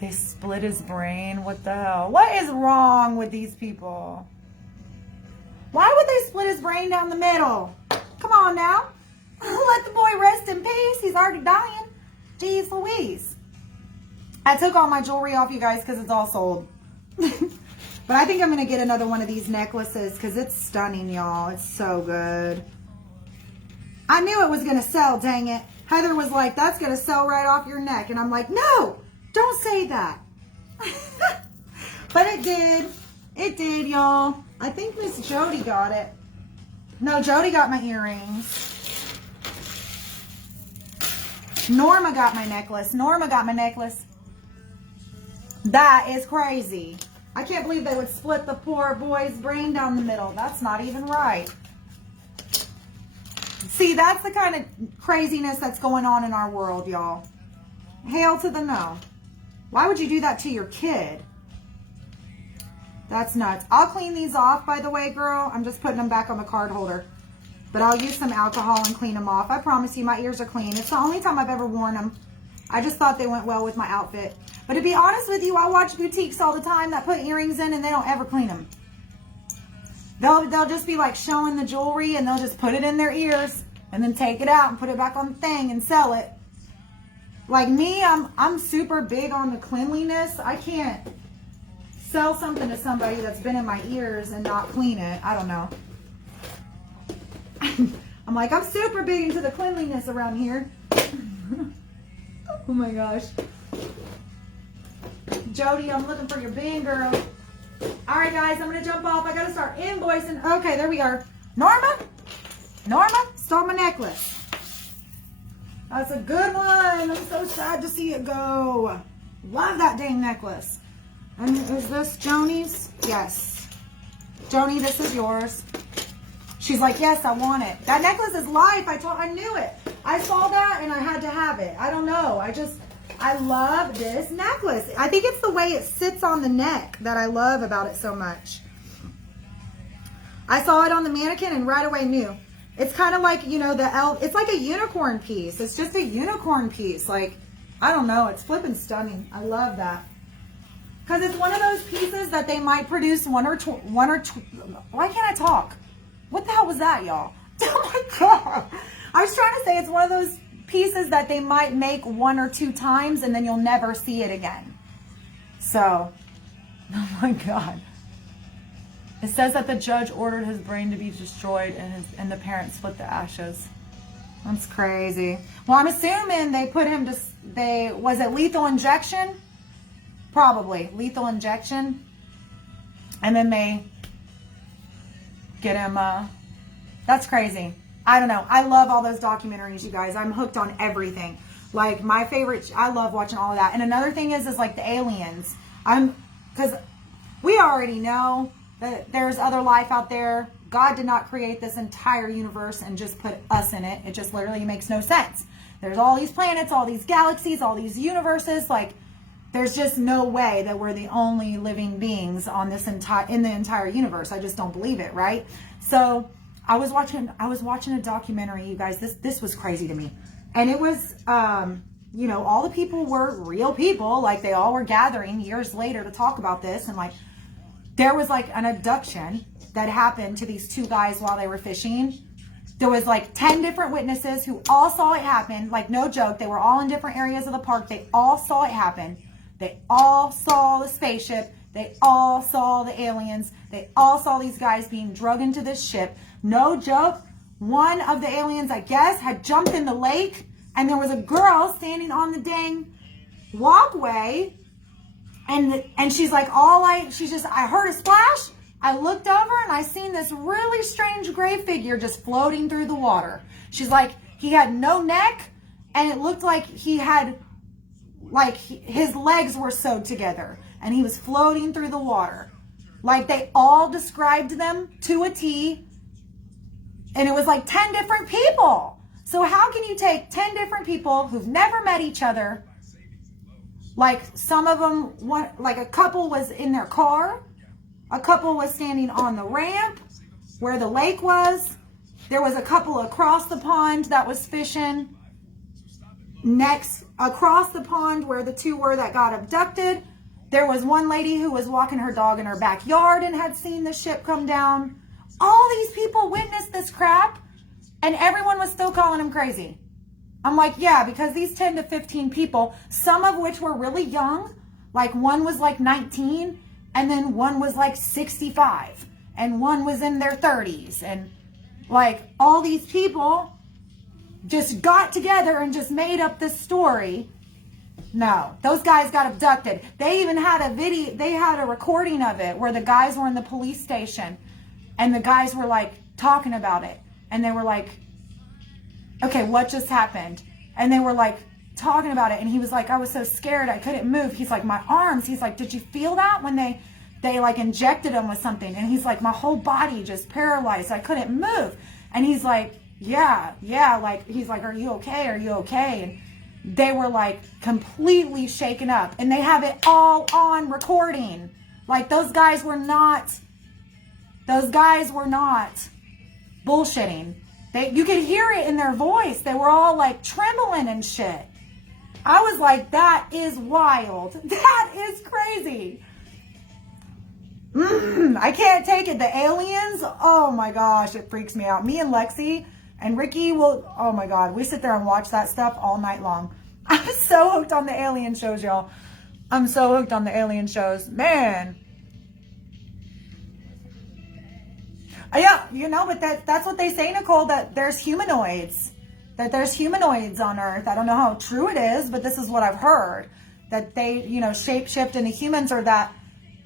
They split his brain. What the hell? What is wrong with these people? Why would they split his brain down the middle? Come on now. Let the boy rest in peace. He's already dying. Jeez Louise. I took all my jewelry off, you guys, because it's all sold. But I think I'm going to get another one of these necklaces because it's stunning, y'all. It's so good. I knew it was going to sell, dang it. Heather was like, that's going to sell right off your neck. And I'm like, no, don't say that. But it did. It did, y'all. I think Miss Jody got it. No, Jody got my earrings. Norma got my necklace. Norma got my necklace. That is crazy. I can't believe they would split the poor boy's brain down the middle. That's not even right. See, that's the kind of craziness that's going on in our world, y'all. Hail to the no. Why would you do that to your kid? That's nuts. I'll clean these off, by the way, girl. I'm just putting them back on the card holder. But I'll use some alcohol and clean them off. I promise you, my ears are clean. It's the only time I've ever worn them. I just thought they went well with my outfit. But to be honest with you, I watch boutiques all the time that put earrings in and they don't ever clean them. They'll just be like showing the jewelry and they'll just put it in their ears and then take it out and put it back on the thing and sell it. Like me, I'm super big on the cleanliness. I can't sell something to somebody that's been in my ears and not clean it. I don't know. I'm like, I'm super big into the cleanliness around here. Oh my gosh. Jody, I'm looking for your bin, girl. All right, guys, I'm going to jump off. I got to start invoicing. Okay, there we are. Norma stole my necklace. That's a good one. I'm so sad to see it go. Love that dang necklace. And is this Joni's? Yes. Joni, this is yours. She's like, yes, I want it. That necklace is life. I knew it. I saw that and I had to have it. I don't know. I love this necklace. I think it's the way it sits on the neck that I love about it so much. I saw it on the mannequin and right away knew. It's kind of like, you know, it's like a unicorn piece. It's just a unicorn piece. Like, I don't know. It's flipping stunning. I love that. Because it's one of those pieces that they might produce one or two. Why can't I talk? What the hell was that, y'all? Oh my God. I was trying to say it's one of those pieces that they might make 1 or 2 times and then you'll never see it again. So, oh my God. It says that the judge ordered his brain to be destroyed and the parents split the ashes. That's crazy. Well, I'm assuming they put him to, was it lethal injection? Probably lethal injection. And then they get him, that's craase. I don't know. I love all those documentaries, you guys. I'm hooked on everything. Like my favorite, I love watching all of that. And another thing is like the aliens. Because we already know that there's other life out there. God did not create this entire universe and just put us in it. It just literally makes no sense. There's all these planets, all these galaxies, all these universes. Like there's just no way that we're the only living beings on this in the entire universe. I just don't believe it, right? So I was watching a documentary, you guys. This was crazy to me. And it was you know, all the people were real people. Like they all were gathering years later to talk about this, and like there was like an abduction that happened to these 2 guys while they were fishing. There was like 10 different witnesses who all saw it happen. Like no joke. They were all in different areas of the park. They all saw it happen. They all saw the spaceship. They all saw the aliens. They all saw these guys being drugged into this ship. No joke. One of the aliens, I guess, had jumped in the lake, and there was a girl standing on the dang walkway, and she's like, I heard a splash. I looked over and I seen this really strange gray figure just floating through the water. She's like, he had no neck, and it looked like he had Like his legs were sewed together and he was floating through the water. Like they all described them to a T, and it was like 10 different people. So how can you take 10 different people who've never met each other? Like some of them, like a couple was in their car, a couple was standing on the ramp where the lake was. There was a couple across the pond that was fishing. Next, across the pond where the two were that got abducted, there was one lady who was walking her dog in her backyard and had seen the ship come down. All these people witnessed this crap, and everyone was still calling them crazy. I'm like, yeah, because these 10 to 15 people, some of which were really young, like one was like 19, and then one was like 65, and one was in their 30s, and like all these people just got together and just made up this story. No, those guys got abducted. They even had a video, they had a recording of it where the guys were in the police station and the guys were like talking about it. And they were like, okay, what just happened? And they were like talking about it. And he was like, I was so scared, I couldn't move. He's like, my arms. He's like, did you feel that when they like injected him with something? And he's like, my whole body just paralyzed. I couldn't move. And he's like, yeah. Like, he's like, are you okay? Are you okay? And they were like completely shaken up, and they have it all on recording. Like those guys were not bullshitting. You could hear it in their voice. They were all like trembling and shit. I was like, that is wild. That is crazy. I can't take it. The aliens, oh my gosh, it freaks me out. Me and Lexi and Ricky will, oh my God, we sit there and watch that stuff all night long. I'm so hooked on the alien shows, y'all. I'm so hooked on the alien shows. Man. Yeah, you know, but that's what they say, Nicole, that there's humanoids. That there's humanoids on Earth. I don't know how true it is, but this is what I've heard. That they, you know, shape-shift into humans, or that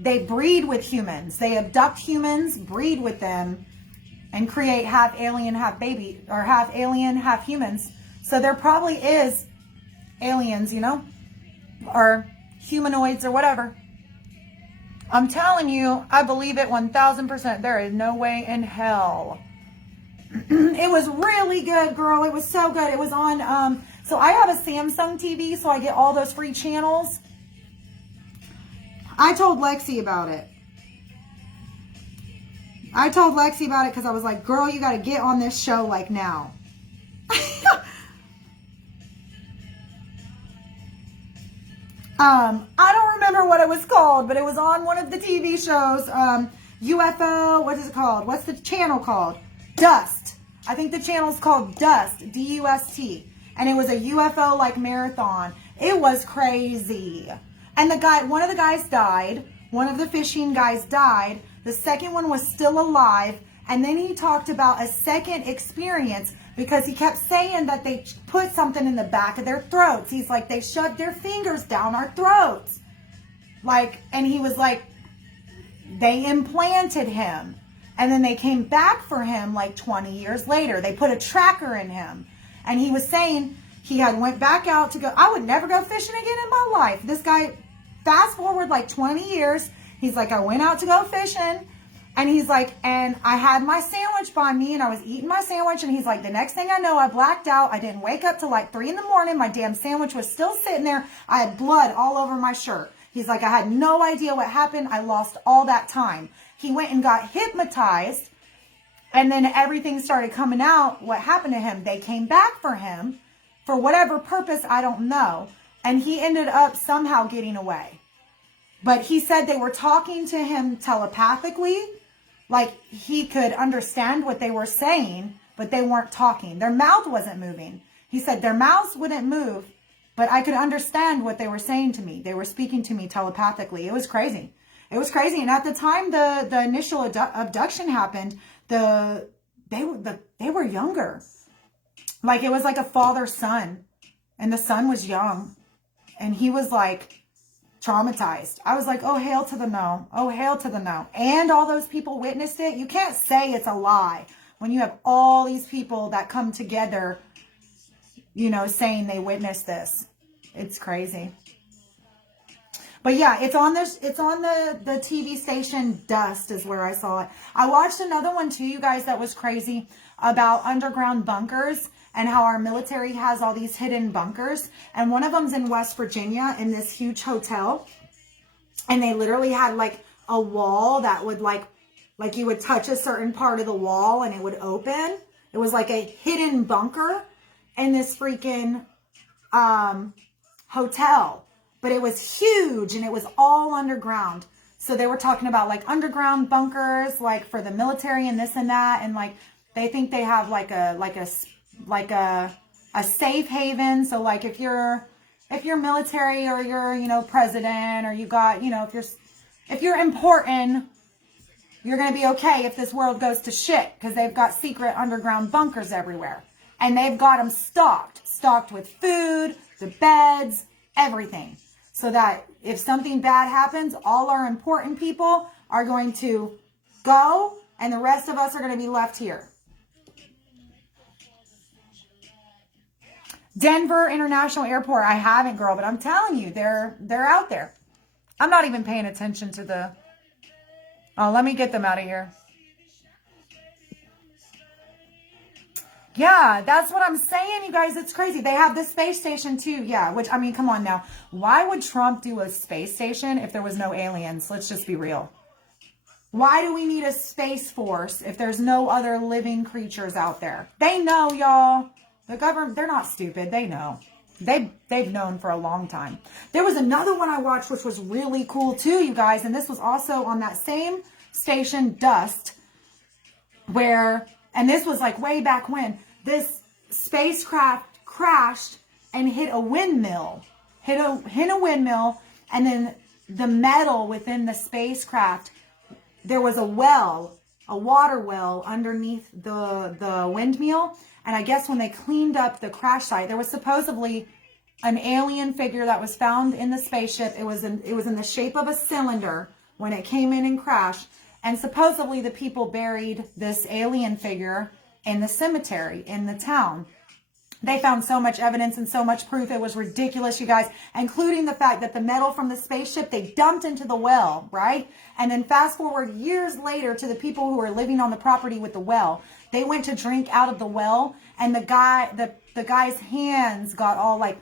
they breed with humans. They abduct humans, breed with them, and create half alien, half baby, or half alien, half humans. So there probably is aliens, you know, or humanoids or whatever. I'm telling you, I believe it 1000%. There is no way in hell. It was really good, girl. It was so good. It was on, so I have a Samsung TV, so I get all those free channels. I told Lexi about it. Because I was like, girl, you got to get on this show like now. I don't remember what it was called, but it was on one of the TV shows. UFO, what is it called? What's the channel called? Dust. I think the channel's called Dust, D-U-S-T. And it was a UFO like marathon. It was crazy. And one of the guys died. One of the fishing guys died. The second one was still alive. And then he talked about a second experience, because he kept saying that they put something in the back of their throats. He's like, they shoved their fingers down our throats. Like, and he was like, they implanted him. And then they came back for him like 20 years later. They put a tracker in him. And he was saying he had went back out to go, I would never go fishing again in my life. This guy, fast forward like 20 years. He's like, I went out to go fishing. And he's like, and I had my sandwich by me, and I was eating my sandwich. And he's like, the next thing I know, I blacked out. I didn't wake up till like 3 in the morning. My damn sandwich was still sitting there. I had blood all over my shirt. He's like, I had no idea what happened. I lost all that time. He went and got hypnotized, and then everything started coming out. What happened to him? They came back for him for whatever purpose, I don't know. And he ended up somehow getting away. But he said they were talking to him telepathically. Like he could understand what they were saying, but they weren't talking. Their mouth wasn't moving. He said their mouths wouldn't move, but I could understand what they were saying to me. They were speaking to me telepathically. It was crazy. It was crazy. And at the time the initial abduction happened, they were younger. Like it was like a father-son, and the son was young, and he was like traumatized. I was like, oh, hail to the no. Oh, hail to the no. And all those people witnessed it. You can't say it's a lie when you have all these people that come together, you know, saying they witnessed this. It's crazy. But yeah, it's on the TV station Dust is where I saw it. I watched another one too, you guys, that was crazy about underground bunkers and how our military has all these hidden bunkers. And one of them's in West Virginia in this huge hotel. And they literally had like a wall that would like you would touch a certain part of the wall and it would open. It was like a hidden bunker in this freaking hotel. But it was huge and it was all underground. So they were talking about like underground bunkers, like for the military and this and that. And like, they think they have like a safe haven. So like if you're military or you're, you know, president or you got, you know, if you're important, you're going to be okay if this world goes to shit, because they've got secret underground bunkers everywhere. And they've got them stocked with food, the beds, everything. So that if something bad happens, all our important people are going to go and the rest of us are going to be left here. Denver International Airport. I haven't, girl, but I'm telling you, they're out there. I'm not even paying attention to the... Oh, let me get them out of here. Yeah, that's what I'm saying, you guys. It's crazy. They have the space station too. Yeah, which, I mean, come on now. Why would Trump do a space station if there was no aliens? Let's just be real. Why do we need a space force if there's no other living creatures out there? They know, y'all. The government, they're not stupid. They know. They've known for a long time. There was another one I watched which was really cool too, you guys. And this was also on that same station, Dust, where, and this was like way back when, this spacecraft crashed and hit a windmill. Hit a windmill, and then the metal within the spacecraft, there was a well, a water well underneath the windmill. And I guess when they cleaned up the crash site, there was supposedly an alien figure that was found in the spaceship. It was in the shape of a cylinder when it came in and crashed. And supposedly the people buried this alien figure in the cemetery in the town. They found so much evidence and so much proof. It was ridiculous, you guys, including the fact that the metal from the spaceship, they dumped into the well, right? And then fast forward years later to the people who were living on the property with the well. They went to drink out of the well, and the guy's hands was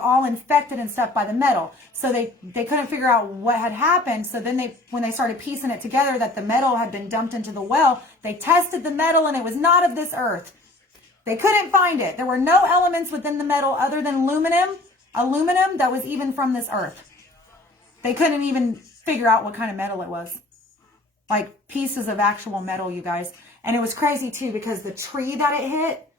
all infected and stuff by the metal. So they couldn't figure out what had happened. So then when they started piecing it together that the metal had been dumped into the well, they tested the metal and it was not of this earth. They couldn't find it. There were no elements within the metal other than aluminum that was even from this earth. They couldn't even figure out what kind of metal it was. Like pieces of actual metal, you guys. And it was crazy too, because the tree that it hit,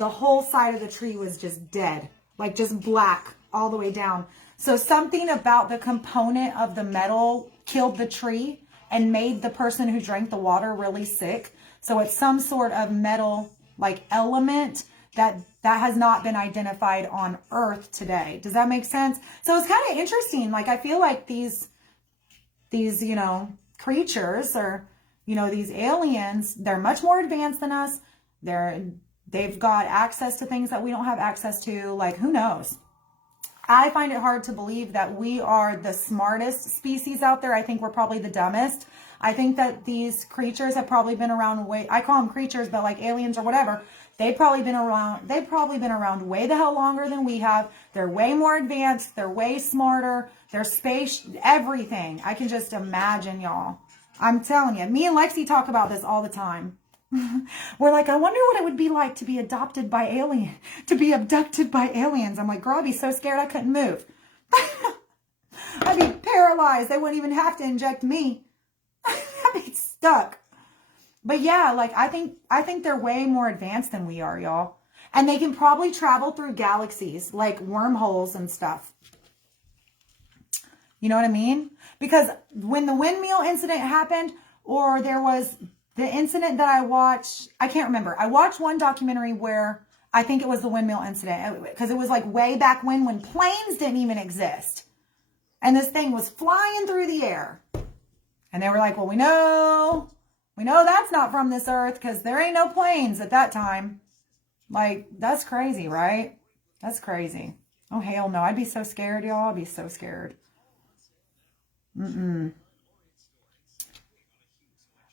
the whole side of the tree was just dead. Like just black all the way down. So something about the component of the metal killed the tree and made the person who drank the water really sick. So it's some sort of metal like element that has not been identified on Earth today. Does that make sense? So it's kind of interesting. Like I feel like these creatures or these aliens, they're much more advanced than us. They've got access to things that we don't have access to. Like, who knows? I find it hard to believe that we are the smartest species out there. I think we're probably the dumbest. I think that these creatures have probably been around I call them creatures, but like aliens or whatever, they've probably been around way the hell longer than we have. They're way more advanced. They're way smarter. They're everything. I can just imagine, y'all. I'm telling you, me and Lexi talk about this all the time. We're like, I wonder what it would be like to be abducted by aliens. I'm like, girl, I'd be so scared I couldn't move. I'd be paralyzed. They wouldn't even have to inject me. I'd be stuck. But yeah, like I think they're way more advanced than we are, y'all. And they can probably travel through galaxies, like wormholes and stuff. You know what I mean? Because when the windmill incident happened, or there was the incident that I watched, I can't remember. I watched one documentary where I think it was the windmill incident, because it was like way back when planes didn't even exist. And this thing was flying through the air. And they were like, well, we know that's not from this earth because there ain't no planes at that time. Like, that's crazy, right? That's crazy. Oh, hell no. I'd be so scared, y'all. I'd be so scared. Mm-mm.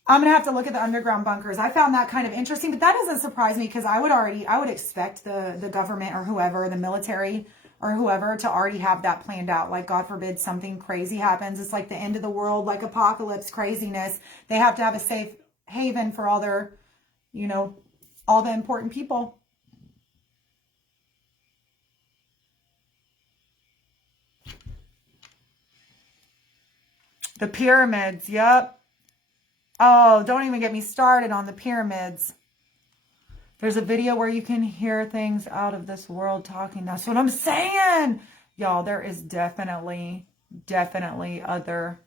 I'm going to have to look at the underground bunkers. I found that kind of interesting, but that doesn't surprise me because I would expect the government or whoever, the military or whoever, to already have that planned out. Like, God forbid something crazy happens. It's like the end of the world, like apocalypse craziness. They have to have a safe haven for all their, all the important people. The pyramids, yep. Oh, don't even get me started on the pyramids. There's a video where you can hear things out of this world talking. That's what I'm saying. Y'all, there is definitely other.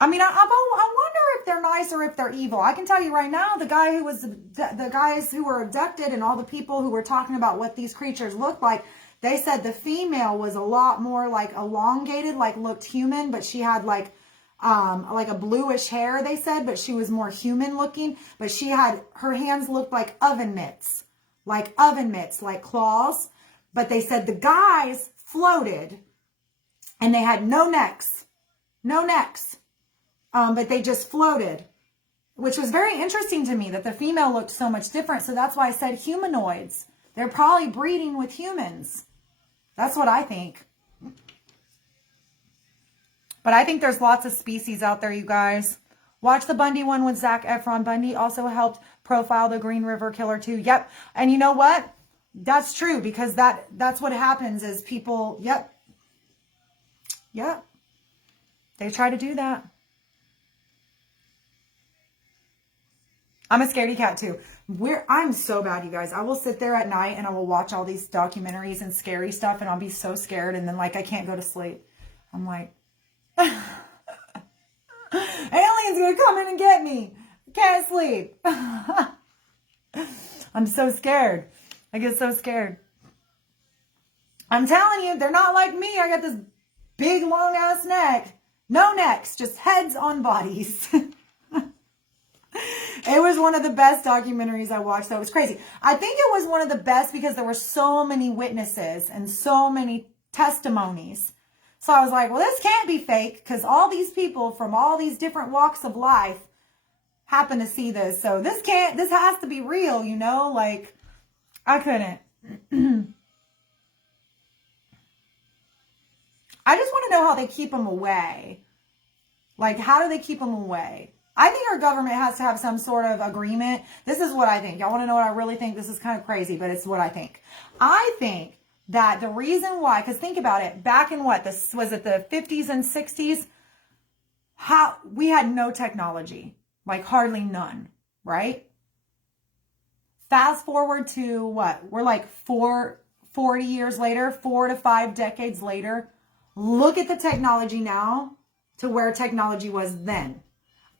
I mean, I wonder if they're nice or if they're evil. I can tell you right now, the guys who were abducted and all the people who were talking about what these creatures look like, they said the female was a lot more like elongated, like looked human, but she had like a bluish hair, they said, but she was more human looking, but her hands looked like oven mitts, like claws. But they said the guys floated and they had no necks, but they just floated, which was very interesting to me that the female looked so much different. So that's why I said humanoids. They're probably breeding with humans. That's what I think. But I think there's lots of species out there, you guys. Watch the Bundy one with Zac Efron. Bundy also helped profile the Green River Killer too. Yep. And you know what? That's true, because that's what happens is people, yep. They try to do that. I'm a scaredy cat too. I'm so bad, you guys. I will sit there at night and I will watch all these documentaries and scary stuff and I'll be so scared and then like I can't go to sleep. I'm like, aliens gonna come in and get me. I can't sleep. I'm so scared. I get so scared. I'm telling you, they're not like me. I got this big long ass neck. No necks, just heads on bodies. It was one of the best documentaries I watched. That was crazy. I think it was one of the best because there were so many witnesses and so many testimonies. So I was like, well, this can't be fake because all these people from all these different walks of life happen to see this. So this has to be real, like I couldn't. I just want to know how they keep them away. Like, how do they keep them away? I think our government has to have some sort of agreement. This is what I think. Y'all want to know what I really think? This is kind of crazy, but it's what I think. I think that the reason why, because think about it, back in was it the 50s and 60s? We had no technology, like hardly none, right? Fast forward to what? We're like 40 years later, 4 to 5 decades later. Look at the technology now to where technology was then.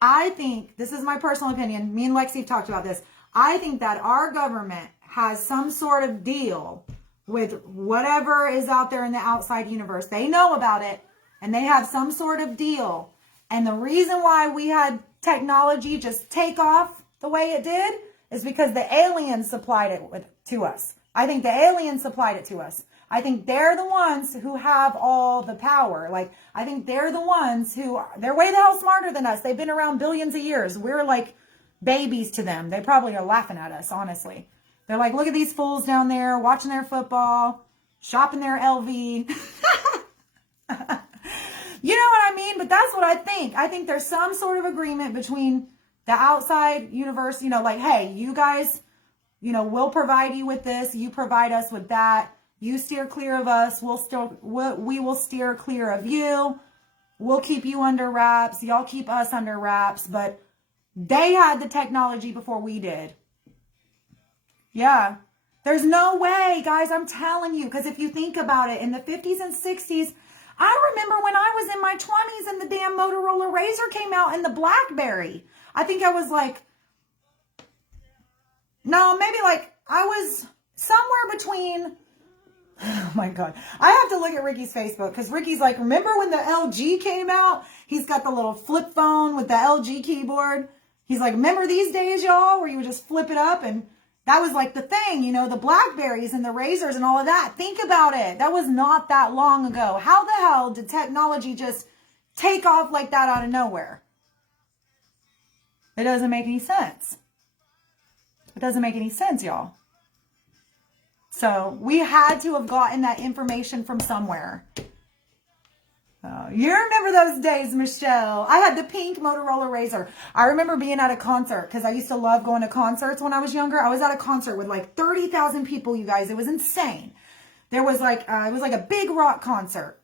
I think, this is my personal opinion, me and Lexi have talked about this. I think that our government has some sort of deal with whatever is out there in the outside universe. They know about it and they have some sort of deal. And the reason why we had technology just take off the way it did is because the aliens supplied it to us. I think the aliens supplied it to us. I think they're the ones who have all the power. Like, I think they're the ones they're way the hell smarter than us. They've been around billions of years. We're like babies to them. They probably are laughing at us, honestly. They're like, look at these fools down there watching their football, shopping their LV. You know what I mean? But that's what I think. I think there's some sort of agreement between the outside universe, like, hey, you guys, we'll provide you with this. You provide us with that. You steer clear of us. We will steer clear of you. We'll keep you under wraps. Y'all keep us under wraps. But they had the technology before we did. Yeah. There's no way, guys. I'm telling you. Because if you think about it, in the 50s and 60s, I remember when I was in my 20s and the damn Motorola Razr came out and the BlackBerry. I think I was like, no, maybe like I was somewhere between... Oh my God. I have to look at Ricky's Facebook because Ricky's like, remember when the LG came out? He's got the little flip phone with the LG keyboard. He's like, remember these days, y'all, where you would just flip it up and That was like the thing, you know, the Blackberries and the Razors and all of that. Think about it. That was not that long ago. How the hell did technology just take off like that out of nowhere? It doesn't make any sense. It doesn't make any sense, y'all. So we had to have gotten that information from somewhere. You remember those days, Michelle. I had the pink Motorola Razr. I remember being at a concert because I used to love going to concerts when I was younger. I was at a concert with like 30,000 people, you guys. It was insane. There was like, it was like a big rock concert.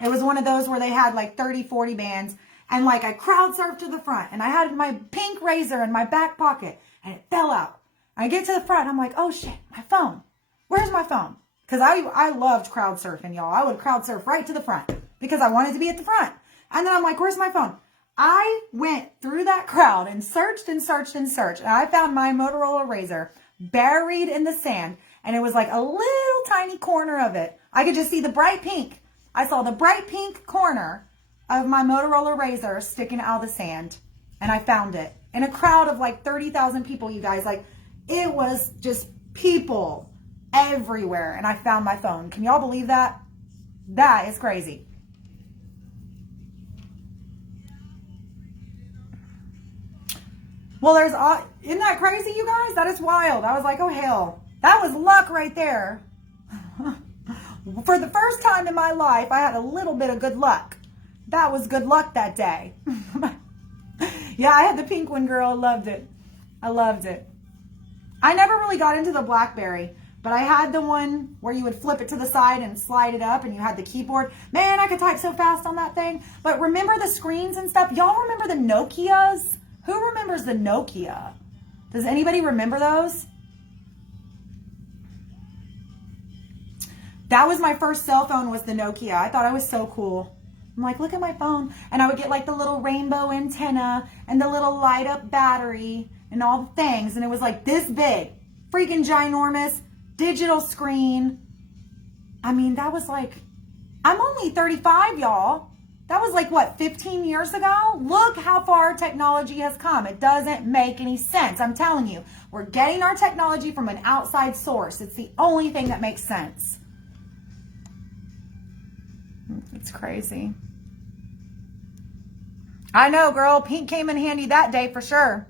It was one of those where they had like 30, 40 bands. And like I crowd surfed to the front and I had my pink Razr in my back pocket and it fell out. I get to the front. I'm like, oh shit, my phone. Where's my phone? Because I loved crowd surfing, y'all. I would crowd surf right to the front because I wanted to be at the front. And then I'm like, where's my phone? I went through that crowd and searched and searched and searched. And I found my Motorola Razr buried in the sand. And it was like a little tiny corner of it. I could just see the bright pink. I saw the bright pink corner of my Motorola Razr sticking out of the sand. And I found it in a crowd of like 30,000 people, you guys. Like, it was just people everywhere. And I found my phone. Can y'all believe that? That is crazy. Well, isn't that crazy, you guys? That is wild. I was like, oh hell, that was luck right there. For the first time in my life, I had a little bit of good luck. That was good luck that day. Yeah, I had the pink one, girl. I loved it. I loved it. I never really got into the Blackberry, but I had the one where you would flip it to the side and slide it up and you had the keyboard. Man, I could type so fast on that thing. But remember the screens and stuff? Y'all remember the Nokias? Who remembers the Nokia? Does anybody remember those? That was my first cell phone, was the Nokia. I thought I was so cool. I'm like, look at my phone. And I would get like the little rainbow antenna and the little light up battery and all the things. And it was like this big, freaking ginormous digital screen. I mean, that was like, I'm only 35, y'all. That was like, what, 15 years ago? Look how far technology has come. It doesn't make any sense. I'm telling you, we're getting our technology from an outside source. It's the only thing that makes sense. It's crazy. I know, girl. Pink came in handy that day for sure.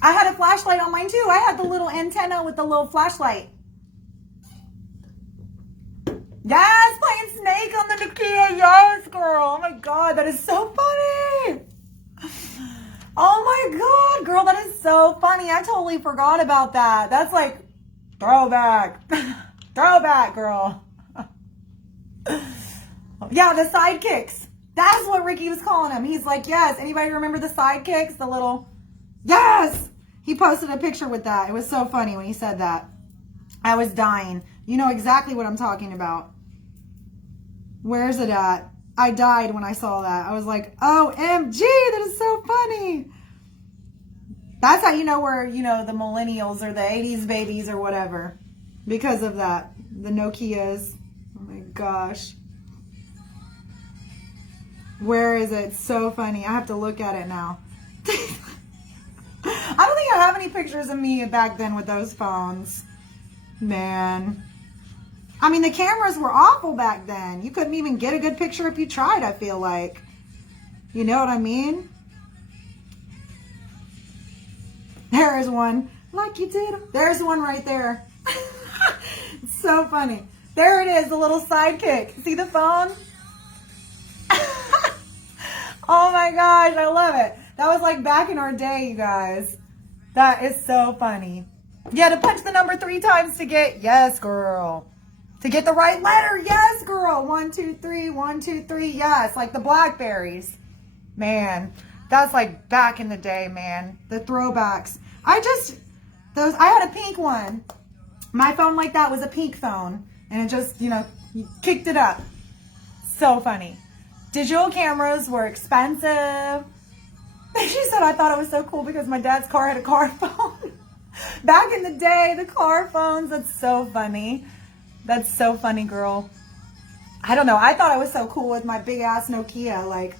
I had a flashlight on mine too. I had the little antenna with the little flashlight. Yes, playing Snake on the Nokia. Yes, girl. Oh my God, that is so funny. Oh my God, girl, that is so funny. I totally forgot about that. That's like throwback. Throwback, girl. Yeah, the sidekicks. That's what Ricky was calling them. He's like, yes. Anybody remember the sidekicks? The little, yes. He posted a picture with that. It was so funny when he said that. I was dying. You know exactly what I'm talking about. Where's it at? I died when I saw that. I was like, OMG, that is so funny. That's how you know we're, you know, the millennials or the 80s babies or whatever. Because of that. The Nokias. Oh my gosh. Where is it? So funny. I have to look at it now. I don't think I have any pictures of me back then with those phones. Man. I mean, the cameras were awful back then. You couldn't even get a good picture if you tried, I feel like. You know what I mean? There is one. Like you did. There's one right there. It's so funny. There it is, the little sidekick. See the phone? Oh my gosh, I love it. That was like back in our day, you guys. That is so funny. You had to punch the number 3 times to get, yes, girl. To get the right letter, yes, girl. 1, 2, 3, 1, 2, 3, yes. Like the Blackberries. Man, that's like back in the day, man. The throwbacks. I had a pink one. My phone like that was a pink phone. And it just, you know, you kicked it up. So funny. Digital cameras were expensive. She said, I thought it was so cool because my dad's car had a car phone. Back in the day, the car phones. That's so funny. That's so funny, girl. I don't know. I thought I was so cool with my big ass Nokia. Like,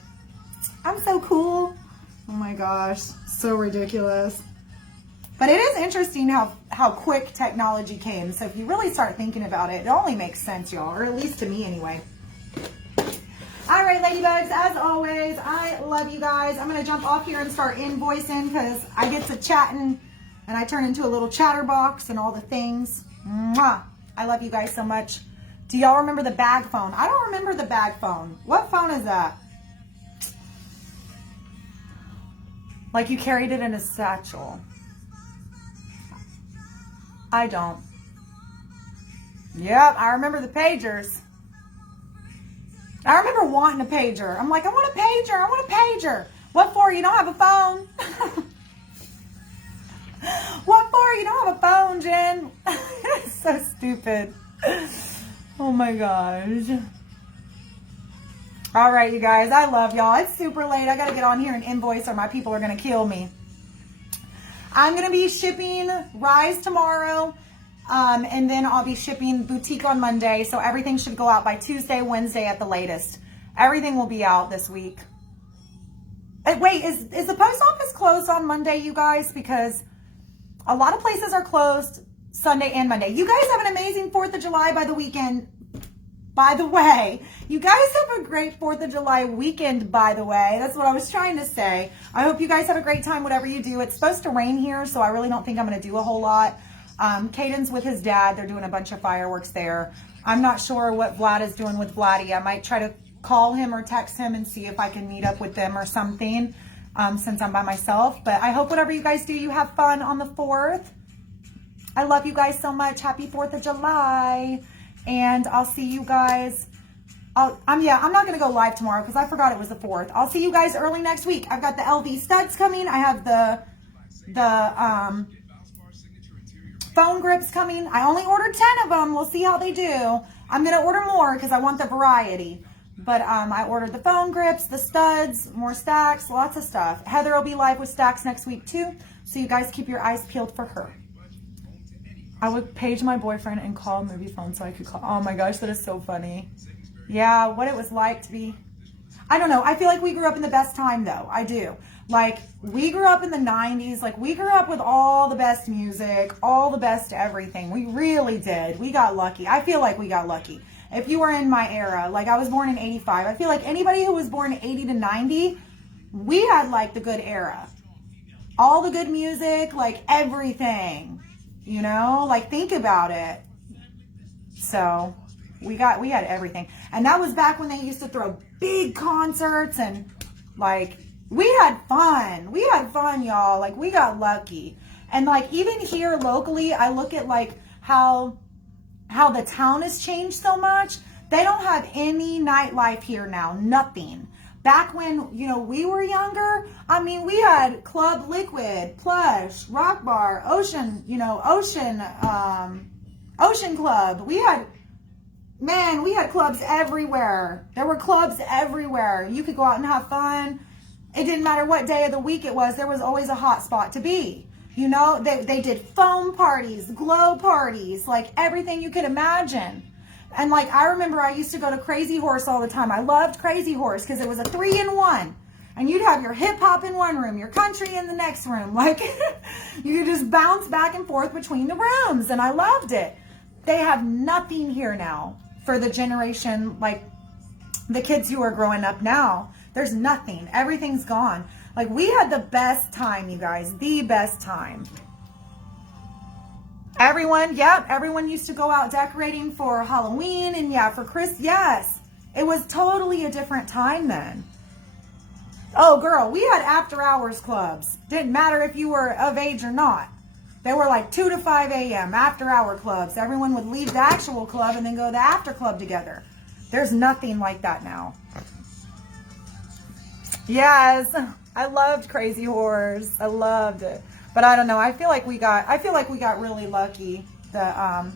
I'm so cool. Oh my gosh. So ridiculous. But it is interesting how quick technology came. So if you really start thinking about it, it only makes sense, y'all, or at least to me anyway. All right, ladybugs, as always, I love you guys. I'm going to jump off here and start invoicing because I get to chatting and I turn into a little chatterbox and all the things. Mwah. I love you guys so much. Do y'all remember the bag phone? I don't remember the bag phone. What phone is that? Like you carried it in a satchel. I don't. Yep, I remember the pagers. I remember wanting a pager. I'm like, I want a pager. I want a pager. What for? You don't have a phone? What for? You don't have a phone, Jen. It's so stupid. Oh my gosh. All right, you guys. I love y'all. It's super late. I got to get on here and invoice or my people are going to kill me. I'm going to be shipping Rise tomorrow. And then I'll be shipping Boutique on Monday. So everything should go out by Tuesday, Wednesday at the latest. Everything will be out this week. Wait, is the post office closed on Monday, you guys? Because a lot of places are closed Sunday and Monday. You guys have an amazing 4th of July by the weekend. By the way, you guys have a great 4th of July weekend, by the way. That's what I was trying to say. I hope you guys have a great time, whatever you do. It's supposed to rain here, so I really don't think I'm going to do a whole lot. Caden's with his dad. They're doing a bunch of fireworks there. I'm not sure what Vlad is doing with Vladdy. I might try to call him or text him and see if I can meet up with them or something, since I'm by myself. But I hope whatever you guys do, you have fun on the 4th. I love you guys so much. Happy 4th of July. And I'll see you guys. I'm not going to go live tomorrow because I forgot it was the 4th. I'll see you guys early next week. I've got the LV studs coming. I have the phone grips coming. I only ordered 10 of them. We'll see how they do. I'm going to order more because I want the variety. But I ordered the phone grips, the studs, more stacks, lots of stuff. Heather will be live with stacks next week too. So you guys keep your eyes peeled for her. I would page my boyfriend and call a movie phone so I could call. Oh my gosh, that is so funny. Yeah, what it was like to be... I don't know. I feel like we grew up in the best time though. I do. Like, we grew up in the 90s. Like, we grew up with all the best music, all the best everything. We really did. We got lucky. I feel like we got lucky. If you were in my era, like I was born in 85, I feel like anybody who was born 80 to 90, we had like the good era. All the good music, like everything, you know, like think about it. So we had everything. And that was back when they used to throw big concerts and like, we had fun. We had fun, y'all. Like, we got lucky. And, like, even here locally, I look at, like, how the town has changed so much. They don't have any nightlife here now. Nothing. Back when, you know, we were younger, I mean, we had Club Liquid, Plush, Rock Bar, Ocean Club. We had clubs everywhere. There were clubs everywhere. You could go out and have fun. It didn't matter what day of the week it was. There was always a hot spot to be. You know, they did foam parties, glow parties, like everything you could imagine. And like, I remember I used to go to Crazy Horse all the time. I loved Crazy Horse because it was a 3-in-1. And you'd have your hip hop in one room, your country in the next room. Like, you could just bounce back and forth between the rooms. And I loved it. They have nothing here now for the generation, like the kids who are growing up now. There's nothing. Everything's gone. Like, we had the best time, you guys. The best time. Everyone used to go out decorating for Halloween and for Christmas. Yes. It was totally a different time then. Oh, girl, we had after hours clubs. Didn't matter if you were of age or not. They were like 2 to 5 a.m. after hour clubs. Everyone would leave the actual club and then go to the after club together. There's nothing like that now. Yes, I loved Crazy Horse. I loved it. But I don't know. I feel like we got really lucky. The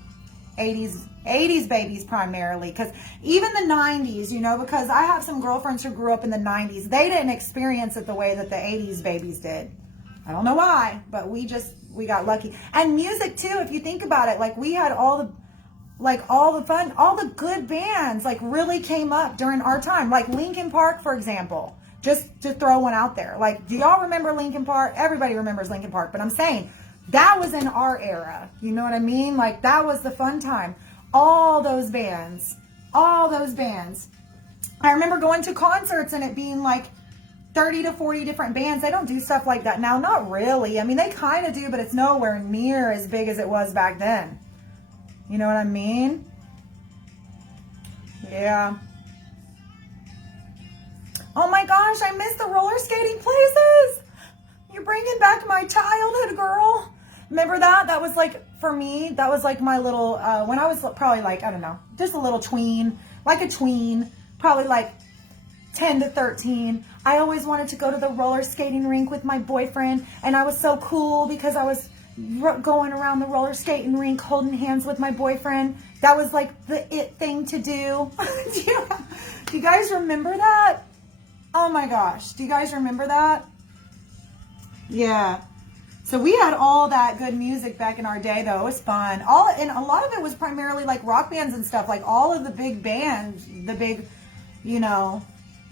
80s babies primarily, because even the 90s, you know, because I have some girlfriends who grew up in the 90s. They didn't experience it the way that the 80s babies did. I don't know why, but we got lucky. And music too, if you think about it, like we had all the fun, all the good bands like really came up during our time. Like Linkin Park, for example. Just to throw one out there. Like, do y'all remember Linkin Park? Everybody remembers Linkin Park, but I'm saying That was in our era. You know what I mean? Like, that was the fun time. All those bands. All those bands. I remember going to concerts and it being like 30 to 40 different bands. They don't do stuff like that now. Not really. I mean, they kind of do, but it's nowhere near as big as it was back then. You know what I mean? Yeah. Oh my gosh, I miss the roller skating places. You're bringing back my childhood, girl. Remember that? That was like, for me, that was like my little, when I was probably like, I don't know, just a little tween, like a tween, probably like 10 to 13. I always wanted to go to the roller skating rink with my boyfriend, and I was so cool because I was going around the roller skating rink holding hands with my boyfriend. That was like the it thing to do. Do you guys remember that? Oh my gosh. Do you guys remember that? Yeah. So we had all that good music back in our day, though. It was fun. And a lot of it was primarily like rock bands and stuff. Like all of the big bands, the big,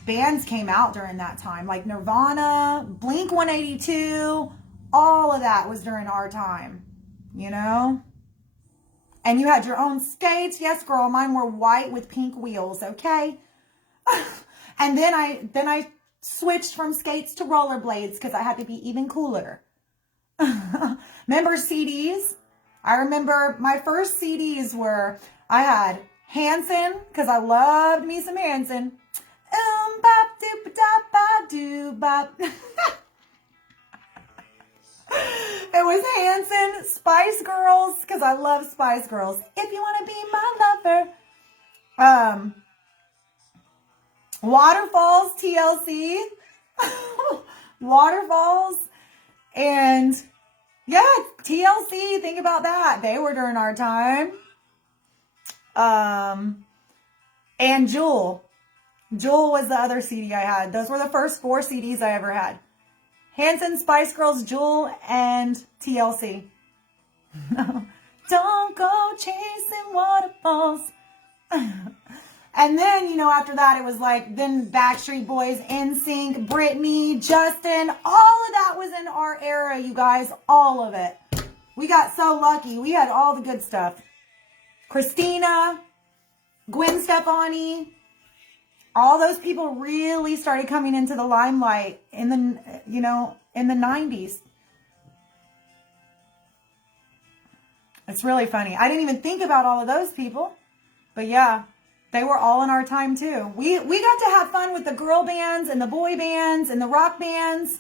bands came out during that time. Like Nirvana, Blink 182, all of that was during our time, And you had your own skates. Yes, girl, mine were white with pink wheels, okay? And then I switched from skates to rollerblades because I had to be even cooler. Remember CDs? I remember my first CDs were, I had Hanson, because I loved me some Hanson. Bop, doop, da, ba, doo, bop. It was Hanson, Spice Girls, because I love Spice Girls. If you want to be my lover. Waterfalls, TLC. Waterfalls. And yeah, TLC, think about that. They were during our time. And Jewel. Jewel was the other CD I had. Those were the first 4 CDs I ever had. Hanson, Spice Girls, Jewel, and TLC. Don't go chasing waterfalls. And then, after that, it was like, then Backstreet Boys, NSYNC, Britney, Justin, all of that was in our era, you guys. All of it. We got so lucky. We had all the good stuff. Christina, Gwen Stefani, all those people really started coming into the limelight in the, in the 90s. It's really funny. I didn't even think about all of those people. But yeah, they were all in our time too. We got to have fun with the girl bands and the boy bands and the rock bands.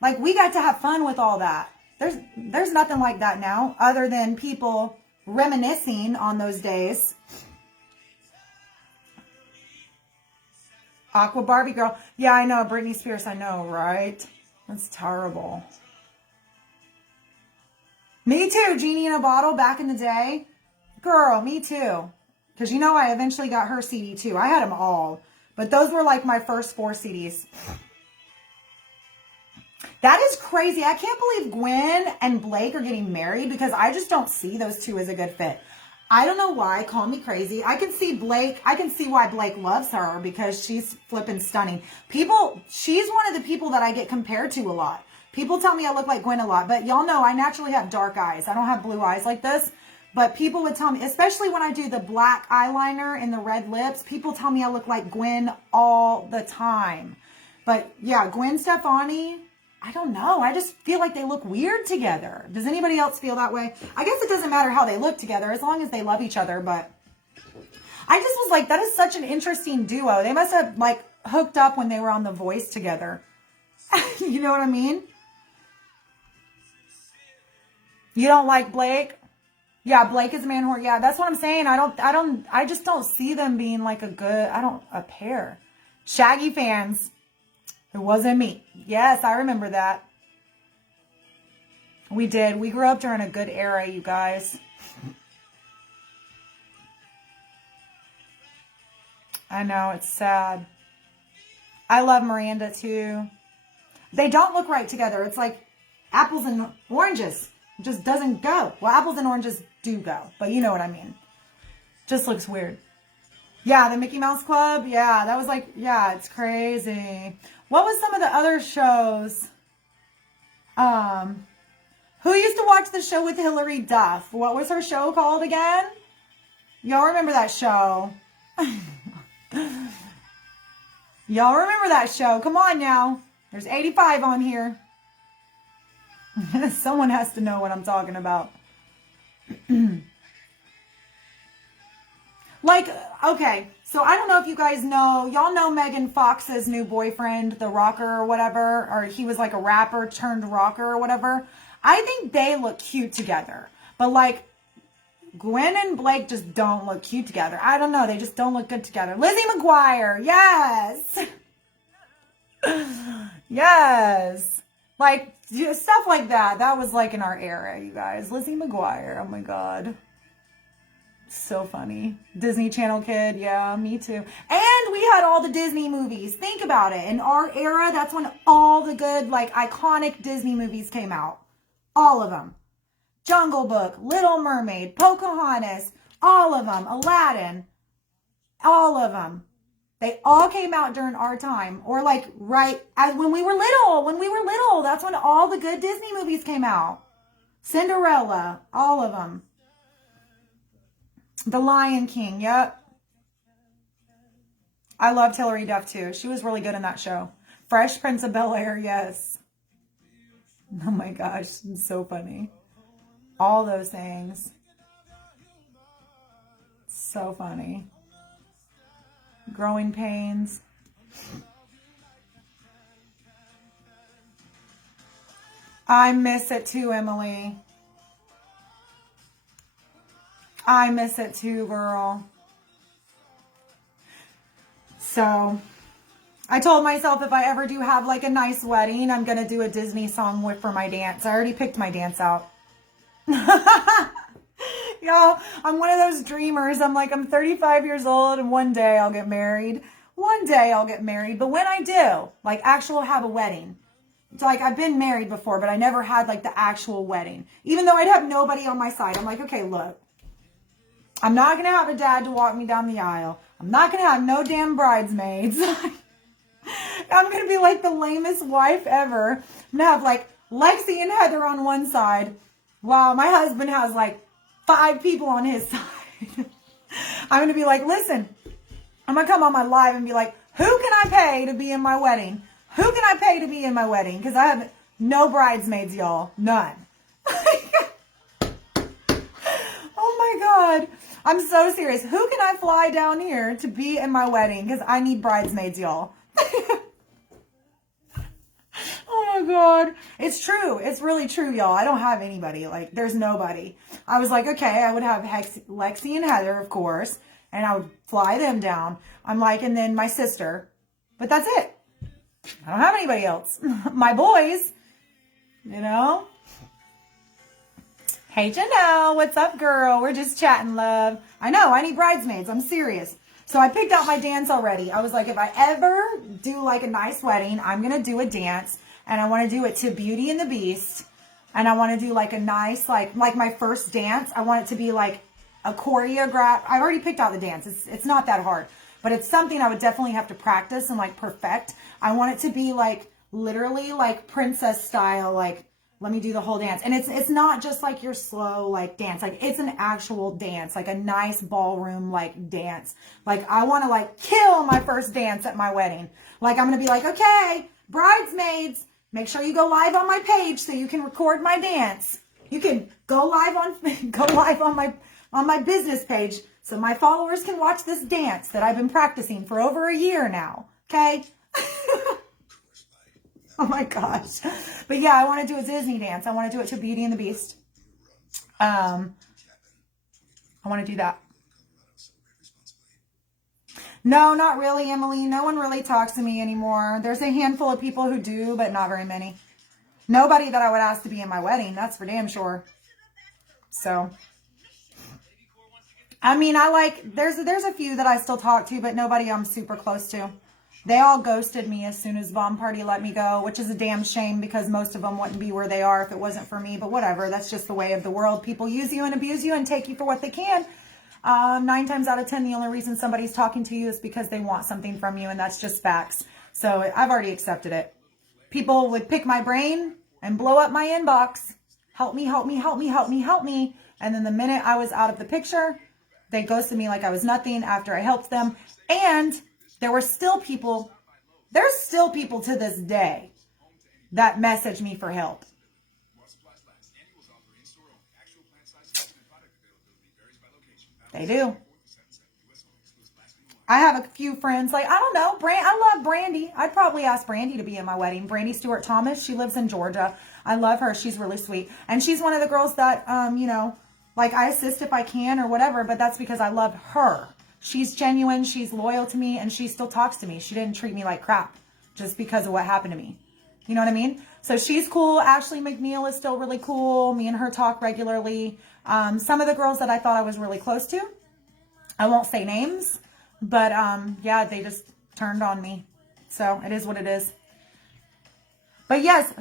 Like, we got to have fun with all that. There's nothing like that now other than people reminiscing on those days. Aqua Barbie girl. Yeah, I know. Britney Spears. I know, right? That's terrible. Me too. Genie in a Bottle back in the day. Girl, me too. Because I eventually got her CD too. I had them all. But those were like my first 4 CDs. That is crazy. I can't believe Gwen and Blake are getting married because I just don't see those two as a good fit. I don't know why. Call me crazy. I can see why Blake loves her because she's flippin' stunning. She's one of the people that I get compared to a lot. People tell me I look like Gwen a lot, but y'all know I naturally have dark eyes. I don't have blue eyes like this. But people would tell me, especially when I do the black eyeliner and the red lips, people tell me I look like Gwen all the time. But yeah, Gwen Stefani, I don't know. I just feel like they look weird together. Does anybody else feel that way? I guess it doesn't matter how they look together as long as they love each other. But I just was like, that is such an interesting duo. They must have like hooked up when they were on The Voice together. You know what I mean? You don't like Blake? Yeah, Blake is a man whore. Yeah, that's what I'm saying. I just don't see them being like a pair. Shaggy fans. It wasn't me. Yes, I remember that. We did. We grew up during a good era, you guys. I know, it's sad. I love Miranda too. They don't look right together. It's like apples and oranges. It just doesn't go. Well, apples and oranges do go, but you know what I mean. Just looks weird. Yeah, the Mickey Mouse Club. Yeah, that was like, yeah, it's crazy. What was some of the other shows? Who used to watch the show with Hilary Duff? What was her show called again? Y'all remember that show? Y'all remember that show? Come on now. There's 85 on here. Someone has to know what I'm talking about. Like, okay, so I don't know if you guys know, y'all know Megan Fox's new boyfriend, the rocker or whatever, or he was like a rapper turned rocker or whatever. I think they look cute together. But like, Gwen and Blake just don't look cute together. I don't know, they just don't look good together. Lizzie McGuire, yes! Yes! Like, stuff like that. That was like in our era, you guys. Lizzie McGuire, oh my god. So funny. Disney Channel kid. Yeah, me too. And we had all the Disney movies. Think about it. In our era, that's when all the good, like, iconic Disney movies came out. All of them. Jungle Book, Little Mermaid, Pocahontas, all of them. Aladdin. All of them. They all came out during our time. Or like right as when we were little. When we were little. That's when all the good Disney movies came out. Cinderella. All of them. The Lion King, yep. I loved Hilary Duff too. She was really good in that show. Fresh Prince of Bel-Air, yes. Oh my gosh, it's so funny. All those things. So funny. Growing Pains. I miss it too, Emily. I miss it too, girl. So, I told myself if I ever do have like a nice wedding, I'm going to do a Disney song for my dance. I already picked my dance out. Y'all, I'm one of those dreamers. I'm like, I'm 35 years old and one day I'll get married. One day I'll get married. But when I do, like actual have a wedding. It's like I've been married before, but I never had like the actual wedding. Even though I'd have nobody on my side. I'm like, okay, look. I'm not going to have a dad to walk me down the aisle. I'm not going to have no damn bridesmaids. I'm going to be like the lamest wife ever. I'm going to have like Lexi and Heather on one side. Wow, my husband has like 5 people on his side. I'm going to be like, listen, I'm going to come on my live and be like, who can I pay to be in my wedding? Who can I pay to be in my wedding? Because I have no bridesmaids, y'all. None. Oh my God. I'm so serious. Who can I fly down here to be in my wedding? Because I need bridesmaids, y'all. Oh my God. It's true. It's really true, y'all. I don't have anybody. Like, there's nobody. I was like, okay, I would have Lexi and Heather, of course. And I would fly them down. I'm like, and then my sister. But that's it. I don't have anybody else. My boys, you know. Hey, Janelle, what's up, girl? We're just chatting, love. I know, I need bridesmaids. I'm serious. So I picked out my dance already. I was like, if I ever do like a nice wedding, I'm going to do a dance. And I want to do it to Beauty and the Beast. And I want to do like a nice, like my first dance. I want it to be like a choreograph. I already picked out the dance. It's not that hard. But it's something I would definitely have to practice and like perfect. I want it to be like literally like princess style, like let me do the whole dance. And it's not just like your slow like dance. Like it's an actual dance, like a nice ballroom like dance. Like I want to like kill my first dance at my wedding. Like I'm going to be like, okay, bridesmaids, make sure you go live on my page so you can record my dance. You can go live on my business page so my followers can watch this dance that I've been practicing for over a year now. Okay? Oh my gosh. But yeah, I want to do a Disney dance. I want to do it to Beauty and the Beast. I want to do that. No, not really, Emily. No one really talks to me anymore. There's a handful of people who do, but not very many. Nobody that I would ask to be in my wedding. That's for damn sure. So, I mean, there's a few that I still talk to, but nobody I'm super close to. They all ghosted me as soon as Bomb Party let me go, which is a damn shame because most of them wouldn't be where they are if it wasn't for me. But whatever, that's just the way of the world. People use you and abuse you and take you for what they can. 9 times out of 10, the only reason somebody's talking to you is because they want something from you, and that's just facts. So I've already accepted it. People would pick my brain and blow up my inbox. help me, help me, help me, help me, help me. And then the minute I was out of the picture, they ghosted me like I was nothing after I helped them. And there's still people to this day that message me for help. They do. I have a few friends, like, I don't know, I love Brandy. I'd probably ask Brandy to be in my wedding. Brandy Stewart Thomas, she lives in Georgia. I love her. She's really sweet. And she's one of the girls that, you know, like, I assist if I can or whatever, but that's because I love her. She's genuine, she's loyal to me, and she still talks to me. She didn't treat me like crap just because of what happened to me. You know what I mean? So she's cool. Ashley McNeil is still really cool. Me and her talk regularly. Some of the girls that I thought I was really close to, I won't say names, but yeah, they just turned on me. So it is what it is. But yes,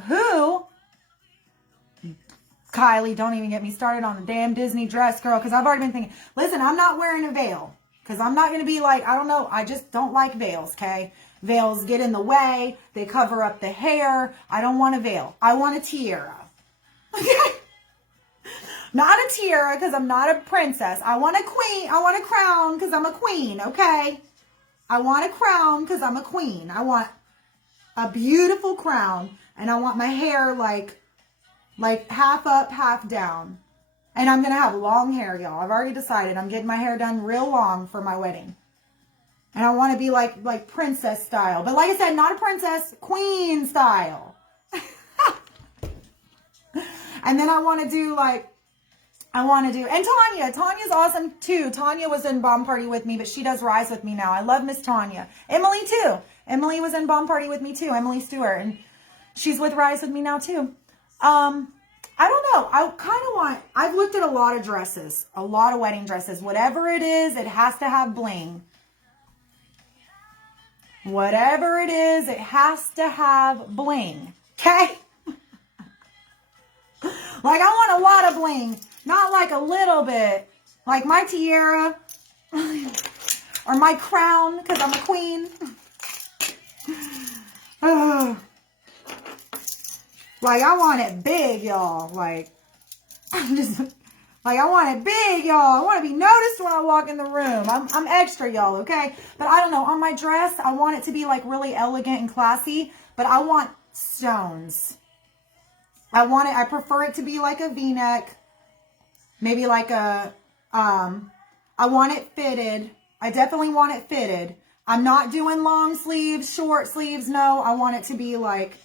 Kylie, don't even get me started on the damn Disney dress, girl, because I've already been thinking, listen, I'm not wearing a veil, because I'm not going to be like, I don't know, I just don't like veils, okay? Veils get in the way. They cover up the hair. I don't want a veil. I want a tiara. Okay? Not a tiara, because I'm not a princess. I want a queen. I want a crown, because I'm a queen, okay? I want a crown, because I'm a queen. I want a beautiful crown, and I want my hair like half up, half down. And I'm going to have long hair, y'all. I've already decided I'm getting my hair done real long for my wedding. And I want to be like princess style. But like I said, not a princess, queen style. And then I want to do and Tanya's awesome too. Tanya was in Bomb Party with me, but she does Rise with me now. I love Miss Tanya. Emily too. Emily was in Bomb Party with me too. Emily Stewart. And she's with Rise with me now too. I don't know. I've looked at a lot of dresses, a lot of wedding dresses. Whatever it is, it has to have bling. Whatever it is, it has to have bling. Okay? Like, I want a lot of bling, not like a little bit. Like my tiara or my crown, because I'm a queen. Like, I want it big, y'all. Like, I want it big, y'all. I want to be noticed when I walk in the room. I'm extra, y'all, okay? But I don't know. On my dress, I want it to be, like, really elegant and classy. But I want stones. I prefer it to be like a V-neck. Maybe like I want it fitted. I definitely want it fitted. I'm not doing long sleeves, short sleeves. No, I want it to be like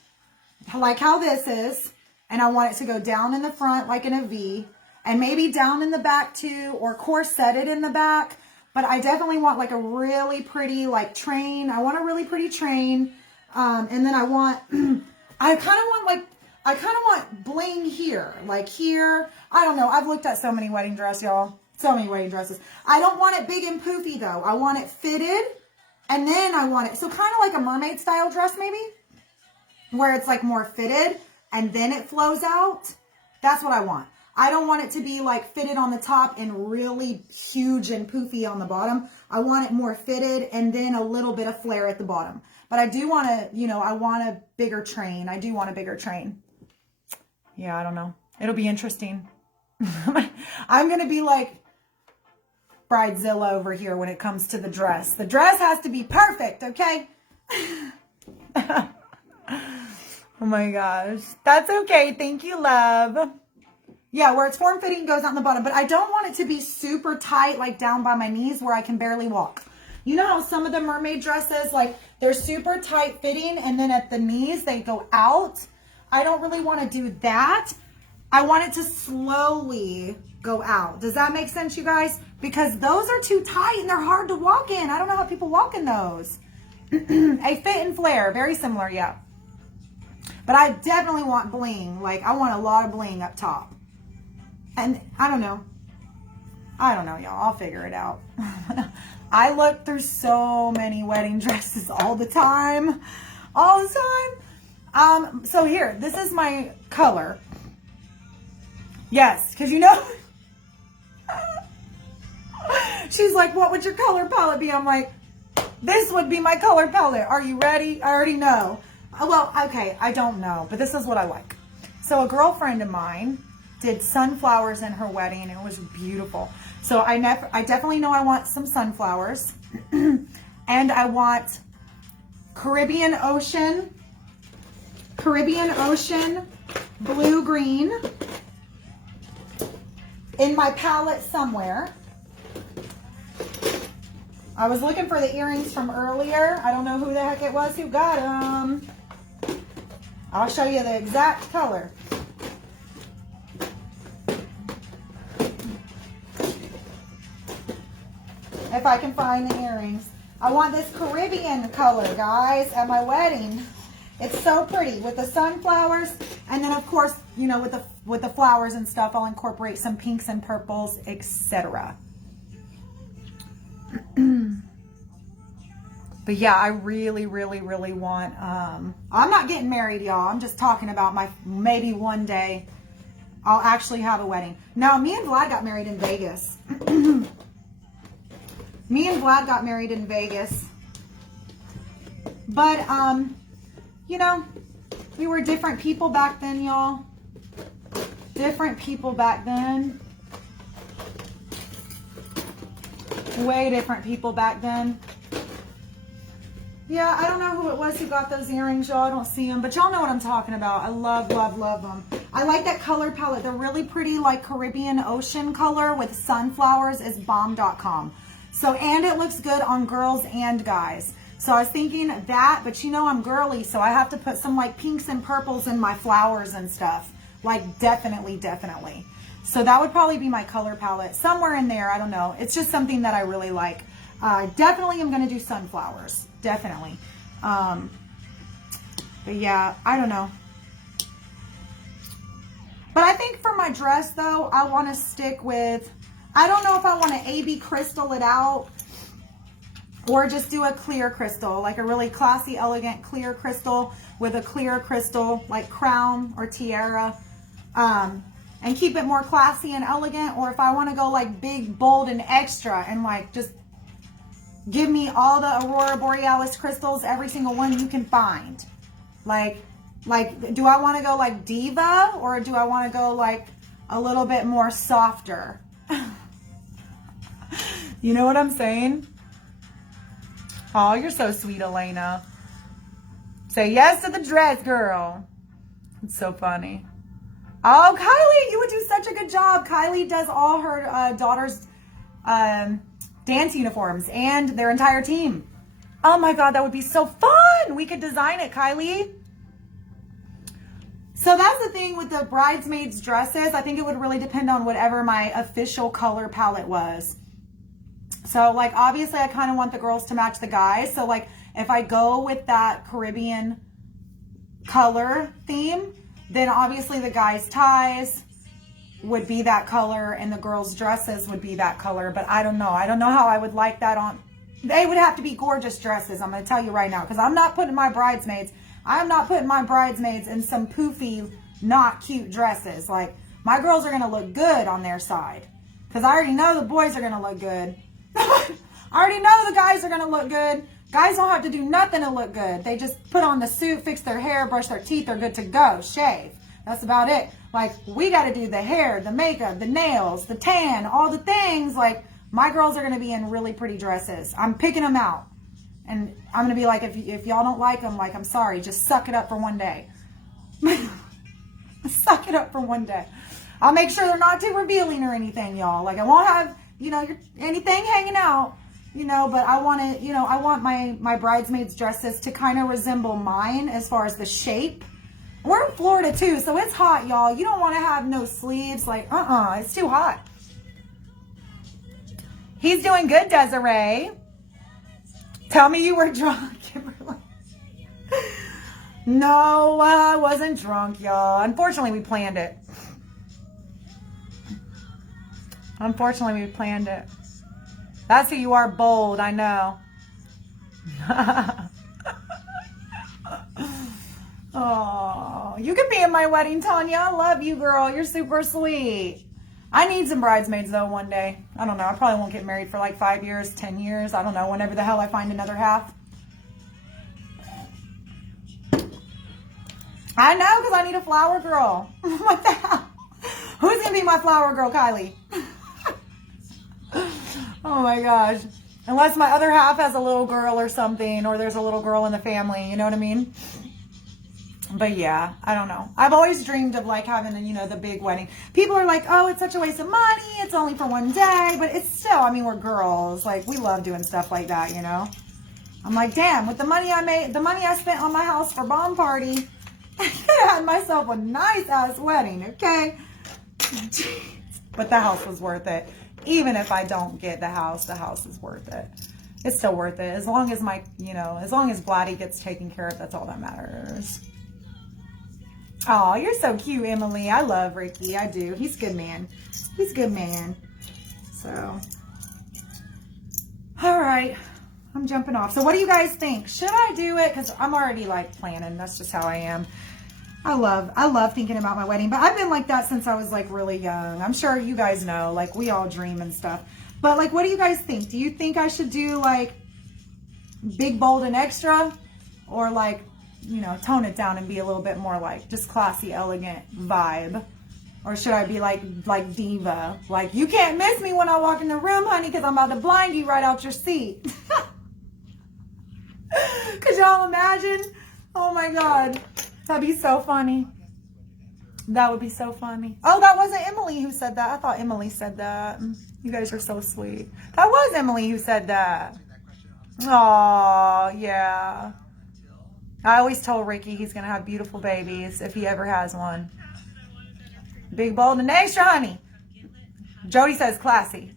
how this is. And I want it to go down in the front like in a V. And maybe down in the back too, or corseted in the back. But I definitely want like a really pretty like train. I want a really pretty train. And then I kind of want bling here. Like here. I don't know. I've looked at so many wedding dresses, y'all. So many wedding dresses. I don't want it big and poofy though. I want it fitted. And then I want it, so kind of like a mermaid style dress maybe. Where it's like more fitted. And then it flows out. That's what I want. I don't want it to be like fitted on the top and really huge and poofy on the bottom. I want it more fitted and then a little bit of flare at the bottom. But I do want to, I want a bigger train. I do want a bigger train. Yeah, I don't know. It'll be interesting. I'm going to be like Bridezilla over here when it comes to the dress. The dress has to be perfect, okay? Oh my gosh. That's okay. Thank you, love. Yeah, where it's form-fitting goes out in the bottom. But I don't want it to be super tight, like down by my knees where I can barely walk. You know how some of the mermaid dresses, like they're super tight fitting and then at the knees they go out? I don't really want to do that. I want it to slowly go out. Does that make sense, you guys? Because those are too tight and they're hard to walk in. I don't know how people walk in those. A fit and flare. Very similar, yeah. But I definitely want bling. Like, I want a lot of bling up top. And I don't know. Y'all. I'll figure it out. I look through so many wedding dresses all the time. All the time. So here, this is my color. Yes, because she's like, what would your color palette be? I'm like, this would be my color palette. Are you ready? I already know. Well, okay, I don't know, but this is what I like. So a girlfriend of mine, did sunflowers in her wedding. It was beautiful. So I definitely know I want some sunflowers. And I want Caribbean Ocean blue green in my palette somewhere. I was looking for the earrings from earlier. I don't know who the heck it was who got them. I'll show you the exact color. If I can find the earrings. I want this Caribbean color, guys, at my wedding. It's so pretty with the sunflowers, and then of course, you know, with the flowers and stuff, I'll incorporate some pinks and purples, etc. But yeah, I really, really, really want, I'm not getting married, y'all. I'm just talking about maybe one day I'll actually have a wedding. Now, me and Vlad got married in Vegas. Me and Vlad got married in Vegas. But, you know, we were different people back then, y'all. Different people back then. Way different people back then. Yeah, I don't know who it was who got those earrings, y'all. I don't see them, but y'all know what I'm talking about. I love, love, love them. I like that color palette. The really pretty, like, Caribbean Ocean color with sunflowers is bomb.com. So, and it looks good on girls and guys. So I was thinking that, but you know I'm girly, so I have to put some, like, pinks and purples in my flowers and stuff. Like, definitely, definitely. So that would probably be my color palette. Somewhere in there, I don't know. It's just something that I really like. Definitely I'm going to do sunflowers. Definitely. But yeah, I don't know. But I think for my dress, though, I want to stick with, I don't know if I want to AB crystal it out or just do a clear crystal, like a really classy, elegant clear crystal with a clear crystal, like crown or tiara, and keep it more classy and elegant. Or if I want to go like big, bold, and extra and like just give me all the Aurora Borealis crystals, every single one you can find. Like, do I want to go like diva or do I want to go like a little bit more softer? You know what I'm saying? Oh, you're so sweet, Elena. Say yes to the dress, girl. It's so funny. Oh, Kylie, you would do such a good job. Kylie does all her daughter's dance uniforms and their entire team. Oh my God, that would be so fun. We could design it, Kylie. So that's the thing with the bridesmaids dresses. I think it would really depend on whatever my official color palette was. So like, obviously I kind of want the girls to match the guys. So like, if I go with that Caribbean color theme, then obviously the guys' ties would be that color and the girls' dresses would be that color. But I don't know. I don't know how I would like that on. They would have to be gorgeous dresses. I'm going to tell you right now, because I'm not putting my bridesmaids in some poofy, not cute dresses. Like, my girls are going to look good on their side, because I already know the boys are going to look good. I already know the guys are going to look good. Guys don't have to do nothing to look good. They just put on the suit, fix their hair, brush their teeth, they're good to go, shave. That's about it. Like, we got to do the hair, the makeup, the nails, the tan, all the things. Like, my girls are going to be in really pretty dresses. I'm picking them out. And I'm going to be like, if y'all don't like them, like, I'm sorry, just suck it up for one day. Suck it up for one day. I'll make sure they're not too revealing or anything, y'all. Like, I won't have, you know, anything hanging out, you know, but I want to, you know, I want my bridesmaids dresses to kind of resemble mine as far as the shape. We're in Florida too, so it's hot, y'all. You don't want to have no sleeves. Like, it's too hot. He's doing good, Desiree. Tell me you were drunk, Kimberly. No, I wasn't drunk, y'all. Unfortunately, we planned it. Unfortunately, we planned it. That's who you are, bold, I know. Oh, you could be at my wedding, Tanya. I love you, girl. You're super sweet. I need some bridesmaids, though, one day. I don't know. I probably won't get married for like 5 years, 10 years. I don't know. Whenever the hell I find another half. I know, because I need a flower girl. What the hell? Who's going to be my flower girl, Kylie? Oh my gosh. Unless my other half has a little girl or something, or there's a little girl in the family, you know what I mean? But yeah, I don't know. I've always dreamed of like having, you know, the big wedding. People are like, oh, it's such a waste of money. It's only for one day. But it's still, I mean, we're girls. Like, we love doing stuff like that, you know? I'm like, damn, with the money I made, the money I spent on my house for bomb party, I could have had myself a nice ass wedding, okay? But the house was worth it. Even if I don't get the house is worth it. It's still worth it. As long as my, you know, as long as Vladdy gets taken care of, that's all that matters. Oh, you're so cute, Emily. I love Ricky. I do. He's a good man. He's a good man. So, all right. I'm jumping off. So what do you guys think? Should I do it? Because I'm already like planning. That's just how I am. I love thinking about my wedding, but I've been like that since I was like really young. I'm sure you guys know, like we all dream and stuff. But like, what do you guys think? Do you think I should do like big, bold, and extra, or like, you know, tone it down and be a little bit more like just classy, elegant vibe? Or should I be like diva? Like, you can't miss me when I walk in the room, honey, because I'm about to blind you right out your seat. Could y'all imagine? Oh my God. That'd be so funny. That would be so funny. Oh, that wasn't Emily who said that. I thought Emily said that. You guys are so sweet. That was Emily who said that. Oh, yeah. I always told Ricky he's going to have beautiful babies if he ever has one. Big, bold, and extra, honey. Jody says classy.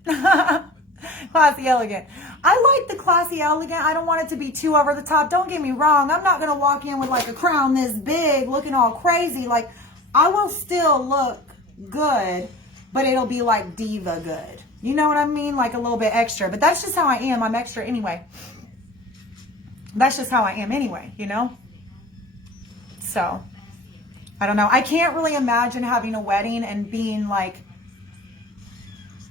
Classy, elegant. I like the classy, elegant. I don't want it to be too over the top. Don't get me wrong. I'm not going to walk in with like a crown this big looking all crazy. Like, I will still look good, but it'll be like diva good. You know what I mean? Like a little bit extra. But that's just how I am. I'm extra anyway. That's just how I am anyway, you know? So, I don't know. I can't really imagine having a wedding and being like,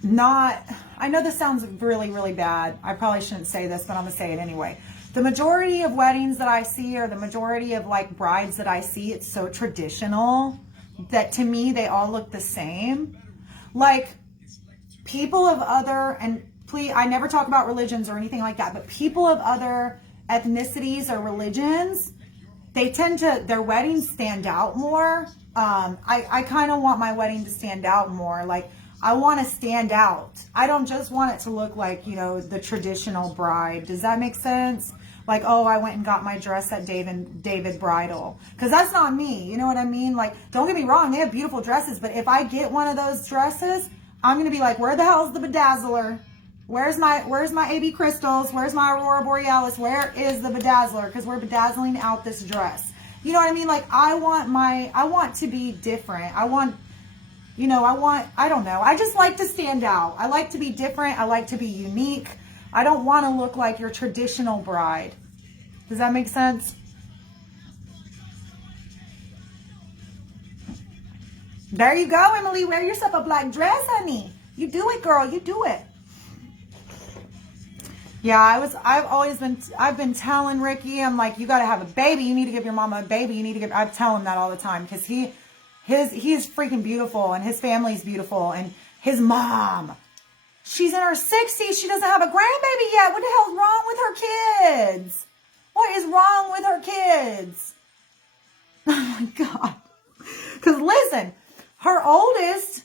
not, I know this sounds really, really bad. I probably shouldn't say this, but I'm going to say it anyway. The majority of weddings that I see, or the majority of like brides that I see, it's so traditional that to me, they all look the same. Like people of other, and please, I never talk about religions or anything like that, but people of other ethnicities or religions, they tend to, their weddings stand out more. I kind of want my wedding to stand out more. Like, I want to stand out. I don't just want it to look like, you know, the traditional bride. Does that make sense? Like, oh, I went and got my dress at David Bridal. Because that's not me. You know what I mean? Like, don't get me wrong. They have beautiful dresses. But if I get one of those dresses, I'm going to be like, where the hell's the bedazzler? Where's my AB crystals? Where's my Aurora Borealis? Where is the bedazzler? Because we're bedazzling out this dress. You know what I mean? Like, I want to be different. You know, I don't know. I just like to stand out. I like to be different. I like to be unique. I don't want to look like your traditional bride. Does that make sense? There you go, Emily. Wear yourself a black dress, honey. You do it, girl. You do it. Yeah, I've been telling Ricky, I'm like, you got to have a baby. You need to give your mama a baby. I tell him that all the time because he is freaking beautiful and his family's beautiful. And his mom, she's in her 60s. She doesn't have a grandbaby yet. What the hell's wrong with her kids? What is wrong with her kids? Oh my God. Because listen, her oldest,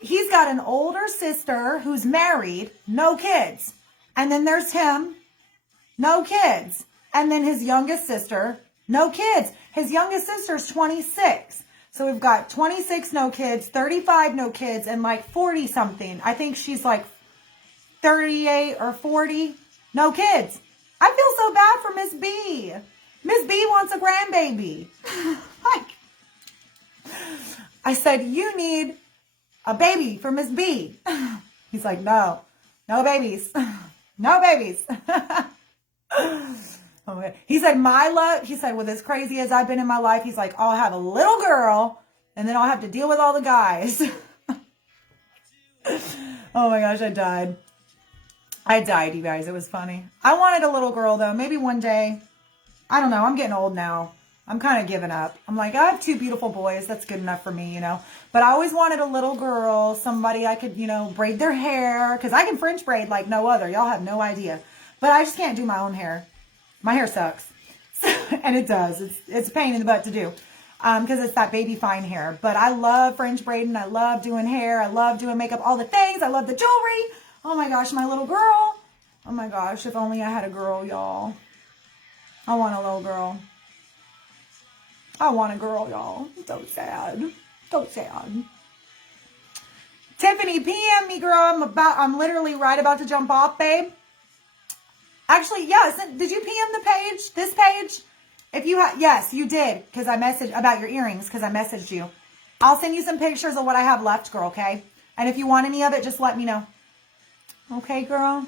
he's got an older sister who's married, no kids. And then there's him, no kids. And then his youngest sister, no kids. His youngest sister's 26. So we've got 26 no kids, 35 no kids, and like 40 something. I think she's like 38 or 40 no kids. I feel so bad for Miss B. Miss B wants a grandbaby. I said, you need a baby for Miss B. He's like, no babies. No babies. Okay. He said, my luck, he said, with as crazy as I've been in my life, he's like, I'll have a little girl and then I'll have to deal with all the guys. Oh my gosh, I died. I died, you guys. It was funny. I wanted a little girl though. Maybe one day. I don't know. I'm getting old now. I'm kind of giving up. I'm like, I have 2 beautiful boys. That's good enough for me, you know. But I always wanted a little girl, somebody I could, you know, braid their hair. Because I can French braid like no other. Y'all have no idea. But I just can't do my own hair. My hair sucks. And it does. It's a pain in the butt to do. Because it's that baby fine hair. But I love French braiding. I love doing hair. I love doing makeup. All the things. I love the jewelry. Oh my gosh, my little girl. Oh my gosh, if only I had a girl, y'all. I want a little girl. I want a girl, y'all. So sad. So sad. Tiffany, PM me, girl. I'm literally right about to jump off, babe. Actually, yes. Did you PM the page? This page? If you yes, you did. Because I messaged about your earrings. Because I messaged you. I'll send you some pictures of what I have left, girl, okay? And if you want any of it, just let me know. Okay, girl?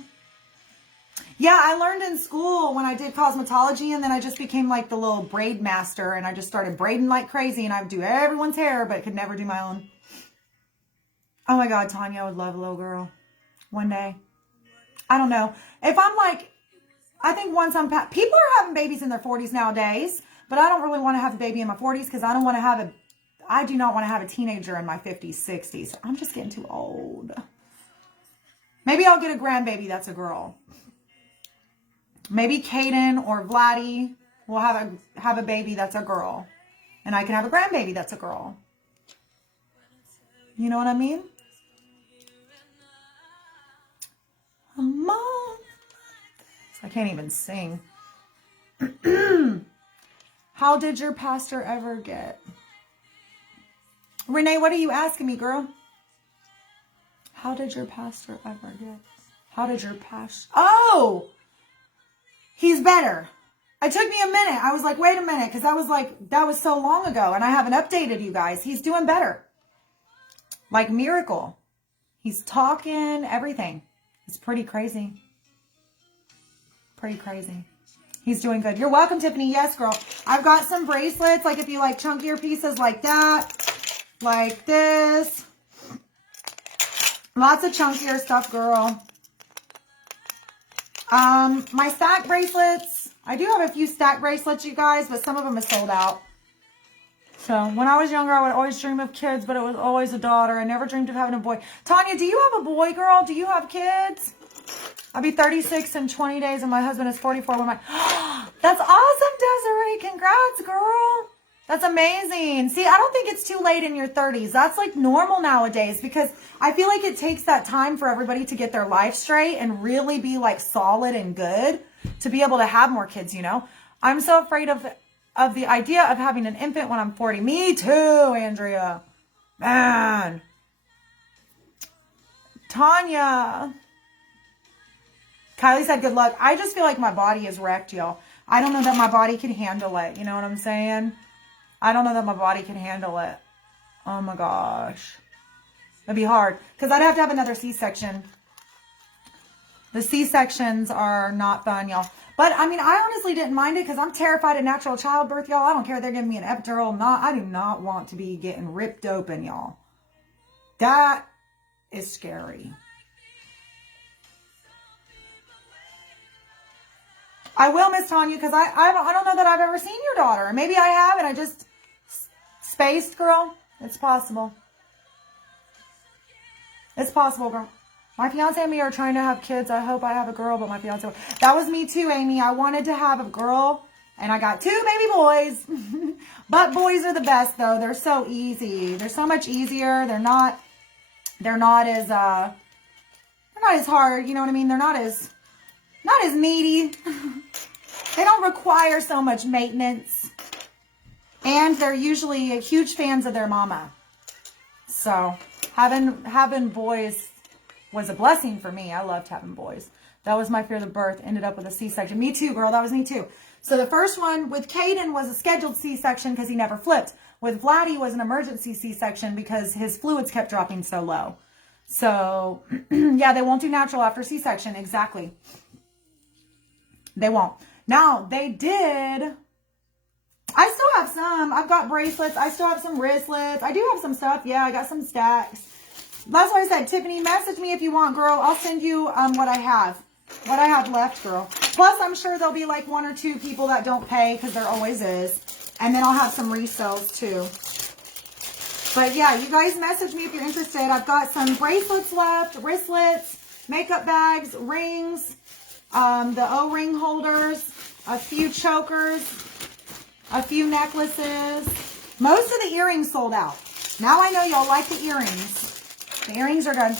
Yeah, I learned in school when I did cosmetology, and then I just became like the little braid master, and I just started braiding like crazy, and I would do everyone's hair, but could never do my own. Oh my God, Tanya, I would love a little girl one day. I don't know. If I'm like, I think once I'm people are having babies in their 40s nowadays, but I don't really want to have a baby in my 40s because I do not want to have a teenager in my 50s, 60s. I'm just getting too old. Maybe I'll get a grandbaby that's a girl. Maybe Kaden or Vladdy will have a baby that's a girl. And I can have a grandbaby that's a girl. You know what I mean? I can't even sing. How did your pastor ever get? Renee, what are you asking me, girl? How did your pastor ever get? How did your pastor... Oh! He's better. It took me a minute. I was like, wait a minute, because that was so long ago, and I haven't updated you guys. He's doing better. Like miracle. He's talking, everything. It's pretty crazy. Pretty crazy. He's doing good. You're welcome, Tiffany. Yes, girl. I've got some bracelets, like if you like chunkier pieces like that, like this. Lots of chunkier stuff, girl. My stack bracelets. I do have a few stack bracelets, you guys, but some of them are sold out. So when I was younger, I would always dream of kids, but it was always a daughter. I never dreamed of having a boy. Tanya, do you have a boy, girl? Do you have kids? I'll be 36 in 20 days, and my husband is 44 when my... That's awesome, Desiree. Congrats, girl. That's amazing. See, I don't think it's too late in your 30s. That's like normal nowadays because I feel like it takes that time for everybody to get their life straight and really be like solid and good to be able to have more kids, you know? I'm so afraid of the idea of having an infant when I'm 40. Me too, Andrea. Man. Tanya. Kylie said good luck. I just feel like my body is wrecked, y'all. I don't know that my body can handle it. You know what I'm saying? I don't know that my body can handle it. Oh my gosh. It'd be hard. Because I'd have to have another C-section. The C-sections are not fun, y'all. But, I mean, I honestly didn't mind it because I'm terrified of natural childbirth, y'all. I don't care if they're giving me an epidural. I do not want to be getting ripped open, y'all. That is scary. I will, Miss Tanya, because I don't know that I've ever seen your daughter. Maybe I have, and I just spaced, girl. It's possible. It's possible, girl. My fiance and me are trying to have kids. I hope I have a girl, but my fiance... That was me too, Amy. I wanted to have a girl, and I got 2 baby boys. But boys are the best, though. They're so easy. They're so much easier. They're not as hard. You know what I mean? They're not as needy. They don't require so much maintenance. And they're usually huge fans of their mama. So having boys was a blessing for me. I loved having boys. That was my fear of birth. Ended up with a C-section. Me too, girl. That was me too. So the first one with Caden was a scheduled C-section because he never flipped. With Vladdy was an emergency C-section because his fluids kept dropping so low. So, yeah, they won't do natural after C-section. Exactly. They won't. Now, they did. I still have some. I've got bracelets. I still have some wristlets. I do have some stuff. Yeah, I got some stacks. That's what I said. Tiffany, message me if you want, girl. I'll send you what I have. What I have left, girl. Plus, I'm sure there'll be like 1 or 2 people that don't pay because there always is. And then I'll have some resells too. But yeah, you guys message me if you're interested. I've got some bracelets left, wristlets, makeup bags, rings, the O-ring holders, a few chokers, a few necklaces. Most of the earrings sold out. Now I know y'all like the earrings. The earrings are good.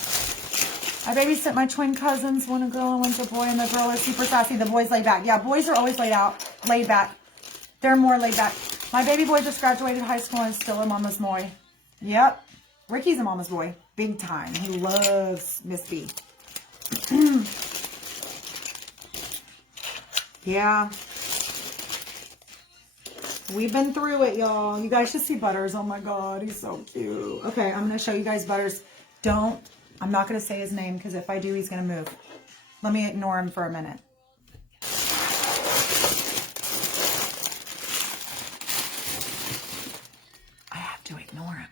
I babysit my twin cousins. One a girl and one's a boy, and the girl is super sassy. The boy's laid back. Yeah, boys are always laid back. They're more laid back. My baby boy just graduated high school and is still a mama's boy. Yep. Ricky's a mama's boy. Big time. He loves Miss B. Yeah. We've been through it, y'all. You guys should see Butters. Oh my God, he's so cute. Okay, I'm going to show you guys Butters. I'm not going to say his name because if I do, he's going to move. Let me ignore him for a minute. I have to ignore him.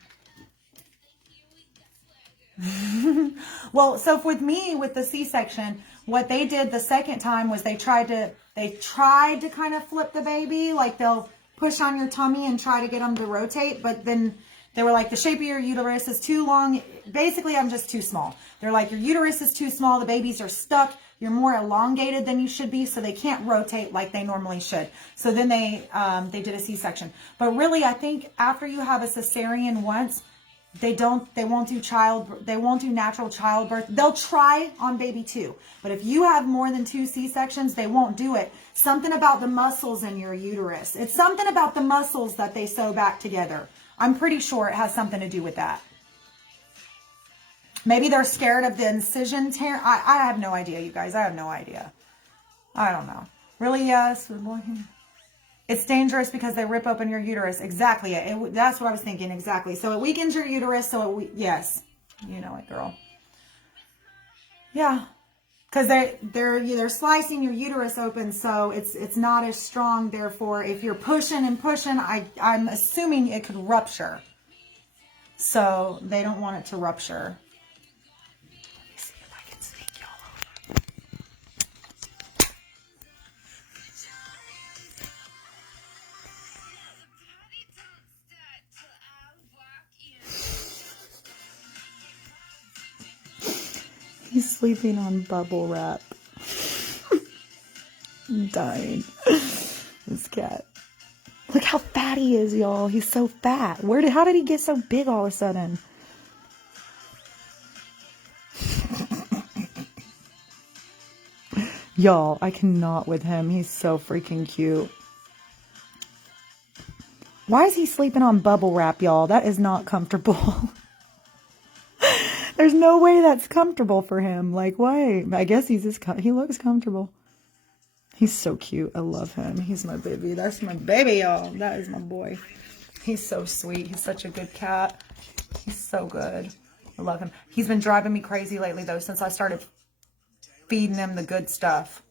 Well, so with me, with the C-section, what they did the second time was they tried to kind of flip the baby. Like they'll push on your tummy and try to get them to rotate, but then they were like, the shape of your uterus is too long. Basically, I'm just too small. They're like, your uterus is too small. The babies are stuck. You're more elongated than you should be, so they can't rotate like they normally should. So then they did a C-section. But really, I think after you have a cesarean once, they won't do natural childbirth. They'll try on baby 2. But if you have more than 2 C-sections, they won't do it. Something about the muscles in your uterus. It's something about the muscles that they sew back together. I'm pretty sure it has something to do with that. Maybe they're scared of the incision tear. I have no idea, you guys. I have no idea. I don't know. Really, yes. It's dangerous because they rip open your uterus. Exactly. That's what I was thinking. Exactly. So it weakens your uterus. Yes. You know it, girl. Yeah. Because they're slicing your uterus open, so it's not as strong. Therefore, if you're pushing and pushing, I'm assuming it could rupture. So they don't want it to rupture. Let me see if I can sneak y'all over. He's sleeping on bubble wrap. I'm dying. This cat. Look how fat he is, y'all. He's so fat. How did he get so big all of a sudden? Y'all, I cannot with him. He's so freaking cute. Why is he sleeping on bubble wrap, y'all? That is not comfortable. There's no way that's comfortable for him. Like, why? I guess he looks comfortable. He's so cute. I love him. He's my baby. That's my baby, y'all. That is my boy. He's so sweet. He's such a good cat. He's so good. I love him. He's been driving me crazy lately, though, since I started feeding him the good stuff.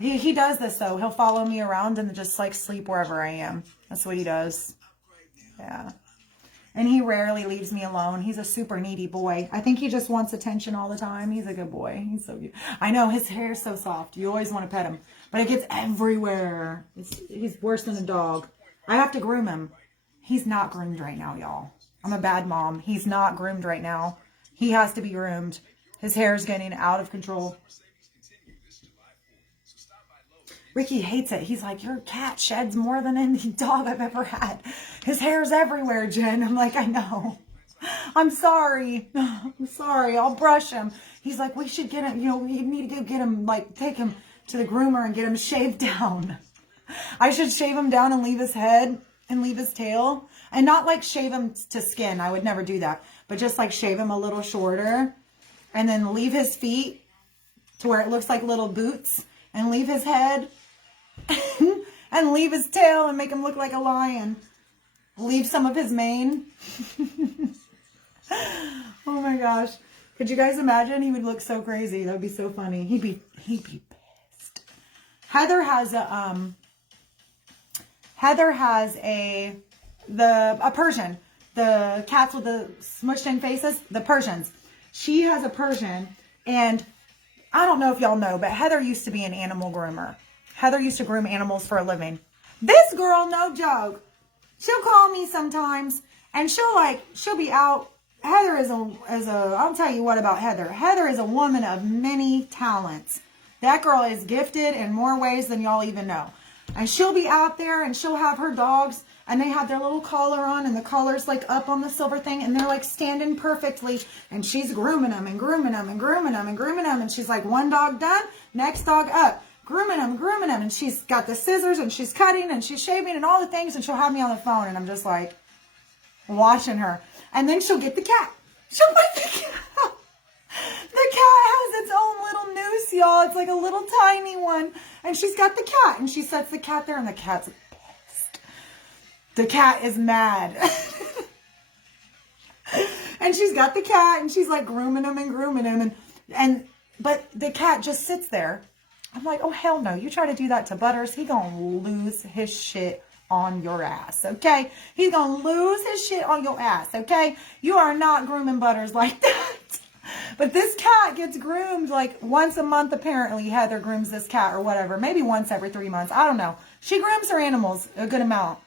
He does this, though. He'll follow me around and just, like, sleep wherever I am. That's what he does. Yeah. And he rarely leaves me alone. He's a super needy boy. I think he just wants attention all the time. He's a good boy. He's so cute. I know, his hair is so soft. You always want to pet him. But it gets everywhere. He's worse than a dog. I have to groom him. He's not groomed right now, y'all. I'm a bad mom. He's not groomed right now. He has to be groomed. His hair is getting out of control. Ricky hates it. He's like, your cat sheds more than any dog I've ever had. His hair's everywhere, Jen. I'm like, I know. I'm sorry. I'm sorry. I'll brush him. He's like, we should get him, we need to go get him, like, take him to the groomer and get him shaved down. I should shave him down and leave his head and leave his tail. And not, like, shave him to skin. I would never do that. But just, like, shave him a little shorter. And then leave his feet to where it looks like little boots. And leave his head. And leave his tail and make him look like a lion. Leave some of his mane. Oh my gosh. Could you guys imagine? He would look so crazy. That would be so funny. He'd be pissed. Heather has a Persian. The cats with the smushed in faces, the Persians. She has a Persian, and I don't know if y'all know, but Heather used to be an animal groomer. Heather used to groom animals for a living. This girl, no joke. She'll call me sometimes and she'll be out. Heather is I'll tell you what about Heather. Heather is a woman of many talents. That girl is gifted in more ways than y'all even know. And she'll be out there and she'll have her dogs and they have their little collar on and the collar's like up on the silver thing and they're like standing perfectly and she's grooming them and grooming them and grooming them and grooming them and she's like, one dog done, next dog up. Grooming them, and she's got the scissors, and she's cutting, and she's shaving, and all the things, and she'll have me on the phone, and I'm just like, watching her. And then she'll get the cat. She'll let the cat out. The cat has its own little noose, y'all. It's like a little tiny one, and she's got the cat, and she sets the cat there, and the cat's pissed. The cat is mad. And she's got the cat, and she's like grooming him, but the cat just sits there. I'm like, oh, hell no. You try to do that to Butters, he gonna lose his shit on your ass, okay? He's gonna lose his shit on your ass, okay? You are not grooming Butters like that. But this cat gets groomed like once a month, apparently. Heather grooms this cat or whatever. Maybe once every 3 months. I don't know. She grooms her animals a good amount.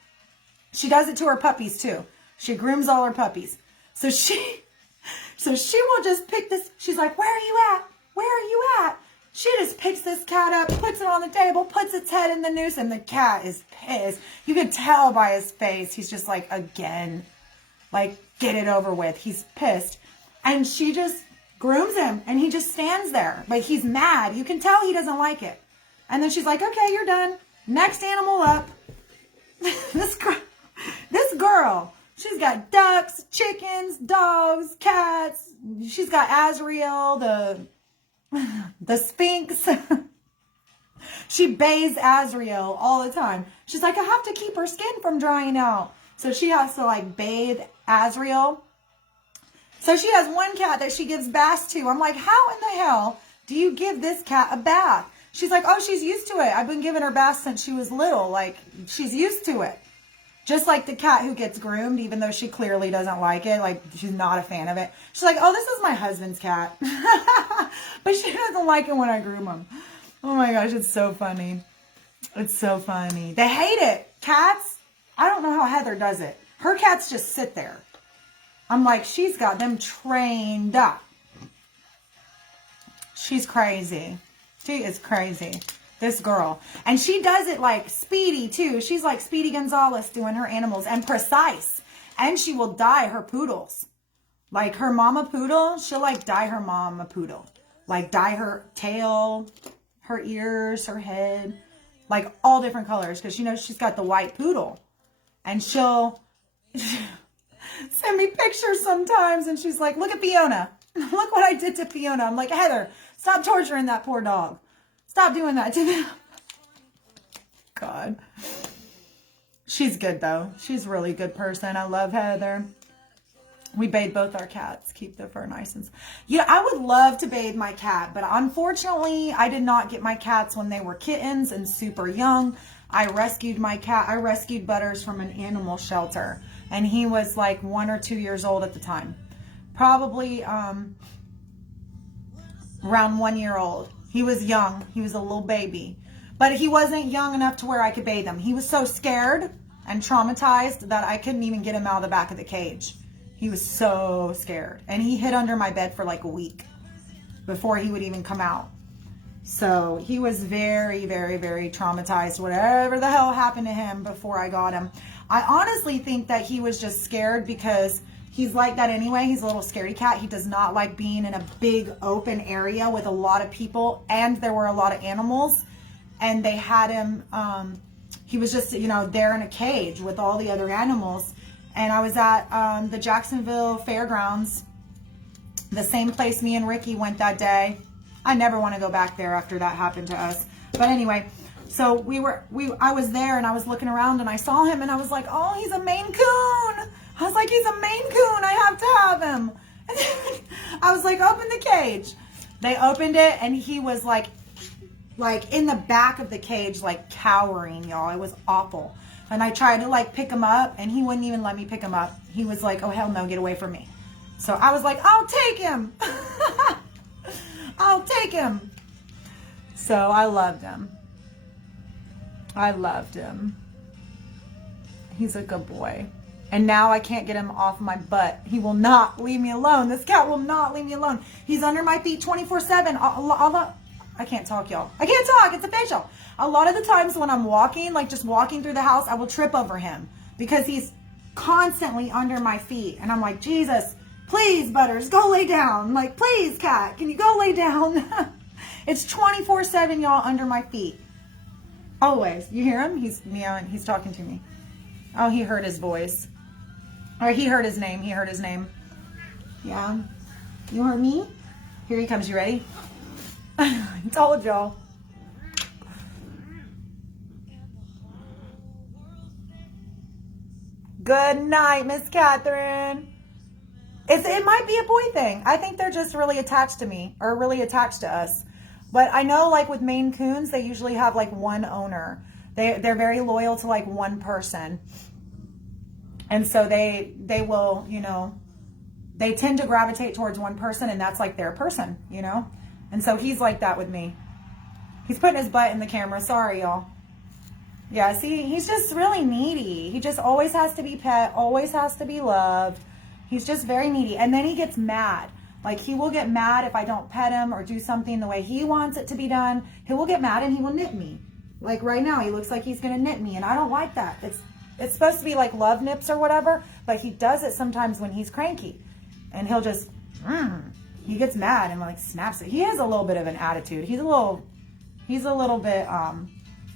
She does it to her puppies, too. She grooms all her puppies. So she will just pick this. She's like, where are you at? Where are you at? She just picks this cat up, puts it on the table, puts its head in the noose, and the cat is pissed. You can tell by his face. He's just like, again, like, get it over with. He's pissed. And she just grooms him, and he just stands there. But he's mad. You can tell he doesn't like it. And then she's like, okay, you're done. Next animal up. This girl, she's got ducks, chickens, dogs, cats. She's got Azrael, the Sphinx. She bathes Azrael all the time. She's like, I have to keep her skin from drying out. So she has to like bathe Azrael. So she has one cat that she gives baths to. I'm like, how in the hell do you give this cat a bath? She's like, oh, she's used to it. I've been giving her baths since she was little. Like, she's used to it. Just like the cat who gets groomed, even though she clearly doesn't like it. Like, she's not a fan of it. She's like, oh, this is my husband's cat. But she doesn't like it when I groom him. Oh my gosh, it's so funny. It's so funny. They hate it. Cats, I don't know how Heather does it. Her cats just sit there. I'm like, she's got them trained up. She's crazy. She is crazy. This girl. And she does it like Speedy too. She's like Speedy Gonzalez doing her animals and precise. And she will dye her poodles. Like her mama poodle, she'll like dye her mama poodle. Like dye her tail, her ears, her head. Like all different colors. Because she knows she's got the white poodle. And she'll send me pictures sometimes. And she's like, look at Fiona. Look what I did to Fiona. I'm like, Heather, stop torturing that poor dog. Stop doing that to them. God. She's good, though. She's a really good person. I love Heather. We bathe both our cats. Keep the fur nice and... Yeah, I would love to bathe my cat, but unfortunately, I did not get my cats when they were kittens and super young. I rescued my cat. I rescued Butters from an animal shelter, and he was like 1 or 2 years old at the time. Probably around 1 year old. He was young. He was a little baby. But he wasn't young enough to where I could bathe him. He was so scared and traumatized that I couldn't even get him out of the back of the cage. He was so scared. And he hid under my bed for like a week before he would even come out. So he was very, very, very traumatized. Whatever the hell happened to him before I got him. I honestly think that he was just scared because... he's like that anyway. He's a little scaredy cat. He does not like being in a big open area with a lot of people. And there were a lot of animals. And they had him, he was just, you know, there in a cage with all the other animals. And I was at the Jacksonville Fairgrounds, the same place me and Ricky went that day. I never want to go back there after that happened to us. But anyway, so I was there and I was looking around and I saw him and I was like, oh, he's a Maine Coon. I was like, he's a Maine Coon. I have to have him. And then I was like, open the cage. They opened it and he was like in the back of the cage, like cowering, y'all. It was awful. And I tried to like pick him up and he wouldn't even let me pick him up. He was like, oh, hell no, get away from me. So I was like, I'll take him. I'll take him. So I loved him. I loved him. He's a good boy. And now I can't get him off my butt. He will not leave me alone. This cat will not leave me alone. He's under my feet 24/7. I can't talk, y'all. I can't talk. It's a facial. A lot of the times when I'm walking, like just walking through the house, I will trip over him because he's constantly under my feet. And I'm like, Jesus, please, Butters, go lay down. Like, please, cat, can you go lay down? It's 24/7, y'all, under my feet. Always. You hear him? He's meowing. He's talking to me. Oh, he heard his voice. Or he heard his name. He heard his name. Yeah. You heard me? Here he comes. You ready? I told y'all. Good night, Miss Catherine. It might be a boy thing. I think they're just really attached to me or really attached to us. But I know like with Maine Coons, they usually have like one owner. They're very loyal to like one person. And so they will, you know, they tend to gravitate towards one person and that's like their person, you know? And so he's like that with me. He's putting his butt in the camera. Sorry, y'all. Yeah, see, he's just really needy. He just always has to be pet, always has to be loved. He's just very needy. And then he gets mad. Like he will get mad if I don't pet him or do something the way he wants it to be done. He will get mad and he will nip me. Like right now, he looks like he's going to nip me and I don't like that. It's supposed to be like love nips or whatever, but he does it sometimes when he's cranky. And he'll just, he gets mad and like snaps it. He has a little bit of an attitude. He's a little bit,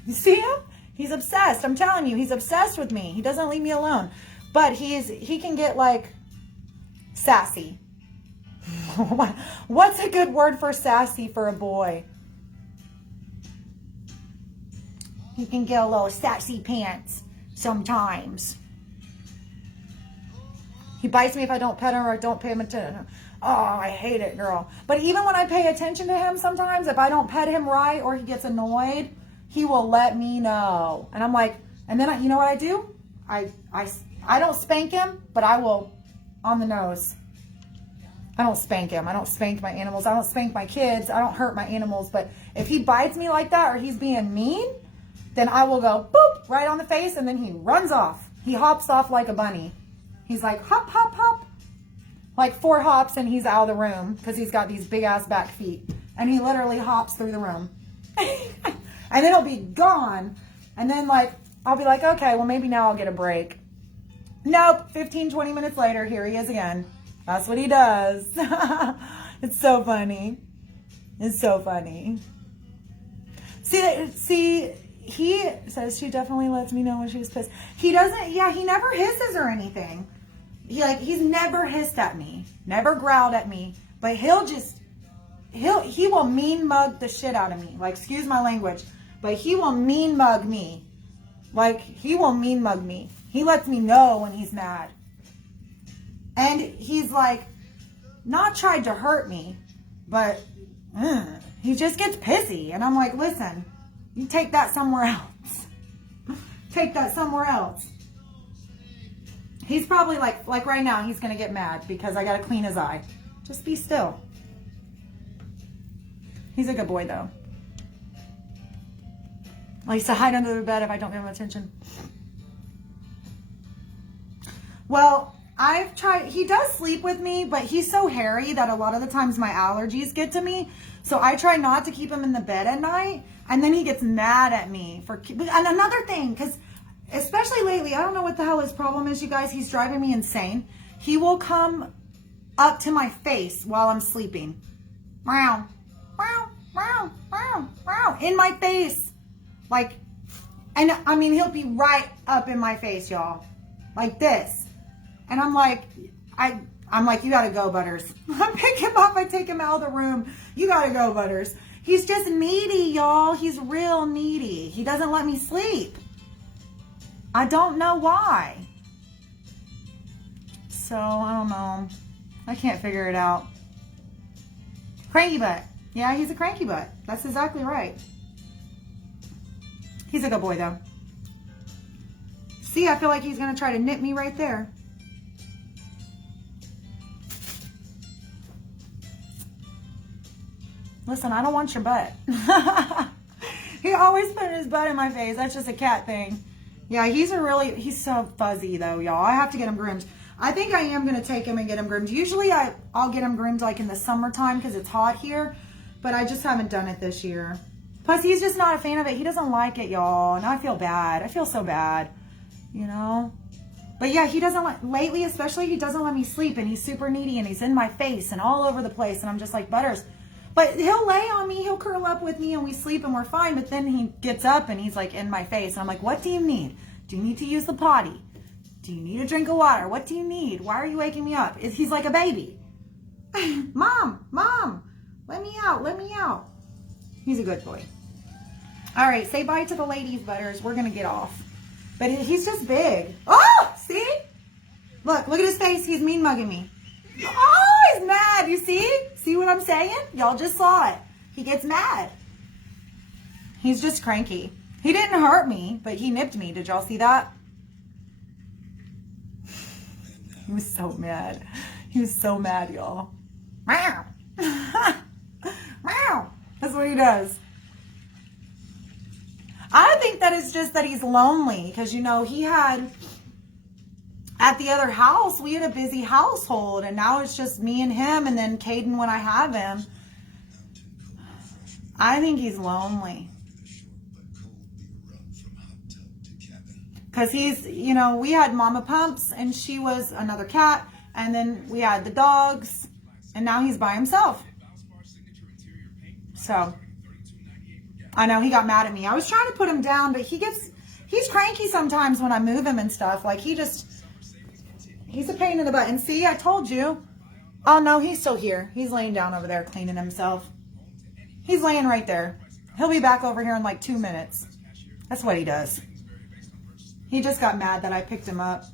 you see him? He's obsessed. I'm telling you, he's obsessed with me. He doesn't leave me alone. But he can get like sassy. What's a good word for sassy for a boy? He can get a little sassy pants sometimes. He bites me if I don't pet him or I don't pay him attention. Oh, I hate it, girl. But even when I pay attention to him sometimes, if I don't pet him right or he gets annoyed, he will let me know. And I'm like, and then you know what I do? I don't spank him, but I will on the nose. I don't spank him. I don't spank my animals. I don't spank my kids. I don't hurt my animals. But if he bites me like that or he's being mean, then I will go boop right on the face and then he runs off. He hops off like a bunny. He's like hop, hop, hop. Like 4 hops and he's out of the room because he's got these big ass back feet. And he literally hops through the room. And then he'll be gone. And then like, I'll be like, okay, well maybe now I'll get a break. Nope, 15, 20 minutes later, here he is again. That's what he does. It's so funny. It's so funny. See, he says she definitely lets me know when she's pissed. He doesn't, yeah, he never hisses or anything. He's never hissed at me, never growled at me, but he will mean mug the shit out of me. Like, excuse my language, but he will mean mug me. Like, he will mean mug me. He lets me know when he's mad. And he's like, not tried to hurt me, but he just gets pissy. And I'm like, listen, you take that somewhere else. Take that somewhere else. He's probably like right now, he's going to get mad because I got to clean his eye. Just be still. He's a good boy, though. I used to hide under the bed if I don't give him attention. Well, I've tried, he does sleep with me, but he's so hairy that a lot of the times my allergies get to me. So I try not to keep him in the bed at night. And then he gets mad at me and another thing, because especially lately, I don't know what the hell his problem is, you guys. He's driving me insane. He will come up to my face while I'm sleeping. Meow, meow, meow, meow, meow, in my face. Like, and I mean, he'll be right up in my face, y'all. Like this. And I'm like, I'm like, you gotta go, Butters. I pick him up, I take him out of the room. You gotta go, Butters. He's just needy, y'all. He's real needy. He doesn't let me sleep. I don't know why. So, I don't know. I can't figure it out. Cranky butt. Yeah, he's a cranky butt. That's exactly right. He's a good boy, though. See, I feel like he's going to try to nip me right there. Listen, I don't want your butt. He always put his butt in my face. That's just a cat thing. Yeah, he's so fuzzy though, y'all. I have to get him groomed. I think I am going to take him and get him groomed. Usually I'll get him groomed like in the summertime because it's hot here, but I just haven't done it this year. Plus, he's just not a fan of it. He doesn't like it, y'all. And I feel bad. I feel so bad, you know? But yeah, he doesn't like, lately especially, he doesn't let me sleep, and he's super needy, and he's in my face and all over the place. And I'm just like, Butters. But he'll lay on me, he'll curl up with me, and we sleep and we're fine. But then he gets up and he's like in my face. And I'm like, what do you need? Do you need to use the potty? Do you need a drink of water? What do you need? Why are you waking me up? He's like a baby. Mom, let me out, let me out. He's a good boy. All right, say bye to the ladies, Butters. We're going to get off. But he's just big. Oh, see? Look at his face. He's mean mugging me. Oh, he's mad. You see? See what I'm saying? Y'all just saw it. He gets mad. He's just cranky. He didn't hurt me, but he nipped me. Did y'all see that? He was so mad. He was so mad, y'all. Meow. Meow. That's what he does. I think that it's just that he's lonely because, you know, he had, at the other house, we had a busy household, and now it's just me and him, and then Caden when I have him. I think he's lonely. Because he's, you know, we had Mama Pumps, and she was another cat, and then we had the dogs, and now he's by himself. So I know he got mad at me. I was trying to put him down, but he's cranky sometimes when I move him and stuff. Like he's a pain in the butt. And see, I told you. Oh no, he's still here. He's laying down over there cleaning himself. He's laying right there. He'll be back over here in like 2 minutes. That's what he does. He just got mad that I picked him up.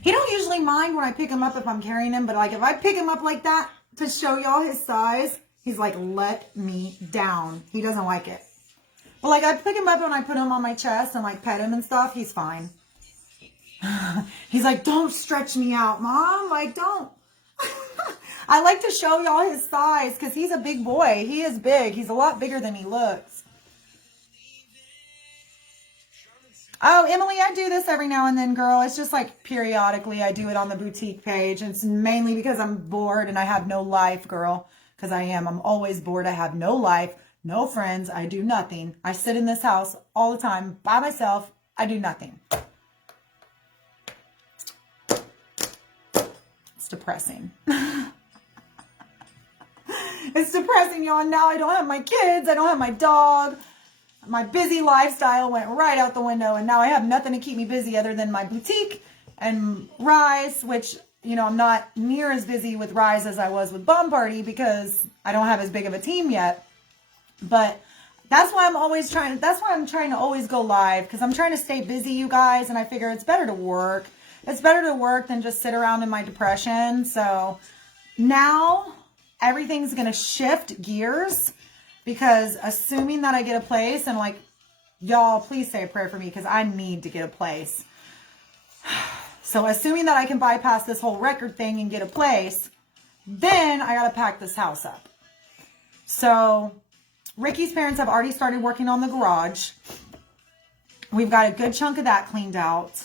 He don't usually mind when I pick him up if I'm carrying him, but like if I pick him up like that to show y'all his size, he's like, let me down. He doesn't like it. But like I pick him up and I put him on my chest and like pet him and stuff, he's fine. He's like, don't stretch me out, Mom. Like, don't. I like to show y'all his size because he's a big boy. He is big. He's a lot bigger than he looks. Oh, Emily, I do this every now and then, girl. It's just like periodically I do it on the boutique page. It's mainly because I'm bored and I have no life, girl. Because I am. I'm always bored. I have no life, no friends. I do nothing. I sit in this house all the time by myself. I do nothing. It's depressing. It's depressing, y'all. Now I don't have my kids. I don't have my dog. My busy lifestyle went right out the window, and now I have nothing to keep me busy other than my boutique and Rise, which, you know, I'm not near as busy with Rise as I was with Bomb Party because I don't have as big of a team yet. But that's why I'm trying to always go live, because I'm trying to stay busy, you guys, and I figure it's better to work. It's better to work than just sit around in my depression. So now everything's going to shift gears. Because assuming that I get a place, and like, y'all, please say a prayer for me because I need to get a place. So assuming that I can bypass this whole record thing and get a place, then I got to pack this house up. So Ricky's parents have already started working on the garage. We've got a good chunk of that cleaned out.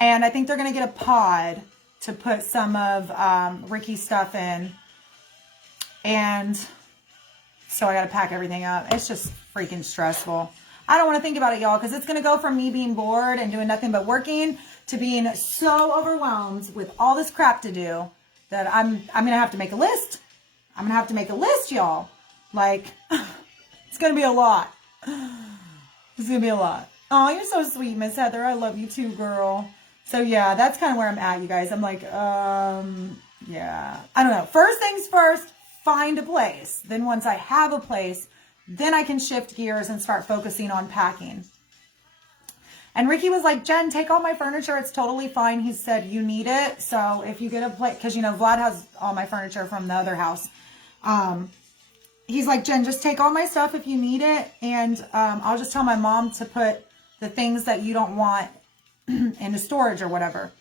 And I think they're going to get a pod to put some of Ricky's stuff in. And so I got to pack everything up. It's just freaking stressful. I don't want to think about it, y'all, because it's going to go from me being bored and doing nothing but working to being so overwhelmed with all this crap to do that I'm going to have to make a list. I'm going to have to make a list, y'all. Like, it's going to be a lot. It's going to be a lot. Oh, you're so sweet, Miss Heather. I love you too, girl. So, yeah, that's kind of where I'm at, you guys. I'm like, yeah. I don't know. First things first. Find a place. Then once I have a place, then I can shift gears and start focusing on packing. And Ricky was like, Jen, take all my furniture. It's totally fine. He said, you need it. So if you get a place, because, you know, Vlad has all my furniture from the other house. He's like, Jen, just take all my stuff if you need it. And I'll just tell my mom to put the things that you don't want into storage or whatever.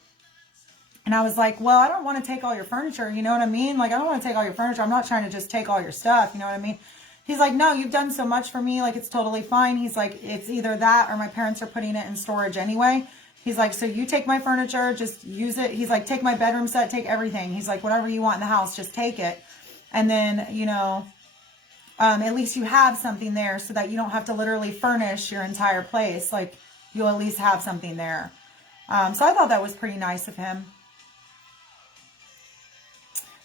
And I was like, well, I don't want to take all your furniture. You know what I mean? Like, I don't want to take all your furniture. I'm not trying to just take all your stuff. You know what I mean? He's like, no, you've done so much for me. Like, it's totally fine. He's like, it's either that or my parents are putting it in storage anyway. He's like, so you take my furniture, just use it. He's like, take my bedroom set, take everything. He's like, whatever you want in the house, just take it. And then, you know, at least you have something there so that you don't have to literally furnish your entire place. Like, you'll at least have something there. So I thought that was pretty nice of him.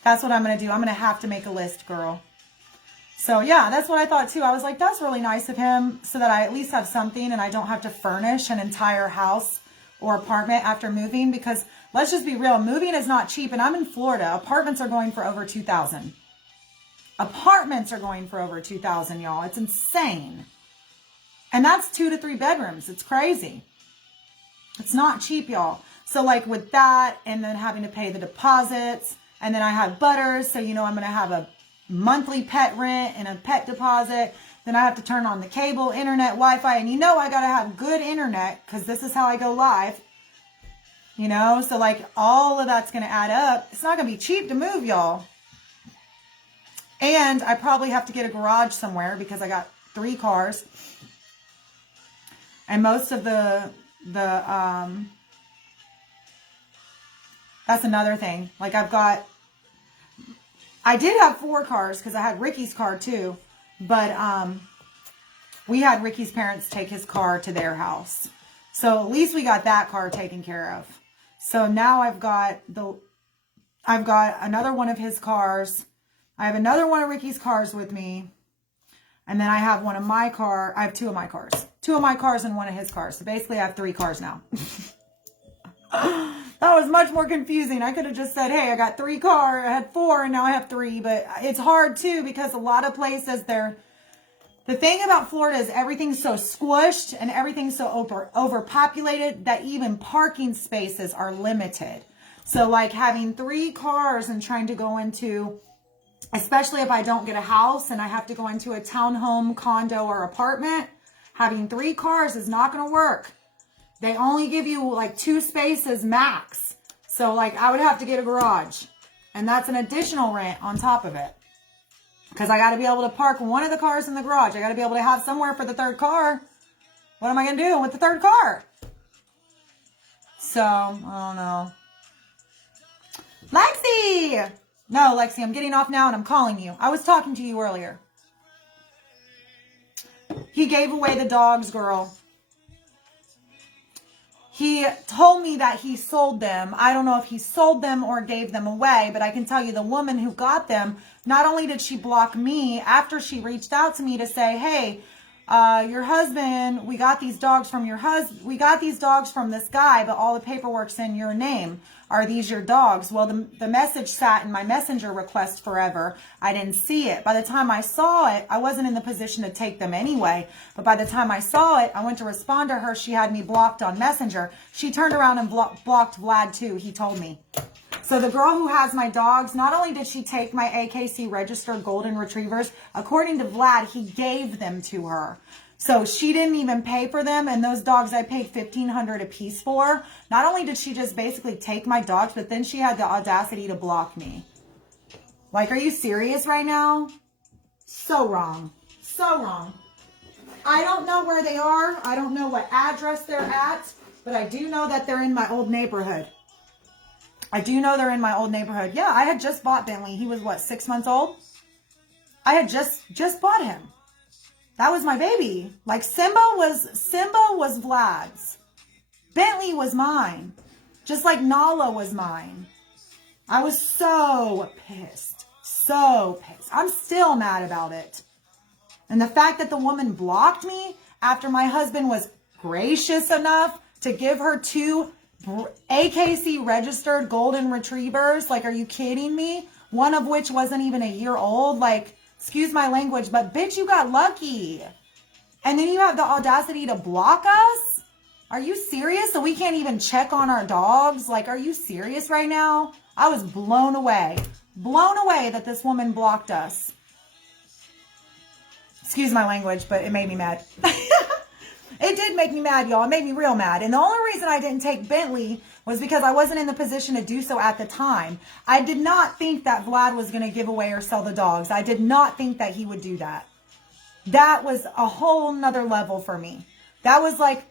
That's what I'm going to do. I'm going to have to make a list, girl. So yeah, that's what I thought too. I was like, that's really nice of him so that I at least have something and I don't have to furnish an entire house or apartment after moving, because let's just be real. Moving is not cheap. And I'm in Florida. Apartments are going for over $2,000. Apartments are going for over $2,000, y'all. It's insane. And that's 2 to 3 bedrooms. It's crazy. It's not cheap, y'all. So like with that, and then having to pay the deposits, and then I have Butters. So, you know, I'm going to have a monthly pet rent and a pet deposit. Then I have to turn on the cable, internet, Wi-Fi. And you know, I got to have good internet because this is how I go live. You know, so like all of that's going to add up. It's not going to be cheap to move, y'all. And I probably have to get a garage somewhere because I got 3 cars. And most of that's another thing. Like I did have 4 cars because I had Ricky's car too. But we had Ricky's parents take his car to their house. So at least we got that car taken care of. So now I've got another one of his cars. I have another one of Ricky's cars with me. And then I have one of my car. I have 2 of my cars. 2 of my cars and 1 of his cars. So basically I have 3 cars now. That was much more confusing. I could have just said, hey, I got 3 cars. I had 4 and now I have 3. But it's hard too because a lot of places the thing about Florida is everything's so squished and everything's so overpopulated that even parking spaces are limited. So like having 3 cars and trying to go into, especially if I don't get a house and I have to go into a townhome, condo, or apartment, having 3 cars is not going to work. They only give you like 2 spaces max. So like I would have to get a garage. And that's an additional rent on top of it. Because I got to be able to park one of the cars in the garage. I got to be able to have somewhere for the 3rd car. What am I going to do with the 3rd car? So, I don't know. Lexi! No, Lexi, I'm getting off now and I'm calling you. I was talking to you earlier. He gave away the dogs, girl. He told me that he sold them. I don't know if he sold them or gave them away, but I can tell you the woman who got them, not only did she block me after she reached out to me to say, hey, your husband, we got these dogs from your husband. We got these dogs from this guy, but all the paperwork's in your name. Are these your dogs? Well, the message sat in my messenger request forever. I didn't see it. By the time I saw it, I wasn't in the position to take them anyway. But by the time I saw it, I went to respond to her. She had me blocked on Messenger. She turned around and blocked Vlad too, he told me. So the girl who has my dogs, not only did she take my AKC registered golden retrievers, according to Vlad, he gave them to her. So she didn't even pay for them. And those dogs I paid $1,500 a piece for. Not only did she just basically take my dogs, but then she had the audacity to block me. Like, are you serious right now? So wrong. So wrong. I don't know where they are. I don't know what address they're at. But I do know that they're in my old neighborhood. I do know they're in my old neighborhood. Yeah, I had just bought Bentley. He was, what, 6 months old? I had just bought him. That was my baby. Like Simba was Vlad's. Bentley was mine. Just like Nala was mine. I was so pissed. So pissed. I'm still mad about it. And the fact that the woman blocked me after my husband was gracious enough to give her 2 AKC registered golden retrievers. Like, are you kidding me? One of which wasn't even a year old. Like, excuse my language, but bitch, you got lucky. And then you have the audacity to block us? Are you serious? So we can't even check on our dogs? Like, are you serious right now? I was blown away. Blown away that this woman blocked us. Excuse my language, but it made me mad. It did make me mad, y'all. It made me real mad. And the only reason I didn't take Bentley was because I wasn't in the position to do so at the time. I did not think that Vlad was going to give away or sell the dogs. I did not think that he would do that. that was a whole nother level for me. That was like,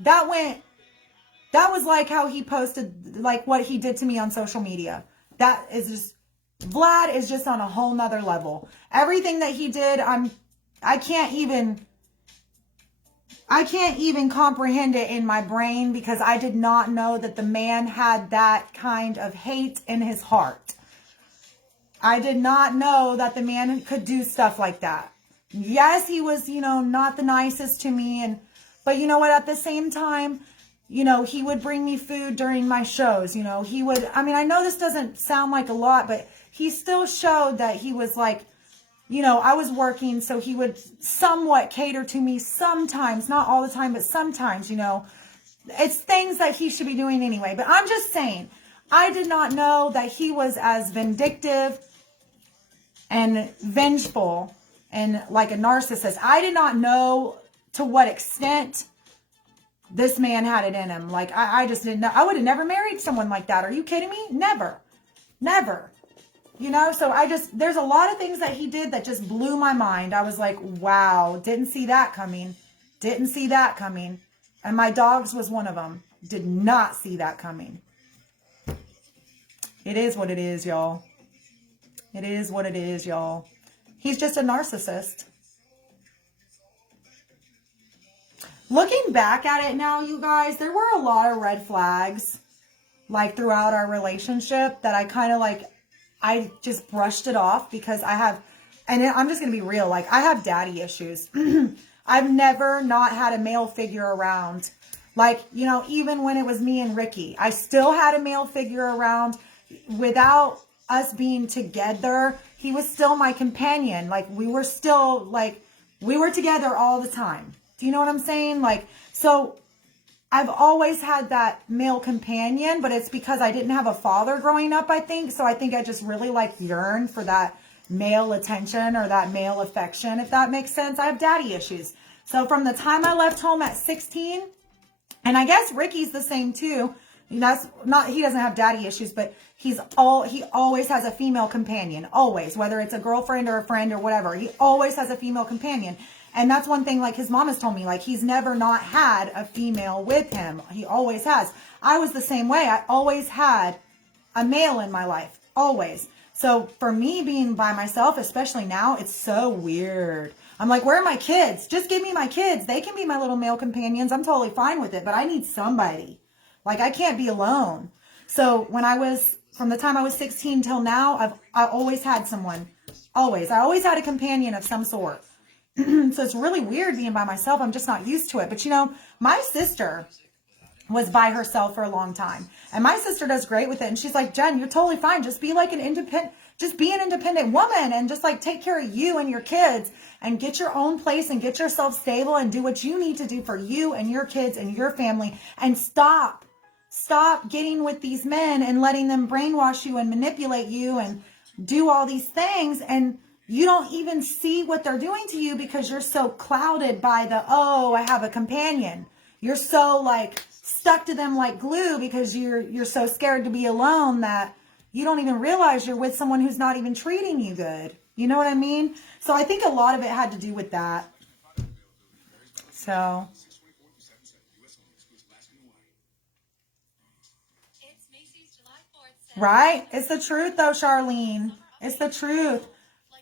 that was like how he posted, like what he did to me on social media. That is just, Vlad is just on a whole nother level. Everything that he did, I can't even comprehend it in my brain, because I did not know that the man had that kind of hate in his heart. I did not know that the man could do stuff like that. Yes, he was, not the nicest to me, but you know what, at the same time, he would bring me food during my shows. He would, I know this doesn't sound like a lot, but he still showed that he was like, I was working, so he would somewhat cater to me sometimes, not all the time, but sometimes, it's things that he should be doing anyway. But I'm just saying, I did not know that he was as vindictive and vengeful and like a narcissist. I did not know to what extent this man had it in him. Like, I just didn't know. I would have never married someone like that. Are you kidding me? Never. So there's a lot of things that he did that just blew my mind. I was like, wow, didn't see that coming. And my dogs was one of them. Did not see that coming. It is what it is, y'all. He's just a narcissist. Looking back at it now, you guys, there were a lot of red flags, like throughout our relationship, that I kind of like, I just brushed it off because and I'm just going to be real, like I have daddy issues. I've never not had a male figure around. Like, even when it was me and Ricky, I still had a male figure around. Without us being together, he was still my companion. Like, we were together all the time. Do you know what I'm saying? Like, so I've always had that male companion, but it's because I didn't have a father growing up, I think. So I think I just really yearned for that male attention or that male affection, if that makes sense. I have daddy issues. So from the time I left home at 16, and I guess Ricky's the same too. He doesn't have daddy issues, but he always has a female companion, always, whether it's a girlfriend or a friend or whatever. He always has a female companion. And that's one thing, like his mom has told me, like he's never not had a female with him. He always has. I was the same way. I always had a male in my life, always. So for me being by myself, especially now, it's so weird. I'm like, where are my kids? Just give me my kids. They can be my little male companions. I'm totally fine with it, but I need somebody. Like, I can't be alone. So from the time I was 16 till now, I always had someone. Always. I always had a companion of some sort. So it's really weird being by myself. I'm just not used to it. But my sister was by herself for a long time. And my sister does great with it. And she's like, Jen, you're totally fine. Just be like an independent woman and just like take care of you and your kids and get your own place and get yourself stable and do what you need to do for you and your kids and your family, and stop getting with these men and letting them brainwash you and manipulate you and do all these things. And you don't even see what they're doing to you because you're so clouded by I have a companion. You're so like stuck to them like glue because you're so scared to be alone that you don't even realize you're with someone who's not even treating you good. You know what I mean? So I think a lot of it had to do with that. So. Right? It's the truth though, Charlene. It's the truth.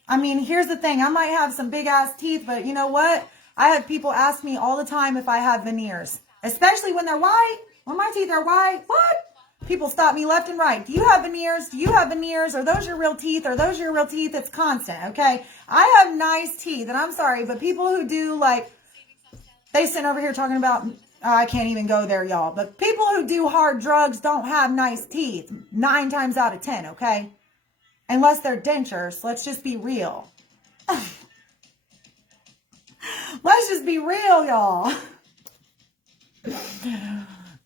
I mean, here's the thing. I might have some big ass teeth, but you know what? I have people ask me all the time if I have veneers, especially when they're white. When my teeth are white, what? People stop me left and right. Do you have veneers? Do you have veneers? Are those your real teeth? Are those your real teeth? It's constant, okay? I have nice teeth, and I'm sorry, but people who do they sit over here talking about, I can't even go there, y'all. But people who do hard drugs don't have nice teeth 9 times out of 10, okay? Unless they're dentures. Let's just be real. Let's just be real, y'all.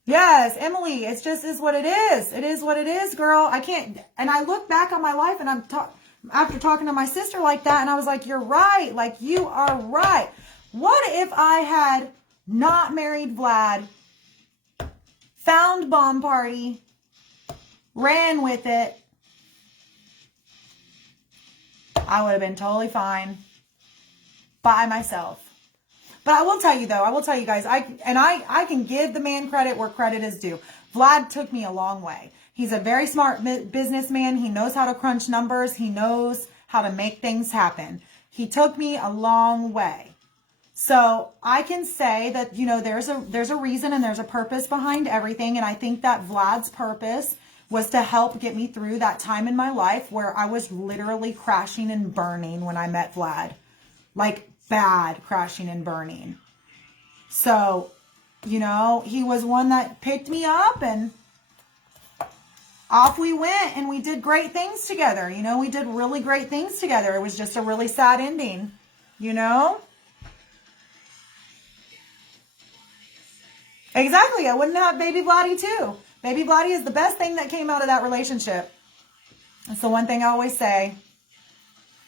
Yes, Emily, it just is what it is. It is what it is, girl. I can't, and I look back on my life and after talking to my sister like that, and I was like, you're right. Like, you are right. What if I had not married Vlad, found Bomb Party, ran with it? I would have been totally fine. by myself. But I will tell you though, I will tell you guys, I can give the man credit where credit is due. Vlad took me a long way. He's a very smart businessman. He knows how to crunch numbers. He knows how to make things happen. He took me a long way. So I can say that, you know, there's a reason and there's a purpose behind everything. And I think that Vlad's purpose was to help get me through that time in my life where I was literally crashing and burning when I met Vlad. Like bad crashing and burning. So, you know, he was one that picked me up and off we went and we did great things together. You know, we did really great things together. It was just a really sad ending, you know? Exactly. I wouldn't have baby Vladdy too. Baby Vladdy is the best thing that came out of that relationship. That's the one thing I always say.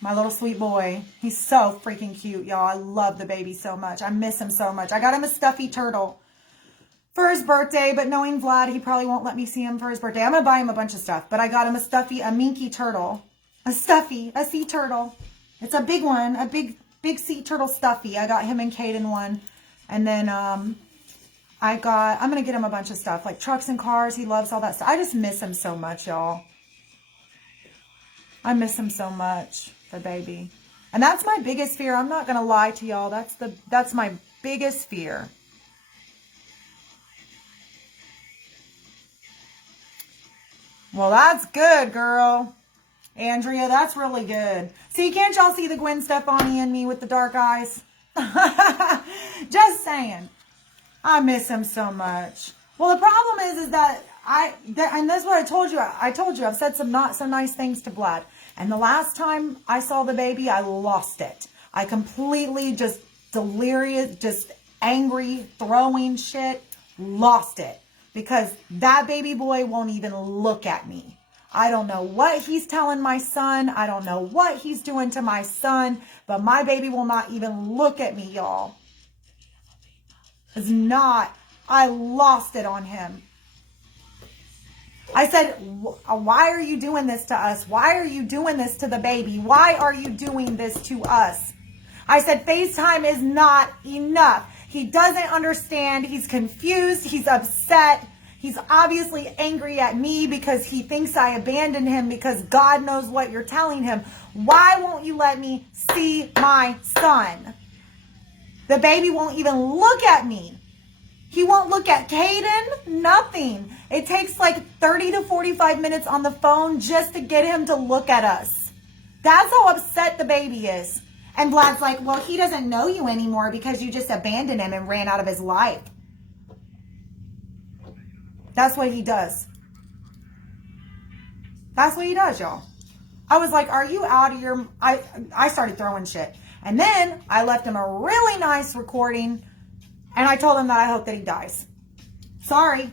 My little sweet boy. He's so freaking cute, y'all. I love the baby so much. I miss him so much. I got him a stuffy turtle for his birthday, but knowing Vlad, he probably won't let me see him for his birthday. I'm going to buy him a bunch of stuff, but I got him a minky turtle. A sea turtle. It's a big one, a big sea turtle stuffy. I got him and Caden one. And then I'm going to get him a bunch of stuff, like trucks and cars. He loves all that stuff. I just miss him so much, y'all. I miss him so much, the baby. And that's my biggest fear. I'm not going to lie to y'all. That's my biggest fear. Well, that's good, girl. Andrea, that's really good. See, can't y'all see the Gwen Stefani in me with the dark eyes? Just saying. I miss him so much. Well, the problem is that and that's what I told you. I've said some not so nice things to Vlad. And the last time I saw the baby, I lost it. I completely just delirious, just angry, throwing shit, lost it. Because that baby boy won't even look at me. I don't know what he's telling my son. I don't know what he's doing to my son. But my baby will not even look at me, y'all. It's not. I lost it on him. I said, why are you doing this to us? Why are you doing this to the baby? Why are you doing this to us? I said, FaceTime is not enough. He doesn't understand. He's confused. He's upset. He's obviously angry at me because he thinks I abandoned him because God knows what you're telling him. Why won't you let me see my son? The baby won't even look at me. He won't look at Caden, nothing. It takes like 30 to 45 minutes on the phone just to get him to look at us. That's how upset the baby is. And Vlad's like, well, he doesn't know you anymore because you just abandoned him and ran out of his life. That's what he does. That's what he does, y'all. I was like, are you out of your... I started throwing shit. And then I left him a really nice recording. And I told him that I hope that he dies. Sorry.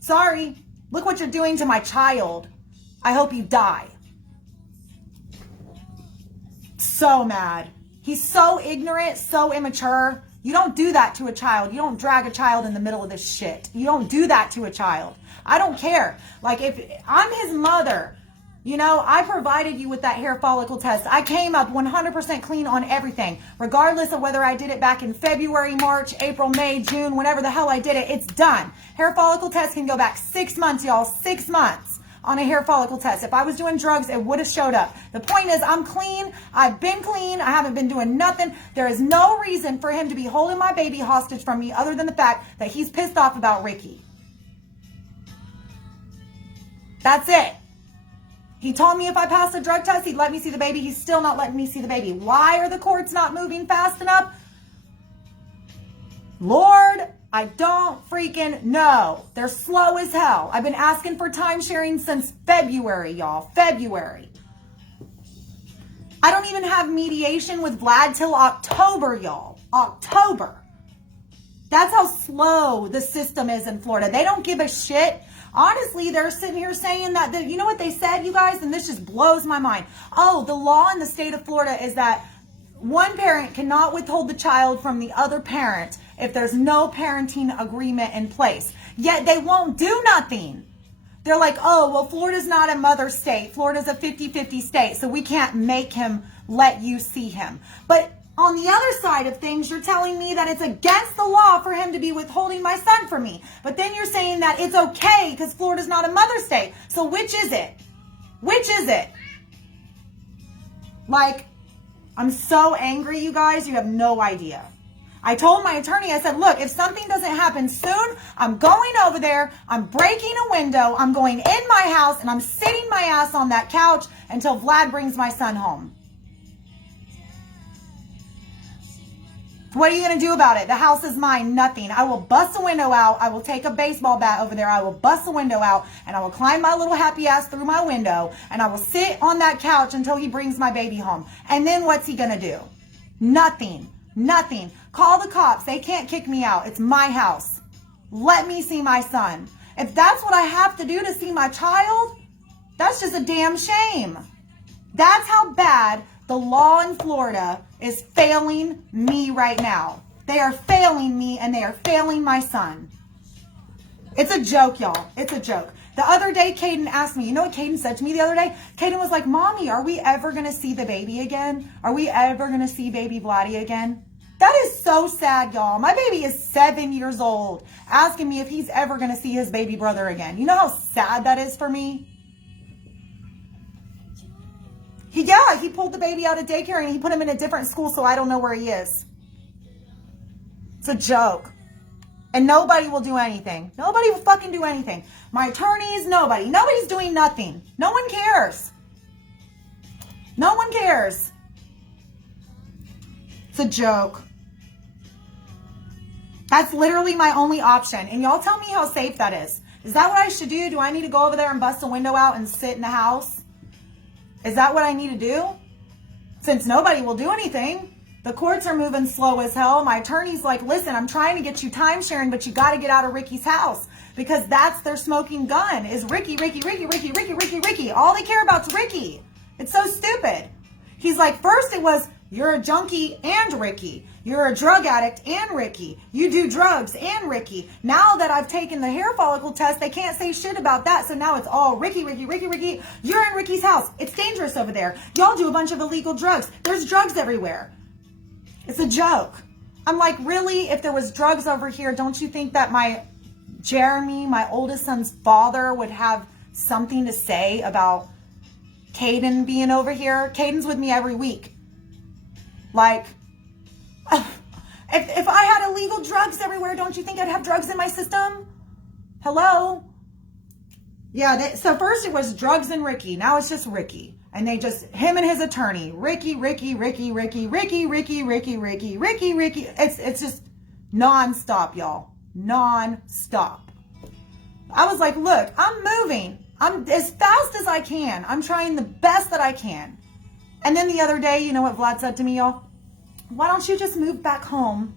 Sorry. Look what you're doing to my child. I hope you die. So mad. He's so ignorant, so immature. You don't do that to a child. You don't drag a child in the middle of this shit. You don't do that to a child. I don't care. Like, if I'm his mother, you know, I provided you with that hair follicle test. I came up 100% clean on everything, regardless of whether I did it back in February, March, April, May, June, whenever the hell I did it. It's done. Hair follicle test can go back 6 months, y'all. 6 months on a hair follicle test. If I was doing drugs, it would have showed up. The point is, I'm clean. I've been clean. I haven't been doing nothing. There is no reason for him to be holding my baby hostage from me other than the fact that he's pissed off about Ricky. That's it. He told me if I passed a drug test, he'd let me see the baby. He's still not letting me see the baby. Why are the courts not moving fast enough? Lord, I don't freaking know. They're slow as hell. I've been asking for time sharing since February, y'all. February. I don't even have mediation with Vlad till October, y'all. October. That's how slow the system is in Florida. They don't give a shit. Honestly, they're sitting here saying that, you know what they said, you guys? And this just blows my mind. Oh, the law in the state of Florida is that one parent cannot withhold the child from the other parent if there's no parenting agreement in place. Yet they won't do nothing. They're like, oh, well, Florida's not a mother state. Florida's a 50-50 state, so we can't make him let you see him. But On the other side of things, you're telling me that it's against the law for him to be withholding my son from me. But then you're saying that it's okay because Florida's not a mother state. So which is it? Which is it? Like, I'm so angry, you guys. You have no idea. I told my attorney, I said, look, if something doesn't happen soon, I'm going over there, I'm breaking a window, I'm going in my house, and I'm sitting my ass on that couch until Vlad brings my son home. What are you going to do about it? The house is mine, nothing. I will bust a window out. I will take a baseball bat over there. I will bust a window out, and I will climb my little happy ass through my window, and I will sit on that couch until he brings my baby home. And then what's he going to do? Nothing. Nothing. Call the cops. They can't kick me out. It's my house. Let me see my son. If that's what I have to do to see my child, that's just a damn shame. That's how bad the law in Florida is failing me right now. They are failing me, and they are failing my son. It's a joke, y'all. It's a joke. The other day, Caden asked me, you know what Caden said to me the other day? Caden was like, Mommy, are we ever going to see the baby again? Are we ever going to see baby Vladdy again? That is so sad, y'all. My baby is 7 years old, asking me if he's ever going to see his baby brother again. You know how sad that is for me? He pulled the baby out of daycare and he put him in a different school, so I don't know where he is. It's a joke. And nobody will do anything. Nobody will fucking do anything. My attorneys, nobody. Nobody's doing nothing. No one cares. No one cares. It's a joke. That's literally my only option. And y'all tell me how safe that is. Is that what I should do? Do I need to go over there and bust a window out and sit in the house? Is that what I need to do? Since nobody will do anything. The courts are moving slow as hell. My attorney's like, listen, I'm trying to get you time sharing, but you got to get out of Ricky's house. Because that's their smoking gun is Ricky. All they care about is Ricky. It's so stupid. He's like, first it was, you're a junkie and Ricky. You're a drug addict and Ricky. You do drugs and Ricky. Now that I've taken the hair follicle test, they can't say shit about that. So now it's all Ricky. You're in Ricky's house. It's dangerous over there. Y'all do a bunch of illegal drugs. There's drugs everywhere. It's a joke. I'm like, really? If there was drugs over here, don't you think that my Jeremy, my oldest son's father, would have something to say about Caden being over here? Caden's with me every week. Like, if I had illegal drugs everywhere, don't you think I'd have drugs in my system? Hello? Yeah, so first it was drugs and Ricky. Now it's just Ricky. And they just, him and his attorney, Ricky. It's just nonstop, y'all. Nonstop. I was like, look, I'm moving. I'm as fast as I can. I'm trying the best that I can. And then the other day, you know what Vlad said to me, y'all? Why don't you just move back home?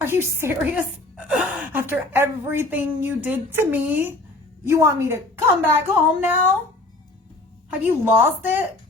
Are you serious? After everything you did to me, you want me to come back home now? Have you lost it?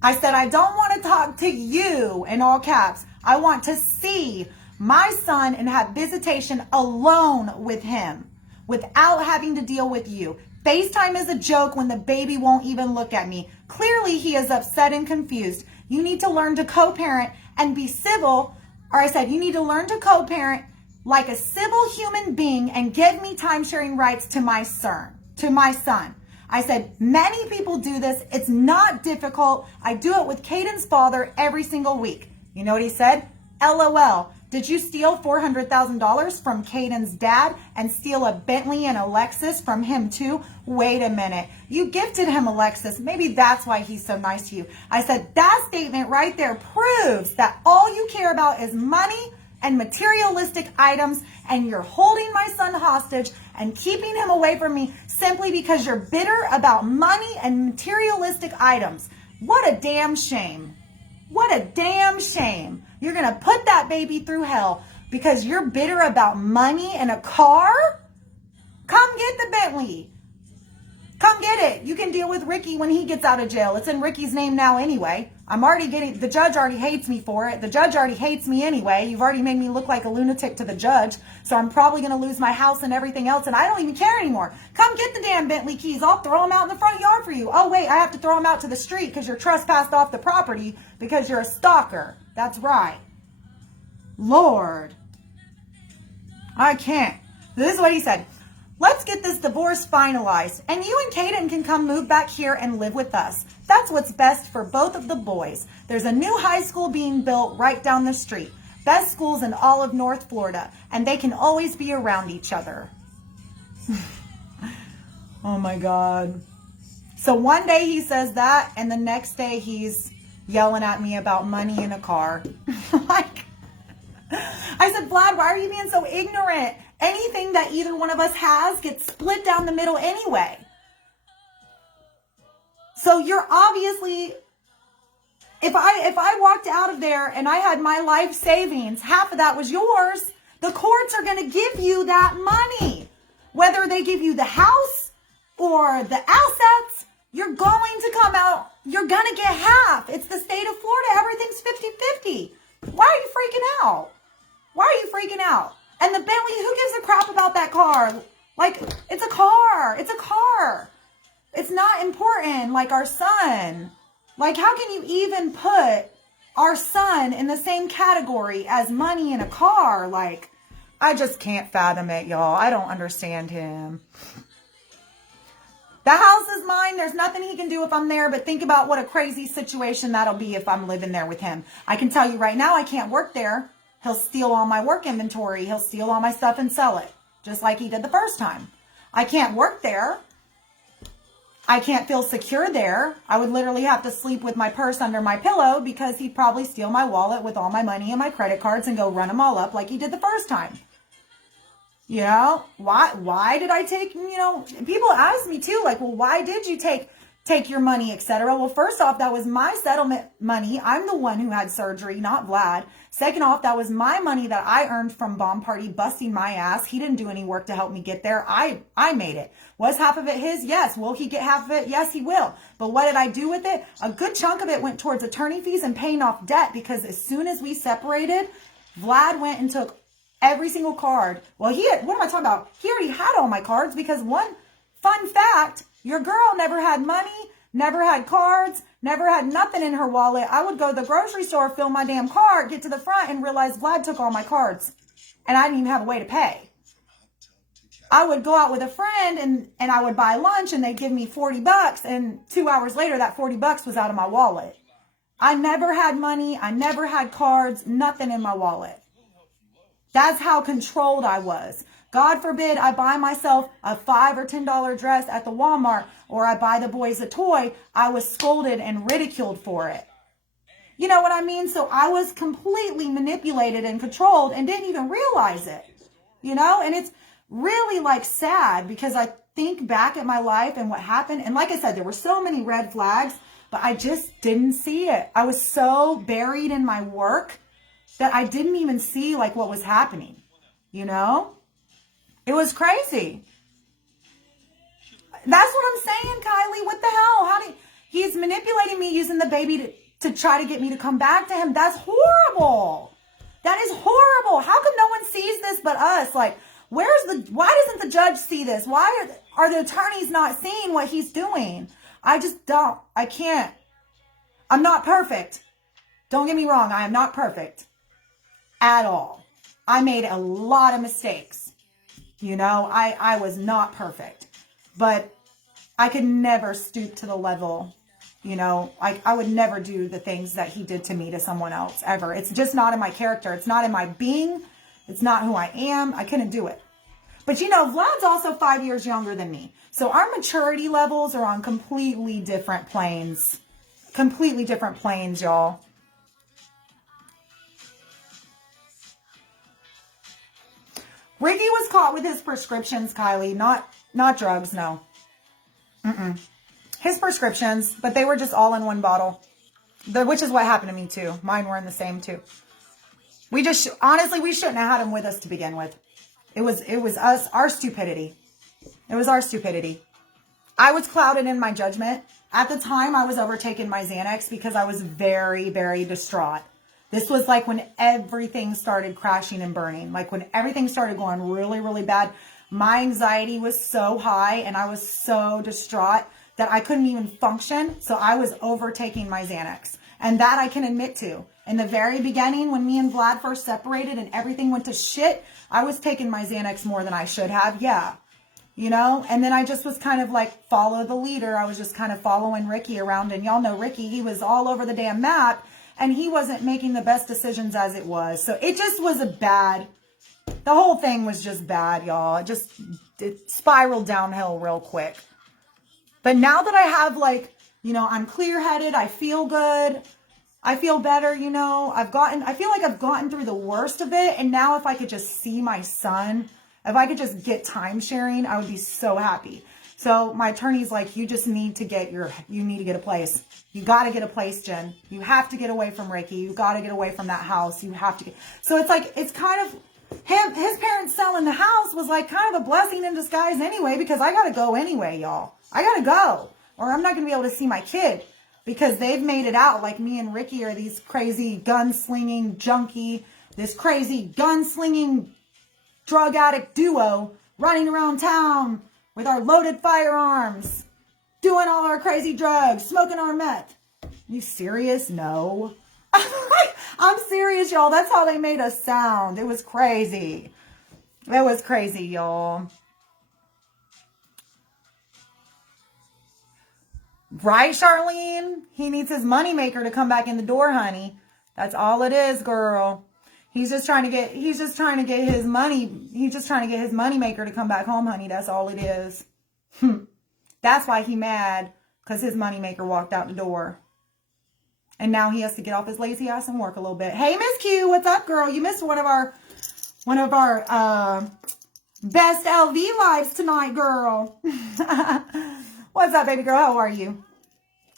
I said, I don't want to talk to you, in all caps. I want to see my son and have visitation alone with him without having to deal with you. FaceTime is a joke when the baby won't even look at me. Clearly, he is upset and confused. You need to learn to co-parent and be civil. Or I said, you need to learn to co-parent like a civil human being and give me time-sharing rights to my son. I said, many people do this. It's not difficult. I do it with Caden's father every single week. You know what he said? LOL. Did you steal $400,000 from Caden's dad and steal a Bentley and a Lexus from him too? Wait a minute. You gifted him a Lexus. Maybe that's why he's so nice to you. I said, that statement right there proves that all you care about is money and materialistic items, and you're holding my son hostage and keeping him away from me simply because you're bitter about money and materialistic items. What a damn shame. What a damn shame. You're going to put that baby through hell because you're bitter about money and a car? Come get the Bentley. Come get it. You can deal with Ricky when he gets out of jail. It's in Ricky's name now anyway. The judge already hates me for it. The judge already hates me anyway. You've already made me look like a lunatic to the judge. So I'm probably going to lose my house and everything else. And I don't even care anymore. Come get the damn Bentley keys. I'll throw them out in the front yard for you. Oh, wait, I have to throw them out to the street because you're trespassed off the property because you're a stalker. That's right. Lord. I can't. This is what he said. Let's get this divorce finalized, and you and Kaden can come move back here and live with us. That's what's best for both of the boys. There's a new high school being built right down the street. Best schools in all of North Florida, and they can always be around each other. Oh my God. So one day he says that, and the next day he's yelling at me about money in a car. Like, I said, Vlad, why are you being so ignorant? Anything that either one of us has gets split down the middle anyway. So you're obviously, if I walked out of there and I had my life savings, half of that was yours, the courts are going to give you that money. Whether they give you the house or the assets, you're going to come out, you're going to get half. It's the state of Florida. Everything's 50-50. Why are you freaking out? Why are you freaking out? And the Bentley, who gives a crap about that car? Like, it's a car. It's a car. It's not important like our son. Like, how can you even put our son in the same category as money in a car? Like, I just can't fathom it, y'all. I don't understand him. The house is mine. There's nothing he can do if I'm there, but think about what a crazy situation that'll be if I'm living there with him. I can tell you right now, I can't work there. He'll steal all my work inventory. He'll steal all my stuff and sell it, just like he did the first time. I can't work there. I can't feel secure there. I would literally have to sleep with my purse under my pillow because he'd probably steal my wallet with all my money and my credit cards and go run them all up like he did the first time. You know, why did I take, people ask me too, like, well, why did you take your money, etc. Well, first off, that was my settlement money. I'm the one who had surgery, not Vlad. Second off, that was my money that I earned from Bomb Party busting my ass. He didn't do any work to help me get there. I made it. Was half of it his? Yes. Will he get half of it? Yes, he will. But what did I do with it? A good chunk of it went towards attorney fees and paying off debt, because as soon as we separated, Vlad went and took every single card. Well, what am I talking about? He already had all my cards, because one fun fact, your girl never had money, never had cards, never had nothing in her wallet. I would go to the grocery store, fill my damn card, get to the front, and realize Vlad took all my cards. And I didn't even have a way to pay. I would go out with a friend and I would buy lunch and they'd give me $40. And 2 hours later, that $40 was out of my wallet. I never had money. I never had cards, nothing in my wallet. That's how controlled I was. God forbid I buy myself a $5 or $10 dress at the Walmart, or I buy the boys a toy. I was scolded and ridiculed for it. You know what I mean? So I was completely manipulated and controlled and didn't even realize it. And it's really like sad, because I think back at my life and what happened. And like I said, there were so many red flags, but I just didn't see it. I was so buried in my work that I didn't even see like what was happening. It was crazy. That's what I'm saying, Kylie. What the hell? He's manipulating me using the baby to try to get me to come back to him. That's horrible. That is horrible. How come no one sees this but us? Like, why doesn't the judge see this? Why are the attorneys not seeing what he's doing? I just don't. I can't. I'm not perfect. Don't get me wrong. I am not perfect at all. I made a lot of mistakes. I was not perfect, but I could never stoop to the level. I would never do the things that he did to me to someone else, ever. It's just not in my character. It's not in my being. It's not who I am. I couldn't do it. But Vlad's also 5 years younger than me. So our maturity levels are on completely different planes. Completely different planes, y'all. Ricky was caught with his prescriptions, Kylie. Not drugs, no. His prescriptions, but they were just all in one bottle. Which is what happened to me too. Mine were in the same too. Honestly, we shouldn't have had him with us to begin with. It was us, our stupidity. It was our stupidity. I was clouded in my judgment. At the time, I was overtaking my Xanax because I was very, very distraught. This was like when everything started crashing and burning. Like when everything started going really, really bad. My anxiety was so high and I was so distraught that I couldn't even function. So I was overtaking my Xanax. And that I can admit to. In the very beginning, when me and Vlad first separated and everything went to shit, I was taking my Xanax more than I should have. Yeah. You know, and then I just was kind of like follow the leader. I was just kind of following Ricky around, and y'all know Ricky, he was all over the damn map and he wasn't making the best decisions as it was. So it just was the whole thing was just bad, y'all. It spiraled downhill real quick. But now that I have like, you know, I'm clear headed, I feel good. I feel better, you know, I feel like I've gotten through the worst of it. And now if I could just see my son, if I could just get time sharing, I would be so happy. So my attorney's like, you need to get a place. You got to get a place, Jen. You have to get away from Ricky. You got to get away from that house. You have to get, so it's like, it's kind of his parents selling the house was like kind of a blessing in disguise anyway, because I got to go anyway, y'all. I got to go or I'm not going to be able to see my kid because they've made it out like me and Ricky are these crazy gunslinging junkie, this crazy gunslinging drug addict duo running around town with our loaded firearms, doing all our crazy drugs, smoking our meth. You serious? No. I'm serious, y'all. That's how they made us sound. It was crazy. It was crazy, y'all. Right, Charlene? He needs his moneymaker to come back in the door, honey. That's all it is, girl. He's just trying to get his moneymaker to come back home, honey. That's all it is. That's why he mad, because his moneymaker walked out the door. And now he has to get off his lazy ass and work a little bit. Hey, Miss Q, what's up, girl? You missed one of our best LV lives tonight, girl. What's up, baby girl? How are you?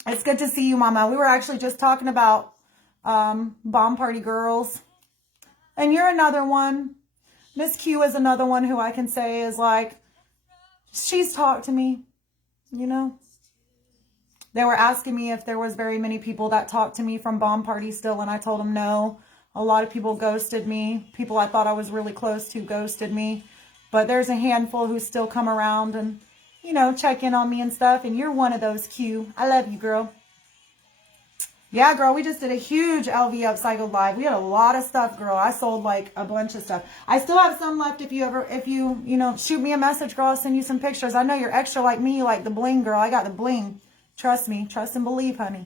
It's good to see you, mama. We were actually just talking about bomb party girls. And you're another one. Miss Q is another one who I can say is like, she's talked to me, you know. They were asking me if there was very many people that talked to me from bomb party still, and I told them no. A lot of people ghosted me. People I thought I was really close to ghosted me. But there's a handful who still come around and, you know, check in on me and stuff. And you're one of those, Q. I love you, girl. Yeah, girl, we just did a huge LV Upcycled live. We had a lot of stuff, girl. I sold like a bunch of stuff. I still have some left if you know, shoot me a message, girl. I'll send you some pictures. I know you're extra like me, you like the bling, girl. I got the bling. Trust me. Trust and believe, honey.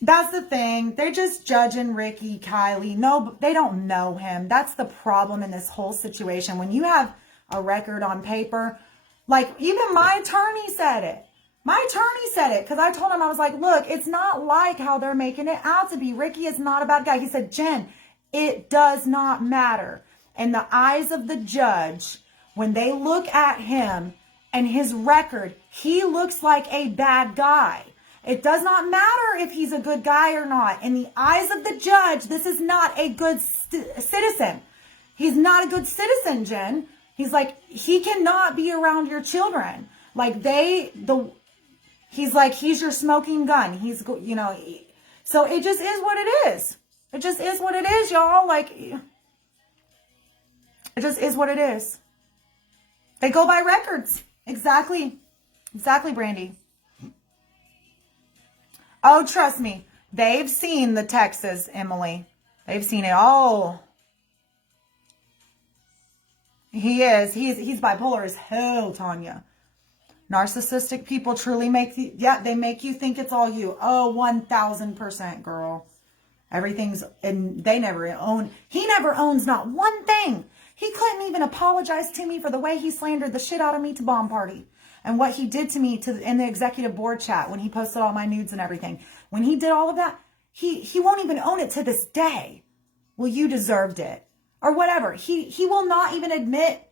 That's the thing. They're just judging Ricky, Kylie. No, they don't know him. That's the problem in this whole situation. When you have a record on paper, like even my attorney said it. My attorney said it because I told him, I was like, look, it's not like how they're making it out to be. Ricky is not a bad guy. He said, Jen, it does not matter. In the eyes of the judge, when they look at him and his record, he looks like a bad guy. It does not matter if he's a good guy or not. In the eyes of the judge, this is not a good citizen. He's not a good citizen, Jen. He's like, he cannot be around your children. Like he's like, he's your smoking gun. He's, you know, so it just is what it is. It just is what it is, y'all. Like, it just is what it is. They go by records. Exactly. Exactly, Brandy. Oh, trust me. They've seen the Texas, Emily. They've seen it all. He is. He's bipolar as hell, Tanya. Narcissistic people truly they make you think it's all you. Oh, 1000%, girl. Everything's, and he never owns not one thing. He couldn't even apologize to me for the way he slandered the shit out of me to Bomb Party. And what he did to me in the executive board chat when he posted all my nudes and everything. When he did all of that, he won't even own it to this day. Well, you deserved it. Or whatever. He will not even admit,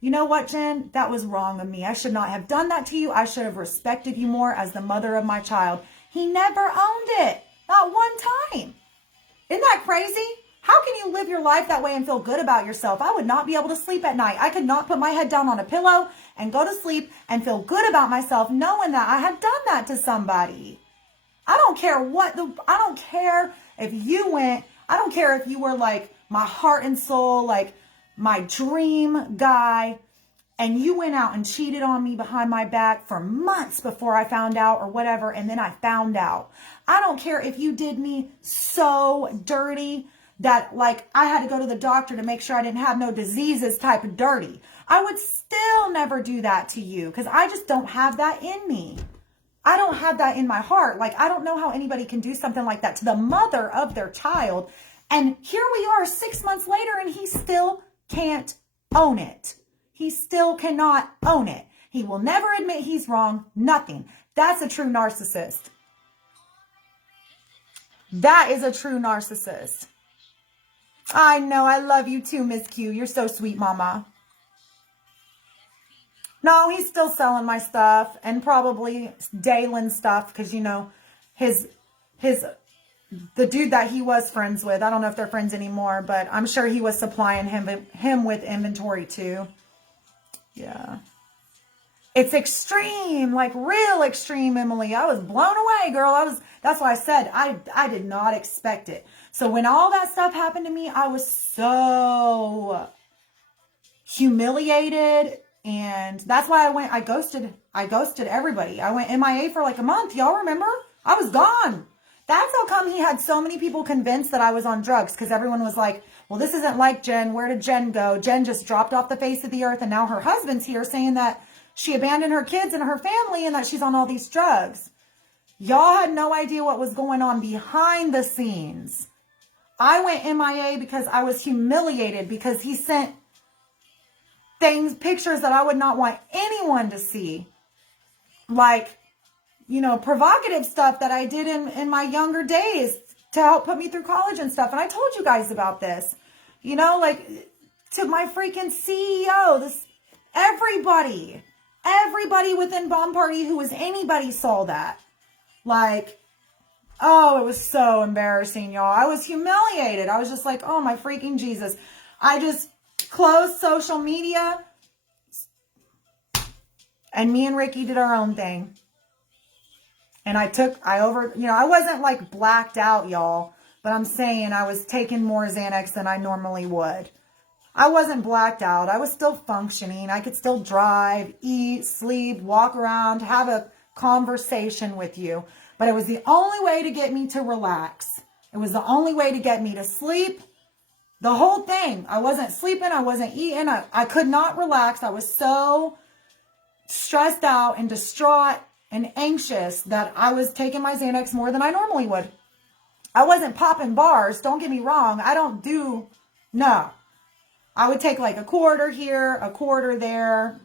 you know what, Jen? That was wrong of me. I should not have done that to you. I should have respected you more as the mother of my child. He never owned it. Not one time. Isn't that crazy? How can you live your life that way and feel good about yourself? I would not be able to sleep at night. I could not put my head down on a pillow and go to sleep and feel good about myself knowing that I had done that to somebody. I don't care I don't care if you went, I don't care if you were like my heart and soul, like my dream guy, and you went out and cheated on me behind my back for months before I found out or whatever, and then I found out. I don't care if you did me so dirty that like I had to go to the doctor to make sure I didn't have no diseases type of dirty. I would still never do that to you because I just don't have that in me. I don't have that in my heart. Like, I don't know how anybody can do something like that to the mother of their child. And here we are 6 months later and he still can't own it. He still cannot own it. He will never admit he's wrong. Nothing. That's a true narcissist. That is a true narcissist. I know. I love you too, Miss Q. You're so sweet, Mama. No, he's still selling my stuff and probably Dalen stuff because, you know, the dude that he was friends with, I don't know if they're friends anymore, but I'm sure he was supplying him with inventory too. Yeah. It's extreme, like real extreme, Emily. I was blown away, girl. That's why I said I did not expect it. So when all that stuff happened to me, I was so humiliated. And that's why I ghosted everybody. I went MIA for like a month. Y'all remember? I was gone. That's how come he had so many people convinced that I was on drugs. Because everyone was like, well, this isn't like Jen. Where did Jen go? Jen just dropped off the face of the earth. And now her husband's here saying that she abandoned her kids and her family and that she's on all these drugs. Y'all had no idea what was going on behind the scenes. I went MIA because I was humiliated because he sent pictures that I would not want anyone to see. Like, you know, provocative stuff that I did in my younger days to help put me through college and stuff. And I told you guys about this, you know, like to my freaking CEO, everybody within Bomb Party who was anybody saw that. Like, oh, it was so embarrassing, y'all. I was humiliated. I was just like, oh my freaking Jesus. I just closed social media and me and Ricky did our own thing. And I wasn't like blacked out, y'all, but I'm saying I was taking more Xanax than I normally would. I wasn't blacked out. I was still functioning. I could still drive, eat, sleep, walk around, have a conversation with you. But it was the only way to get me to relax. It was the only way to get me to sleep. The whole thing. I wasn't sleeping. I wasn't eating. I could not relax. I was so stressed out and distraught and anxious that I was taking my Xanax more than I normally would. I wasn't popping bars. Don't get me wrong. No. I would take like a quarter here, a quarter there.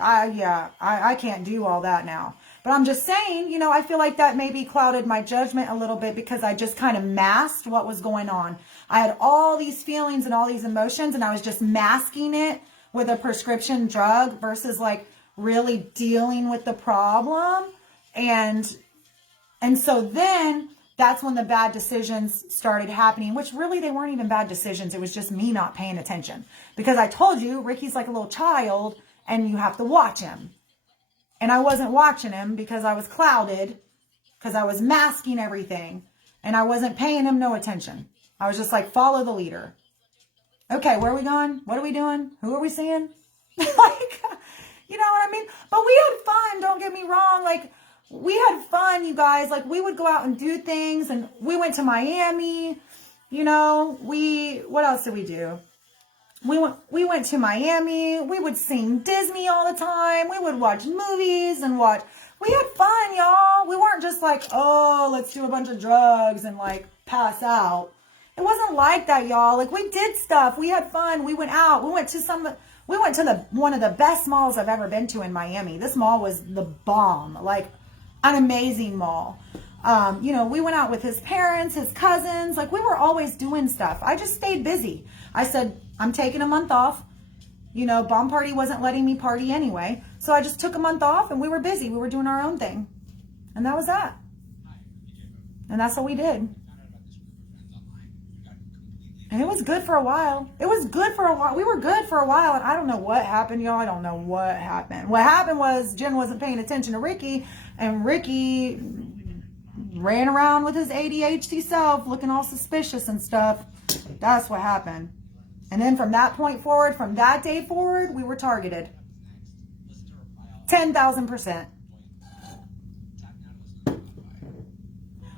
I can't do all that now. But I'm just saying, you know, I feel like that maybe clouded my judgment a little bit because I just kind of masked what was going on. I had all these feelings and all these emotions and I was just masking it with a prescription drug versus like really dealing with the problem. And so then that's when the bad decisions started happening, which really they weren't even bad decisions. It was just me not paying attention because I told you Ricky's like a little child and you have to watch him. And I wasn't watching him because I was clouded because I was masking everything and I wasn't paying him no attention. I was just like, follow the leader. Okay, where are we going? What are we doing? Who are we seeing? Like, you know what I mean? But we had fun. Don't get me wrong. Like, we had fun, you guys. Like, we would go out and do things and we went to Miami. You know, what else did we do? We went to Miami. We would sing Disney all the time. We would watch movies and we had fun, y'all. We weren't just like, oh, let's do a bunch of drugs and like pass out. It wasn't like that, y'all. Like we did stuff. We had fun. We went out. We went to one of the best malls I've ever been to in Miami. This mall was the bomb, like an amazing mall. You know, we went out with his parents, his cousins. Like we were always doing stuff. I just stayed busy. I said, I'm taking a month off. You know, Bomb Party wasn't letting me party anyway. So I just took a month off and we were busy. We were doing our own thing. And that was that. And that's what we did. And it was good for a while. It was good for a while. We were good for a while. And I don't know what happened, y'all. I don't know what happened. What happened was Jen wasn't paying attention to Ricky. And Ricky ran around with his ADHD self looking all suspicious and stuff. That's what happened. And then from that point forward, from that day forward, we were targeted. 10,000%.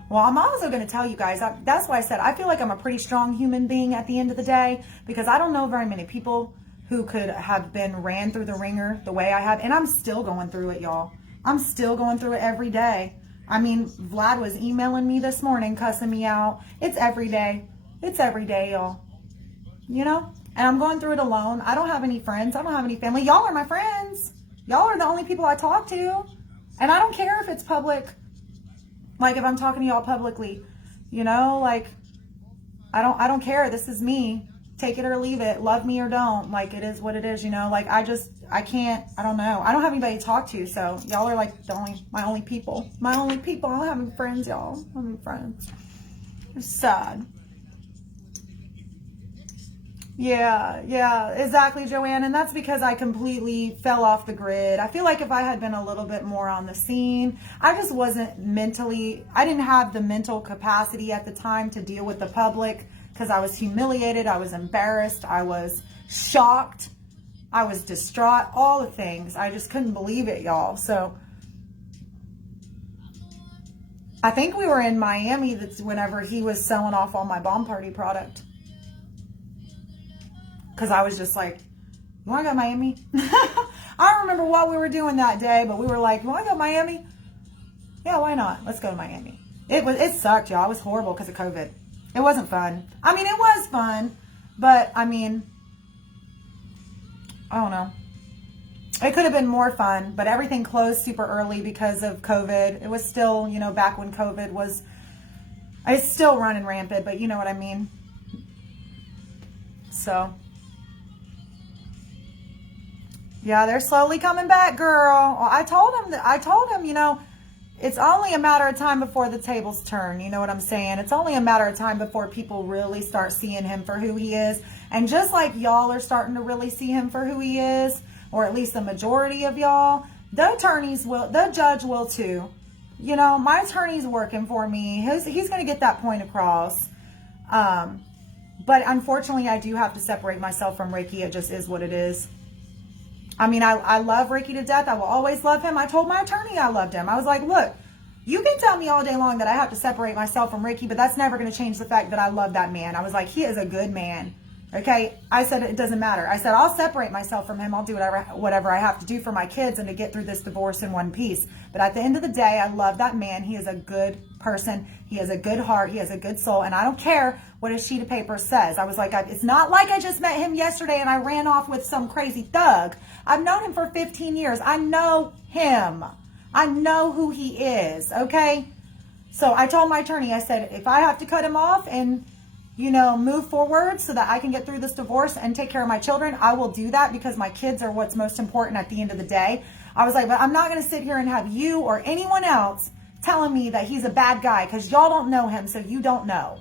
Well, I'm also going to tell you guys, that's why I said I feel like I'm a pretty strong human being at the end of the day, because I don't know very many people who could have been ran through the ringer the way I have. And I'm still going through it, y'all. I'm still going through it every day. I mean, Vlad was emailing me this morning, cussing me out. It's every day. It's every day, y'all. You know? And I'm going through it alone. I don't have any friends. I don't have any family. Y'all are my friends. Y'all are the only people I talk to. And I don't care if it's public. Like if I'm talking to y'all publicly, you know, like I don't care. This is me. Take it or leave it. Love me or don't. Like it is what it is, you know. Like I can't, I don't know. I don't have anybody to talk to, so y'all are like my only people. My only people. I don't have any friends, y'all. I don't have any friends. It's sad. Yeah, exactly, Joanne. And that's because I completely fell off the grid. I feel like if I had been a little bit more on the scene, I just wasn't mentally, I didn't have the mental capacity at the time to deal with the public because I was humiliated. I was embarrassed. I was shocked. I was distraught, all the things. I just couldn't believe it, y'all. So I think we were in Miami. That's whenever he was selling off all my bomb party product. Because I was just like, you want to go to Miami? I don't remember what we were doing that day, but we were like, you want to go to Miami? Yeah, why not? Let's go to Miami. It sucked, y'all. It was horrible because of COVID. It wasn't fun. I mean, it was fun, but I mean, I don't know. It could have been more fun, but everything closed super early because of COVID. It was still, you know, back when COVID was, it's still running rampant, but you know what I mean? So... yeah, they're slowly coming back, girl. I told him, you know, it's only a matter of time before the tables turn. You know what I'm saying? It's only a matter of time before people really start seeing him for who he is. And just like y'all are starting to really see him for who he is, or at least the majority of y'all, the judge will too. You know, my attorney's working for me. He's going to get that point across. But unfortunately, I do have to separate myself from Ricky. It just is what it is. I mean, I love Ricky to death. I will always love him. I told my attorney I loved him. I was like, look, you can tell me all day long that I have to separate myself from Ricky, but that's never going to change the fact that I love that man. I was like, he is a good man. Okay. I said, it doesn't matter. I said, I'll separate myself from him. I'll do whatever I have to do for my kids and to get through this divorce in one piece. But at the end of the day, I love that man. He is a good person. He has a good heart. He has a good soul. And I don't care what a sheet of paper says. I was like, it's not like I just met him yesterday and I ran off with some crazy thug. I've known him for 15 years. I know him. I know who he is. Okay. So I told my attorney, I said, if I have to cut him off and, you know, move forward so that I can get through this divorce and take care of my children, I will do that because my kids are what's most important at the end of the day. I was like, but I'm not going to sit here and have you or anyone else telling me that he's a bad guy because y'all don't know him, so you don't know.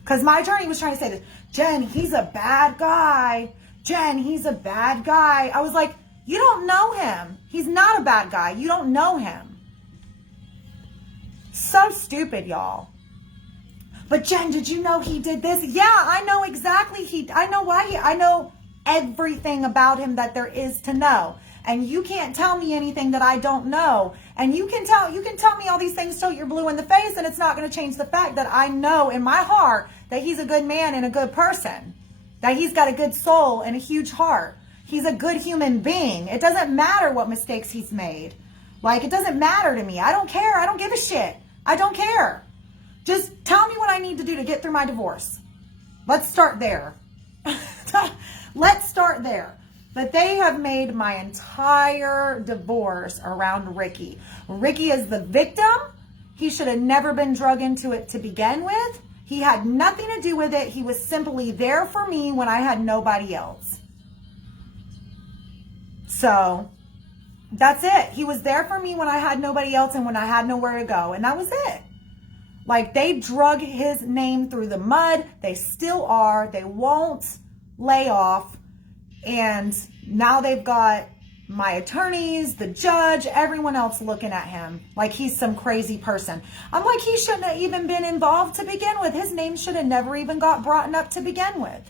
Because my attorney was trying to say this, Jen, he's a bad guy. Jen, he's a bad guy. I was like, you don't know him. He's not a bad guy. You don't know him. So stupid, y'all. But Jen, did you know he did this? Yeah, I know exactly. I know everything about him that there is to know. And you can't tell me anything that I don't know. And you can tell me all these things till you're blue in the face, and it's not going to change the fact that I know in my heart that he's a good man and a good person. That he's got a good soul and a huge heart. He's a good human being. It doesn't matter what mistakes he's made. Like, it doesn't matter to me. I don't care. I don't give a shit. I don't care. Just tell me what I need to do to get through my divorce. Let's start there. Let's start there. But they have made my entire divorce around Ricky. Ricky is the victim. He should have never been drug into it to begin with. He had nothing to do with it. He was simply there for me when I had nobody else. So that's it. He was there for me when I had nobody else and when I had nowhere to go. And that was it. Like, they drug his name through the mud. They still are. They won't lay off. And now they've got my attorneys, the judge, everyone else looking at him like he's some crazy person. I'm like, he shouldn't have even been involved to begin with. His name should have never even got brought up to begin with.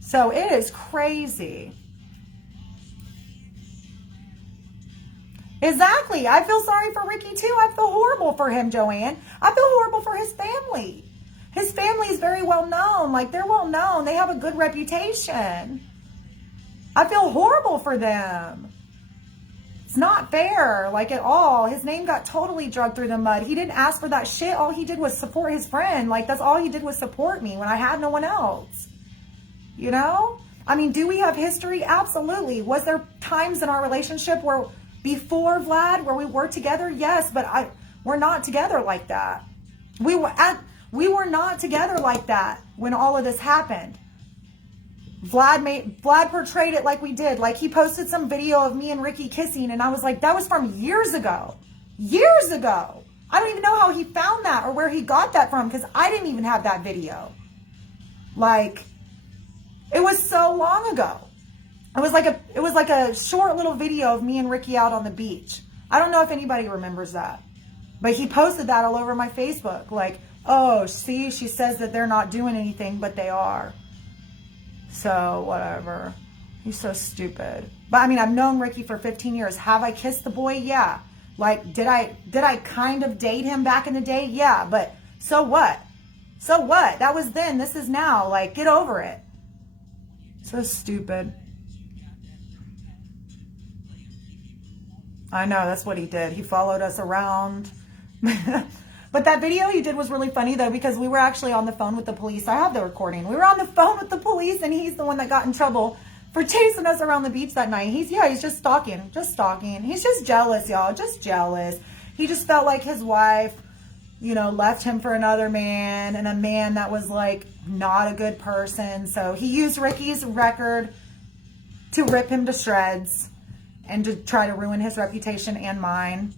So it is crazy. Exactly. I feel sorry for Ricky too. I feel horrible for him, Joanne. I feel horrible for his family. His family is very well known. Like, they're well known. They have a good reputation. I feel horrible for them. It's not fair, like, at all. His name got totally dragged through the mud. He didn't ask for that shit. All he did was support his friend. Like, that's all he did was support me when I had no one else. You know? I mean, do we have history? Absolutely. Was there times in our relationship where before Vlad where we were together? Yes, but we're not together like that. We were not together like that when all of this happened. Vlad portrayed it like we did. Like, he posted some video of me and Ricky kissing, and I was like, that was from years ago. Years ago. I don't even know how he found that or where he got that from, because I didn't even have that video. Like, it was so long ago. It was like a short little video of me and Ricky out on the beach. I don't know if anybody remembers that. But he posted that all over my Facebook. Like, oh, see, she says that they're not doing anything, but they are. So, whatever. He's so stupid. But, I mean, I've known Ricky for 15 years. Have I kissed the boy? Yeah. Like, did I kind of date him back in the day? Yeah. But so what? So what? That was then. This is now. Like, get over it. So stupid. I know, that's what he did. He followed us around. But that video he did was really funny, though, because we were actually on the phone with the police. I have the recording. We were on the phone with the police, and he's the one that got in trouble for chasing us around the beach that night. He's just stalking. Just stalking. He's just jealous, y'all. Just jealous. He just felt like his wife, you know, left him for another man, and a man that was, like, not a good person. So he used Ricky's record to rip him to shreds and to try to ruin his reputation and mine.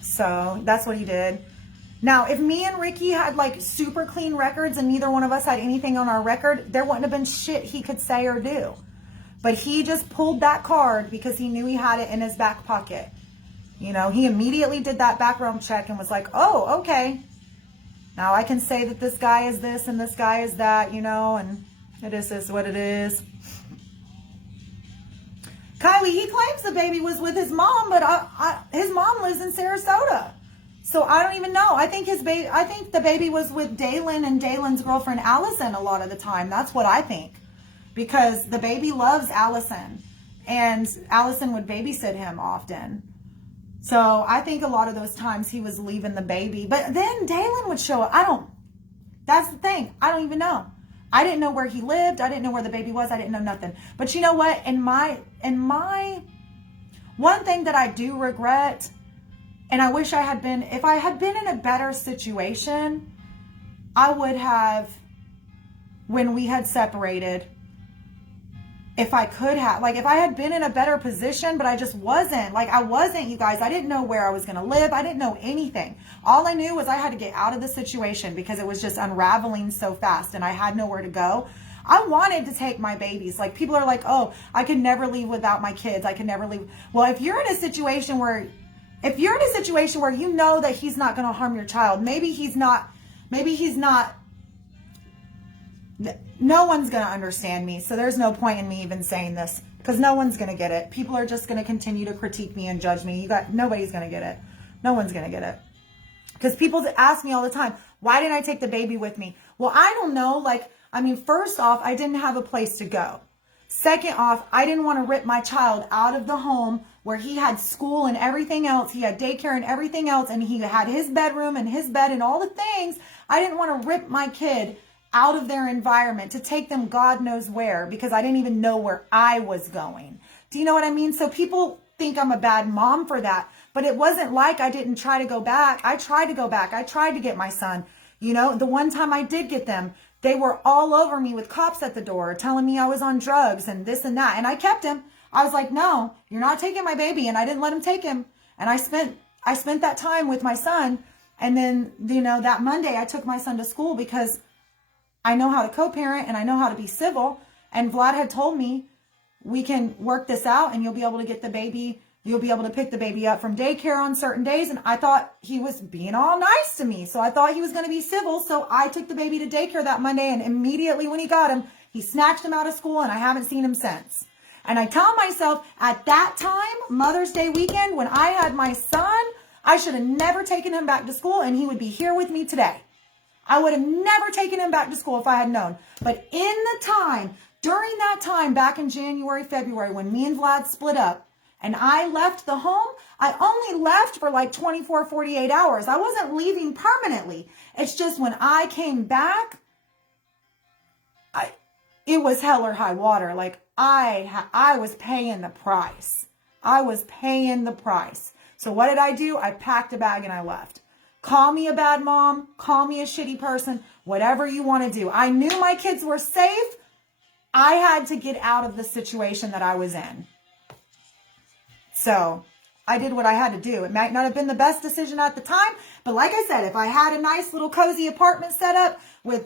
So that's what he did. Now, if me and Ricky had like super clean records and neither one of us had anything on our record, there wouldn't have been shit he could say or do. But he just pulled that card because he knew he had it in his back pocket. You know, he immediately did that background check and was like, oh, okay. Now I can say that this guy is this and this guy is that, you know, and it is what it is. Kylie, he claims the baby was with his mom, but his mom lives in Sarasota. So I don't even know. I think the baby was with Dalen and Dalen's girlfriend Allison a lot of the time. That's what I think. Because the baby loves Allison. And Allison would babysit him often. So I think a lot of those times he was leaving the baby. But then Dalen would show up. That's the thing. I don't even know. I didn't know where he lived. I didn't know where the baby was. I didn't know nothing. But you know what? In my one thing that I do regret, and I wish I had been, if I had been in a better situation, I would have, when we had separated, if I could have, like, if I had been in a better position, but I just wasn't, like, I wasn't, you guys. I didn't know where I was going to live. I didn't know anything. All I knew was I had to get out of the situation because it was just unraveling so fast and I had nowhere to go. I wanted to take my babies. Like, people are like, oh, I could never leave without my kids. I could never leave. Well, if you're in a situation where you know that he's not going to harm your child, maybe he's not, no one's going to understand me. So there's no point in me even saying this because no one's going to get it. People are just going to continue to critique me and judge me. Nobody's going to get it. No one's going to get it. Because people ask me all the time, why didn't I take the baby with me? Well, I don't know. Like, I mean, first off, I didn't have a place to go. Second off, I didn't want to rip my child out of the home where he had school and everything else. He had daycare and everything else. And he had his bedroom and his bed and all the things. I didn't want to rip my kid out of their environment to take them God knows where because I didn't even know where I was going. Do you know what I mean? So people think I'm a bad mom for that, but it wasn't like I didn't try to go back. I tried to go back. I tried to get my son. You know, the one time I did get them, they were all over me with cops at the door telling me I was on drugs and this and that. And I kept him. I was like, no, you're not taking my baby. And I didn't let him take him. And I spent that time with my son. And then, that Monday I took my son to school because I know how to co-parent and I know how to be civil. And Vlad had told me, we can work this out and you'll be able to get the baby. You'll be able to pick the baby up from daycare on certain days. And I thought he was being all nice to me. So I thought he was going to be civil. So I took the baby to daycare that Monday, and immediately when he got him, he snatched him out of school, and I haven't seen him since. And I tell myself at that time, Mother's Day weekend, when I had my son, I should have never taken him back to school, and he would be here with me today. I would have never taken him back to school if I had known. But during that time, back in January, February, when me and Vlad split up, and I left the home, I only left for like 24, 48 hours. I wasn't leaving permanently. It's just when I came back, it was hell or high water. Like I was paying the price. I was paying the price. So what did I do? I packed a bag and I left. Call me a bad mom. Call me a shitty person. Whatever you want to do. I knew my kids were safe. I had to get out of the situation that I was in. So I did what I had to do. It might not have been the best decision at the time, but like I said, if I had a nice little cozy apartment set up with,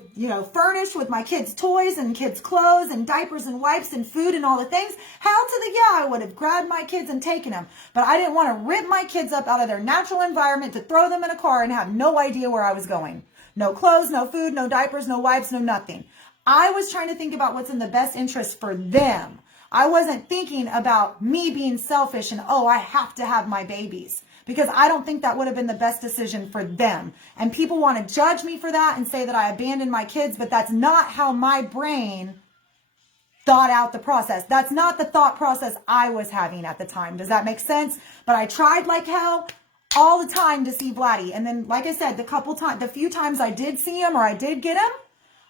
furnished with my kids' toys and kids' clothes and diapers and wipes and food and all the things, I would have grabbed my kids and taken them. But I didn't want to rip my kids up out of their natural environment to throw them in a car and have no idea where I was going. No clothes, no food, no diapers, no wipes, no nothing. I was trying to think about what's in the best interest for them. I wasn't thinking about me being selfish and, I have to have my babies, because I don't think that would have been the best decision for them. And people want to judge me for that and say that I abandoned my kids, but that's not how my brain thought out the process. That's not the thought process I was having at the time. Does that make sense? But I tried like hell all the time to see Vladdy. And then, like I said, the few times I did see him or I did get him,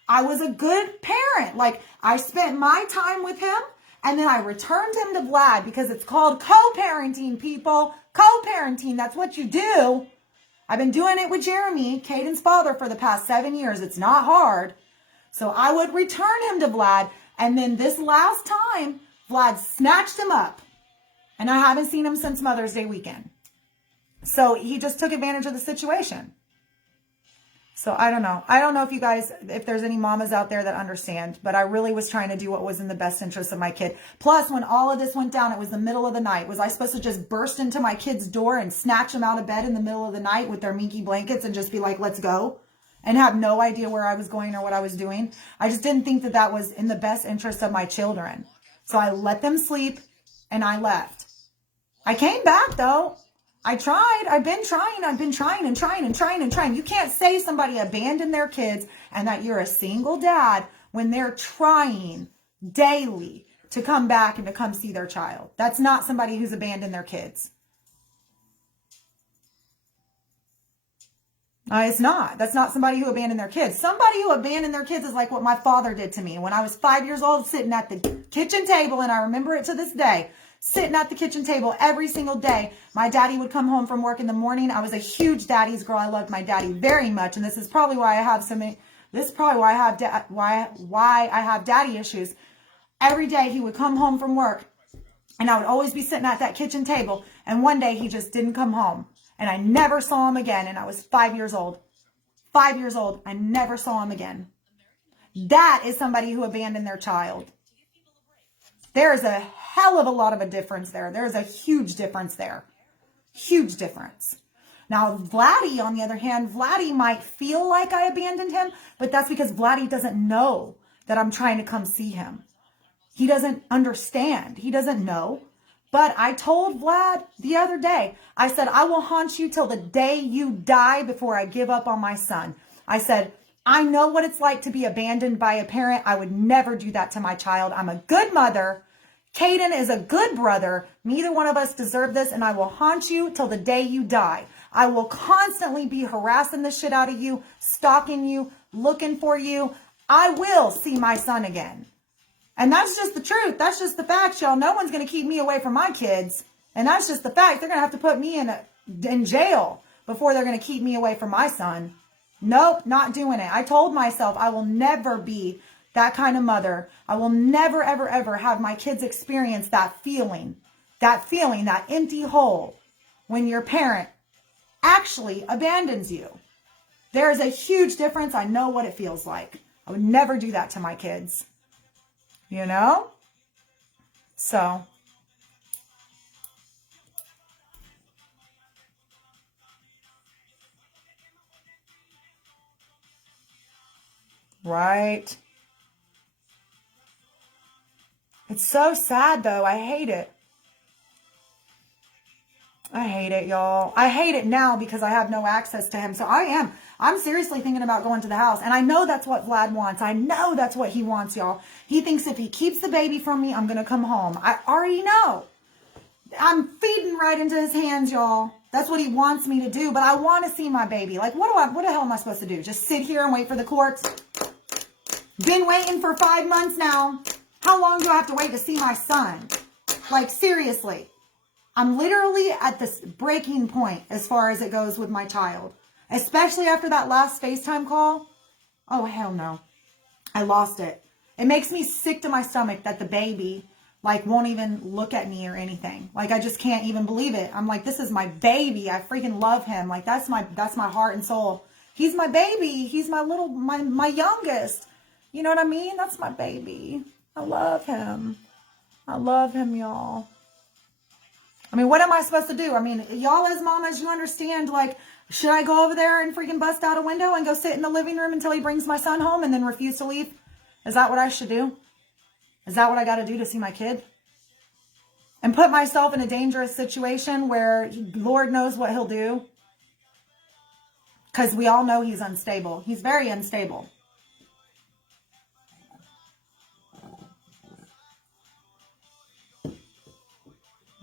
I was a good parent. Like, I spent my time with him. And then I returned him to Vlad, because it's called co-parenting, people. Co-parenting, that's what you do. I've been doing it with Jeremy, Caden's father, for the past 7 years. It's not hard. So I would return him to Vlad. And then this last time, Vlad snatched him up. And I haven't seen him since Mother's Day weekend. So he just took advantage of the situation. So I don't know. I don't know if there's any mamas out there that understand, but I really was trying to do what was in the best interest of my kid. Plus, when all of this went down, it was the middle of the night. Was I supposed to just burst into my kid's door and snatch them out of bed in the middle of the night with their minky blankets and just be like, let's go, and have no idea where I was going or what I was doing? I just didn't think that that was in the best interest of my children. So I let them sleep and I left. I came back though. I tried. I've been trying and trying. You can't say somebody abandoned their kids and that you're a single dad when they're trying daily to come back and to come see their child. That's not somebody who's abandoned their kids. It's not. That's not somebody who abandoned their kids. Somebody who abandoned their kids is like what my father did to me when I was 5 years old, sitting at the kitchen table, and I remember it to this day. Sitting at the kitchen table every single day. My daddy would come home from work in the morning. I was a huge daddy's girl. I loved my daddy very much, and this is probably why I have why I have daddy issues. Every day he would come home from work, and I would always be sitting at that kitchen table. And one day he just didn't come home, and I never saw him again. And I was 5 years old. 5 years old. I never saw him again. That is somebody who abandoned their child. There's a hell of a lot of a difference there. There's a huge difference there. Huge difference. Now, Vladdy, on the other hand, Vladdy might feel like I abandoned him, but that's because Vladdy doesn't know that I'm trying to come see him. He doesn't understand. He doesn't know. But I told Vlad the other day, I said, I will haunt you till the day you die before I give up on my son. I said, I know what it's like to be abandoned by a parent. I would never do that to my child. I'm a good mother. Caden is a good brother. Neither one of us deserve this, and I will haunt you till the day you die. I will constantly be harassing the shit out of you, stalking you, looking for you. I will see my son again. And that's just the truth. That's just the facts, y'all. No one's going to keep me away from my kids. And that's just the fact. They're going to have to put me in jail before they're going to keep me away from my son. Nope, not doing it. I told myself I will never be that kind of mother. I will never, ever, ever have my kids experience that feeling, that empty hole when your parent actually abandons you. There is a huge difference. I know what it feels like. I would never do that to my kids. You know? So. Right. It's so sad though. I hate it. I hate it, y'all. I hate it now because I have no access to him. So I'm seriously thinking about going to the house. And I know that's what Vlad wants. I know that's what he wants, y'all. He thinks if he keeps the baby from me, I'm going to come home. I already know. I'm feeding right into his hands, y'all. That's what he wants me to do. But I want to see my baby. Like, what the hell am I supposed to do? Just sit here and wait for the courts? Been waiting for 5 months now. How long do I have to wait to see my son? Like, seriously. I'm literally at this breaking point as far as it goes with my child. Especially after that last FaceTime call. Oh, hell no. I lost it. It makes me sick to my stomach that the baby, like, won't even look at me or anything. Like, I just can't even believe it. I'm like, this is my baby. I freaking love him. Like, that's my heart and soul. He's my baby. He's my youngest. You know what I mean? That's my baby. I love him. I love him, y'all. I mean, what am I supposed to do? I mean, y'all as mamas, you understand, like, should I go over there and freaking bust out a window and go sit in the living room until he brings my son home and then refuse to leave? Is that what I should do? Is that what I got to do to see my kid? And put myself in a dangerous situation where Lord knows what he'll do? Because we all know he's unstable. He's very unstable.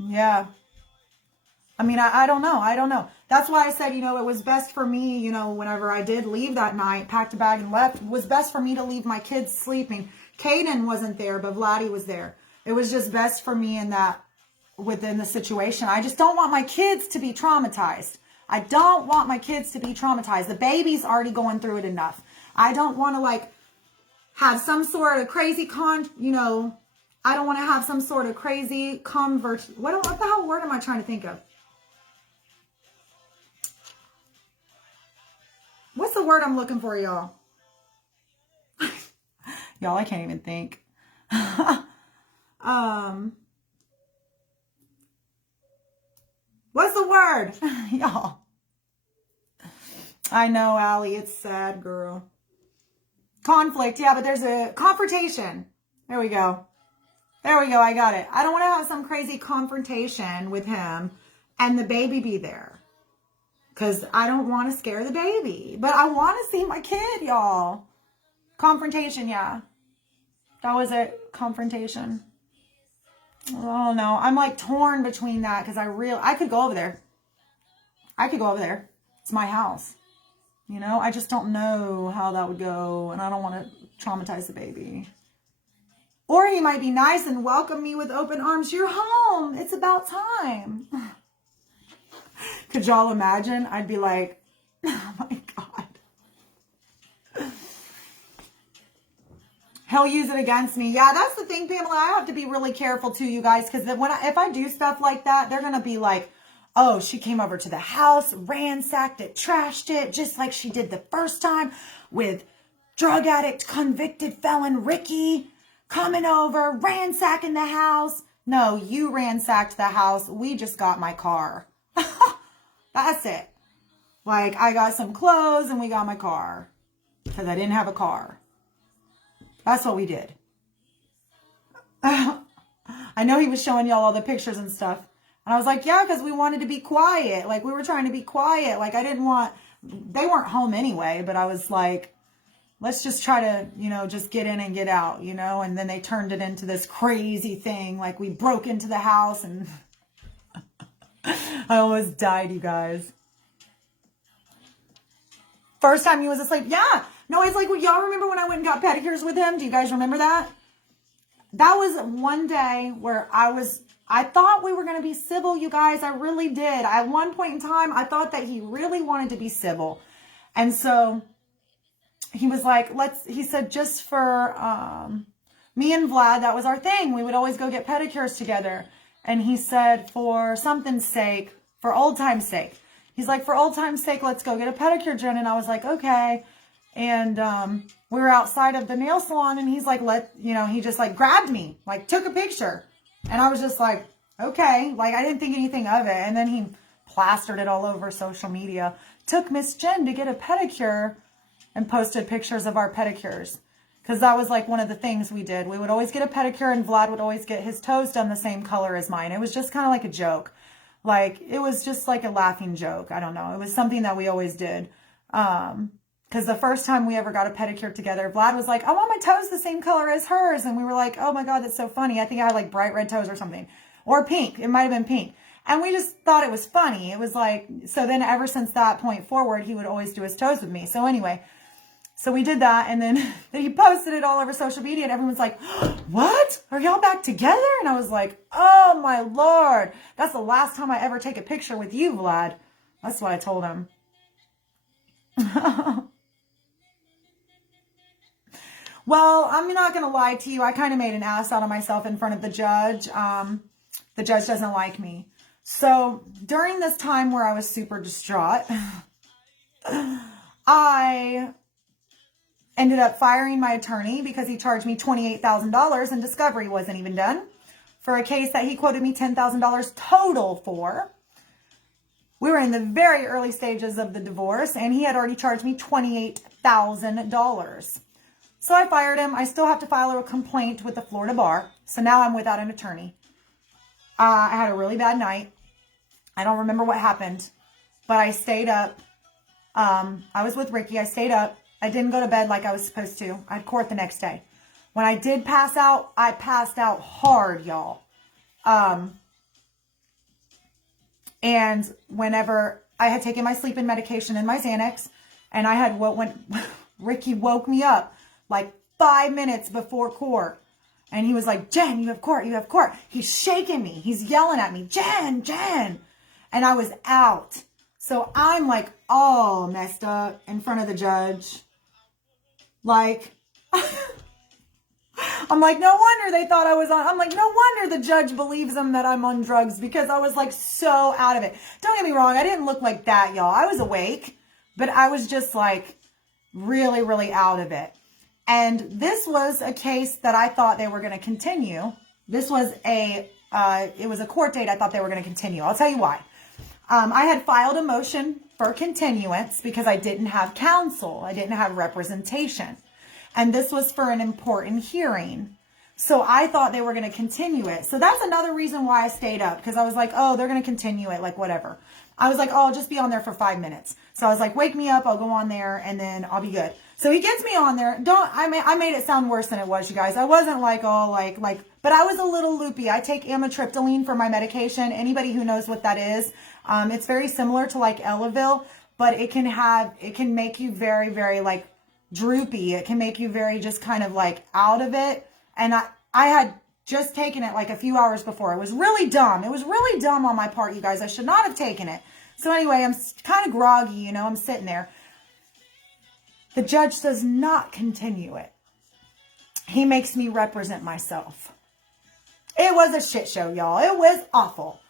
Yeah. I mean, I don't know. I don't know. That's why I said, you know, it was best for me, you know, whenever I did leave that night, packed a bag and left, it was best for me to leave my kids sleeping. Caden wasn't there, but Vladdy was there. It was just best for me in that, within the situation. I just don't want my kids to be traumatized. I don't want my kids to be traumatized. The baby's already going through it enough. I don't want to, like, have some sort of crazy I don't want to have some sort of crazy what the hell word am I trying to think of? What's the word I'm looking for, y'all? Y'all, I can't even think. What's the word? Y'all. I know, Allie, it's sad, girl. Conflict, yeah, but there's a confrontation. There we go. There we go, I got it. I don't want to have some crazy confrontation with him and the baby be there. Because I don't want to scare the baby. But I want to see my kid, y'all. Confrontation, yeah. That was it. Confrontation. Oh, no. I'm like torn between that because I could go over there. I could go over there. It's my house. You know, I just don't know how that would go. And I don't want to traumatize the baby. Or he might be nice and welcome me with open arms. You're home. It's about time. Could y'all imagine? I'd be like, oh my God. He'll use it against me. Yeah, that's the thing, Pamela. I have to be really careful too, you guys, because if I do stuff like that, they're going to be like, oh, she came over to the house, ransacked it, trashed it, just like she did the first time with drug addict, convicted felon Ricky coming over, ransacking the house. No, you ransacked the house. We just got my car. That's it. Like, I got some clothes and we got my car because I didn't have a car. That's what we did. I know he was showing y'all all the pictures and stuff. And I was like, yeah, because we wanted to be quiet. Like, we were trying to be quiet. Like, they weren't home anyway, but I was like, let's just try to, you know, just get in and get out, you know? And then they turned it into this crazy thing. Like, we broke into the house and I almost died, you guys. First time he was asleep. Yeah. No, it's like, well, y'all remember when I went and got pedicures with him? Do you guys remember that? That was one day where I thought we were going to be civil, you guys. I really did. At one point in time, I thought that he really wanted to be civil. And so he was like, he said, just for me and Vlad, that was our thing. We would always go get pedicures together. And he said, for something's sake, for old time's sake, He's like, for old time's sake, let's go get a pedicure, Jen. And I was like, okay. And we were outside of the nail salon, and he's like, he just like grabbed me, like took a picture. And I was just like, okay, like I didn't think anything of it. And then he plastered it all over social media. Took Miss Jen to get a pedicure and posted pictures of our pedicures. Because that was like one of the things we did. We would always get a pedicure, and Vlad would always get his toes done the same color as mine. It was just kind of like a joke. Like, it was just like a laughing joke. I don't know. It was something that we always did. Because the first time we ever got a pedicure together, Vlad was like, I want my toes the same color as hers. And we were like, oh my God, that's so funny. I think I had like bright red toes or something. Or pink. It might have been pink. And we just thought it was funny. It was like, so then ever since that point forward, he would always do his toes with me. So anyway, so we did that. And then he posted it all over social media, and everyone's like, what? Are y'all back together? And I was like, oh my Lord, that's the last time I ever take a picture with you, Vlad. That's what I told him. Well, I'm not going to lie to you. I kind of made an ass out of myself in front of the judge. The judge doesn't like me. So during this time where I was super distraught, I ended up firing my attorney because he charged me $28,000 and discovery wasn't even done for a case that he quoted me $10,000 total for. We were in the very early stages of the divorce, and he had already charged me $28,000. So I fired him. I still have to file a complaint with the Florida bar. So now I'm without an attorney. I had a really bad night. I don't remember what happened, but I stayed up. I was with Ricky. I stayed up. I didn't go to bed like I was supposed to. I had court the next day. When I did pass out, I passed out hard, y'all. And whenever I had taken my sleeping medication and my Xanax, and I had when Ricky woke me up like 5 minutes before court. And he was like, Jen, you have court, you have court. He's shaking me. He's yelling at me, Jen, Jen. And I was out. So I'm like all messed up in front of the judge. Like, I'm like, no wonder they thought I was on. I'm like, no wonder the judge believes them that I'm on drugs, because I was like so out of it. Don't get me wrong. I didn't look like that, y'all. I was awake, but I was just like really, really out of it. And this was a case that I thought they were going to continue. This was it was a court date I thought they were going to continue. I'll tell you why. I had filed a motion for continuance because I didn't have counsel. I didn't have representation. And this was for an important hearing. So I thought they were going to continue it. So that's another reason why I stayed up, because I was like, oh, they're going to continue it, like whatever. I was like, oh, I'll just be on there for 5 minutes. So I was like, wake me up, I'll go on there, and then I'll be good. So he gets me on there. I made it sound worse than it was, you guys. I wasn't like all but I was a little loopy. I take amitriptyline for my medication. Anybody who knows what that is, it's very similar to like Elavil, but it can make you very, very like droopy. It can make you very just kind of like out of it. And I had just taken it like a few hours before. It was really dumb. It was really dumb on my part, you guys. I should not have taken it. So anyway, I'm kind of groggy, you know, I'm sitting there. The judge does not continue it. He makes me represent myself. It was a shit show, y'all. It was awful.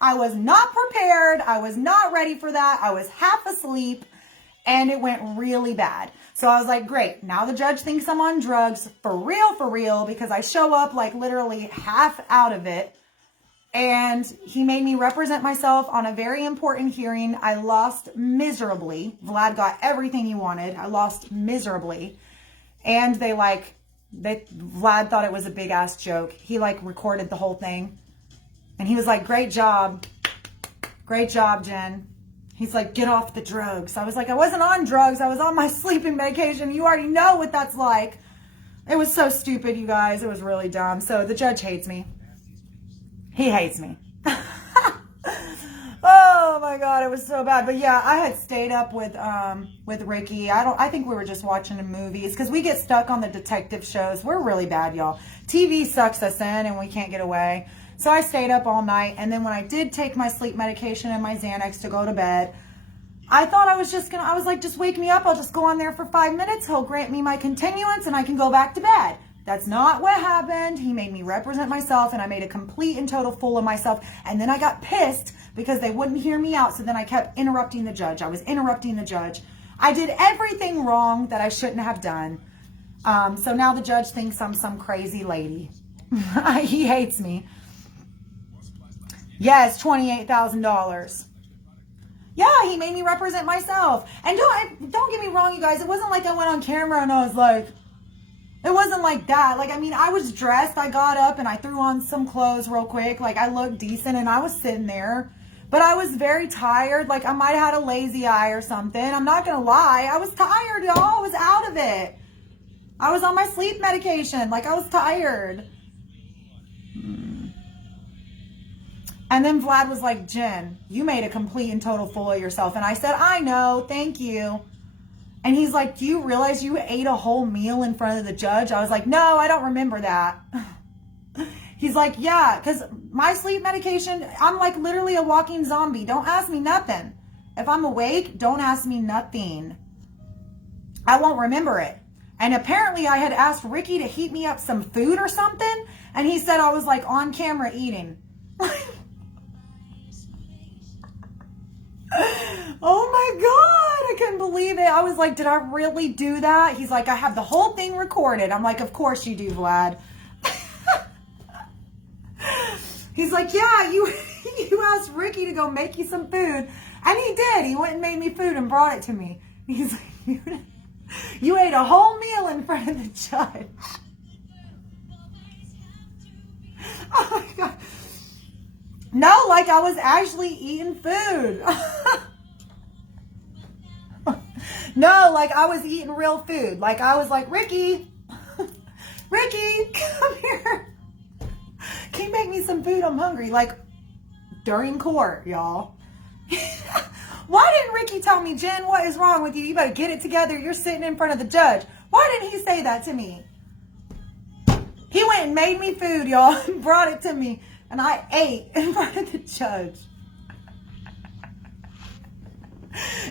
I was not prepared. I was not ready for that. I was half asleep, and it went really bad. So I was like, great. Now the judge thinks I'm on drugs for real, because I show up like literally half out of it. And he made me represent myself on a very important hearing. I lost miserably. Vlad got everything he wanted. I lost miserably. And Vlad thought it was a big ass joke. He like recorded the whole thing. And he was like, great job. Great job, Jen. He's like, get off the drugs. I was like, I wasn't on drugs. I was on my sleeping medication. You already know what that's like. It was so stupid, you guys. It was really dumb. So the judge hates me. He hates me. Oh my God, it was so bad. But yeah, I had stayed up with Ricky. I think we were just watching the movies, because we get stuck on the detective shows. We're really bad, y'all. TV sucks us in and we can't get away. So I stayed up all night. And then when I did take my sleep medication and my Xanax to go to bed, I thought I was like, just wake me up. I'll just go on there for 5 minutes. He'll grant me my continuance and I can go back to bed. That's not what happened. He made me represent myself, and I made a complete and total fool of myself. And then I got pissed because they wouldn't hear me out. So then I kept interrupting the judge. I was interrupting the judge. I did everything wrong that I shouldn't have done. So now the judge thinks I'm some crazy lady. He hates me. Yes, $28,000. Yeah, he made me represent myself. And don't get me wrong, you guys. It wasn't like I went on camera and I was like, it wasn't like that. Like, I mean, I was dressed. I got up and I threw on some clothes real quick. Like, I looked decent and I was sitting there. But I was very tired. Like, I might have had a lazy eye or something. I'm not going to lie. I was tired, y'all. I was out of it. I was on my sleep medication. Like, I was tired. And then Vlad was like, Jen, you made a complete and total fool of yourself. And I said, I know, thank you. And he's like, do you realize you ate a whole meal in front of the judge? I was like, no, I don't remember that. He's like, yeah, because my sleep medication, I'm like literally a walking zombie. Don't ask me nothing. If I'm awake, don't ask me nothing. I won't remember it. And apparently I had asked Ricky to heat me up some food or something. And he said I was like on camera eating. Oh my God, I couldn't believe it. I was like, did I really do that? He's like, I have the whole thing recorded. I'm like, of course you do, Vlad. He's like, yeah, you asked Ricky to go make you some food. And he did. He went and made me food and brought it to me. He's like, you ate a whole meal in front of the judge. Oh my God. No, like I was actually eating food. No, like I was eating real food. Like I was like, Ricky, come here. Can you make me some food? I'm hungry. Like during court, y'all. Why didn't Ricky tell me, Jen, what is wrong with you? You better get it together. You're sitting in front of the judge. Why didn't he say that to me? He went and made me food, y'all, and brought it to me. And I ate in front of the judge.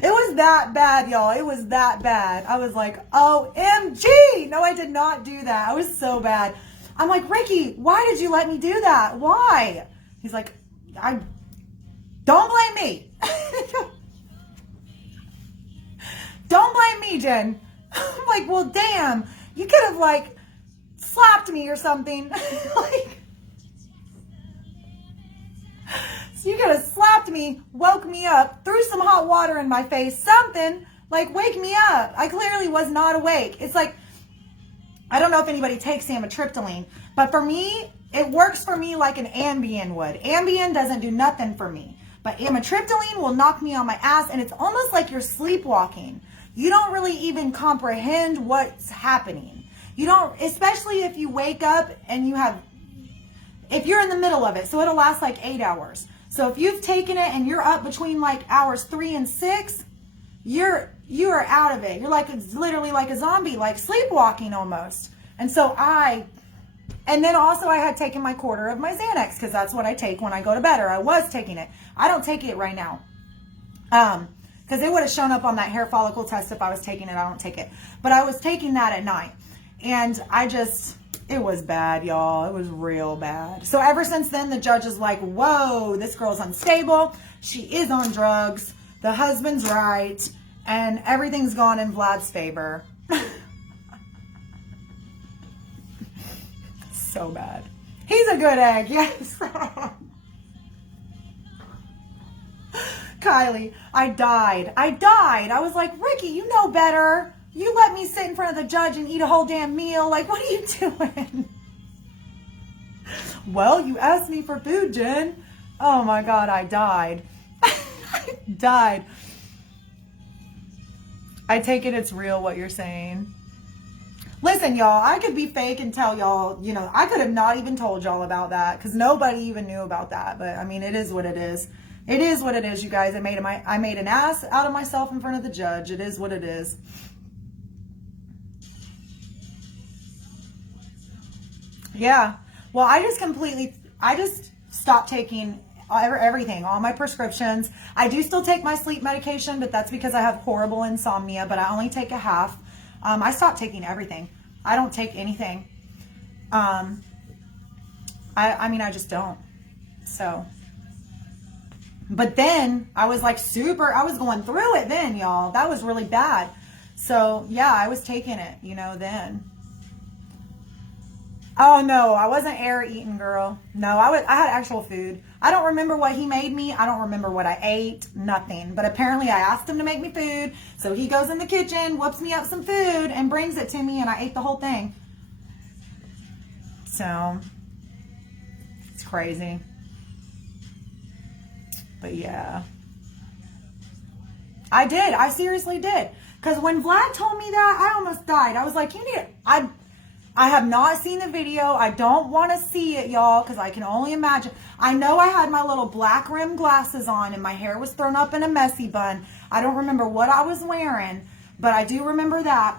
It was that bad, y'all. It was that bad. I was like, OMG. No, I did not do that. I was so bad. I'm like, Ricky, why did you let me do that? Why? He's like, don't blame me. Don't blame me, Jen. I'm like, well, damn. You could have, like, slapped me or something. Like, so you could have slapped me, woke me up, threw some hot water in my face, something, like, wake me up. I clearly was not awake. It's like, I don't know if anybody takes amitriptyline, but for me, it works for me like an Ambien would. Ambien doesn't do nothing for me, but amitriptyline will knock me on my ass, and it's almost like you're sleepwalking. You don't really even comprehend what's happening. You don't, especially if you wake up and if you're in the middle of it, so it'll last like 8 hours. So if you've taken it and you're up between like hours 3 and 6, you are out of it. You're like, it's literally like a zombie, like sleepwalking almost. And so and then also I had taken my quarter of my Xanax, because that's what I take when I go to bed, or I was taking it. I don't take it right now. Because it would have shown up on that hair follicle test if I was taking it. I don't take it. But I was taking that at night. And it was bad, y'all. It was real bad. So ever since then, the judge is like, whoa, this girl's unstable. She is on drugs. The husband's right. And everything's gone in Vlad's favor. So bad. He's a good egg, yes. Kylie, I died. I was like, Ricky, you know better. You let me sit in front of the judge and eat a whole damn meal. Like, what are you doing? Well, you asked me for food, Jen. Oh my God, I died. I died. I take it it's real what you're saying. Listen, y'all, I could be fake and tell y'all, I could have not even told y'all about that, because nobody even knew about that. But I mean, it is what it is. It is what it is, you guys. I made an ass out of myself in front of the judge. It is what it is. Yeah. Well, I just stopped taking everything, all my prescriptions. I do still take my sleep medication, but that's because I have horrible insomnia, but I only take a half. I stopped taking everything. I don't take anything. I mean, I just don't. So, But then I was like I was going through it then, y'all. That was really bad. So yeah, I was taking it, then. Oh no, I wasn't air eating, girl. No, I had actual food. I don't remember what he made me. I don't remember what I ate, nothing. But apparently I asked him to make me food. So he goes in the kitchen, whoops me up some food and brings it to me, and I ate the whole thing. So it's crazy. But yeah. I did. I seriously did. Because when Vlad told me that, I almost died. I was like, I have not seen the video. I don't want to see it, y'all, because I can only imagine. I know I had my little black rim glasses on and my hair was thrown up in a messy bun. I don't remember what I was wearing, but I do remember that.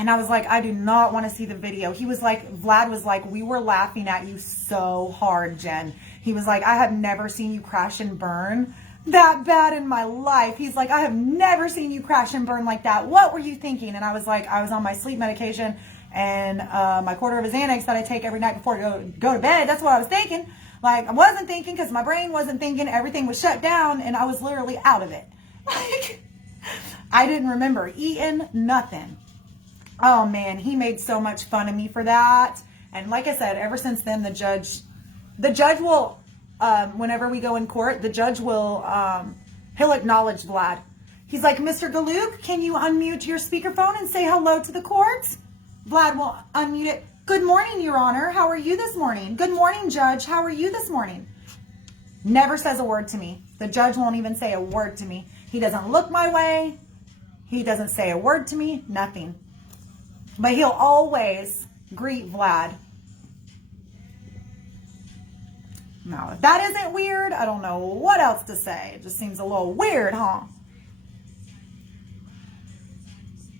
And I was like, I do not want to see the video. Vlad was like, we were laughing at you so hard, Jen. He was like, I have never seen you crash and burn that bad in my life. He's like, I have never seen you crash and burn like that. What were you thinking? And I was like, I was on my sleep medication and my quarter of a Xanax that I take every night before I go to bed. That's what I was thinking. Like, I wasn't thinking because my brain wasn't thinking. Everything was shut down and I was literally out of it. Like, I didn't remember eating nothing. Oh man, he made so much fun of me for that. And like I said, ever since then, the judge will, whenever we go in court, the judge will, he'll acknowledge Vlad. He's like, Mr. Galiouk, can you unmute your speakerphone and say hello to the court? Vlad will unmute it. Good morning, Your Honor. How are you this morning? Good morning, Judge. How are you this morning? Never says a word to me. The judge won't even say a word to me. He doesn't look my way. He doesn't say a word to me. Nothing. But he'll always greet Vlad. Now, if that isn't weird, I don't know what else to say. It just seems a little weird, huh?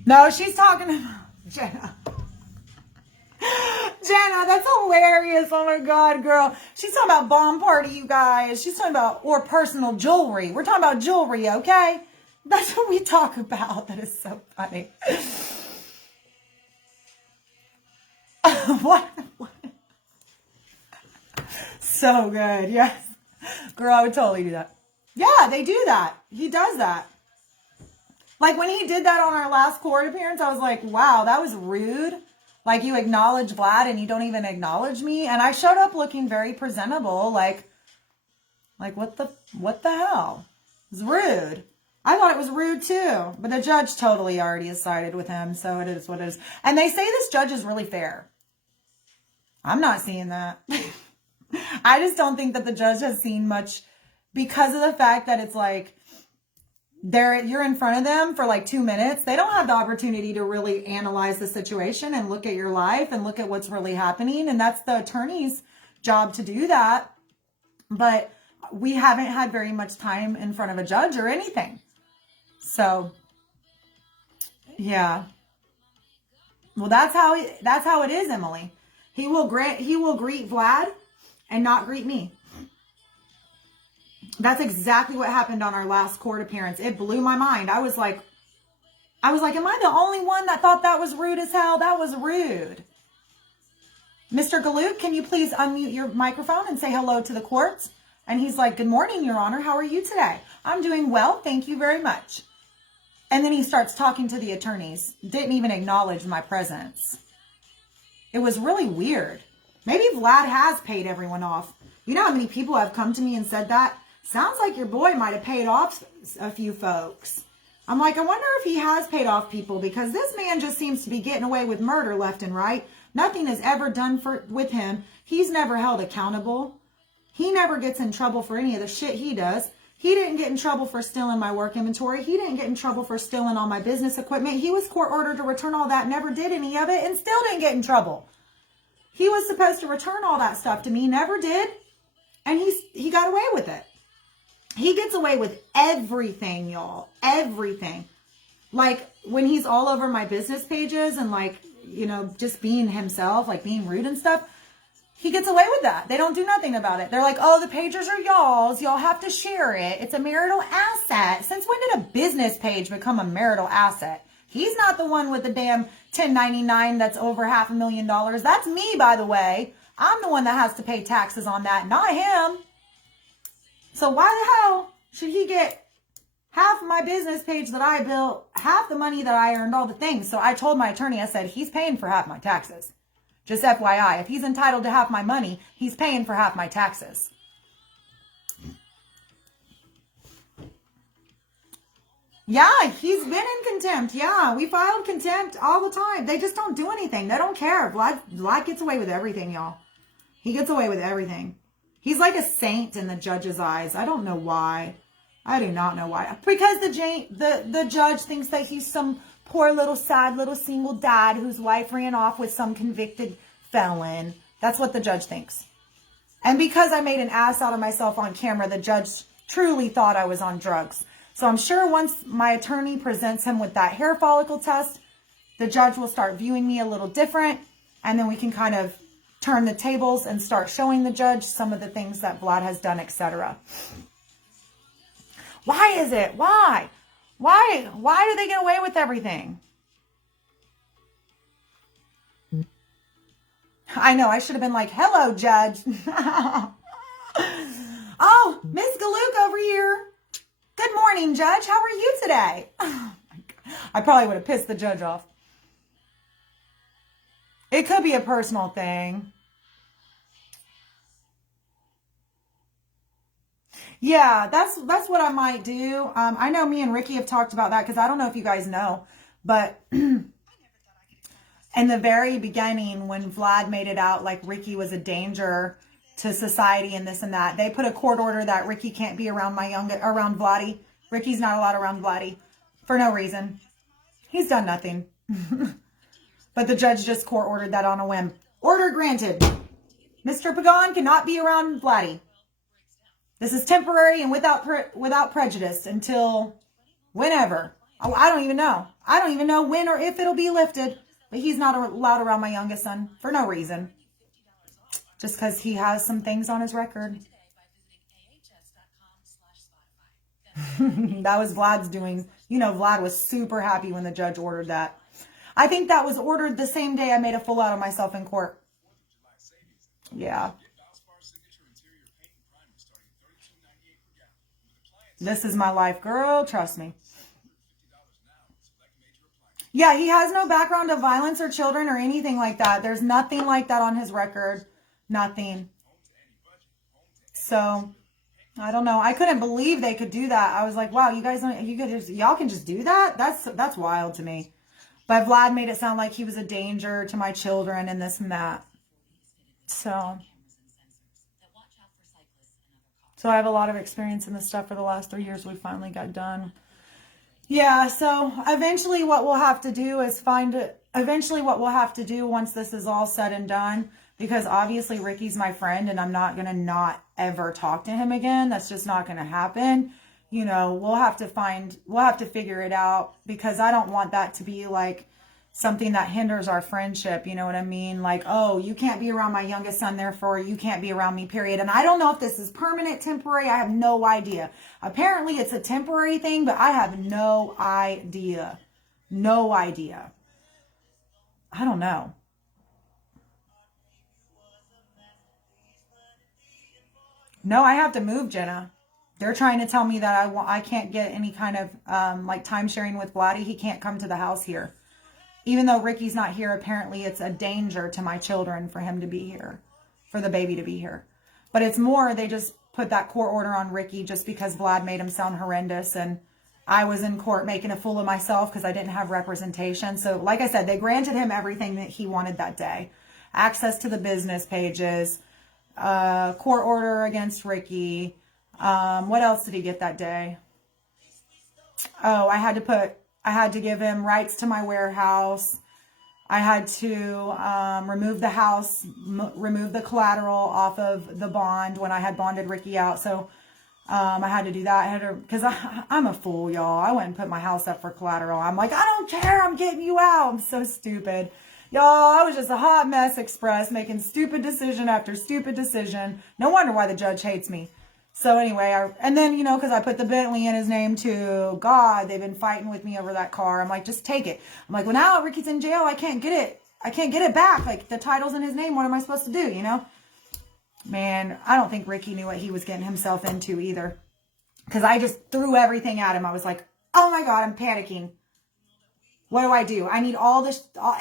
No, she's talking about Jenna. Jenna, that's hilarious. Oh my God, girl. She's talking about bomb party, you guys. She's talking about, or personal jewelry. We're talking about jewelry, okay? That's what we talk about. That is so funny. What? So good. Yes. Girl, I would totally do that. Yeah, they do that. He does that. Like when he did that on our last court appearance, I was like, wow, that was rude. Like you acknowledge Vlad and you don't even acknowledge me. And I showed up looking very presentable. Like what the hell? It was rude. I thought it was rude too. But the judge totally already has sided with him. So it is what it is. And they say this judge is really fair. I'm not seeing that. I just don't think that the judge has seen much because of the fact that it's like you're in front of them for like 2 minutes. They don't have the opportunity to really analyze the situation and look at your life and look at what's really happening. And that's the attorney's job to do that. But we haven't had very much time in front of a judge or anything. So, yeah. Well, that's how it is, Emily. He will greet Vlad and not greet me. That's exactly what happened on our last court appearance. It blew my mind. I was like, am I the only one that thought that was rude as hell? That was rude. Mr. Galiouk, can you please unmute your microphone and say hello to the courts? And he's like, good morning, Your Honor. How are you today? I'm doing well. Thank you very much. And then he starts talking to the attorneys. Didn't even acknowledge my presence. It was really weird. Maybe Vlad has paid everyone off. You know how many people have come to me and said that? Sounds like your boy might have paid off a few folks. I'm like, I wonder if he has paid off people because this man just seems to be getting away with murder left and right. Nothing is ever done with him. He's never held accountable. He never gets in trouble for any of the shit he does. He didn't get in trouble for stealing my work inventory. He didn't get in trouble for stealing all my business equipment. He was court ordered to return all that, never did any of it, and still didn't get in trouble. He was supposed to return all that stuff to me, never did, and he got away with it. He gets away with everything, y'all. Everything. Like when he's all over my business pages and like, you know, just being himself, like being rude and stuff. He gets away with that. They don't do nothing about it. They're like, oh, the pages are y'all's. Y'all have to share it. It's a marital asset. Since when did a business page become a marital asset? He's not the one with the damn 1099 that's over $500,000. That's me, by the way. I'm the one that has to pay taxes on that, not him. So why the hell should he get half my business page that I built, half the money that I earned, all the things? So I told my attorney, I said, he's paying for half my taxes. Just FYI, if he's entitled to half my money, he's paying for half my taxes. Yeah, he's been in contempt. Yeah, we filed contempt all the time. They just don't do anything. They don't care. Vlad gets away with everything, y'all. He gets away with everything. He's like a saint in the judge's eyes. I don't know why. I do not know why. Because the judge thinks that he's some poor little sad little single dad whose wife ran off with some convicted felon. That's what the judge thinks. And because I made an ass out of myself on camera, the judge truly thought I was on drugs. So I'm sure once my attorney presents him with that hair follicle test, the judge will start viewing me a little different. And then we can kind of turn the tables and start showing the judge some of the things that Vlad has done, etc. Why is it? Why? Why do they get away with everything? I know, I should have been like, hello, judge. Oh, Miss Galiouk over here. Good morning, judge. How are you today? Oh, my God. I probably would have pissed the judge off. It could be a personal thing. Yeah, that's what I might do. I know me and Ricky have talked about that because I don't know if you guys know, but in the very beginning when Vlad made it out like Ricky was a danger to society and this and that, they put a court order that Ricky can't be around around Vladdy. Ricky's not allowed around Vladdy for no reason. He's done nothing. But the judge just court ordered that on a whim. Order granted. Mr. Pagan cannot be around Vladdy. This is temporary and without prejudice until whenever. Oh, I don't even know. I don't even know when or if it'll be lifted. But he's not allowed around my youngest son for no reason. Just because he has some things on his record. That was Vlad's doing. You know, Vlad was super happy when the judge ordered that. I think that was ordered the same day I made a fool out of myself in court. Yeah. This is my life, girl. Trust me. Yeah, he has no background of violence or children or anything like that. There's nothing like that on his record. Nothing. So, I don't know. I couldn't believe they could do that. I was like, wow, y'all can just do that? That's wild to me. But Vlad made it sound like he was a danger to my children and this and that. So I have a lot of experience in this stuff for the last 3 years. We finally got done. Yeah, so eventually what we'll have to do is once this is all said and done, because obviously Ricky's my friend and I'm not going to not ever talk to him again. That's just not going to happen. You know, we'll have to figure it out, because I don't want that to be like something that hinders our friendship. You know what I mean? Like, oh, you can't be around my youngest son, therefore you can't be around me, period. And I don't know if this is permanent, temporary. I have no idea. Apparently it's a temporary thing, but I have no idea. No idea. I don't know. No, I have to move, Jenna. They're trying to tell me that I can't get any kind of like time sharing with Vladdy. He can't come to the house here. Even though Ricky's not here, apparently it's a danger to my children for him to be here, for the baby to be here. But it's more, they just put that court order on Ricky just because Vlad made him sound horrendous. And I was in court making a fool of myself because I didn't have representation. So like I said, they granted him everything that he wanted that day. Access to the business pages, court order against Ricky. What else did he get that day? Oh, I had to give him rights to my warehouse. I had to remove the house, remove the collateral off of the bond when I had bonded Ricky out. So I had to do that. Because I'm a fool, y'all. I went and put my house up for collateral. I'm like, I don't care. I'm getting you out. I'm so stupid. Y'all, I was just a hot mess express, making stupid decision after stupid decision. No wonder why the judge hates me. So anyway, and then, you know, because I put the Bentley in his name too. God, they've been fighting with me over that car. I'm like, just take it. I'm like, well, now Ricky's in jail. I can't get it. I can't get it back. Like, the title's in his name. What am I supposed to do, you know? Man, I don't think Ricky knew what he was getting himself into either. Because I just threw everything at him. I was like, oh my God, I'm panicking. What do? I need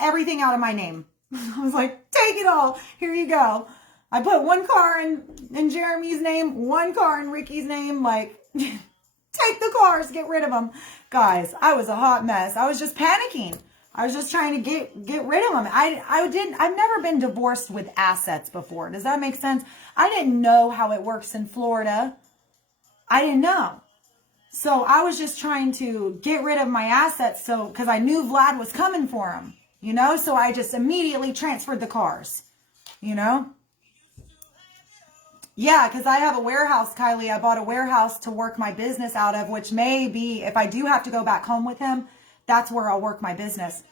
everything out of my name. I was like, take it all. Here you go. I put one car in Jeremy's name, one car in Ricky's name. Like, take the cars, get rid of them. Guys, I was a hot mess. I was just panicking. I was just trying to get rid of them. I've never been divorced with assets before. Does that make sense? I didn't know how it works in Florida. I didn't know. So I was just trying to get rid of my assets because I knew Vlad was coming for him, you know? So I just immediately transferred the cars, you know? Yeah, because I have a warehouse, Kylie. I bought a warehouse to work my business out of, which may be, if I do have to go back home with him, that's where I'll work my business.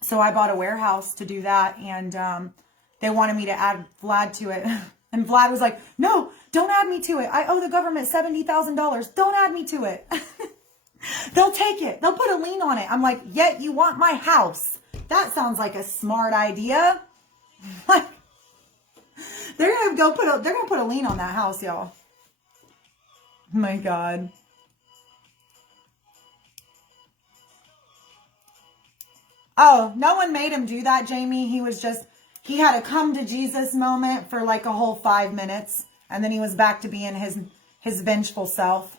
So I bought a warehouse to do that, and they wanted me to add Vlad to it. And Vlad was like, no, don't add me to it. I owe the government $70,000. Don't add me to it. They'll take it. They'll put a lien on it. I'm like, yet you want my house. That sounds like a smart idea. Like, they're gonna put a lien on that house, y'all. Oh my God. Oh, no one made him do that, Jamie. He had a come to Jesus moment for like a whole 5 minutes. And then he was back to being his vengeful self.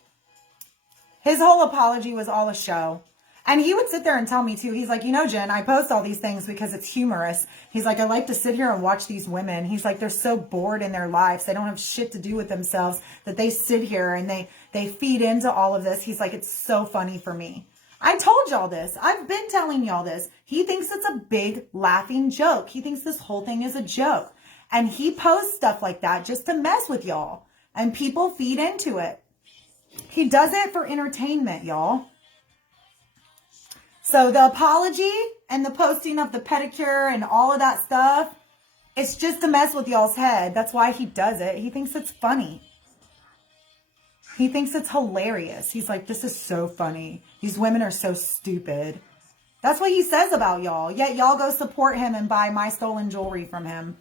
His whole apology was all a show. And he would sit there and tell me too. He's like, you know, Jen, I post all these things because it's humorous. He's like, I like to sit here and watch these women. He's like, they're so bored in their lives. They don't have shit to do with themselves that they sit here and they feed into all of this. He's like, it's so funny for me. I told y'all this. I've been telling y'all this. He thinks it's a big laughing joke. He thinks this whole thing is a joke. And he posts stuff like that just to mess with y'all. And people feed into it. He does it for entertainment, y'all. So the apology and the posting of the pedicure and all of that stuff, it's just to mess with y'all's head. That's why he does it. He thinks it's funny. He thinks it's hilarious. He's like, this is so funny. These women are so stupid. That's what he says about y'all. Yet y'all go support him and buy my stolen jewelry from him.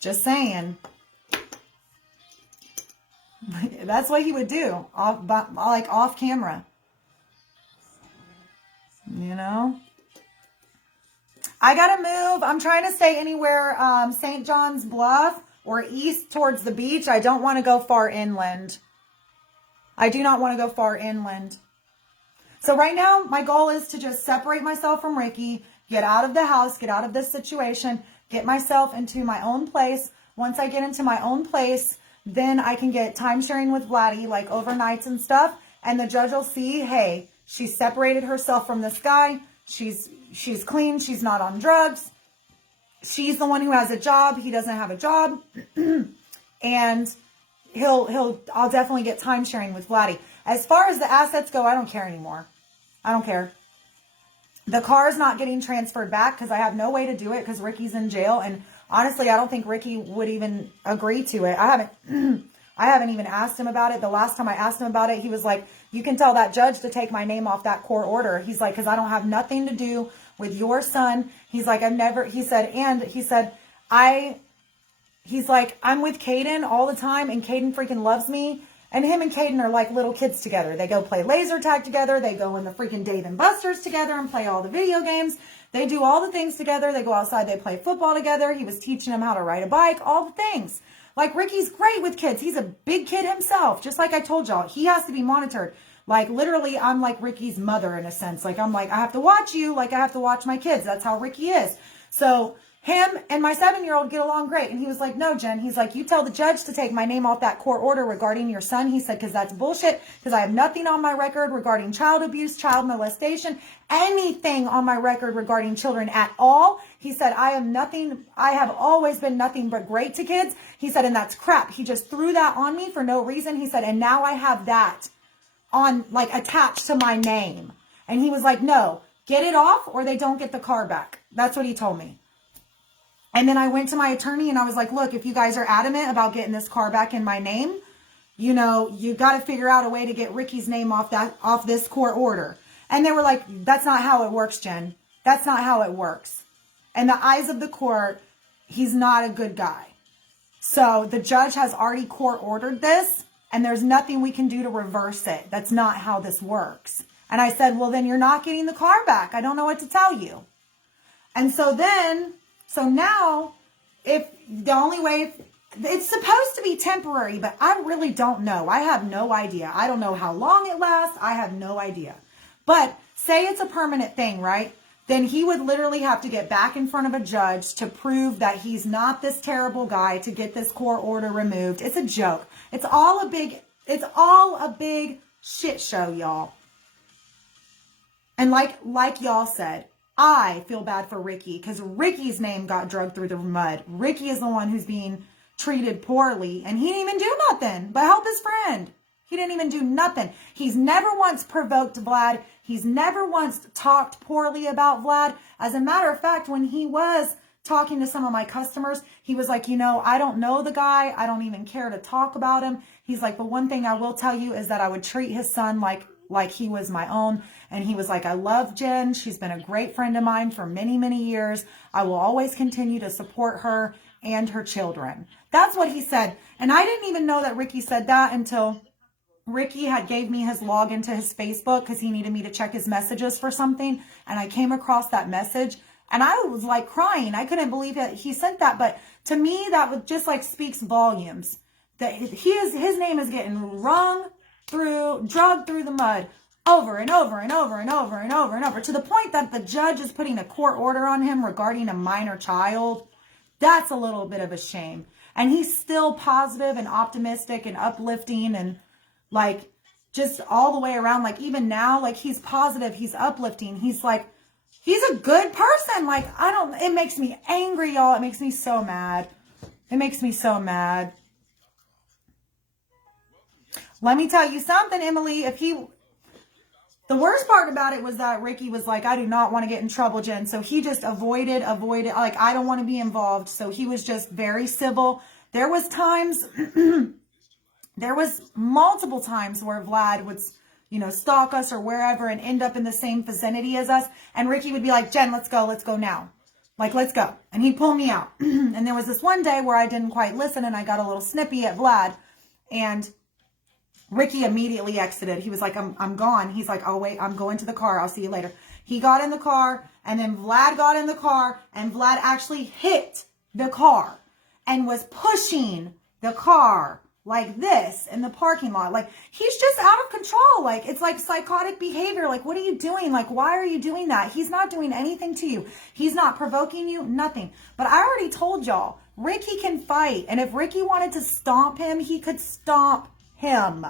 Just saying. That's what he would do. Off camera. You know? I gotta move. I'm trying to stay anywhere St. John's Bluff or east towards the beach. I don't want to go far inland. I do not want to go far inland. So right now, my goal is to just separate myself from Ricky, get out of the house, get out of this situation, get myself into my own place. Once I get into my own place, then I can get time sharing with Vladdy, like overnights and stuff. And the judge will see, hey, she separated herself from this guy. She's clean. She's not on drugs. She's the one who has a job. He doesn't have a job. And I'll definitely get time sharing with Vladdy. As far as the assets go, I don't care anymore. I don't care. The car is not getting transferred back because I have no way to do it because Ricky's in jail. And honestly, I don't think Ricky would even agree to it. I haven't even asked him about it. The last time I asked him about it, he was like, you can tell that judge to take my name off that court order. He's like, because I don't have nothing to do with your son. He's like, I'm like, I'm with Caden all the time and Caden freaking loves me. And him and Caden are like little kids together. They go play laser tag together. They go in the freaking Dave and Buster's together and play all the video games. They do all the things together. They go outside. They play football together. He was teaching him how to ride a bike, all the things. Like Ricky's great with kids. He's a big kid himself. Just like I told y'all, he has to be monitored. Like literally, I'm like Ricky's mother in a sense. Like I'm like, I have to watch you like I have to watch my kids. That's how Ricky is. So him and my 7-year-old get along great. And he was like, no, Jen. He's like, you tell the judge to take my name off that court order regarding your son. He said, because that's bullshit. Because I have nothing on my record regarding child abuse, child molestation, anything on my record regarding children at all. He said, I have always been nothing but great to kids. He said, and that's crap. He just threw that on me for no reason. He said, and now I have that on like attached to my name. And he was like, no, get it off or they don't get the car back. That's what he told me. And then I went to my attorney and I was like, look, if you guys are adamant about getting this car back in my name, you know, you got to figure out a way to get Ricky's name off this court order. And they were like, that's not how it works, Jen. That's not how it works. in the eyes of the court, he's not a good guy. So the judge has already court ordered this, and there's nothing we can do to reverse it. That's not how this works. And I said, well, then you're not getting the car back. I don't know what to tell you. And so now, if the only way, it's supposed to be temporary, but I really don't know. I have no idea. I don't know how long it lasts. I have no idea. But say it's a permanent thing, right? Then he would literally have to get back in front of a judge to prove that he's not this terrible guy, to get this court order removed. It's a joke. It's all a big shit show, y'all. And like y'all said, I feel bad for Ricky because Ricky's name got dragged through the mud. Ricky is the one who's being treated poorly, and he didn't even do nothing but help his friend. He didn't even do nothing. He's never once provoked Vlad. He's never once talked poorly about Vlad. As a matter of fact, when he was talking to some of my customers, he was like, I don't know the guy. I don't even care to talk about him. He's like, but one thing I will tell you is that I would treat his son like he was my own. And he was like, I love Jen. She's been a great friend of mine for many, many years. I will always continue to support her and her children. That's what he said. And I didn't even know that Ricky said that until Ricky had gave me his login to his Facebook because he needed me to check his messages for something. And I came across that message and I was like crying. I couldn't believe that he sent that. But to me, that was just like speaks volumes that his name is getting dragged through the mud over and over and over and over and over and over, to the point that the judge is putting a court order on him regarding a minor child. That's a little bit of a shame. And he's still positive and optimistic and uplifting and like just all the way around. Like even now, like he's positive, he's uplifting. He's like, he's a good person. Like, it makes me angry, y'all. It makes me so mad. It makes me so mad. Let me tell you something, Emily. The worst part about it was that Ricky was like, I do not want to get in trouble, Jen. So he just avoided, like, I don't want to be involved. So he was just very civil. There was multiple times where Vlad would, stalk us or wherever and end up in the same vicinity as us. And Ricky would be like, Jen, let's go now. Like, let's go. And he'd pull me out. And there was this one day where I didn't quite listen and I got a little snippy at Vlad. And Ricky immediately exited. He was like, I'm gone. He's like, oh, wait, I'm going to the car. I'll see you later. He got in the car and then Vlad got in the car and Vlad actually hit the car and was pushing the car like this in the parking lot. Like, he's just out of control. Like, it's like psychotic behavior. Like, what are you doing? Like, why are you doing that? He's not doing anything to you. He's not provoking you, nothing. But I already told y'all, Ricky can fight. And if Ricky wanted to stomp him, he could stomp him.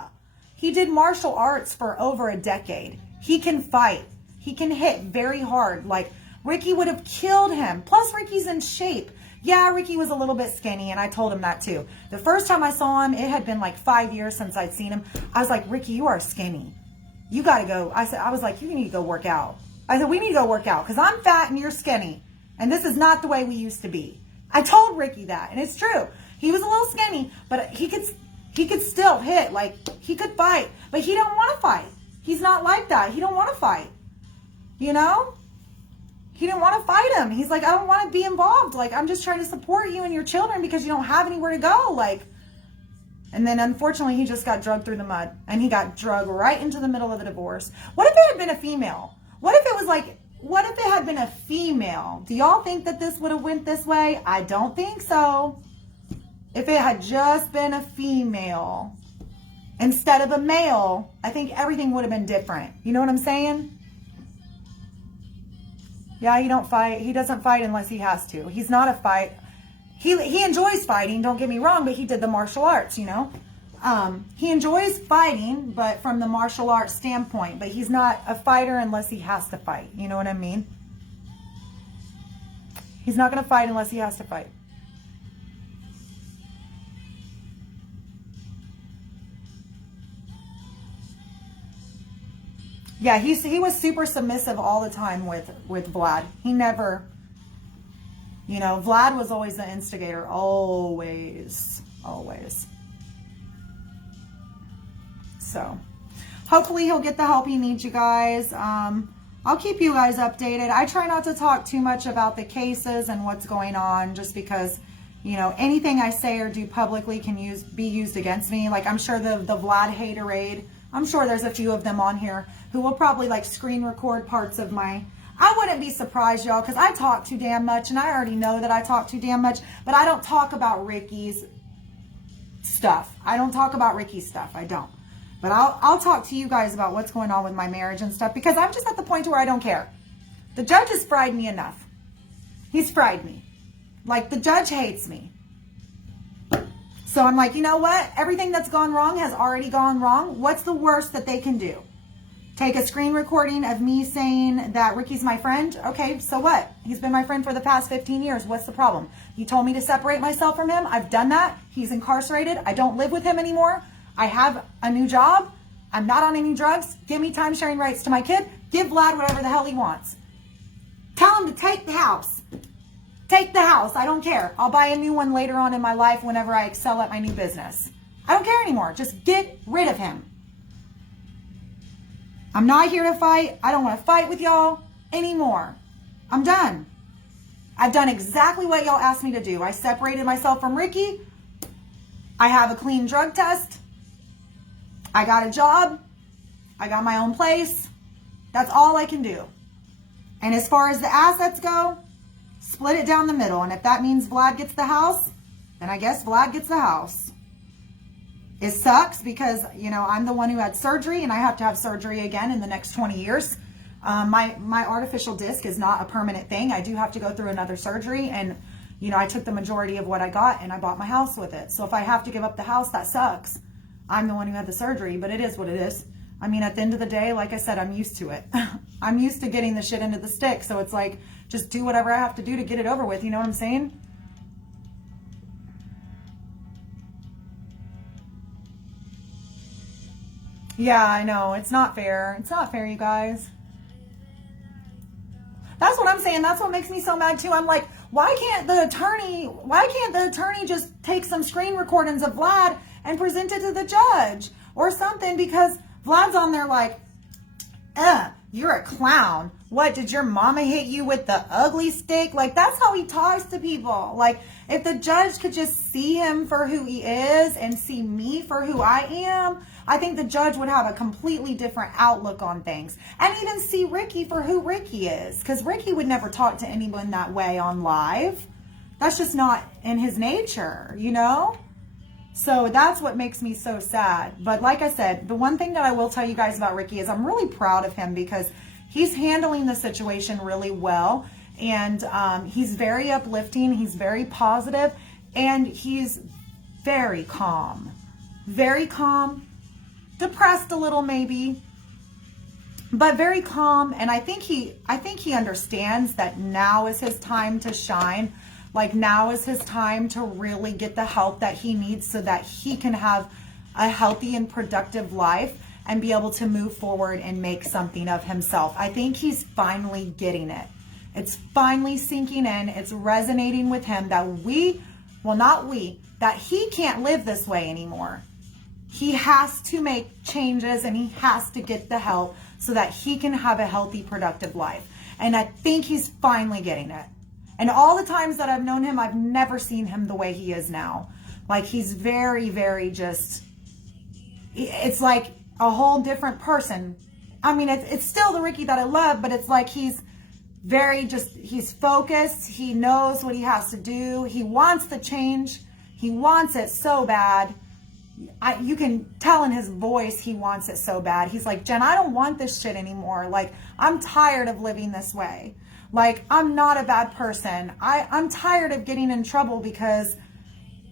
He did martial arts for over a decade. He can fight. He can hit very hard. Like, Ricky would have killed him. Plus, Ricky's in shape. Yeah, Ricky was a little bit skinny, and I told him that too. The first time I saw him, it had been like 5 years since I'd seen him. I was like, Ricky, you are skinny. You got to go. I was like, you need to go work out. I said, we need to go work out because I'm fat and you're skinny. And this is not the way we used to be. I told Ricky that, and it's true. He was a little skinny, but he could still hit. Like, he could fight, but he don't want to fight. He's not like that. He don't want to fight. You know? He didn't want to fight him. He's like, I don't want to be involved. Like, I'm just trying to support you and your children because you don't have anywhere to go. Like, and then unfortunately, he just got dragged through the mud and he got dragged right into the middle of a divorce. What if it had been a female? What if it had been a female? Do y'all think that this would have went this way? I don't think so. If it had just been a female instead of a male, I think everything would have been different. You know what I'm saying? Yeah, he don't fight. He doesn't fight unless he has to. He's not a fight. He enjoys fighting, don't get me wrong, but he did the martial arts, you know? He enjoys fighting, but from the martial arts standpoint, but he's not a fighter unless he has to fight. You know what I mean? He's not going to fight unless he has to fight. Yeah, he was super submissive all the time with Vlad. He never, Vlad was always the instigator. Always. So, hopefully he'll get the help he needs, you guys. I'll keep you guys updated. I try not to talk too much about the cases and what's going on, just because, you know, anything I say or do publicly can be used against me. Like, I'm sure the Vlad haterade, I'm sure there's a few of them on here who will probably like screen record parts of my, I wouldn't be surprised, y'all, because I talk too damn much, and I already know that I talk too damn much, but I don't talk about Ricky's stuff. I don't talk about Ricky's stuff. I don't. But I'll talk to you guys about what's going on with my marriage and stuff, because I'm just at the point where I don't care. The judge has fried me enough. He's fried me. Like, the judge hates me. So I'm like, you know what? Everything that's gone wrong has already gone wrong. What's the worst that they can do? Take a screen recording of me saying that Ricky's my friend? Okay, so what? He's been my friend for the past 15 years. What's the problem? You told me to separate myself from him. I've done that. He's incarcerated. I don't live with him anymore. I have a new job. I'm not on any drugs. Give me time sharing rights to my kid. Give Vlad whatever the hell he wants. Tell him to take the house. Take the house. I don't care. I'll buy a new one later on in my life whenever I excel at my new business. I don't care anymore. Just get rid of him. I'm not here to fight. I don't want to fight with y'all anymore. I'm done. I've done exactly what y'all asked me to do. I separated myself from Ricky. I have a clean drug test. I got a job. I got my own place. That's all I can do. And as far as the assets go, split it down the middle. And if that means Vlad gets the house, then I guess Vlad gets the house. It sucks because, you know, I'm the one who had surgery, and I have to have surgery again in the next 20 years. My artificial disc is not a permanent thing. I do have to go through another surgery, and, you know, I took the majority of what I got and I bought my house with it. So if I have to give up the house, that sucks. I'm the one who had the surgery, but it is what it is. I mean, at the end of the day, like I said, I'm used to it. I'm used to getting the shit into the stick. So it's like, just do whatever I have to do to get it over with. You know what I'm saying? Yeah, I know. It's not fair. It's not fair, you guys. That's what I'm saying. That's what makes me so mad too. I'm like, why can't the attorney just take some screen recordings of Vlad and present it to the judge or something? Because Vlad's on there like, you're a clown. What, did your mama hit you with the ugly stick? Like, that's how he talks to people. Like, if the judge could just see him for who he is and see me for who I am, I think the judge would have a completely different outlook on things. And even see Ricky for who Ricky is. Because Ricky would never talk to anyone that way on live. That's just not in his nature, you know? So that's what makes me so sad. But like I said, the one thing that I will tell you guys about Ricky is I'm really proud of him because he's handling the situation really well. And he's very uplifting. He's very positive. And he's very calm. Very calm. Depressed a little maybe. But very calm. And I think he understands that now is his time to shine. Like, now is his time to really get the help that he needs so that he can have a healthy and productive life and be able to move forward and make something of himself. I think he's finally getting it. It's finally sinking in. It's resonating with him that that he can't live this way anymore. He has to make changes and he has to get the help so that he can have a healthy, productive life. And I think he's finally getting it. And all the times that I've known him, I've never seen him the way he is now. Like, he's very, very just, it's like a whole different person. I mean, it's still the Ricky that I love, but it's like he's very just, he's focused. He knows what he has to do. He wants the change. He wants it so bad. You can tell in his voice he wants it so bad. He's like, Jen, I don't want this shit anymore. Like, I'm tired of living this way. Like, I'm not a bad person. I'm tired of getting in trouble because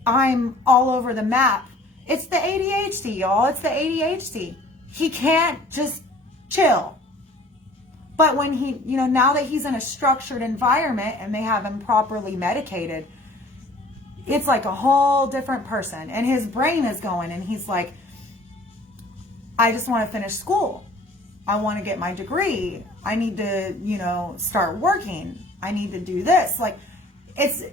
I'm all over the map. It's the ADHD, y'all. It's the ADHD. He can't just chill. But when he, you know, now that he's in a structured environment and they have him properly medicated, it's like a whole different person. And his brain is going and he's like, I just want to finish school. I want to get my degree. I need to, you know, start working. I need to do this. Like, it's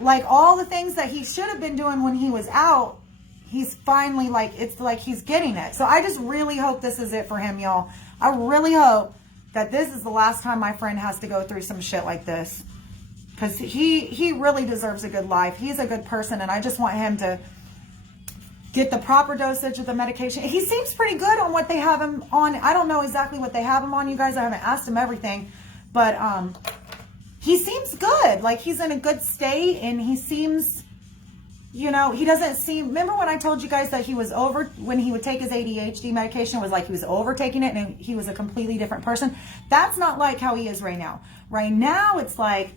like all the things that he should have been doing when he was out, he's finally like, it's like he's getting it. So I just really hope this is it for him, y'all. I really hope that this is the last time my friend has to go through some shit like this. Because he really deserves a good life. He's a good person, and I just want him to get the proper dosage of the medication. He seems pretty good on what they have him on. I don't know exactly what they have him on, you guys. I haven't asked him everything. But he seems good. Like, he's in a good state, and he seems, you know, he doesn't seem... Remember when I told you guys that he was over... When he would take his ADHD medication, it was like he was overtaking it, and he was a completely different person. That's not like how he is right now. Right now, it's like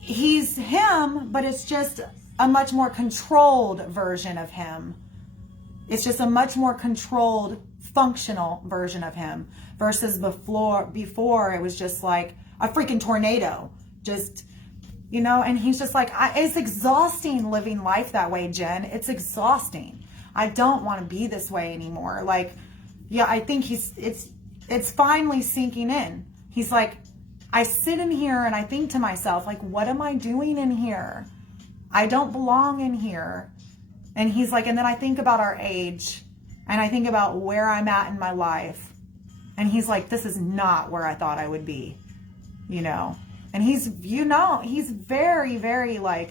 he's him, but it's just a much more controlled version of him. It's just a much more controlled, functional version of him versus before it was just like a freaking tornado. Just, you know, and he's just like, it's exhausting living life that way, Jen. It's exhausting. I don't want to be this way anymore. Like, yeah, I think it's finally sinking in. He's like, I sit in here and I think to myself, like, what am I doing in here? I don't belong in here. And he's like, and then I think about our age and I think about where I'm at in my life. And he's like, this is not where I thought I would be, you know? And he's, you know, he's very, very like,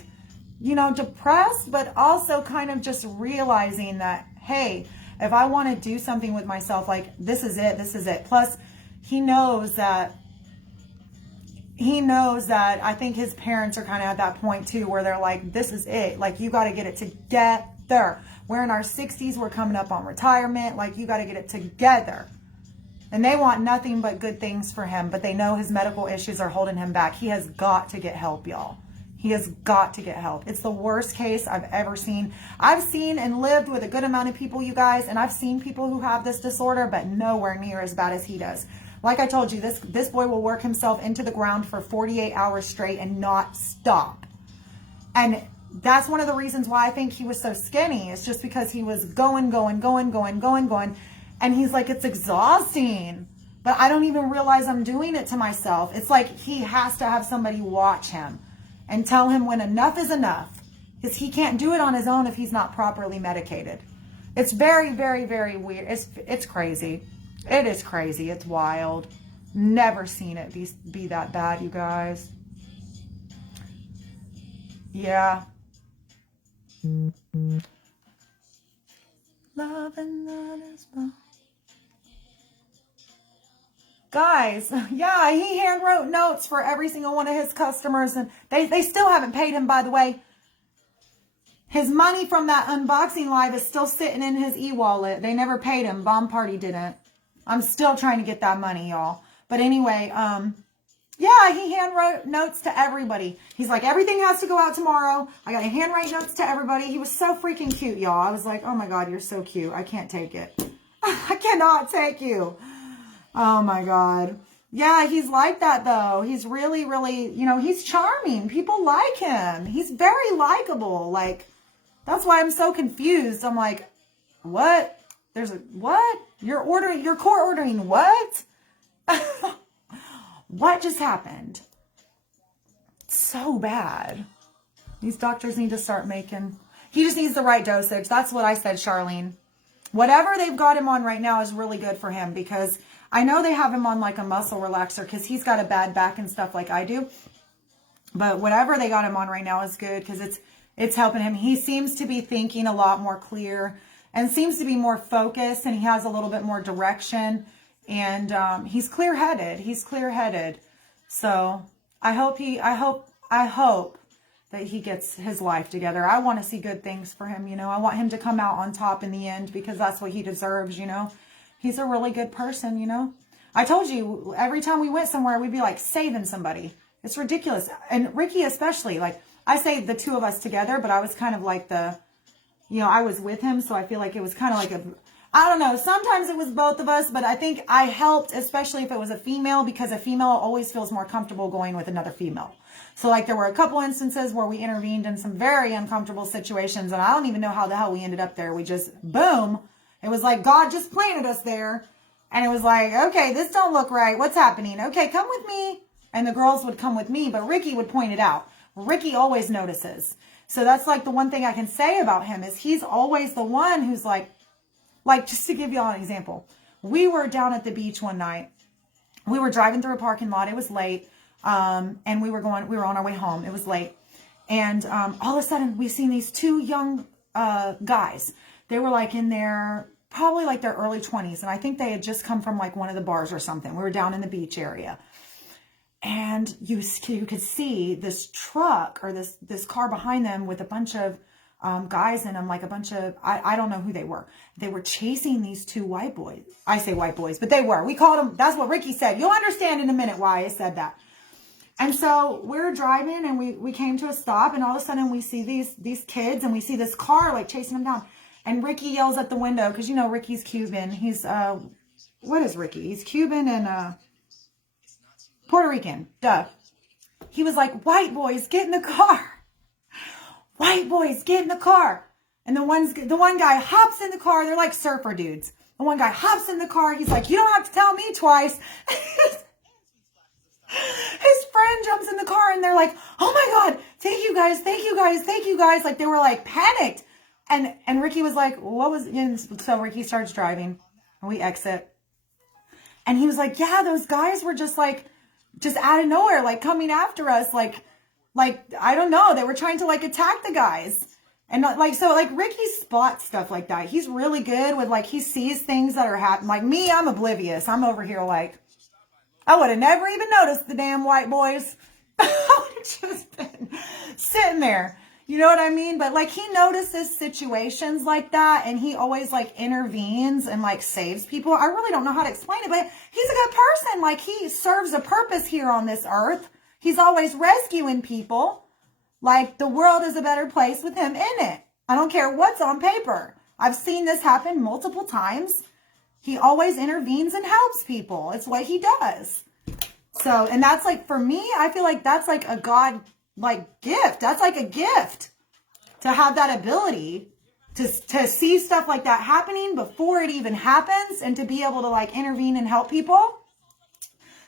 you know, depressed, but also kind of just realizing that, hey, if I want to do something with myself, like, this is it, this is it. Plus, he knows that I think his parents are kind of at that point too, where they're like, this is it. Like, you got to get it together. We're in our 60s. We're coming up on retirement. Like, you got to get it together. And they want nothing but good things for him, but they know his medical issues are holding him back. He has got to get help, y'all. He has got to get help. It's the worst case I've ever seen. I've seen and lived with a good amount of people, you guys, and I've seen people who have this disorder, but nowhere near as bad as he does. Like I told you, this boy will work himself into the ground for 48 hours straight and not stop. And that's one of the reasons why I think he was so skinny. It's just because he was going. And he's like, it's exhausting. But I don't even realize I'm doing it to myself. It's like he has to have somebody watch him and tell him when enough is enough. Because he can't do it on his own if he's not properly medicated. It's very, very, very weird. It's crazy. It is crazy. It's wild. Never seen it be that bad, you guys. Yeah. Love and love is love. Guys, yeah, he hand wrote notes for every single one of his customers, and they still haven't paid him, by the way. His money from that unboxing live is still sitting in his e-wallet. They never paid him. Bomb Party didn't. I'm still trying to get that money, y'all. But anyway, yeah, he hand wrote notes to everybody. He's like, everything has to go out tomorrow. I got to hand write notes to everybody. He was so freaking cute, y'all. I was like, oh my God, you're so cute. I can't take it. I cannot take you. Oh my God. Yeah, he's like that though. He's really, really, you know, he's charming. People like him. He's very likable. Like, that's why I'm so confused. I'm like, what? What? You're court ordering what? What just happened? So bad. These doctors need to start making... He just needs the right dosage. That's what I said, Charlene. Whatever they've got him on right now is really good for him, because I know they have him on like a muscle relaxer because he's got a bad back and stuff like I do. But whatever they got him on right now is good because it's helping him. He seems to be thinking a lot more clear and seems to be more focused, and he has a little bit more direction. And he's clear-headed. He's clear-headed. So I hope that he gets his life together. I want to see good things for him, you know. I want him to come out on top in the end because that's what he deserves, you know. He's a really good person, you know. I told you, every time we went somewhere, we'd be like saving somebody. It's ridiculous. And Ricky especially, like, I say the two of us together, but I was kind of like you know, I was with him, so I feel like it was kind of like I don't know, sometimes it was both of us, but I think I helped, especially if it was a female, because a female always feels more comfortable going with another female. So like there were a couple instances where we intervened in some very uncomfortable situations, and I don't even know how the hell we ended up there. We just, boom, it was like God just planted us there, and it was like, okay, this don't look right. What's happening? Okay, come with me. And the girls would come with me, but Ricky would point it out. Ricky always notices. So that's like the one thing I can say about him is he's always the one who's like just to give y'all an example, we were down at the beach one night We were driving through a parking lot. It was late. And we were on our way home. It was late. And all of a sudden we seen these two young guys. They were like in their, probably like their early 20s. And I think they had just come from like one of the bars or something. We were down in the beach area. And you could see this truck or this car behind them with a bunch of guys in them, like a bunch of, I don't know who they were. They were chasing these two white boys. I say white boys, but they were. We called them, that's what Ricky said. You'll understand in a minute why I said that. And so we're driving and we came to a stop, and all of a sudden we see these kids and we see this car like chasing them down. And Ricky yells at the window, because you know Ricky's Cuban. He's, what is Ricky? He's Cuban and Puerto Rican. Duh. He was like, white boys, get in the car. White boys, get in the car. And the one guy hops in the car. They're like surfer dudes. The one guy hops in the car. He's like, you don't have to tell me twice. His friend jumps in the car and they're like, oh my God, thank you guys, thank you guys, thank you guys. Like they were like panicked. And Ricky was like, what was, and so Ricky starts driving and we exit. And he was like, yeah, those guys were just out of nowhere, like coming after us. Like, I don't know. They were trying to like attack the guys. And like, so like Ricky spots stuff like that. He's really good with like, he sees things that are happening. Like me, I'm oblivious. I'm over here like, I would have never even noticed the damn white boys. I would have just been sitting there. You know what I mean? But like he notices situations like that and he always like intervenes and like saves people. I really don't know how to explain it, but he's a good person. Like he serves a purpose here on this earth. He's always rescuing people. Like the world is a better place with him in it. I don't care what's on paper. I've seen this happen multiple times. He always intervenes and helps people. It's what he does. So, and that's like, for me, I feel like that's like a God like gift. That's like a gift to have that ability to see stuff like that happening before it even happens and to be able to like intervene and help people.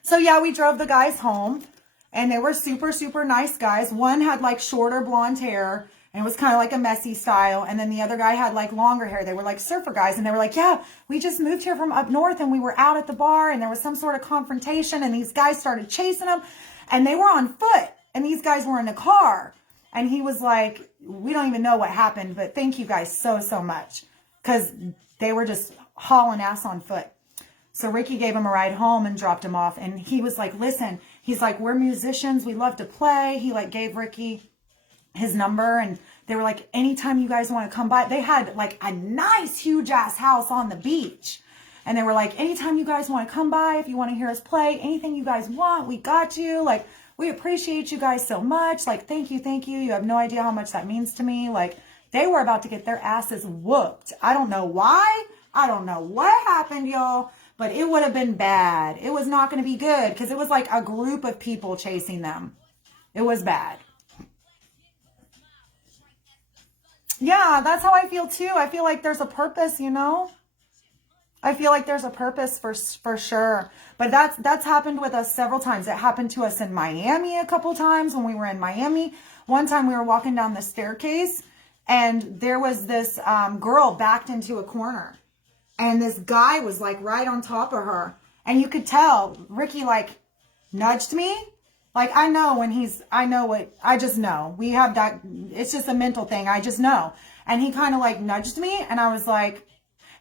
So yeah, we drove the guys home and they were super, super nice guys. One had like shorter blonde hair and it was kind of like a messy style. And then the other guy had like longer hair. They were like surfer guys. And they were like, yeah, we just moved here from up north and we were out at the bar and there was some sort of confrontation and these guys started chasing them and they were on foot and these guys were in a car. And he was like, we don't even know what happened, but thank you guys so, so much. Because they were just hauling ass on foot. So Ricky gave him a ride home and dropped him off. And he was like, listen, he's like, we're musicians. We love to play. He like gave Ricky his number and they were like, anytime you guys want to come by, they had like a nice huge ass house on the beach. And they were like, anytime you guys want to come by, if you want to hear us play, anything you guys want, we got you. Like, we appreciate you guys so much. Like, thank you, thank you. You have no idea how much that means to me. Like, they were about to get their asses whooped. I don't know why. I don't know what happened, y'all, but it would have been bad. It was not going to be good because it was like a group of people chasing them. It was bad. Yeah, that's how I feel too. I feel like there's a purpose, you know? I feel like there's a purpose for sure. But that's happened with us several times. It happened to us in Miami a couple times when we were in Miami. One time we were walking down the staircase and there was this girl backed into a corner. And this guy was like right on top of her. And you could tell Ricky like nudged me. Like I know I just know. We have that, it's just a mental thing. I just know. And he kind of like nudged me and I was like,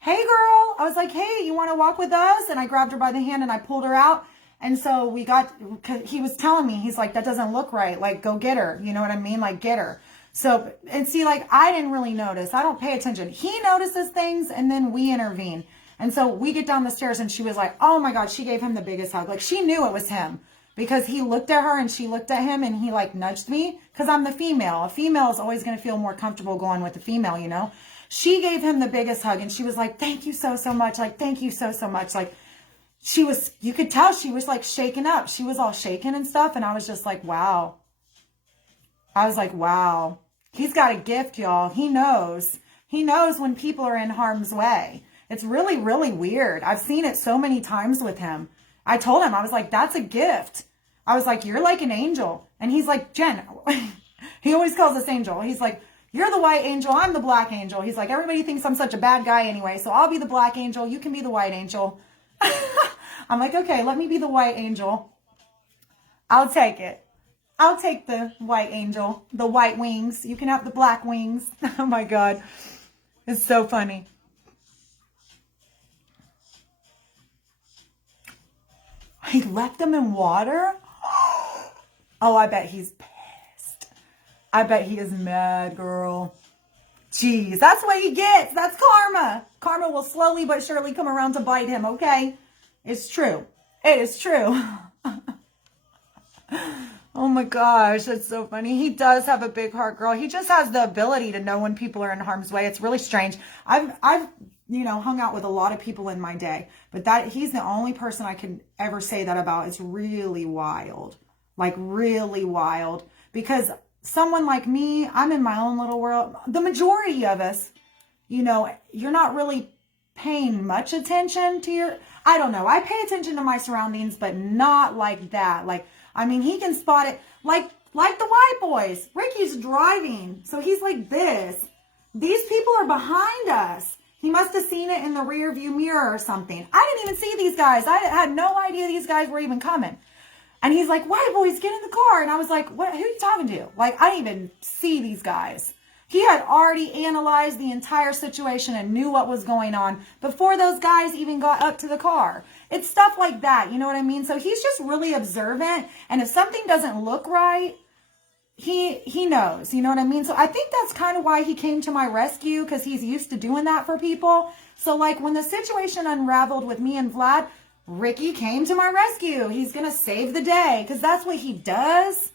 hey girl, I was like, hey, you want to walk with us? And I grabbed her by the hand and I pulled her out. And so he was telling me, he's like, that doesn't look right. Like, go get her. You know what I mean? Like, get her. So, and see, like, I didn't really notice. I don't pay attention. He notices things and then we intervene. And so we get down the stairs and she was like, oh my God, she gave him the biggest hug. Like, she knew it was him because he looked at her and she looked at him and he like nudged me because I'm the female. A female is always going to feel more comfortable going with the female, you know? She gave him the biggest hug and she was like, thank you so, so much. Like, thank you so, so much. Like you could tell she was like shaken up. She was all shaken and stuff. And I was just like, wow. I was like, wow, he's got a gift, y'all. He knows when people are in harm's way. It's really, really weird. I've seen it so many times with him. I told him, I was like, that's a gift. I was like, you're like an angel. And he's like, Jen, he always calls us angel. He's like, you're the white angel. I'm the black angel. He's like, everybody thinks I'm such a bad guy anyway. So I'll be the black angel. You can be the white angel. I'm like, okay, let me be the white angel. I'll take it. I'll take the white angel, the white wings. You can have the black wings. Oh my God. It's so funny. He left them in water? Oh, I bet he's pissed. I bet he is mad, girl. Jeez, that's what he gets. That's karma. Karma will slowly but surely come around to bite him, okay? It's true. It is true. Oh my gosh, that's so funny. He does have a big heart, girl. He just has the ability to know when people are in harm's way. It's really strange. I've hung out with a lot of people in my day, but he's the only person I can ever say that about. It's really wild. Like really wild. Because someone like me, I'm in my own little world. The majority of us, you're not really paying much attention to I don't know. I pay attention to my surroundings, but not like that. He can spot it like the white boys. Ricky's driving, so he's like this. These people are behind us. He must have seen it in the rear view mirror or something. I didn't even see these guys. I had no idea these guys were even coming. And he's like, white boys, get in the car. And I was like, what? Who are you talking to? I didn't even see these guys. He had already analyzed the entire situation and knew what was going on before those guys even got up to the car. It's stuff like that, you know what I mean? So he's just really observant, and if something doesn't look right, he knows, you know what I mean? So I think that's kind of why he came to my rescue, because he's used to doing that for people. So when the situation unraveled with me and Vlad, Ricky came to my rescue. He's going to save the day, because that's what he does.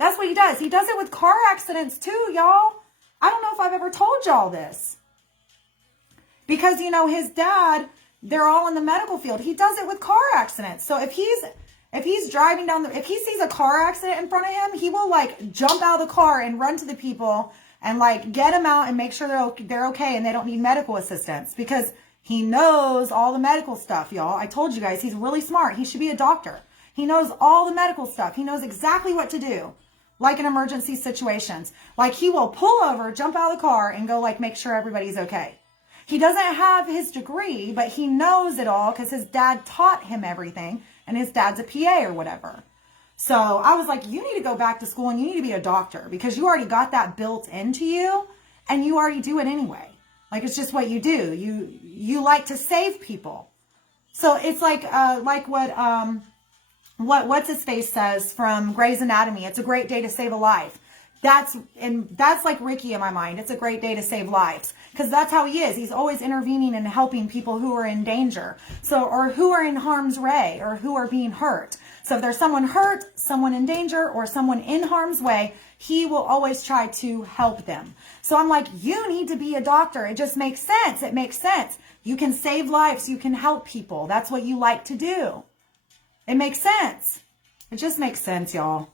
That's what he does. He does it with car accidents too, y'all. I don't know if I've ever told y'all this. Because, his dad, they're all in the medical field. He does it with car accidents. So if he's driving if he sees a car accident in front of him, he will jump out of the car and run to the people and get them out and make sure they're okay and they don't need medical assistance, because he knows all the medical stuff, y'all. I told you guys, he's really smart. He should be a doctor. He knows all the medical stuff. He knows exactly what to do. In emergency situations. He will pull over, jump out of the car, and go make sure everybody's okay. He doesn't have his degree, but he knows it all because his dad taught him everything, and his dad's a PA or whatever. So I was like, you need to go back to school and you need to be a doctor, because you already got that built into you and you already do it anyway. It's just what you do. You like to save people. So it's what's his face says from Grey's Anatomy. It's a great day to save a life. That's like Ricky in my mind. It's a great day to save lives, because that's how he is. He's always intervening and helping people who are in danger. Or who are in harm's way, or who are being hurt. So if there's someone hurt, someone in danger, or someone in harm's way, he will always try to help them. So I'm like, you need to be a doctor. It just makes sense. It makes sense. You can save lives. You can help people. That's what you like to do. It makes sense. It just makes sense, y'all.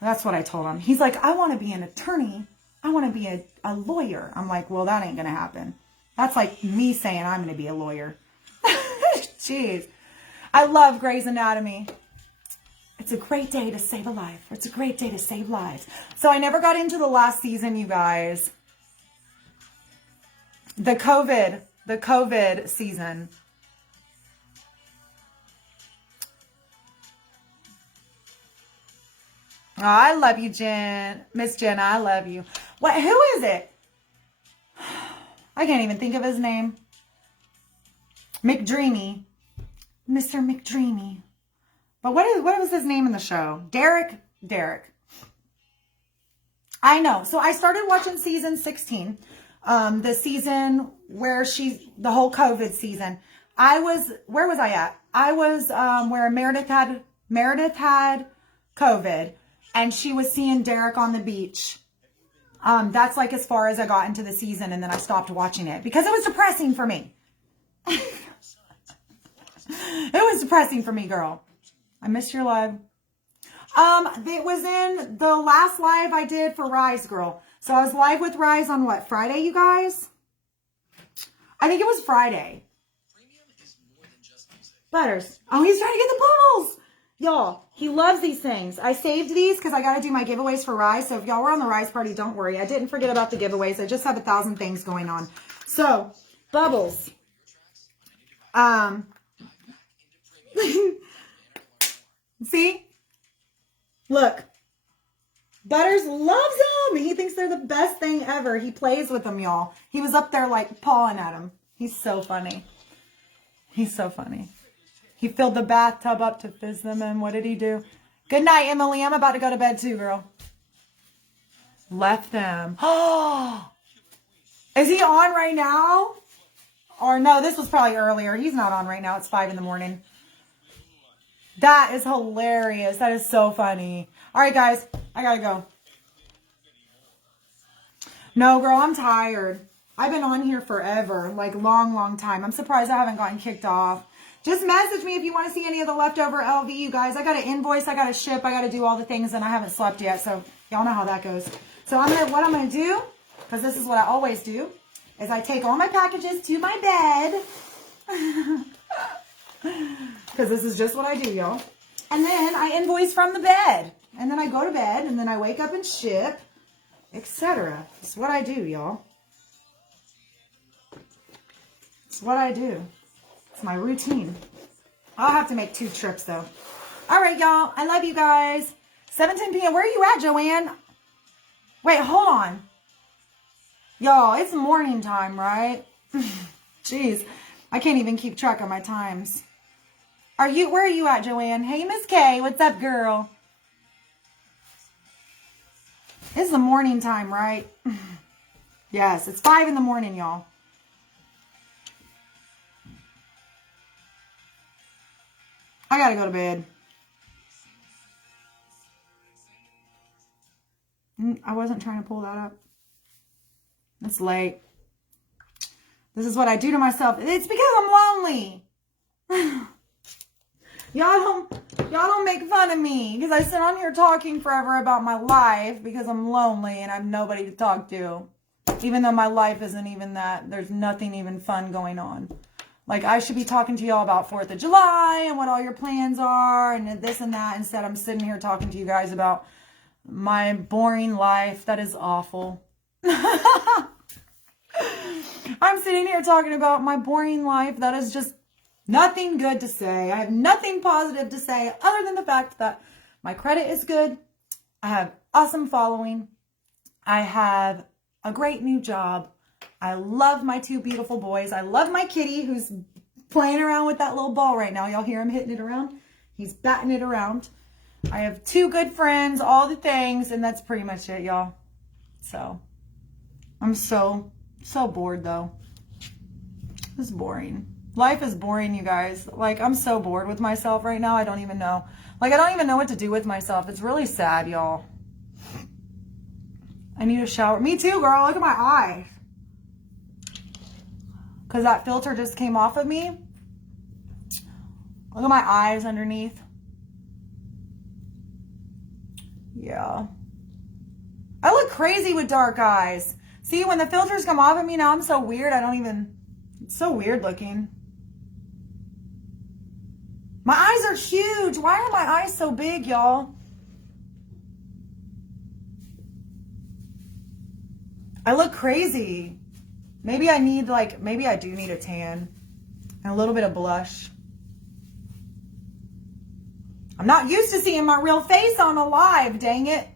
That's what I told him. He's like, I want to be an attorney. I want to be a lawyer. I'm like, well, that ain't going to happen. That's like me saying I'm going to be a lawyer. Jeez. I love Grey's Anatomy. It's a great day to save a life. It's a great day to save lives. So I never got into the last season, you guys. The COVID season. Oh, I love you, Jen. Miss Jenna, I love you. What? Who is it? I can't even think of his name. McDreamy. Mr. McDreamy. But what was his name in the show? Derek. I know. So I started watching season 16. The season where the whole COVID season. Where was I at? I was where Meredith had COVID. And she was seeing Derek on the beach. That's as far as I got into the season, and then I stopped watching it because it was depressing for me. It was depressing for me, girl. I missed your live. It was in the last live I did for Rise, girl. So I was live with Rise on what, Friday, you guys? I think it was Friday. Butters. Oh, he's trying to get the bubbles. Y'all, he loves these things. I saved these because I got to do my giveaways for Rise. So if y'all were on the Rise party, don't worry. I didn't forget about the giveaways. I just have 1,000 things going on. So, bubbles. See? Look. Butters loves them. He thinks they're the best thing ever. He plays with them, y'all. He was up there like pawing at them. He's so funny. He's so funny. He filled the bathtub up to fizz them in. What did he do? Good night, Emily. I'm about to go to bed too, girl. Left them. Oh, is he on right now? Or no, this was probably earlier. He's not on right now. It's 5 in the morning. That is hilarious. That is so funny. All right, guys. I gotta go. No, girl, I'm tired. I've been on here forever. Like, long time. I'm surprised I haven't gotten kicked off. Just message me if you want to see any of the leftover LV, you guys. I got to invoice. I got to ship. I got to do all the things, and I haven't slept yet. So, y'all know how that goes. So, what I'm going to do, because this is what I always do, is I take all my packages to my bed. Because this is just what I do, y'all. And then I invoice from the bed. And then I go to bed, and then I wake up and ship, etc. It's what I do, y'all. It's what I do. It's my routine. I'll have to make 2 trips, though. All right, y'all. I love you guys. 7:10 p.m. Where are you at, Joanne? Wait, hold on. Y'all, it's morning time, right? Jeez. I can't even keep track of my times. Where are you at, Joanne? Hey, Miss K. What's up, girl? It's the morning time, right? Yes, it's 5 in the morning, y'all. I gotta go to bed. I wasn't trying to pull that up. It's late. This is what I do to myself. It's because I'm lonely. Y'all don't make fun of me because I sit on here talking forever about my life because I'm lonely and I have nobody to talk to. Even though my life isn't even that. There's nothing even fun going on. Like, I should be talking to y'all about 4th of July and what all your plans are and this and that. Instead, I'm sitting here talking to you guys about my boring life. That is awful. I'm sitting here talking about my boring life. That is just nothing good to say. I have nothing positive to say other than the fact that my credit is good. I have awesome following. I have a great new job. I love my 2 beautiful boys. I love my kitty who's playing around with that little ball right now. Y'all hear him hitting it around? He's batting it around. I have 2 good friends, all the things, and that's pretty much it, y'all. So, I'm so bored, though. It's boring. Life is boring, you guys. Like, I'm so bored with myself right now. I don't even know. Like, I don't even know what to do with myself. It's really sad, y'all. I need a shower. Me too, girl. Look at my eyes. Because that filter just came off of me. Look at my eyes underneath. Yeah. I look crazy with dark eyes. See, when the filters come off of me now, I'm so weird. It's so weird looking. My eyes are huge. Why are my eyes so big, y'all? I look crazy. Maybe I do need a tan and a little bit of blush. I'm not used to seeing my real face on a live, dang it.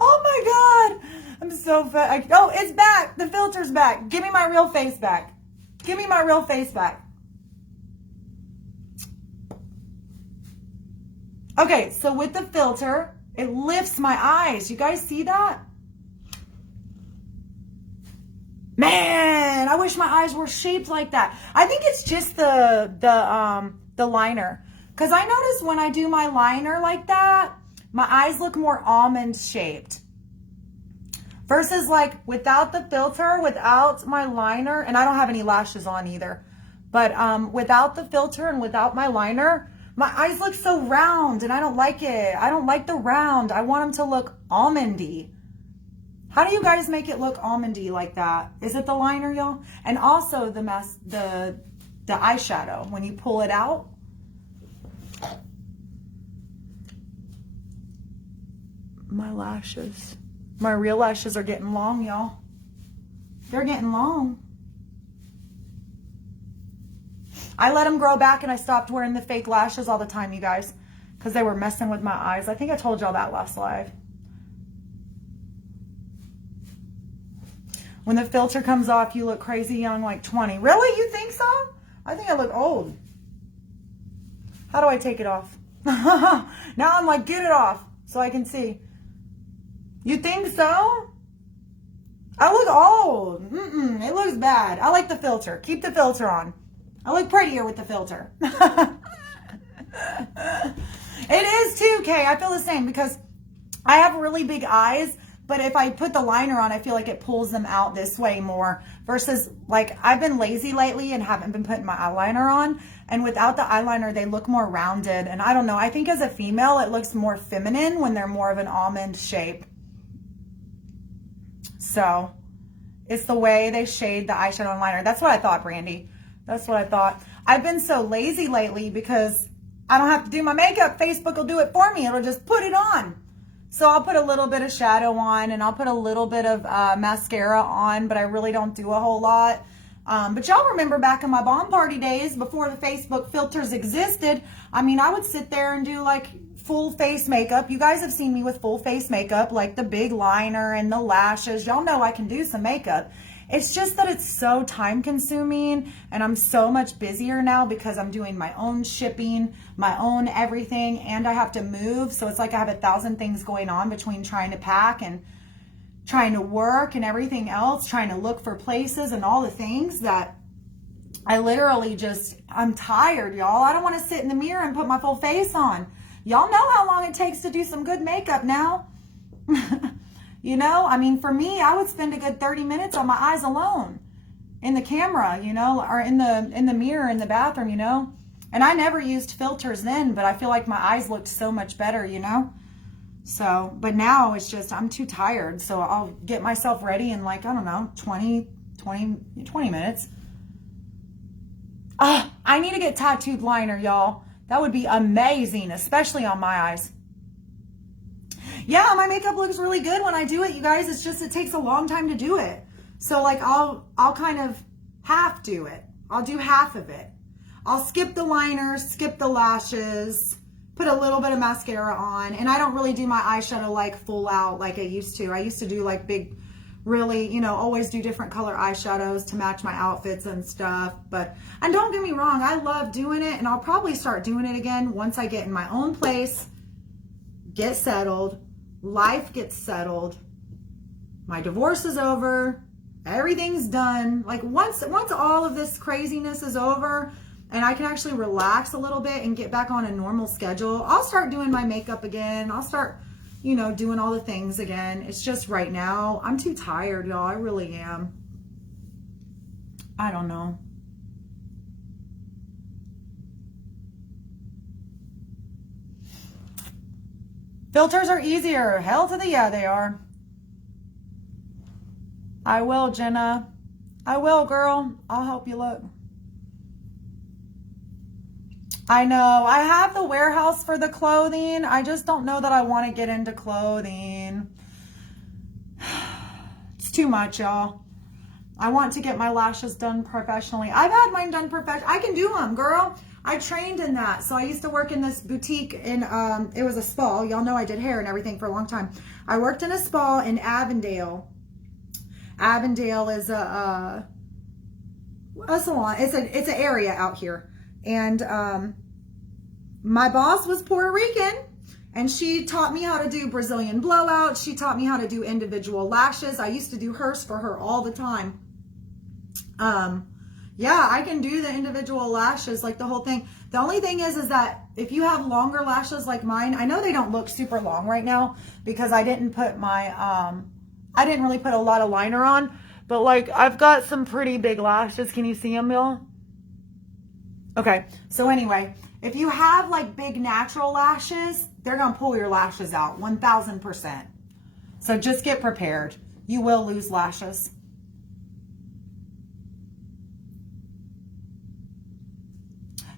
Oh my God. I'm so fat. Oh, it's back. The filter's back. Give me my real face back. Give me my real face back. Okay, so with the filter, it lifts my eyes. You guys see that? Man, I wish my eyes were shaped like that. I think it's just the liner. Because I notice when I do my liner like that, my eyes look more almond shaped. Versus like without the filter, without my liner, and I don't have any lashes on either. But without the filter and without my liner, my eyes look so round and I don't like it. I don't like the round. I want them to look almondy. How do you guys make it look almondy like that? Is it the liner, y'all? And also the eyeshadow, when you pull it out. My lashes. My real lashes are getting long, y'all. They're getting long. I let them grow back and I stopped wearing the fake lashes all the time, you guys, because they were messing with my eyes. I think I told y'all that last live. When the filter comes off, you look crazy young, like 20. Really? You think so? I think I look old. How do I take it off? Now I'm like, get it off so I can see. You think so? I look old. It looks bad. I like the filter. Keep the filter on. I look prettier with the filter. It is too, Kay. I feel the same because I have really big eyes, but if I put the liner on, I feel like it pulls them out this way more versus like I've been lazy lately and haven't been putting my eyeliner on. And without the eyeliner, they look more rounded. And I don't know, I think as a female, it looks more feminine when they're more of an almond shape. So it's the way they shade the eyeshadow and liner. That's what I thought, Brandy. That's what I thought. I've been so lazy lately because I don't have to do my makeup. Facebook will do it for me. It'll just put it on. So I'll put a little bit of shadow on and I'll put a little bit of mascara on, but I really don't do a whole lot. But y'all remember back in my bomb party days before the Facebook filters existed, I mean, I would sit there and do like full face makeup. You guys have seen me with full face makeup, like the big liner and the lashes. Y'all know I can do some makeup. It's just that it's so time consuming and I'm so much busier now because I'm doing my own shipping, my own everything, and I have to move. So it's like I have 1,000 things going on between trying to pack and trying to work and everything else, trying to look for places and all the things that I literally just, I'm tired, y'all. I don't want to sit in the mirror and put my full face on. Y'all know how long it takes to do some good makeup now. You know, I mean, for me, I would spend a good 30 minutes on my eyes alone in the camera, you know, or in the mirror in the bathroom, you know. And I never used filters then, but I feel like my eyes looked so much better, you know. So, but now it's just, I'm too tired. So I'll get myself ready in like, I don't know, 20 minutes. I need to get tattooed liner, y'all. That would be amazing, especially on my eyes. Yeah, my makeup looks really good when I do it, you guys. It's just, it takes a long time to do it. So like I'll kind of half do it. I'll do half of it. I'll skip the liner, skip the lashes, put a little bit of mascara on. And I don't really do my eyeshadow like full out like I used to. I used to do like big, really, you know, always do different color eyeshadows to match my outfits and stuff. And don't get me wrong, I love doing it. And I'll probably start doing it again once I get in my own place, get settled, life gets settled, my divorce is over, everything's done. Like once all of this craziness is over and I can actually relax a little bit and get back on a normal schedule, I'll start doing my makeup again. I'll start, you know, doing all the things again. It's just right now, I'm too tired, y'all. I really am. I don't know. Filters are easier. Hell to the yeah, they are. I will, Jenna. I will, girl. I'll help you look. I know. I have the warehouse for the clothing. I just don't know that I want to get into clothing. It's too much, y'all. I want to get my lashes done professionally. I've had mine done professionally. I can do them, girl. I trained in that. So I used to work in this boutique in, it was a spa. Y'all know I did hair and everything for a long time. I worked in a spa in Avondale. Avondale is a salon. It's an area out here. And my boss was Puerto Rican and she taught me how to do Brazilian blowouts. She taught me how to do individual lashes. I used to do hers for her all the time. Yeah, I can do the individual lashes, like the whole thing. The only thing is that if you have longer lashes like mine, I know they don't look super long right now because I didn't put my, I didn't really put a lot of liner on, but like I've got some pretty big lashes. Can you see them, y'all? Okay. So anyway, if you have like big natural lashes, they're going to pull your lashes out 1000%. So just get prepared. You will lose lashes.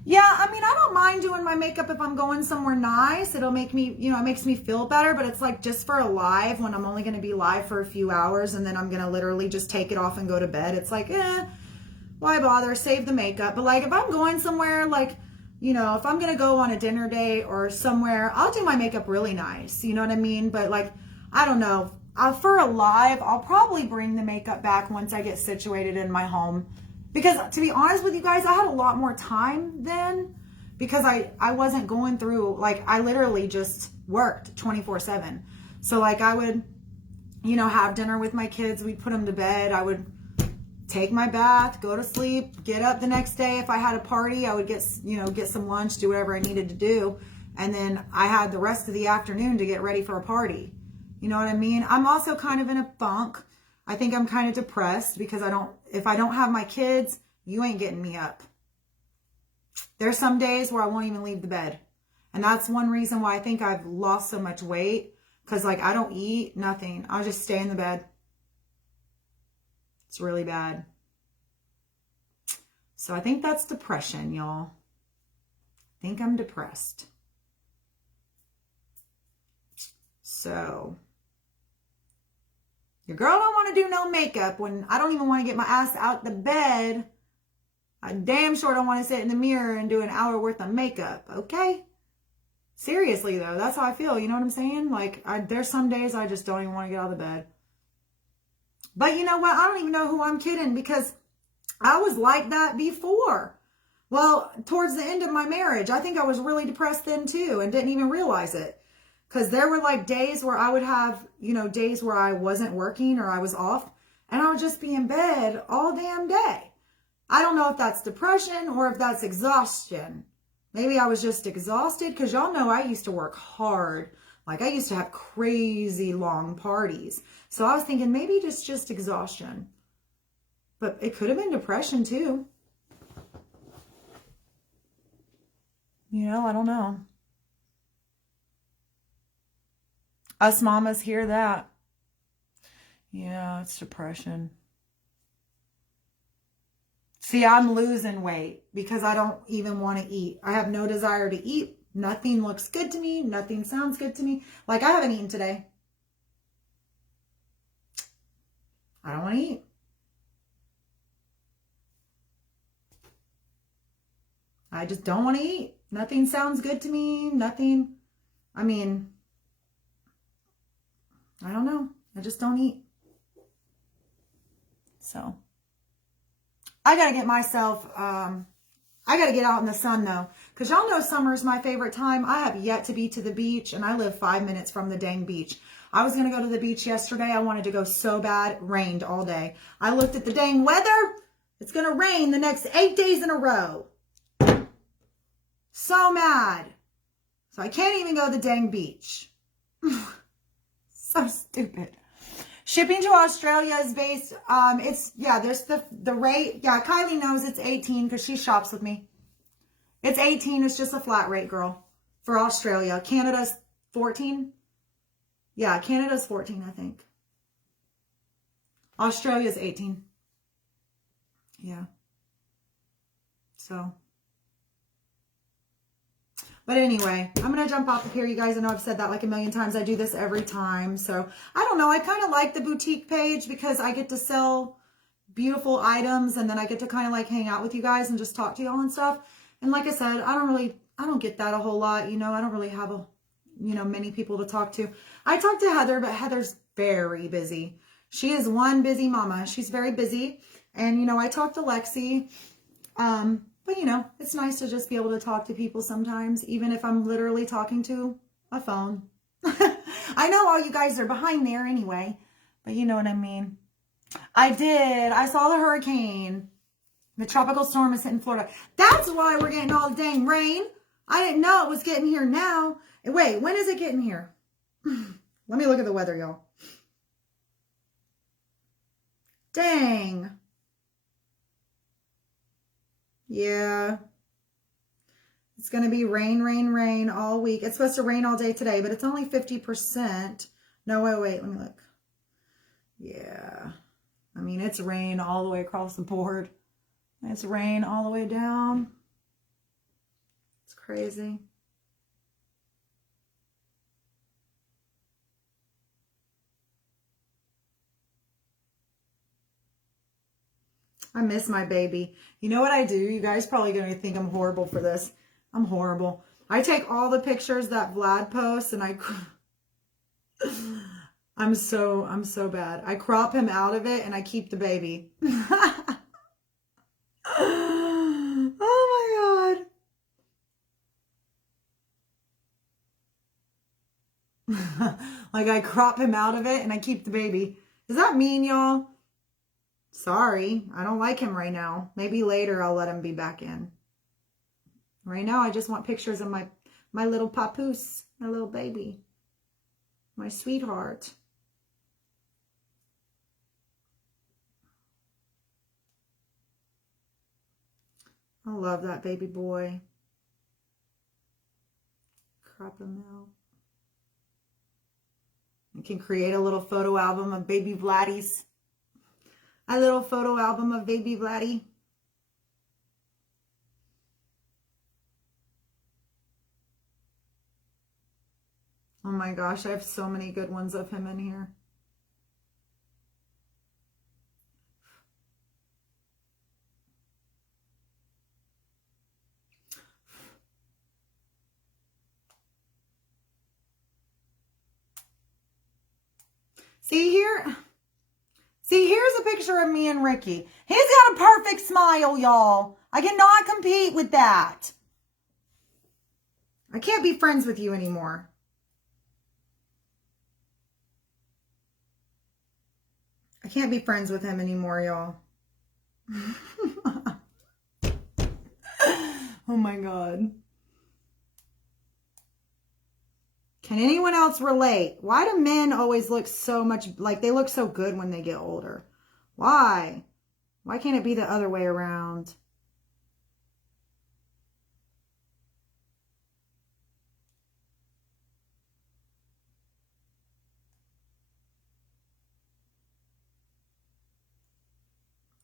Yeah, I mean, I don't mind doing my makeup if I'm going somewhere nice. It'll make me, you know, it makes me feel better, but it's like just for a live when I'm only going to be live for a few hours and then I'm going to literally just take it off and go to bed. It's like, why bother? Save the makeup. But like if I'm going somewhere, like, you know, if I'm going to go on a dinner date or somewhere, I'll do my makeup really nice. You know what I mean? But like, I don't know. For a live, I'll probably bring the makeup back once I get situated in my home. Because to be honest with you guys, I had a lot more time then because I wasn't going through, like, I literally just worked 24/7. So like I would, you know, have dinner with my kids. We'd put them to bed. I would take my bath, go to sleep, get up the next day. If I had a party, I would get some lunch, do whatever I needed to do. And then I had the rest of the afternoon to get ready for a party. You know what I mean? I'm also kind of in a funk. I think I'm kind of depressed because if I don't have my kids, you ain't getting me up. There's some days where I won't even leave the bed. And that's one reason why I think I've lost so much weight. Because like I don't eat, nothing. I'll just stay in the bed. It's really bad. So I think that's depression, y'all. I think I'm depressed. So your girl don't want to do no makeup when I don't even want to get my ass out the bed. I damn sure don't want to sit in the mirror and do an hour worth of makeup, okay? Seriously though, that's how I feel. You know what I'm saying? Like there's some days I just don't even want to get out of the bed. But you know what? I don't even know who I'm kidding because I was like that before. Well, towards the end of my marriage, I think I was really depressed then too and didn't even realize it. Because there were like days where I would have, you know, days where I wasn't working or I was off and I would just be in bed all damn day. I don't know if that's depression or if that's exhaustion. Maybe I was just exhausted because y'all know I used to work hard. Like I used to have crazy long parties. So I was thinking maybe it's just exhaustion. But it could have been depression too. You know, I don't know. Us mamas hear that. Yeah, it's depression. See, I'm losing weight because I don't even want to eat. I have no desire to eat. Nothing looks good to me. Nothing sounds good to me. Like I haven't eaten today. I don't want to eat. I just don't want to eat. Nothing sounds good to me. Nothing. I mean, I don't know. I just don't eat. So I got to get myself, I got to get out in the sun though. Because y'all know summer's my favorite time. I have yet to be to the beach and I live 5 minutes from the dang beach. I was going to go to the beach yesterday. I wanted to go so bad. It rained all day. I looked at the dang weather. It's going to rain the next 8 days in a row. So mad. So I can't even go to the dang beach. So stupid. Shipping to Australia is based, there's the rate. Yeah, Kylie knows it's 18 because she shops with me. It's 18. It's just a flat rate, girl, for Australia. Canada's 14. Yeah, Canada's 14, I think. Australia's 18. Yeah. So. But anyway, I'm going to jump off of here, you guys. I know I've said that like a million times. I do this every time. So I don't know. I kind of like the boutique page because I get to sell beautiful items and then I get to kind of like hang out with you guys and just talk to y'all and stuff. And like I said, I don't get that a whole lot. You know, I don't really have many people to talk to. I talk to Heather, but Heather's very busy. She is one busy mama. She's very busy. And, you know, I talk to Lexi. But, you know, it's nice to just be able to talk to people sometimes, even if I'm literally talking to a phone. I know all you guys are behind there anyway, but you know what I mean. I saw the hurricane. The tropical storm is hitting Florida. That's why we're getting all the dang rain. I didn't know it was getting here now. Wait, when is it getting here? Let me look at the weather, y'all. Dang. Yeah. It's going to be rain, rain, rain all week. It's supposed to rain all day today, but it's only 50%. No, wait, let me look. Yeah. I mean, it's rain all the way across the board. It's rain all the way down. It's crazy. I miss my baby. You know what I do? You guys probably going to think I'm horrible for this. I'm horrible. I take all the pictures that Vlad posts and I'm so bad. I crop him out of it and I keep the baby. Oh my God. Like I crop him out of it and I keep the baby. Is that mean, y'all? Sorry, I don't like him right now. Maybe later I'll let him be back in. Right now I just want pictures of my little papoose, my little baby, my sweetheart. I love that baby boy. Crop him out. I can create a little photo album of baby Vladdies. A little photo album of baby Vladdy. Oh my gosh, I have so many good ones of him in here. See here? See, here's a picture of me and Ricky. He's got a perfect smile, y'all. I cannot compete with that. I can't be friends with you anymore. I can't be friends with him anymore, y'all. Oh my God. Can anyone else relate? Why do men always look so much like they look so good when they get older? Why? Why can't it be the other way around?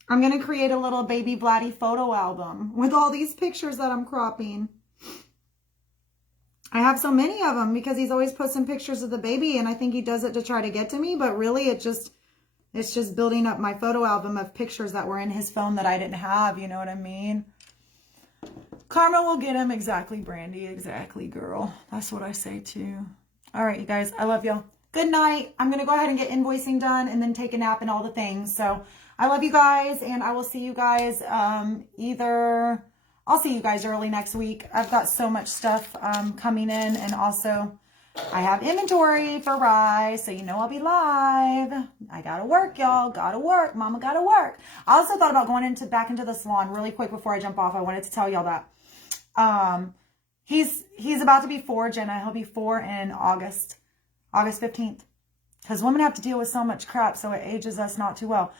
I'm going to create a little baby Vladdy photo album with all these pictures that I'm cropping. I have so many of them because he's always posting pictures of the baby and I think he does it to try to get to me, but really it's just building up my photo album of pictures that were in his phone that I didn't have, you know what I mean? Karma will get him. Exactly, Brandy. Exactly, girl. That's what I say too. All right, you guys. I love y'all. Good night. I'm going to go ahead and get invoicing done and then take a nap and all the things. So I love you guys and I will see you guys I'll see you guys early next week. I've got so much stuff coming in and also I have inventory for Rye, so you know I'll be live. I gotta work, y'all. Gotta work. Mama gotta work. I also thought about going back into the salon really quick before I jump off. I wanted to tell y'all that. He's about to be 4, Jenna. He'll be 4 in August 15th. Because women have to deal with so much crap, so it ages us not too well.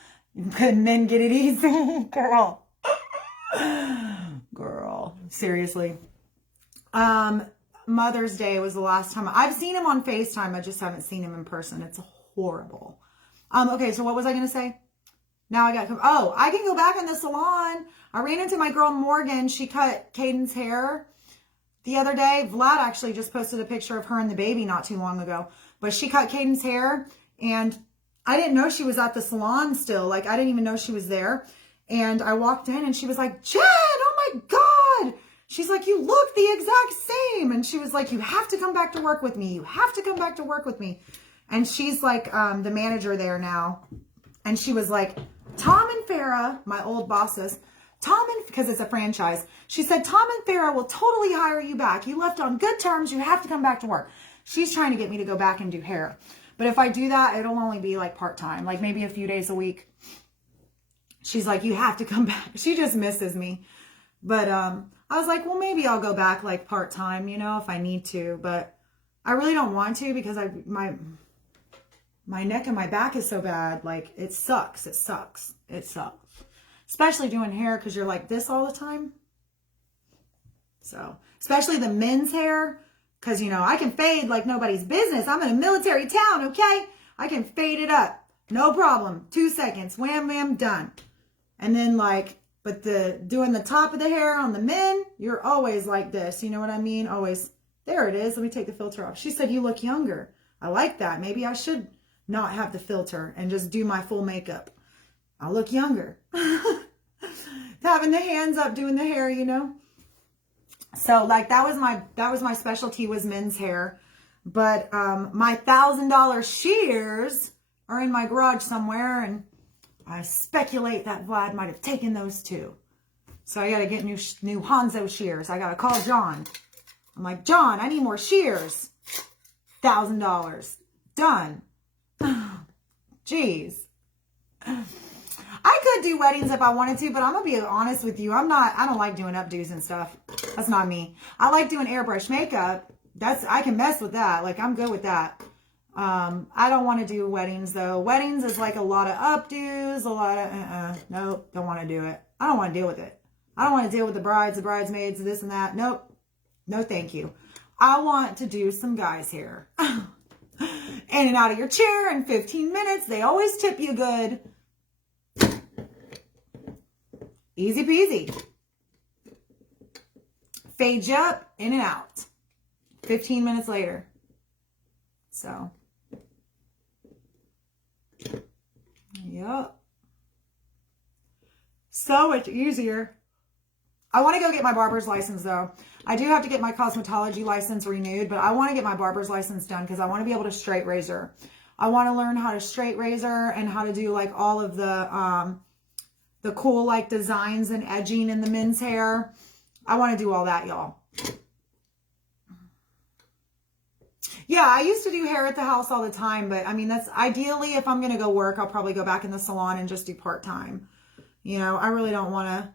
Good men get it easy, girl. Girl, seriously. Mother's Day was the last time. I've seen him on FaceTime. I just haven't seen him in person. It's horrible. Okay, so what was I going to say? Now I got, oh, I can go back in the salon. I ran into my girl Morgan. She cut Caden's hair the other day. Vlad actually just posted a picture of her and the baby not too long ago. But she cut Caden's hair and I didn't know she was at the salon still. Like, I didn't even know she was there. And I walked in and she was like, Jen, oh my God. She's like, you look the exact same. And she was like, you have to come back to work with me. You have to come back to work with me. And she's like the manager there now. And she was like, Tom and Farah, my old bosses, because it's a franchise. She said, Tom and Farah will totally hire you back. You left on good terms. You have to come back to work. She's trying to get me to go back and do hair. But if I do that, it'll only be like part-time, like maybe a few days a week. She's like, you have to come back. She just misses me. But I was like, well, maybe I'll go back like part-time, you know, if I need to. But I really don't want to because my neck and my back is so bad. Like, it sucks. It sucks. It sucks. Especially doing hair because you're like this all the time. So, especially the men's hair. Because, you know, I can fade like nobody's business. I'm in a military town, okay? I can fade it up. No problem. 2 seconds. Wham, wham, done. And then like, but doing the top of the hair on the men, you're always like this. You know what I mean? Always. There it is. Let me take the filter off. She said, you look younger. I like that. Maybe I should not have the filter and just do my full makeup. I'll look younger. having the hands up doing the hair, you know. So like that was my specialty, was men's hair. But my $1,000 shears are in my garage somewhere, and I speculate that Vlad might have taken those too. So I got to get new Hanzo shears. I got to call John. I'm like, John, I need more shears. $1,000. Done. Jeez. I could do weddings if I wanted to, but I'm going to be honest with you. I don't like doing updos and stuff. That's not me. I like doing airbrush makeup. I can mess with that. Like, I'm good with that. I don't want to do weddings though. Weddings is like a lot of updos, a lot of, nope, don't want to do it. I don't want to deal with it. I don't want to deal with the brides, the bridesmaids, this and that. Nope. No, thank you. I want to do some guys' hair. In and out of your chair in 15 minutes. They always tip you good. Easy peasy. Fade you up, in and out. 15 minutes later. So. Yep. So much easier. I want to go get my barber's license though. I do have to get my cosmetology license renewed, but I want to get my barber's license done because I want to be able to straight razor. I want to learn how to straight razor and how to do like all of the cool like designs and edging in the men's hair. I want to do all that, y'all. Yeah, I used to do hair at the house all the time, but I mean, that's ideally, if I'm going to go work, I'll probably go back in the salon and just do part-time. You know, I really don't want to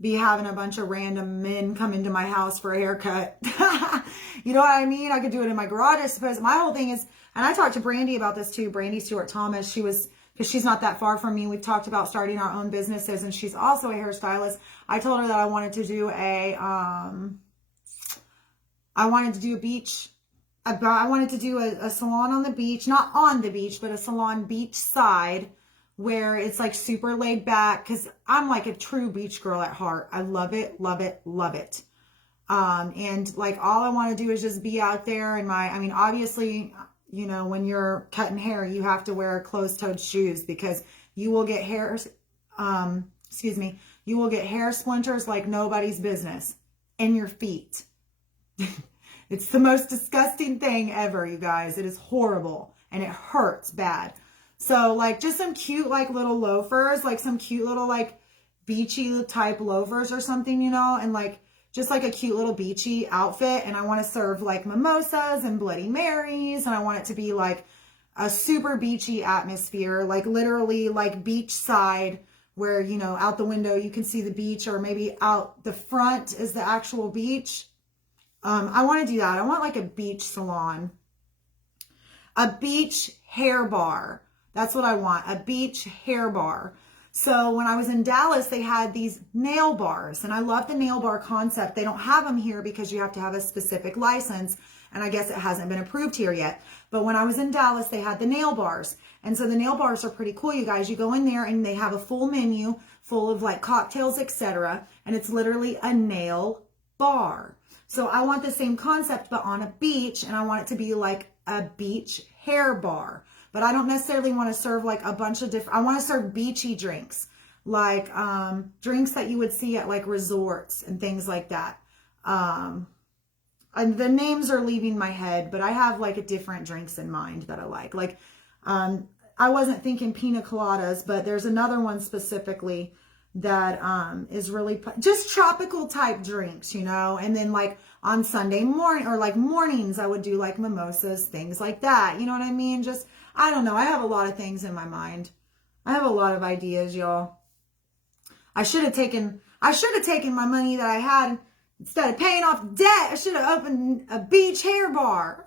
be having a bunch of random men come into my house for a haircut. You know what I mean? I could do it in my garage, I suppose. My whole thing is, and I talked to Brandy about this too, Brandy Stewart Thomas. Because she's not that far from me. We've talked about starting our own businesses, and she's also a hairstylist. I told her that I wanted to do I wanted to do a salon on the beach, not on the beach, but a salon beach side where it's like super laid back, because I'm like a true beach girl at heart. I love it, love it, love it. And like all I want to do is just be out there in I mean, obviously, you know, when you're cutting hair, you have to wear closed-toed shoes because you will get you will get hair splinters like nobody's business in your feet. It's the most disgusting thing ever, you guys. It is horrible and it hurts bad. So like just some cute like little loafers, like some cute little like beachy type loafers or something, you know, and like just like a cute little beachy outfit. And I want to serve like mimosas and Bloody Marys, and I want it to be like a super beachy atmosphere, like literally like beach side where, you know, out the window you can see the beach, or maybe out the front is the actual beach. I want to do that. I want like a beach salon, a beach hair bar. That's what I want, a beach hair bar. So when I was in Dallas, they had these nail bars, and I love the nail bar concept. They don't have them here because you have to have a specific license, and I guess it hasn't been approved here yet. But when I was in Dallas, they had the nail bars. And so the nail bars are pretty cool, you guys. You go in there and they have a full menu full of like cocktails, etc. And it's literally a nail bar. So I want the same concept, but on a beach, and I want it to be like a beach hair bar. But I don't necessarily want to serve like a bunch of different, I want to serve beachy drinks, like drinks that you would see at like resorts and things like that. And the names are leaving my head, but I have like a different drinks in mind that I like. Like, I wasn't thinking pina coladas, but there's another one specifically that is really just tropical type drinks, you know. And then like on Sunday morning or like mornings, I would do like mimosas, things like that. You know what I mean? Just, I don't know. I have a lot of things in my mind. I have a lot of ideas, y'all. I should have taken my money that I had, instead of paying off debt. I should have opened a beach hair bar.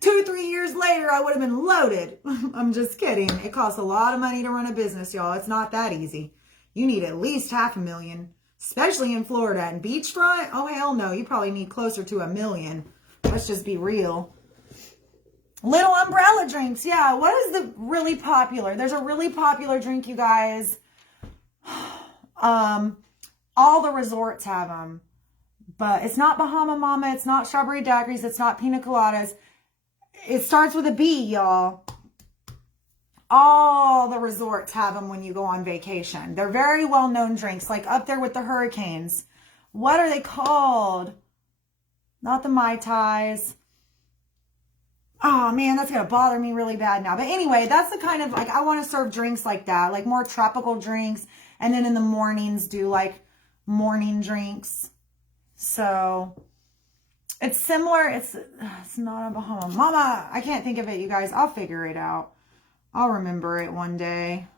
2 or 3 years later, I would have been loaded. I'm just kidding. It costs a lot of money to run a business, y'all. It's not that easy. You need at least $500,000, especially in Florida. And beachfront, oh hell no. You probably need closer to $1 million. Let's just be real. Little umbrella drinks. Yeah, what is the really popular? There's a really popular drink, you guys. All the resorts have them. But it's not Bahama Mama. It's not strawberry daiquiris. It's not pina coladas. It starts with a B, y'all. All the resorts have them when you go on vacation. They're very well-known drinks, like up there with the Hurricanes. What are they called? Not the Mai Tais. Oh man, that's going to bother me really bad now. But anyway, that's the kind of, like, I want to serve drinks like that, like more tropical drinks. And then in the mornings do like morning drinks. So it's similar. It's not a Bahama. Mama, I can't think of it, you guys. I'll figure it out. I'll remember it one day.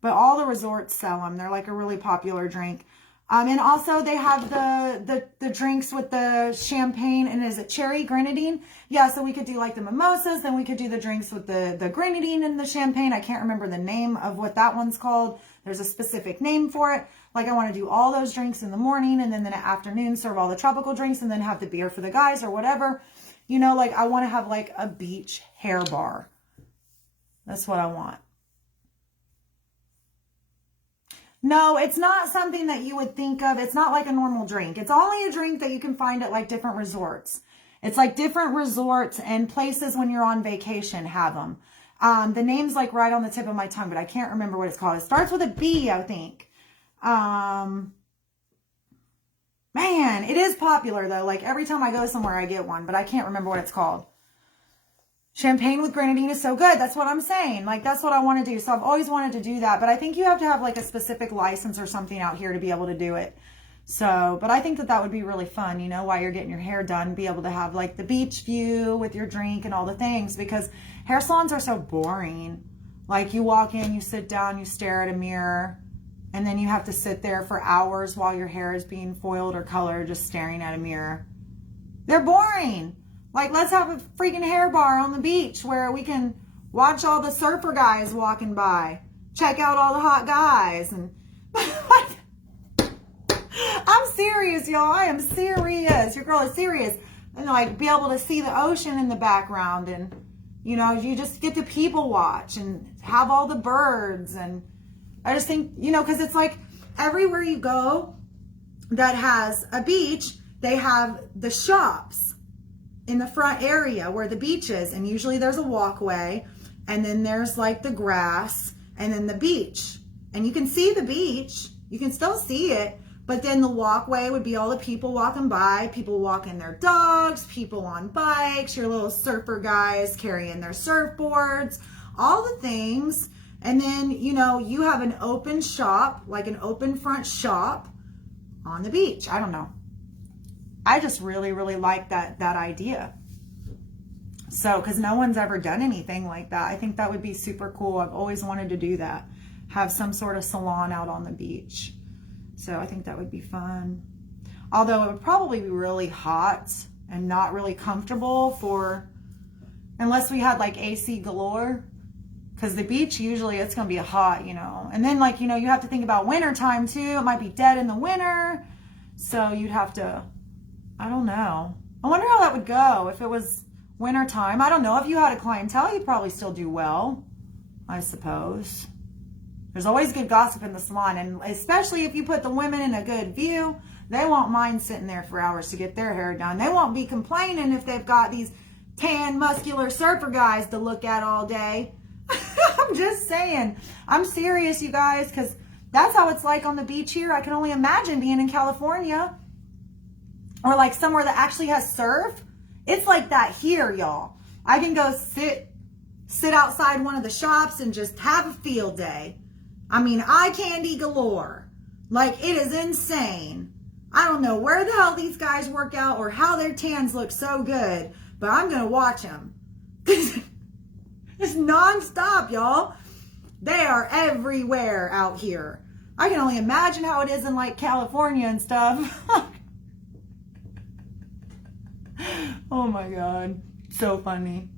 But all the resorts sell them. They're like a really popular drink. And also they have the drinks with the champagne, and is it cherry grenadine? Yeah, so we could do like the mimosas, then we could do the drinks with the grenadine and the champagne. I can't remember the name of what that one's called. There's a specific name for it. Like I want to do all those drinks in the morning, and then in the afternoon serve all the tropical drinks, and then have the beer for the guys or whatever. You know, like I want to have like a beach hair bar. That's what I want. No, it's not something that you would think of. It's not like a normal drink. It's only a drink that you can find at like different resorts. It's like different resorts and places when you're on vacation have them. The name's like right on the tip of my tongue, but I can't remember what it's called. It starts with a B, I think. Man, it is popular though. Like every time I go somewhere, I get one, but I can't remember what it's called. Champagne with grenadine is so good. That's what I'm saying. Like, that's what I want to do. So I've always wanted to do that. But I think you have to have like a specific license or something out here to be able to do it. So, but I think that that would be really fun, you know, while you're getting your hair done, be able to have like the beach view with your drink and all the things, because hair salons are so boring. Like you walk in, you sit down, you stare at a mirror, and then you have to sit there for hours while your hair is being foiled or colored, just staring at a mirror. They're boring. Like, let's have a freaking hair bar on the beach where we can watch all the surfer guys walking by, check out all the hot guys, and I'm serious, y'all. I am serious. Your girl is serious. And like be able to see the ocean in the background, and you know, you just get to people watch and have all the birds. And I just think, you know, because it's like everywhere you go that has a beach, they have the shops in the front area where the beach is, and usually there's a walkway, and then there's like the grass, and then the beach, and you can see the beach, you can still see it, but then the walkway would be all the people walking by, people walking their dogs, people on bikes, your little surfer guys carrying their surfboards, all the things. And then, you know, you have an open shop, like an open front shop on the beach. I don't know. I just really, really like that idea. So, because no one's ever done anything like that. I think that would be super cool. I've always wanted to do that. Have some sort of salon out on the beach. So I think that would be fun. Although it would probably be really hot and not really comfortable unless we had like AC galore. Because the beach, usually it's going to be hot, you know. And then like, you know, you have to think about winter time too. It might be dead in the winter. So you'd have to... I don't know. I wonder how that would go if it was winter time. I don't know. If you had a clientele, you'd probably still do well, I suppose. There's always good gossip in the salon, and especially if you put the women in a good view, they won't mind sitting there for hours to get their hair done. They won't be complaining if they've got these tan, muscular surfer guys to look at all day. I'm just saying. I'm serious, you guys, because that's how it's like on the beach here. I can only imagine being in California. Or like somewhere that actually has surf. It's like that here, y'all. I can go sit outside one of the shops and just have a field day. I mean, eye candy galore. Like, it is insane. I don't know where the hell these guys work out or how their tans look so good, but I'm going to watch them. It's nonstop, y'all. They are everywhere out here. I can only imagine how it is in like California and stuff. Oh my God. So funny.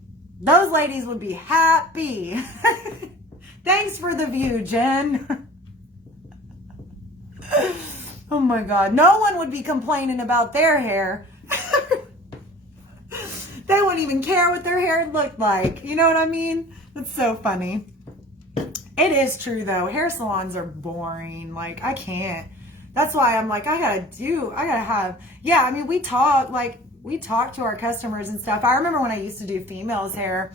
Those ladies would be happy. Thanks for the view, Jen. Oh my God. No one would be complaining about their hair. They wouldn't even care what their hair looked like. You know what I mean? It's so funny. It is true though. Hair salons are boring. Like, I can't. That's why I'm like, I gotta have, yeah, I mean, we talk to our customers and stuff. I remember when I used to do females hair,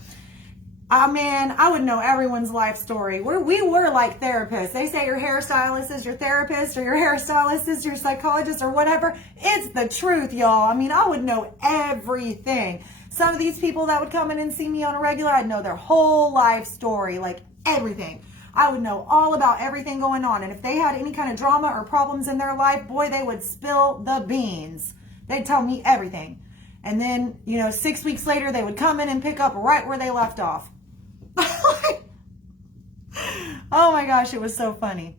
Man, I would know everyone's life story. We were like therapists. They say your hairstylist is your therapist, or your hairstylist is your psychologist, or whatever. It's the truth, y'all. I mean, I would know everything. Some of these people that would come in and see me on a regular, I'd know their whole life story, like everything. I would know all about everything going on. And if they had any kind of drama or problems in their life, boy, they would spill the beans. They'd tell me everything. And then, 6 weeks later, they would come in and pick up right where they left off. Oh my gosh, it was so funny.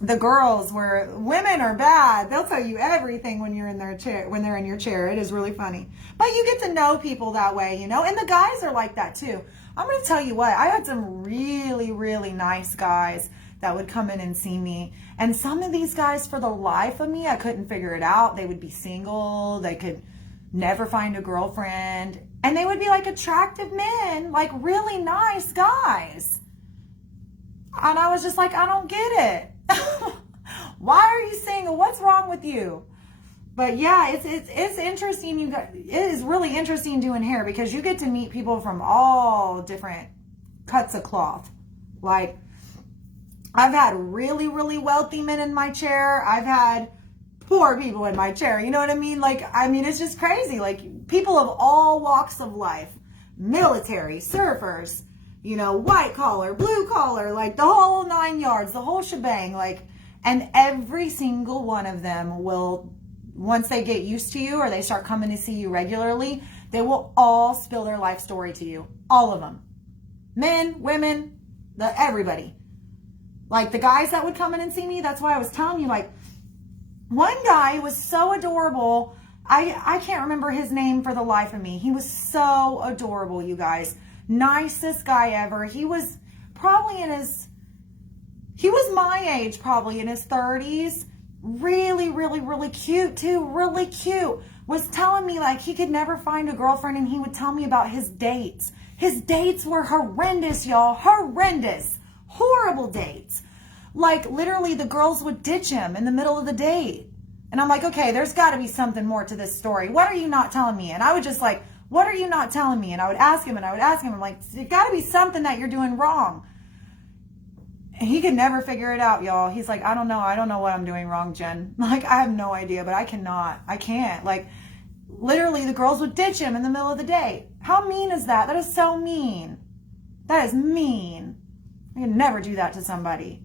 The girls women are bad. They'll tell you everything when you're in their chair, when they're in your chair. It is really funny. But you get to know people that way, and the guys are like that too. I'm going to tell you what, I had some really, really nice guys that would come in and see me. And some of these guys, for the life of me, I couldn't figure it out. They would be single. They could never find a girlfriend. And they would be like attractive men, like really nice guys. And I was just like, I don't get it. Why are you single? What's wrong with you? But yeah, it's interesting. It is really interesting doing hair because you get to meet people from all different cuts of cloth. Like, I've had really, really wealthy men in my chair. I've had poor people in my chair. You know what I mean? It's just crazy. Like, people of all walks of life, military, surfers, white collar, blue collar, like the whole 9 yards, the whole shebang. Like, and every single one of them will, once they get used to you or they start coming to see you regularly, they will all spill their life story to you. All of them. Men, women, everybody. Like the guys that would come in and see me, that's why I was telling you, like, one guy was so adorable. I can't remember his name for the life of me. He was so adorable, you guys. Nicest guy ever. He was probably he was my age, probably in his 30s. Really, really, really cute too. Really cute. Was telling me like he could never find a girlfriend, and he would tell me about his dates. His dates were horrendous, y'all. Horrendous. Horrible dates. Like literally the girls would ditch him in the middle of the date. And I'm like, okay, there's got to be something more to this story. What are you not telling me? And I would just like, what are you not telling me? And I would ask him and I would ask him. I'm like, there's got to be something that you're doing wrong. And he could never figure it out, y'all. He's like, I don't know what I'm doing wrong, Jen. Like, I have no idea, but I can't. Like, literally the girls would ditch him in the middle of the day. How mean is that? That is so mean. That is mean. I could never do that to somebody.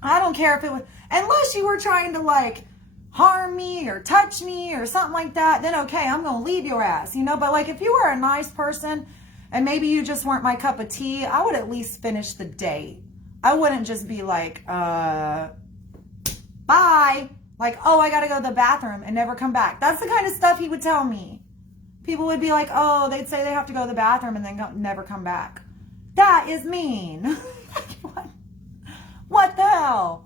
I don't care if it was, unless you were trying to like harm me or touch me or something like that, then okay, I'm going to leave your ass, But like if you were a nice person and maybe you just weren't my cup of tea, I would at least finish the date. I wouldn't just be like, bye. Like, oh, I got to go to the bathroom and never come back. That's the kind of stuff he would tell me. People would be like, oh, they'd say they have to go to the bathroom and then never come back. That is mean. What the hell?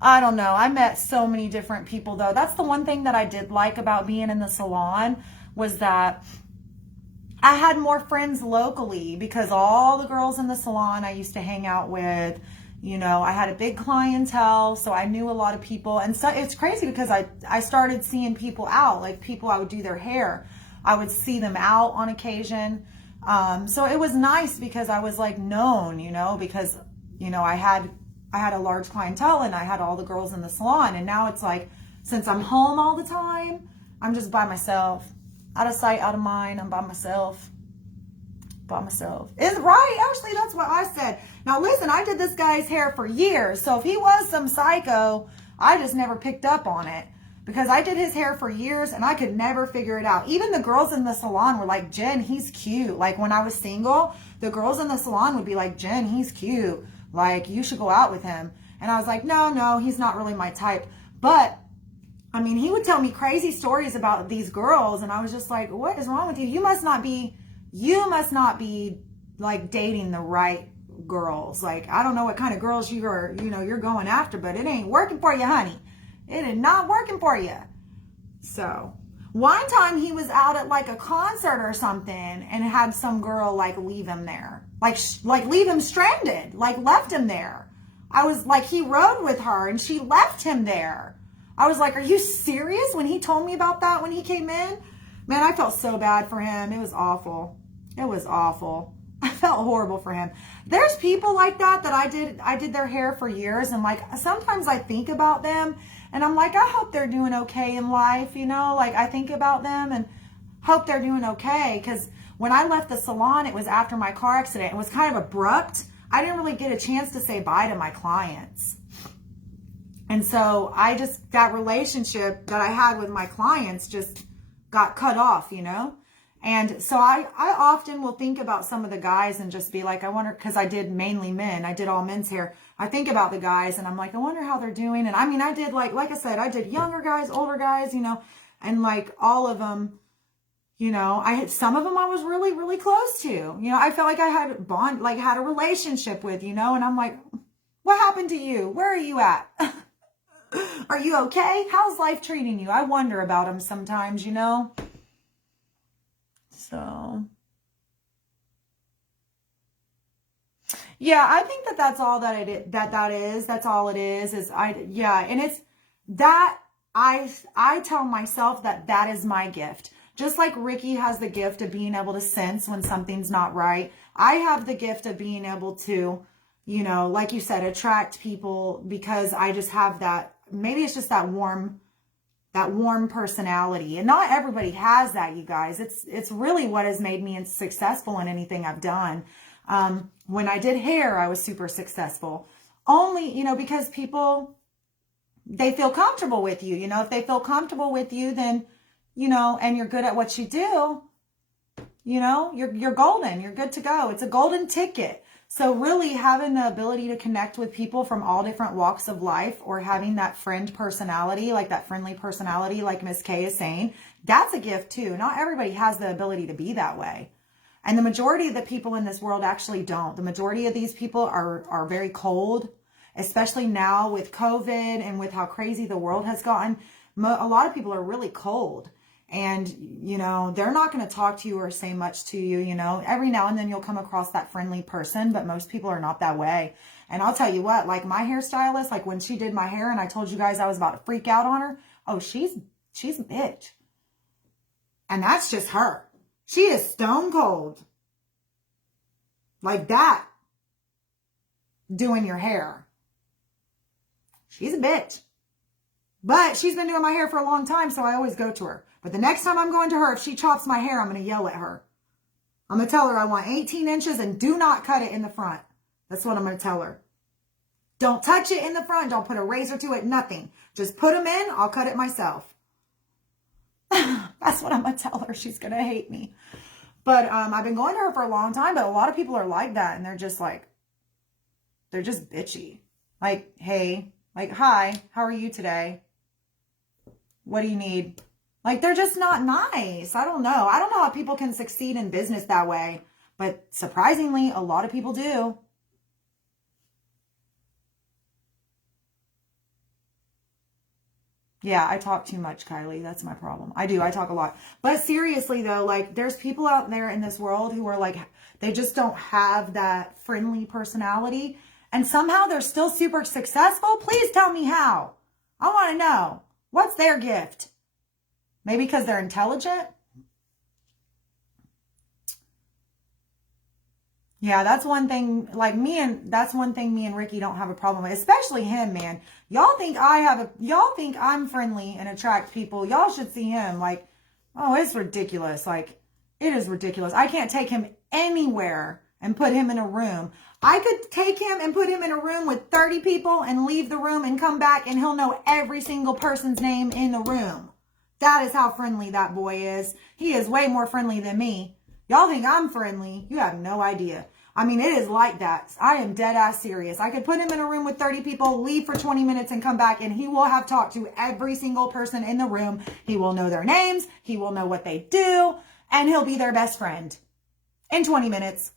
I don't know. I met so many different people though. That's the one thing that I did like about being in the salon, was that I had more friends locally, because all the girls in the salon I used to hang out with, I had a big clientele, so I knew a lot of people. And so it's crazy because I started seeing people out, like people I would do their hair. I would see them out on occasion. So it was nice because I was like known, because, I had a large clientele and I had all the girls in the salon. And now it's like, since I'm home all the time, I'm just by myself. Out of sight, out of mind. I'm by myself. By myself. Is right. Actually, that's what I said. Now listen, I did this guy's hair for years. So if he was some psycho, I just never picked up on it. Because I did his hair for years and I could never figure it out. Even the girls in the salon were like, Jen, he's cute. Like when I was single, the girls in the salon would be like, Jen, he's cute. Like, you should go out with him. And I was like, no, he's not really my type. But, he would tell me crazy stories about these girls. And I was just like, what is wrong with you? You must not be like dating the right girls. Like, I don't know what kind of girls you're going after, but it ain't working for you, honey. It is not working for you. So, one time he was out at like a concert or something and had some girl like leave him there. Like leave him stranded, like left him there. I was like, he rode with her and she left him there. I was like, are you serious? When he told me about that when he came in, man, I felt so bad for him. It was awful. It was awful. I felt horrible for him. There's people like that I did their hair for years, and like sometimes I think about them and I'm like, I hope they're doing okay in life, you know? Like I think about them and hope they're doing okay, because when I left the salon, it was after my car accident. It was kind of abrupt. I didn't really get a chance to say bye to my clients. And so that relationship that I had with my clients just got cut off, you know? And so I often will think about some of the guys and just be like, I wonder, because I did mainly men. I did all men's hair. I think about the guys and I'm like, I wonder how they're doing. And I mean, I did like I said, I did younger guys, older guys, you know, and like all of them, you know, some of them I was really, really close to, you know, I felt like I had had a relationship with, you know, and I'm like, what happened to you? Where are you at? Are you okay? How's life treating you? I wonder about them sometimes, you know? So, yeah, I think that's all that is. That's all it is and it's that I tell myself that is my gift. Just like Ricky has the gift of being able to sense when something's not right, I have the gift of being able to, you know, like you said, attract people, because I just have that, maybe it's just that warm personality. And not everybody has that, you guys. It's really what has made me successful in anything I've done. When I did hair, I was super successful. Only, you know, because people, they feel comfortable with you. You know, if they feel comfortable with you, then, you know, and you're good at what you do, you know, you're golden. You're good to go. It's a golden ticket. So really having the ability to connect with people from all different walks of life, or having that friend personality, like that friendly personality, like Miss K is saying, that's a gift too. Not everybody has the ability to be that way. And the majority of the people in this world actually don't. The majority of these people are very cold, especially now with COVID and with how crazy the world has gotten. A lot of people are really cold. And, you know, they're not going to talk to you or say much to you, you know. Every now and then you'll come across that friendly person, but most people are not that way. And I'll tell you what, like my hairstylist, like when she did my hair and I told you guys I was about to freak out on her, oh, she's a bitch. And that's just her. She is stone cold. Like that. Doing your hair. She's a bitch. But she's been doing my hair for a long time, so I always go to her. But the next time I'm going to her, if she chops my hair, I'm going to yell at her. I'm going to tell her I want 18 inches and do not cut it in the front. That's what I'm going to tell her. Don't touch it in the front. Don't put a razor to it. Nothing. Just put them in. I'll cut it myself. That's what I'm going to tell her. She's going to hate me. But I've been going to her for a long time, but a lot of people are like that. And they're just like, they're just bitchy. Like, hey, like, hi, how are you today? What do you need? Like, they're just not nice. I don't know. I don't know how people can succeed in business that way. But surprisingly, a lot of people do. Yeah, I talk too much, Kylie. That's my problem. I do. I talk a lot. But seriously, though, like, there's people out there in this world who are like, they just don't have that friendly personality. And somehow they're still super successful. Please tell me how. I want to know. What's their gift? Maybe because they're intelligent? Yeah, that's one thing, like that's one thing me and Ricky don't have a problem with, especially him, man. Y'all think I'm friendly and attract people. Y'all should see him. Like, oh, it's ridiculous. Like, it is ridiculous. I can't take him anywhere and put him in a room. I could take him and put him in a room with 30 people and leave the room and come back and he'll know every single person's name in the room. That is how friendly that boy is. He is way more friendly than me. Y'all think I'm friendly. You have no idea. I mean, it is like that. I am dead ass serious. I could put him in a room with 30 people, leave for 20 minutes and come back and he will have talked to every single person in the room. He will know their names. He will know what they do. And he'll be their best friend in 20 minutes.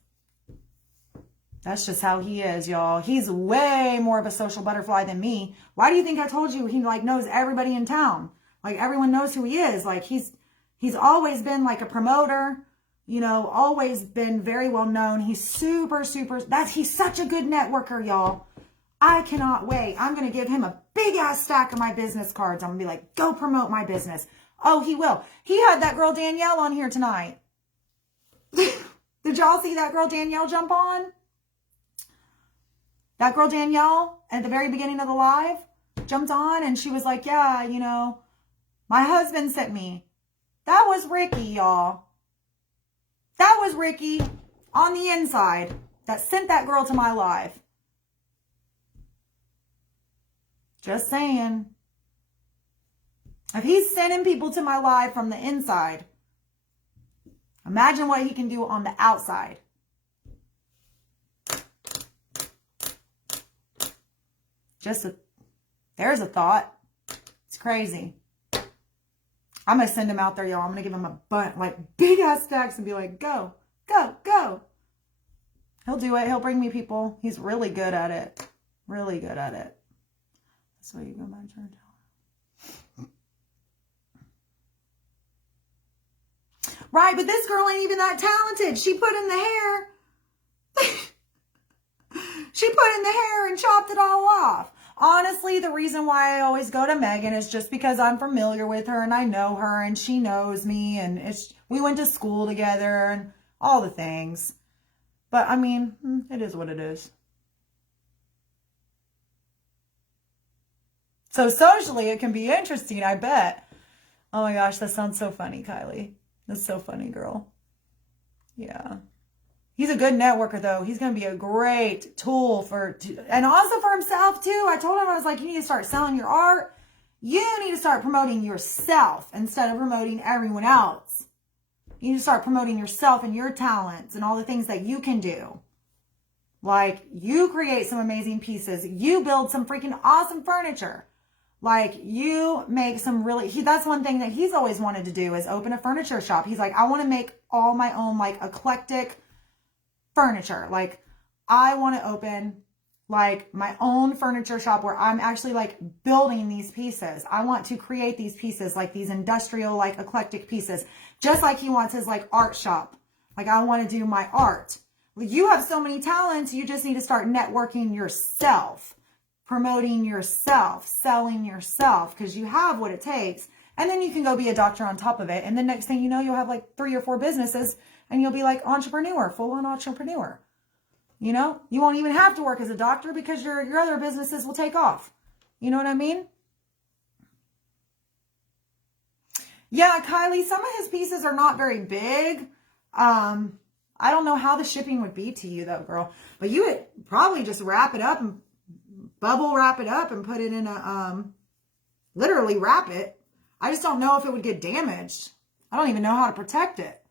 That's just how he is, y'all. He's way more of a social butterfly than me. Why do you think I told you he like knows everybody in town? Like everyone knows who he is. Like he's always been like a promoter, you know, always been very well known. He's he's such a good networker, y'all. I cannot wait. I'm going to give him a big ass stack of my business cards. I'm going to be like, go promote my business. Oh, he will. He had that girl Danielle on here tonight. Did y'all see that girl Danielle jump on? That girl Danielle at the very beginning of the live jumped on and she was like, yeah, you know, my husband sent me. That was Ricky, y'all. That was Ricky on the inside that sent that girl to my live. Just saying. If he's sending people to my live from the inside, imagine what he can do on the outside. There's a thought. It's crazy. I'm going to send him out there, y'all. I'm going to give him a bunch, like big ass stacks and be like, go, go, go. He'll do it. He'll bring me people. He's really good at it. Really good at it. That's why you go back to her. Right, but this girl ain't even that talented. She put in the hair. She put in the hair and chopped it all off. Honestly, the reason why I always go to Megan is just because I'm familiar with her and I know her and she knows me and we went to school together and all the things. But I mean, it is what it is. So socially, it can be interesting, I bet. Oh my gosh, that sounds so funny, Kylie. That's so funny, girl. Yeah. He's a good networker, though. He's going to be a great tool and also for himself, too. I told him, I was like, you need to start selling your art. You need to start promoting yourself instead of promoting everyone else. You need to start promoting yourself and your talents and all the things that you can do. Like, you create some amazing pieces. You build some freaking awesome furniture. Like, you make some really, that's one thing that he's always wanted to do is open a furniture shop. He's like, I want to make all my own, like, eclectic furniture. Like, I want to open, like, my own furniture shop where I'm actually, like, building these pieces. I want to create these pieces, like, these industrial, like, eclectic pieces. Just like he wants his, like, art shop. Like, I want to do my art. You have so many talents, you just need to start networking yourself. Promoting yourself, selling yourself, because you have what it takes. And then you can go be a doctor on top of it. And the next thing you know, you'll have like 3 or 4 businesses and you'll be like entrepreneur, full-on entrepreneur. You know, you won't even have to work as a doctor because your other businesses will take off. You know what I mean? Yeah, Kylie, some of his pieces are not very big. I don't know how the shipping would be to you though, girl. But you would probably just wrap it up and bubble wrap it up and put it in a, literally wrap it. I just don't know if it would get damaged. I don't even know how to protect it.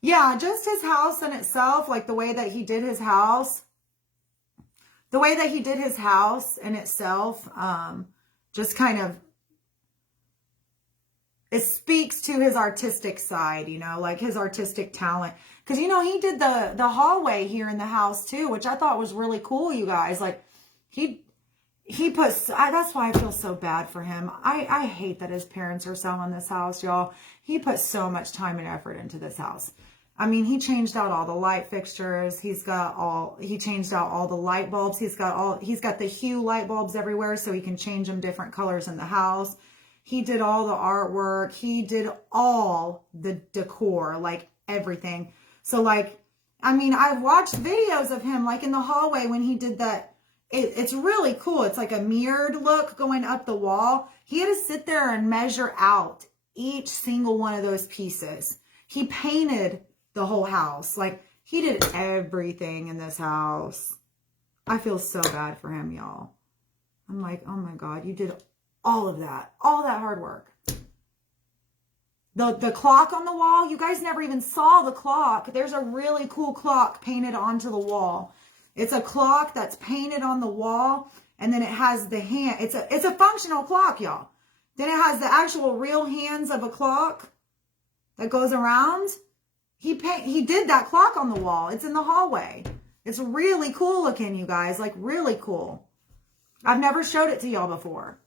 Yeah, just his house in itself, like the way that he did his house. The way that he did his house in itself, just kind of, it speaks to his artistic side, you know, like his artistic talent. Because, you know, he did the hallway here in the house too, which I thought was really cool, you guys. Like, he puts, that's why I feel so bad for him. I hate that his parents are selling this house, y'all. He put so much time and effort into this house. I mean, he changed out all the light fixtures. He changed out all the light bulbs. He's got the hue light bulbs everywhere so he can change them different colors in the house. He did all the artwork. He did all the decor, like everything. So like, I mean, I've watched videos of him like in the hallway when he did that. It's really cool. It's like a mirrored look going up the wall. He had to sit there and measure out each single one of those pieces. He painted the whole house. Like, he did everything in this house. I feel so bad for him, y'all. I'm like, oh my God, you did all of that. All that hard work. The clock on the wall, you guys never even saw the clock. There's a really cool clock painted onto the wall. It's a clock that's painted on the wall, and then it has the hand. It's a functional clock, y'all. Then it has the actual real hands of a clock that goes around. He did that clock on the wall. It's in the hallway. It's really cool looking, you guys. Like, really cool. I've never showed it to y'all before.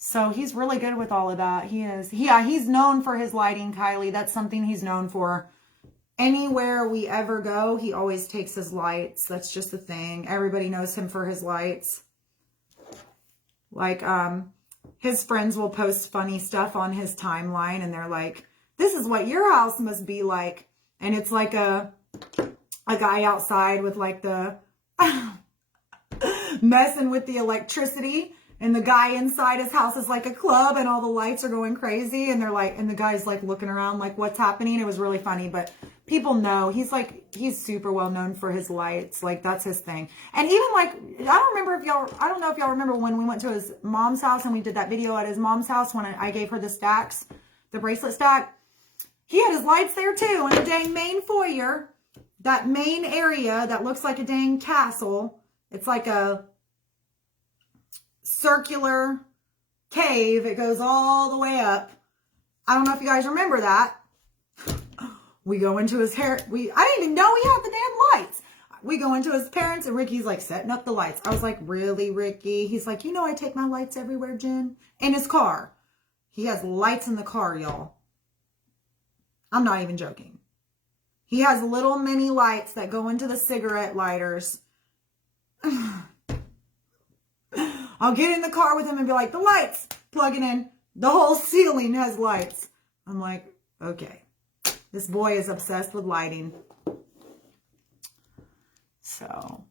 So he's really good with all of that. He is. Yeah, he's known for his lighting, Kylie. That's something he's known for. Anywhere we ever go, he always takes his lights. That's just the thing. Everybody knows him for his lights. Like, his friends will post funny stuff on his timeline, and they're like, this is what your house must be like. And it's like a guy outside with like the messing with the electricity, and the guy inside his house is like a club, and all the lights are going crazy, and they're like, and the guy's like looking around like, what's happening? It was really funny, but people know he's super well known for his lights. Like, that's his thing. And even like, I don't know if y'all remember when we went to his mom's house and we did that video at his mom's house when I gave her the stacks, the bracelet stack. He had his lights there too, in the dang main foyer, that main area that looks like a dang castle. It's like a circular cave. It goes all the way up. I don't know if you guys remember that. We go into his hair. I didn't even know he had the damn lights. We go into his parents, and Ricky's like setting up the lights. I was like, really, Ricky? He's like, you know, I take my lights everywhere, Jen. In his car. He has lights in the car, y'all. I'm not even joking. He has little mini lights that go into the cigarette lighters. I'll get in the car with him and be like, the lights, plug it in. The whole ceiling has lights. I'm like, okay. This boy is obsessed with lighting. So,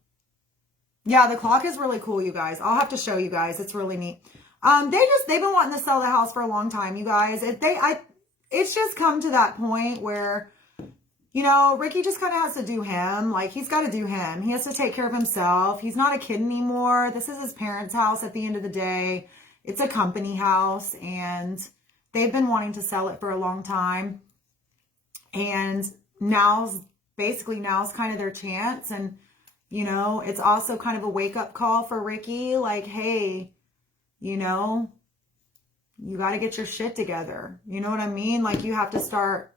yeah, the clock is really cool, you guys. I'll have to show you guys. It's really neat. They've been wanting to sell the house for a long time, you guys. It's just come to that point where, you know, Ricky just kind of has to do him. Like, he's got to do him. He has to take care of himself. He's not a kid anymore. This is his parents' house at the end of the day. It's a company house, and they've been wanting to sell it for a long time. And now's kind of their chance. And, you know, it's also kind of a wake-up call for Ricky. Like, hey, you know, you got to get your shit together. You know what I mean? Like, you have to start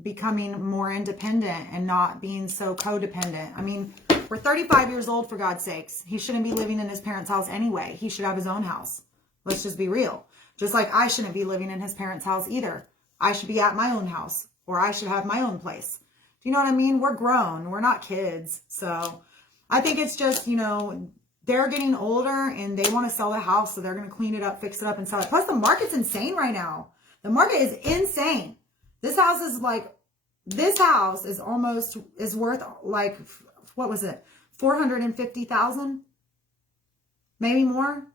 becoming more independent and not being so codependent. I mean, we're 35 years old, for God's sakes. He shouldn't be living in his parents' house anyway. He should have his own house. Let's just be real. Just like I shouldn't be living in his parents' house either. I should be at my own house, or I should have my own place. Do you know what I mean? We're grown. We're not kids. So I think it's just, you know, they're getting older and they want to sell the house. So they're going to clean it up, fix it up, and sell it. Plus, the market's insane right now. The market is insane. This house is worth like, what was it? 450,000? Maybe more?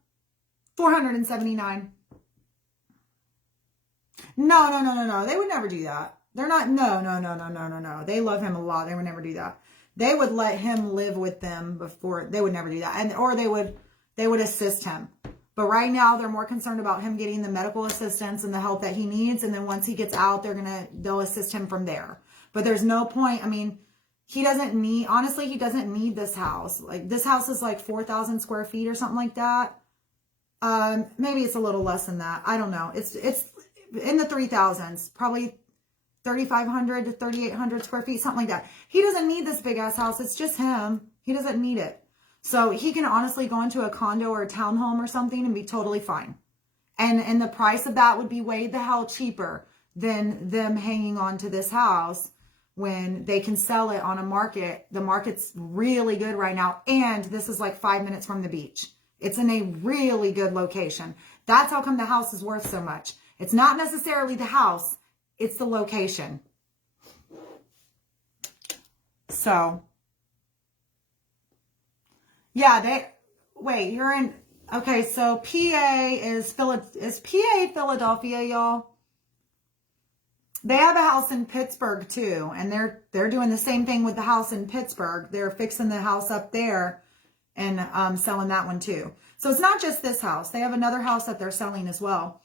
479. No. They would never do that. They're not, no. They love him a lot. They would never do that. They would let him live with them before, they would never do that. Or they would assist him. But right now, they're more concerned about him getting the medical assistance and the help that he needs. And then once he gets out, they'll assist him from there. But there's no point. I mean, he doesn't need this house. Like, this house is like 4,000 square feet or something like that. Maybe it's a little less than that. I don't know. It's in the 3,000s, probably 3,500 to 3,800 square feet, something like that. He doesn't need this big ass house. It's just him. He doesn't need it. So he can honestly go into a condo or a townhome or something and be totally fine. And the price of that would be way the hell cheaper than them hanging on to this house when they can sell it on a market. The market's really good right now. And this is like 5 minutes from the beach. It's in a really good location. That's how come the house is worth so much. It's not necessarily the house. It's the location. So, yeah, you're in, okay, so PA is PA Philadelphia, y'all? They have a house in Pittsburgh too, and they're doing the same thing with the house in Pittsburgh. They're fixing the house up there and selling that one too. So it's not just this house. They have another house that they're selling as well.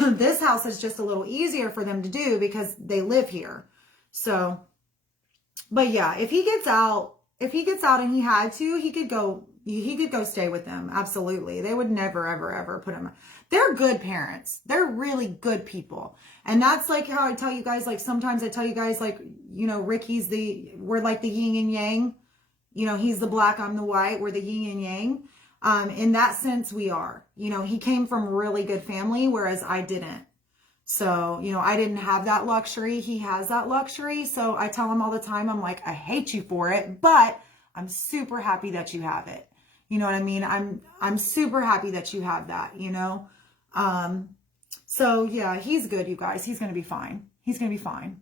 This house is just a little easier for them to do because they live here. So, but yeah, if he gets out and he had to, he could go stay with them. Absolutely. They would never, ever, ever put him. They're good parents. They're really good people. And that's like how I tell you guys, like sometimes I tell you guys, like, you know, we're like the yin and yang. You know, he's the black, I'm the white. We're the yin and yang. In that sense, we are. You know, he came from a really good family, whereas I didn't. So, you know, I didn't have that luxury. He has that luxury. So I tell him all the time, I'm like, I hate you for it, but I'm super happy that you have it. You know what I mean? I'm super happy that you have that, you know? So yeah, he's good, you guys. He's going to be fine. He's going to be fine.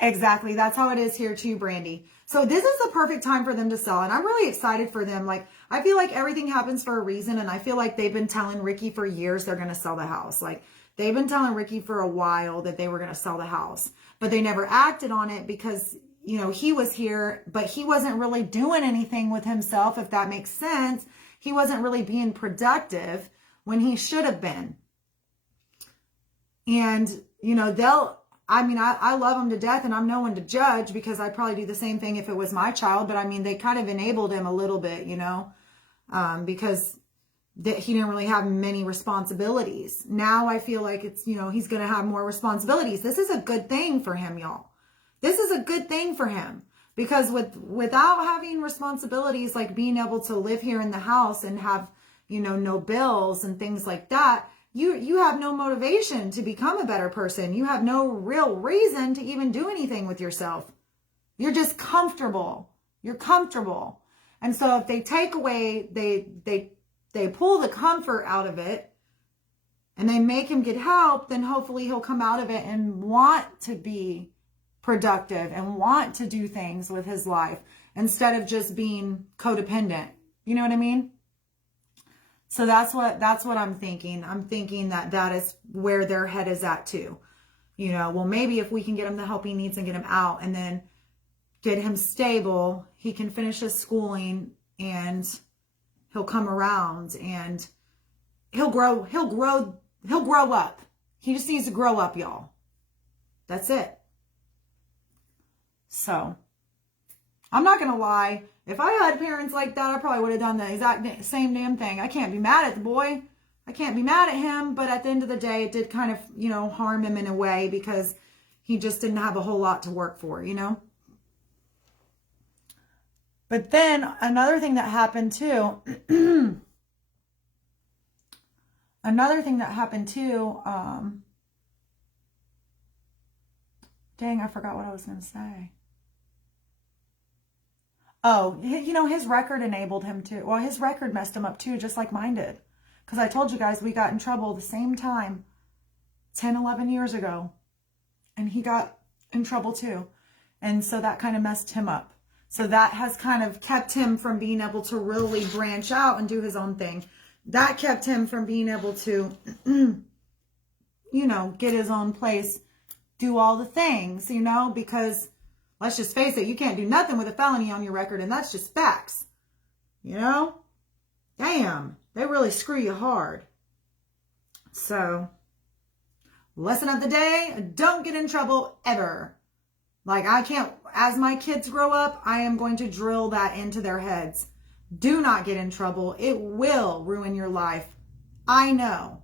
Exactly. That's how it is here too, Brandy. So this is the perfect time for them to sell. And I'm really excited for them. Like, I feel like everything happens for a reason. And I feel like they've been telling Ricky for years they're going to sell the house. Like, they've been telling Ricky for a while that they were going to sell the house. But they never acted on it because, you know, he was here, but he wasn't really doing anything with himself, if that makes sense. He wasn't really being productive when he should have been. And, you know, I love them to death and I'm no one to judge because I'd probably do the same thing if it was my child. But I mean, they kind of enabled him a little bit, you know, because he didn't really have many responsibilities. Now I feel like it's, you know, he's going to have more responsibilities. This is a good thing for him, y'all. This is a good thing for him because without having responsibilities, like being able to live here in the house and have, you know, no bills and things like that, you have no motivation to become a better person. You have no real reason to even do anything with yourself. You're just comfortable. You're comfortable. And so if they take away, they pull the comfort out of it and they make him get help, then hopefully he'll come out of it and want to be productive and want to do things with his life instead of just being codependent. You know what I mean? So that's what I'm thinking. I'm thinking that is where their head is at too. You know, well, maybe if we can get him the help he needs and get him out and then get him stable, he can finish his schooling and he'll come around and he'll grow up. He just needs to grow up, y'all. That's it. So I'm not going to lie. If I had parents like that, I probably would have done the exact same damn thing. I can't be mad at the boy. I can't be mad at him. But at the end of the day, it did kind of, you know, harm him in a way because he just didn't have a whole lot to work for, you know. But then another thing that happened too, dang, I forgot what I was going to say. Oh, you know, his record enabled him to. Well, his record messed him up too, just like mine did. Because I told you guys we got in trouble the same time 10, 11 years ago. And he got in trouble too. And so that kind of messed him up. So that has kind of kept him from being able to really branch out and do his own thing. That kept him from being able to, you know, get his own place, do all the things, you know, because let's just face it, you can't do nothing with a felony on your record, and that's just facts. You know? Damn, they really screw you hard. So, lesson of the day, don't get in trouble ever. Like, I can't, as my kids grow up, I am going to drill that into their heads. Do not get in trouble. It will ruin your life. I know.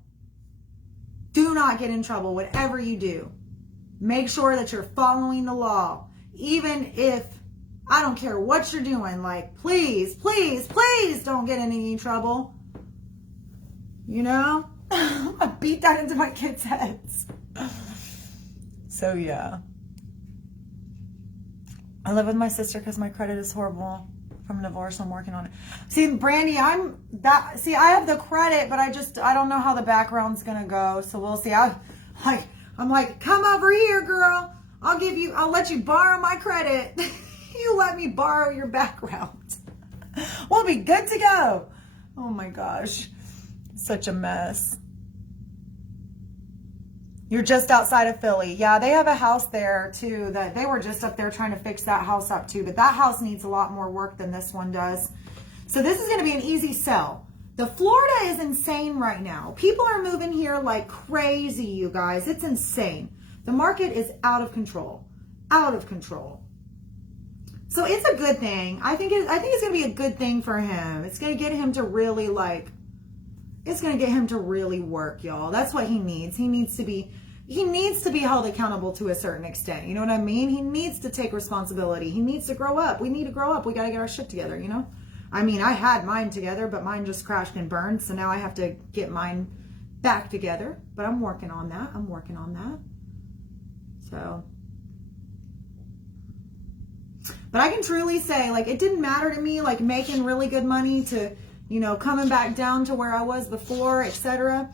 Do not get in trouble, whatever you do. Make sure that you're following the law. Even if, I don't care what you're doing, like, please, please, please don't get in any trouble. You know? I beat that into my kids' heads. So, yeah. I live with my sister because my credit is horrible from a divorce. I'm working on it. See, Brandy, I have the credit, but I don't know how the background's going to go. So we'll see. I'm like, come over here, girl. I'll let you borrow my credit. You let me borrow your background. We'll be good to go. Oh my gosh. Such a mess. You're just outside of Philly. Yeah, they have a house there too that they were just up there trying to fix that house up too. But that house needs a lot more work than this one does. So this is going to be an easy sell. The Florida is insane right now. People are moving here like crazy, you guys. It's insane. The market is out of control. Out of control. So it's a good thing. I think it's going to be a good thing for him. It's going to get him to really work, y'all. That's what he needs. He needs to be held accountable to a certain extent. You know what I mean? He needs to take responsibility. He needs to grow up. We need to grow up. We got to get our shit together, you know? I mean, I had mine together, but mine just crashed and burned. So now I have to get mine back together. But I'm working on that. So, But I can truly say, like, it didn't matter to me, like, making really good money to, you know, coming back down to where I was before, etc.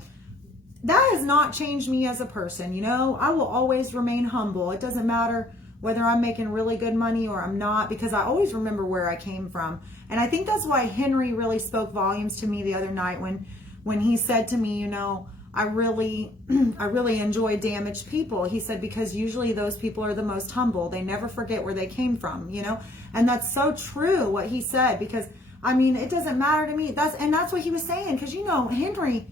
That has not changed me as a person, you know. I will always remain humble. It doesn't matter whether I'm making really good money or I'm not, because I always remember where I came from. And I think that's why Henry really spoke volumes to me the other night when he said to me, you know, I really enjoy damaged people. He said, because usually those people are the most humble. They never forget where they came from, you know? And that's so true what he said, because I mean, it doesn't matter to me. That's what he was saying. Because, you know, Henry,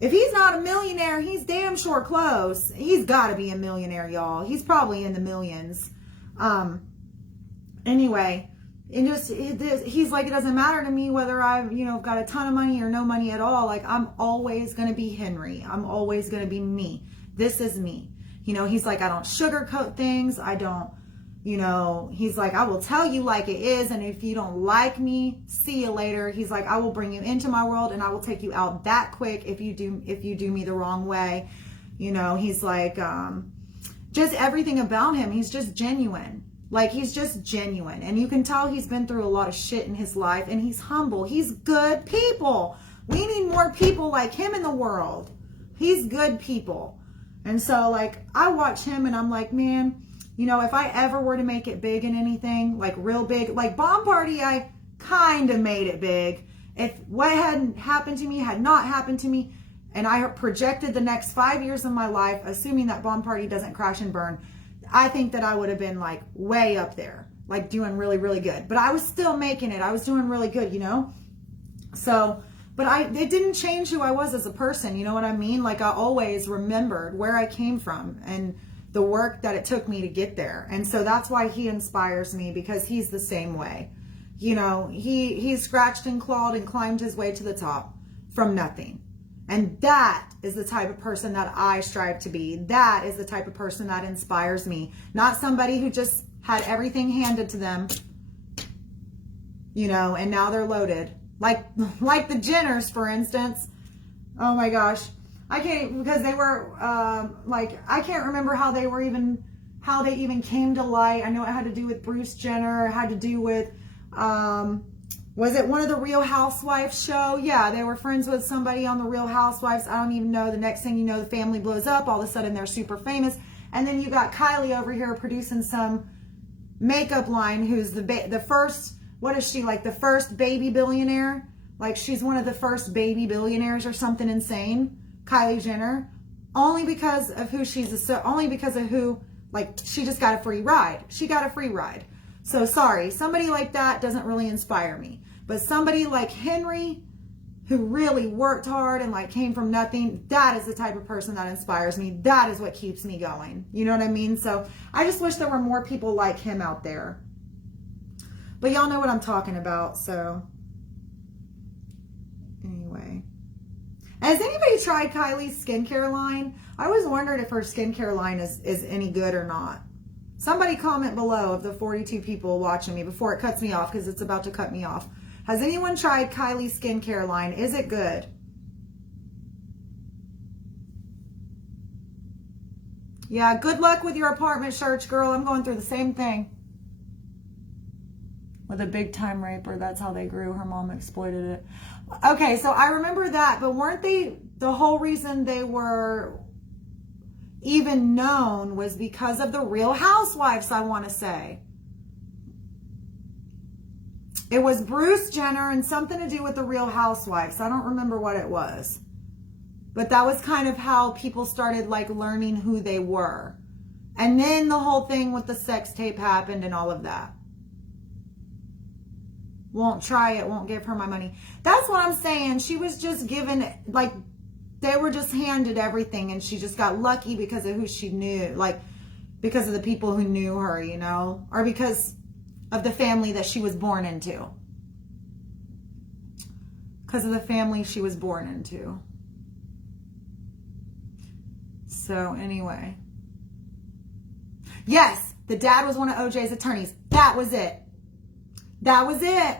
if he's not a millionaire, he's damn sure close. He's got to be a millionaire, y'all. He's probably in the millions. Anyway, he's like, it doesn't matter to me whether I've, you know, got a ton of money or no money at all. Like, I'm always going to be Henry. I'm always going to be me. This is me. You know, he's like, I don't sugarcoat things. I don't, you know, he's like, I will tell you like it is. And if you don't like me, see you later. He's like, I will bring you into my world and I will take you out that quick if you do me the wrong way. You know, he's like, just everything about him. He's just genuine. Like, he's just genuine. And you can tell he's been through a lot of shit in his life, and he's humble. He's good people. We need more people like him in the world. He's good people. And so, like, I watch him and I'm like, man, you know, if I ever were to make it big in anything, like real big, like Bomb Party, I kind of made it big. If what hadn't happened to me had not happened to me, and I projected the next 5 years of my life, assuming that Bomb Party doesn't crash and burn, I think that I would have been like way up there, like doing really, really good. But I was still making it. I was doing really good, you know? So, but it didn't change who I was as a person. You know what I mean? Like, I always remembered where I came from and the work that it took me to get there. And so that's why he inspires me, because he's the same way. You know, he scratched and clawed and climbed his way to the top from nothing. And that is the type of person that I strive to be. That is the type of person that inspires me. Not somebody who just had everything handed to them, you know, and now they're loaded. Like the Jenners, for instance. Oh my gosh. I can't, because they were, I can't remember how they even came to light. I know it had to do with Bruce Jenner. It had to do with, was it one of the Real Housewives show? Yeah, they were friends with somebody on the Real Housewives. I don't even know. The next thing you know, the family blows up. All of a sudden, they're super famous. And then you got Kylie over here producing some makeup line, who's the first, what is she, like the first baby billionaire? Like, she's one of the first baby billionaires or something insane. Kylie Jenner. Only because of who like, she just got a free ride. She got a free ride. So sorry, somebody like that doesn't really inspire me. But somebody like Henry, who really worked hard and like came from nothing, that is the type of person that inspires me. That is what keeps me going. You know what I mean? So I just wish there were more people like him out there. But y'all know what I'm talking about. So anyway. Has anybody tried Kylie's skincare line? I always wondered if her skincare line is any good or not. Somebody comment below of the 42 people watching me before it cuts me off, because it's about to cut me off. Has anyone tried Kylie's skincare line? Is it good? Yeah, good luck with your apartment search, girl. I'm going through the same thing. With a big time raper, that's how they grew. Her mom exploited it. Okay, so I remember that, but weren't they, the whole reason they were even known was because of the Real Housewives, I want to say. It was Bruce Jenner and something to do with the Real Housewives. I don't remember what it was. But that was kind of how people started like learning who they were. And then the whole thing with the sex tape happened and all of that. Won't try it, won't give her my money. That's what I'm saying. She was just given, like, they were just handed everything, and she just got lucky because of who she knew, like, because of the people who knew her, you know, or because of the family that she was born into. Because of the family she was born into. So, anyway. Yes, the dad was one of OJ's attorneys. That was it. That was it.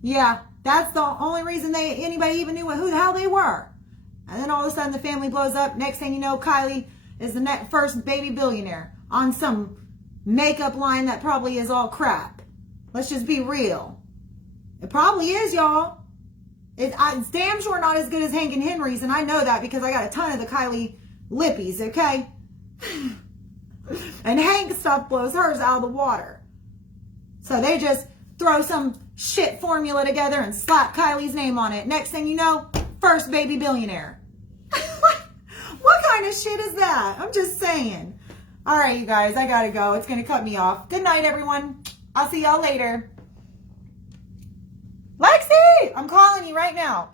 Yeah, that's the only reason anybody even knew who the hell they were. And then all of a sudden the family blows up. Next thing you know, Kylie is the first baby billionaire. on some makeup line that probably is all crap. Let's just be real. It probably is, y'all. It's damn sure not as good as Hank and Henry's, and I know that because I got a ton of the Kylie lippies, okay? And Hank's stuff blows hers out of the water. So they just throw some shit formula together and slap Kylie's name on it. Next thing you know, first baby billionaire. What kind of shit is that? I'm just saying. All right, you guys, I gotta go. It's gonna cut me off. Good night, everyone. I'll see y'all later. Lexi, I'm calling you right now.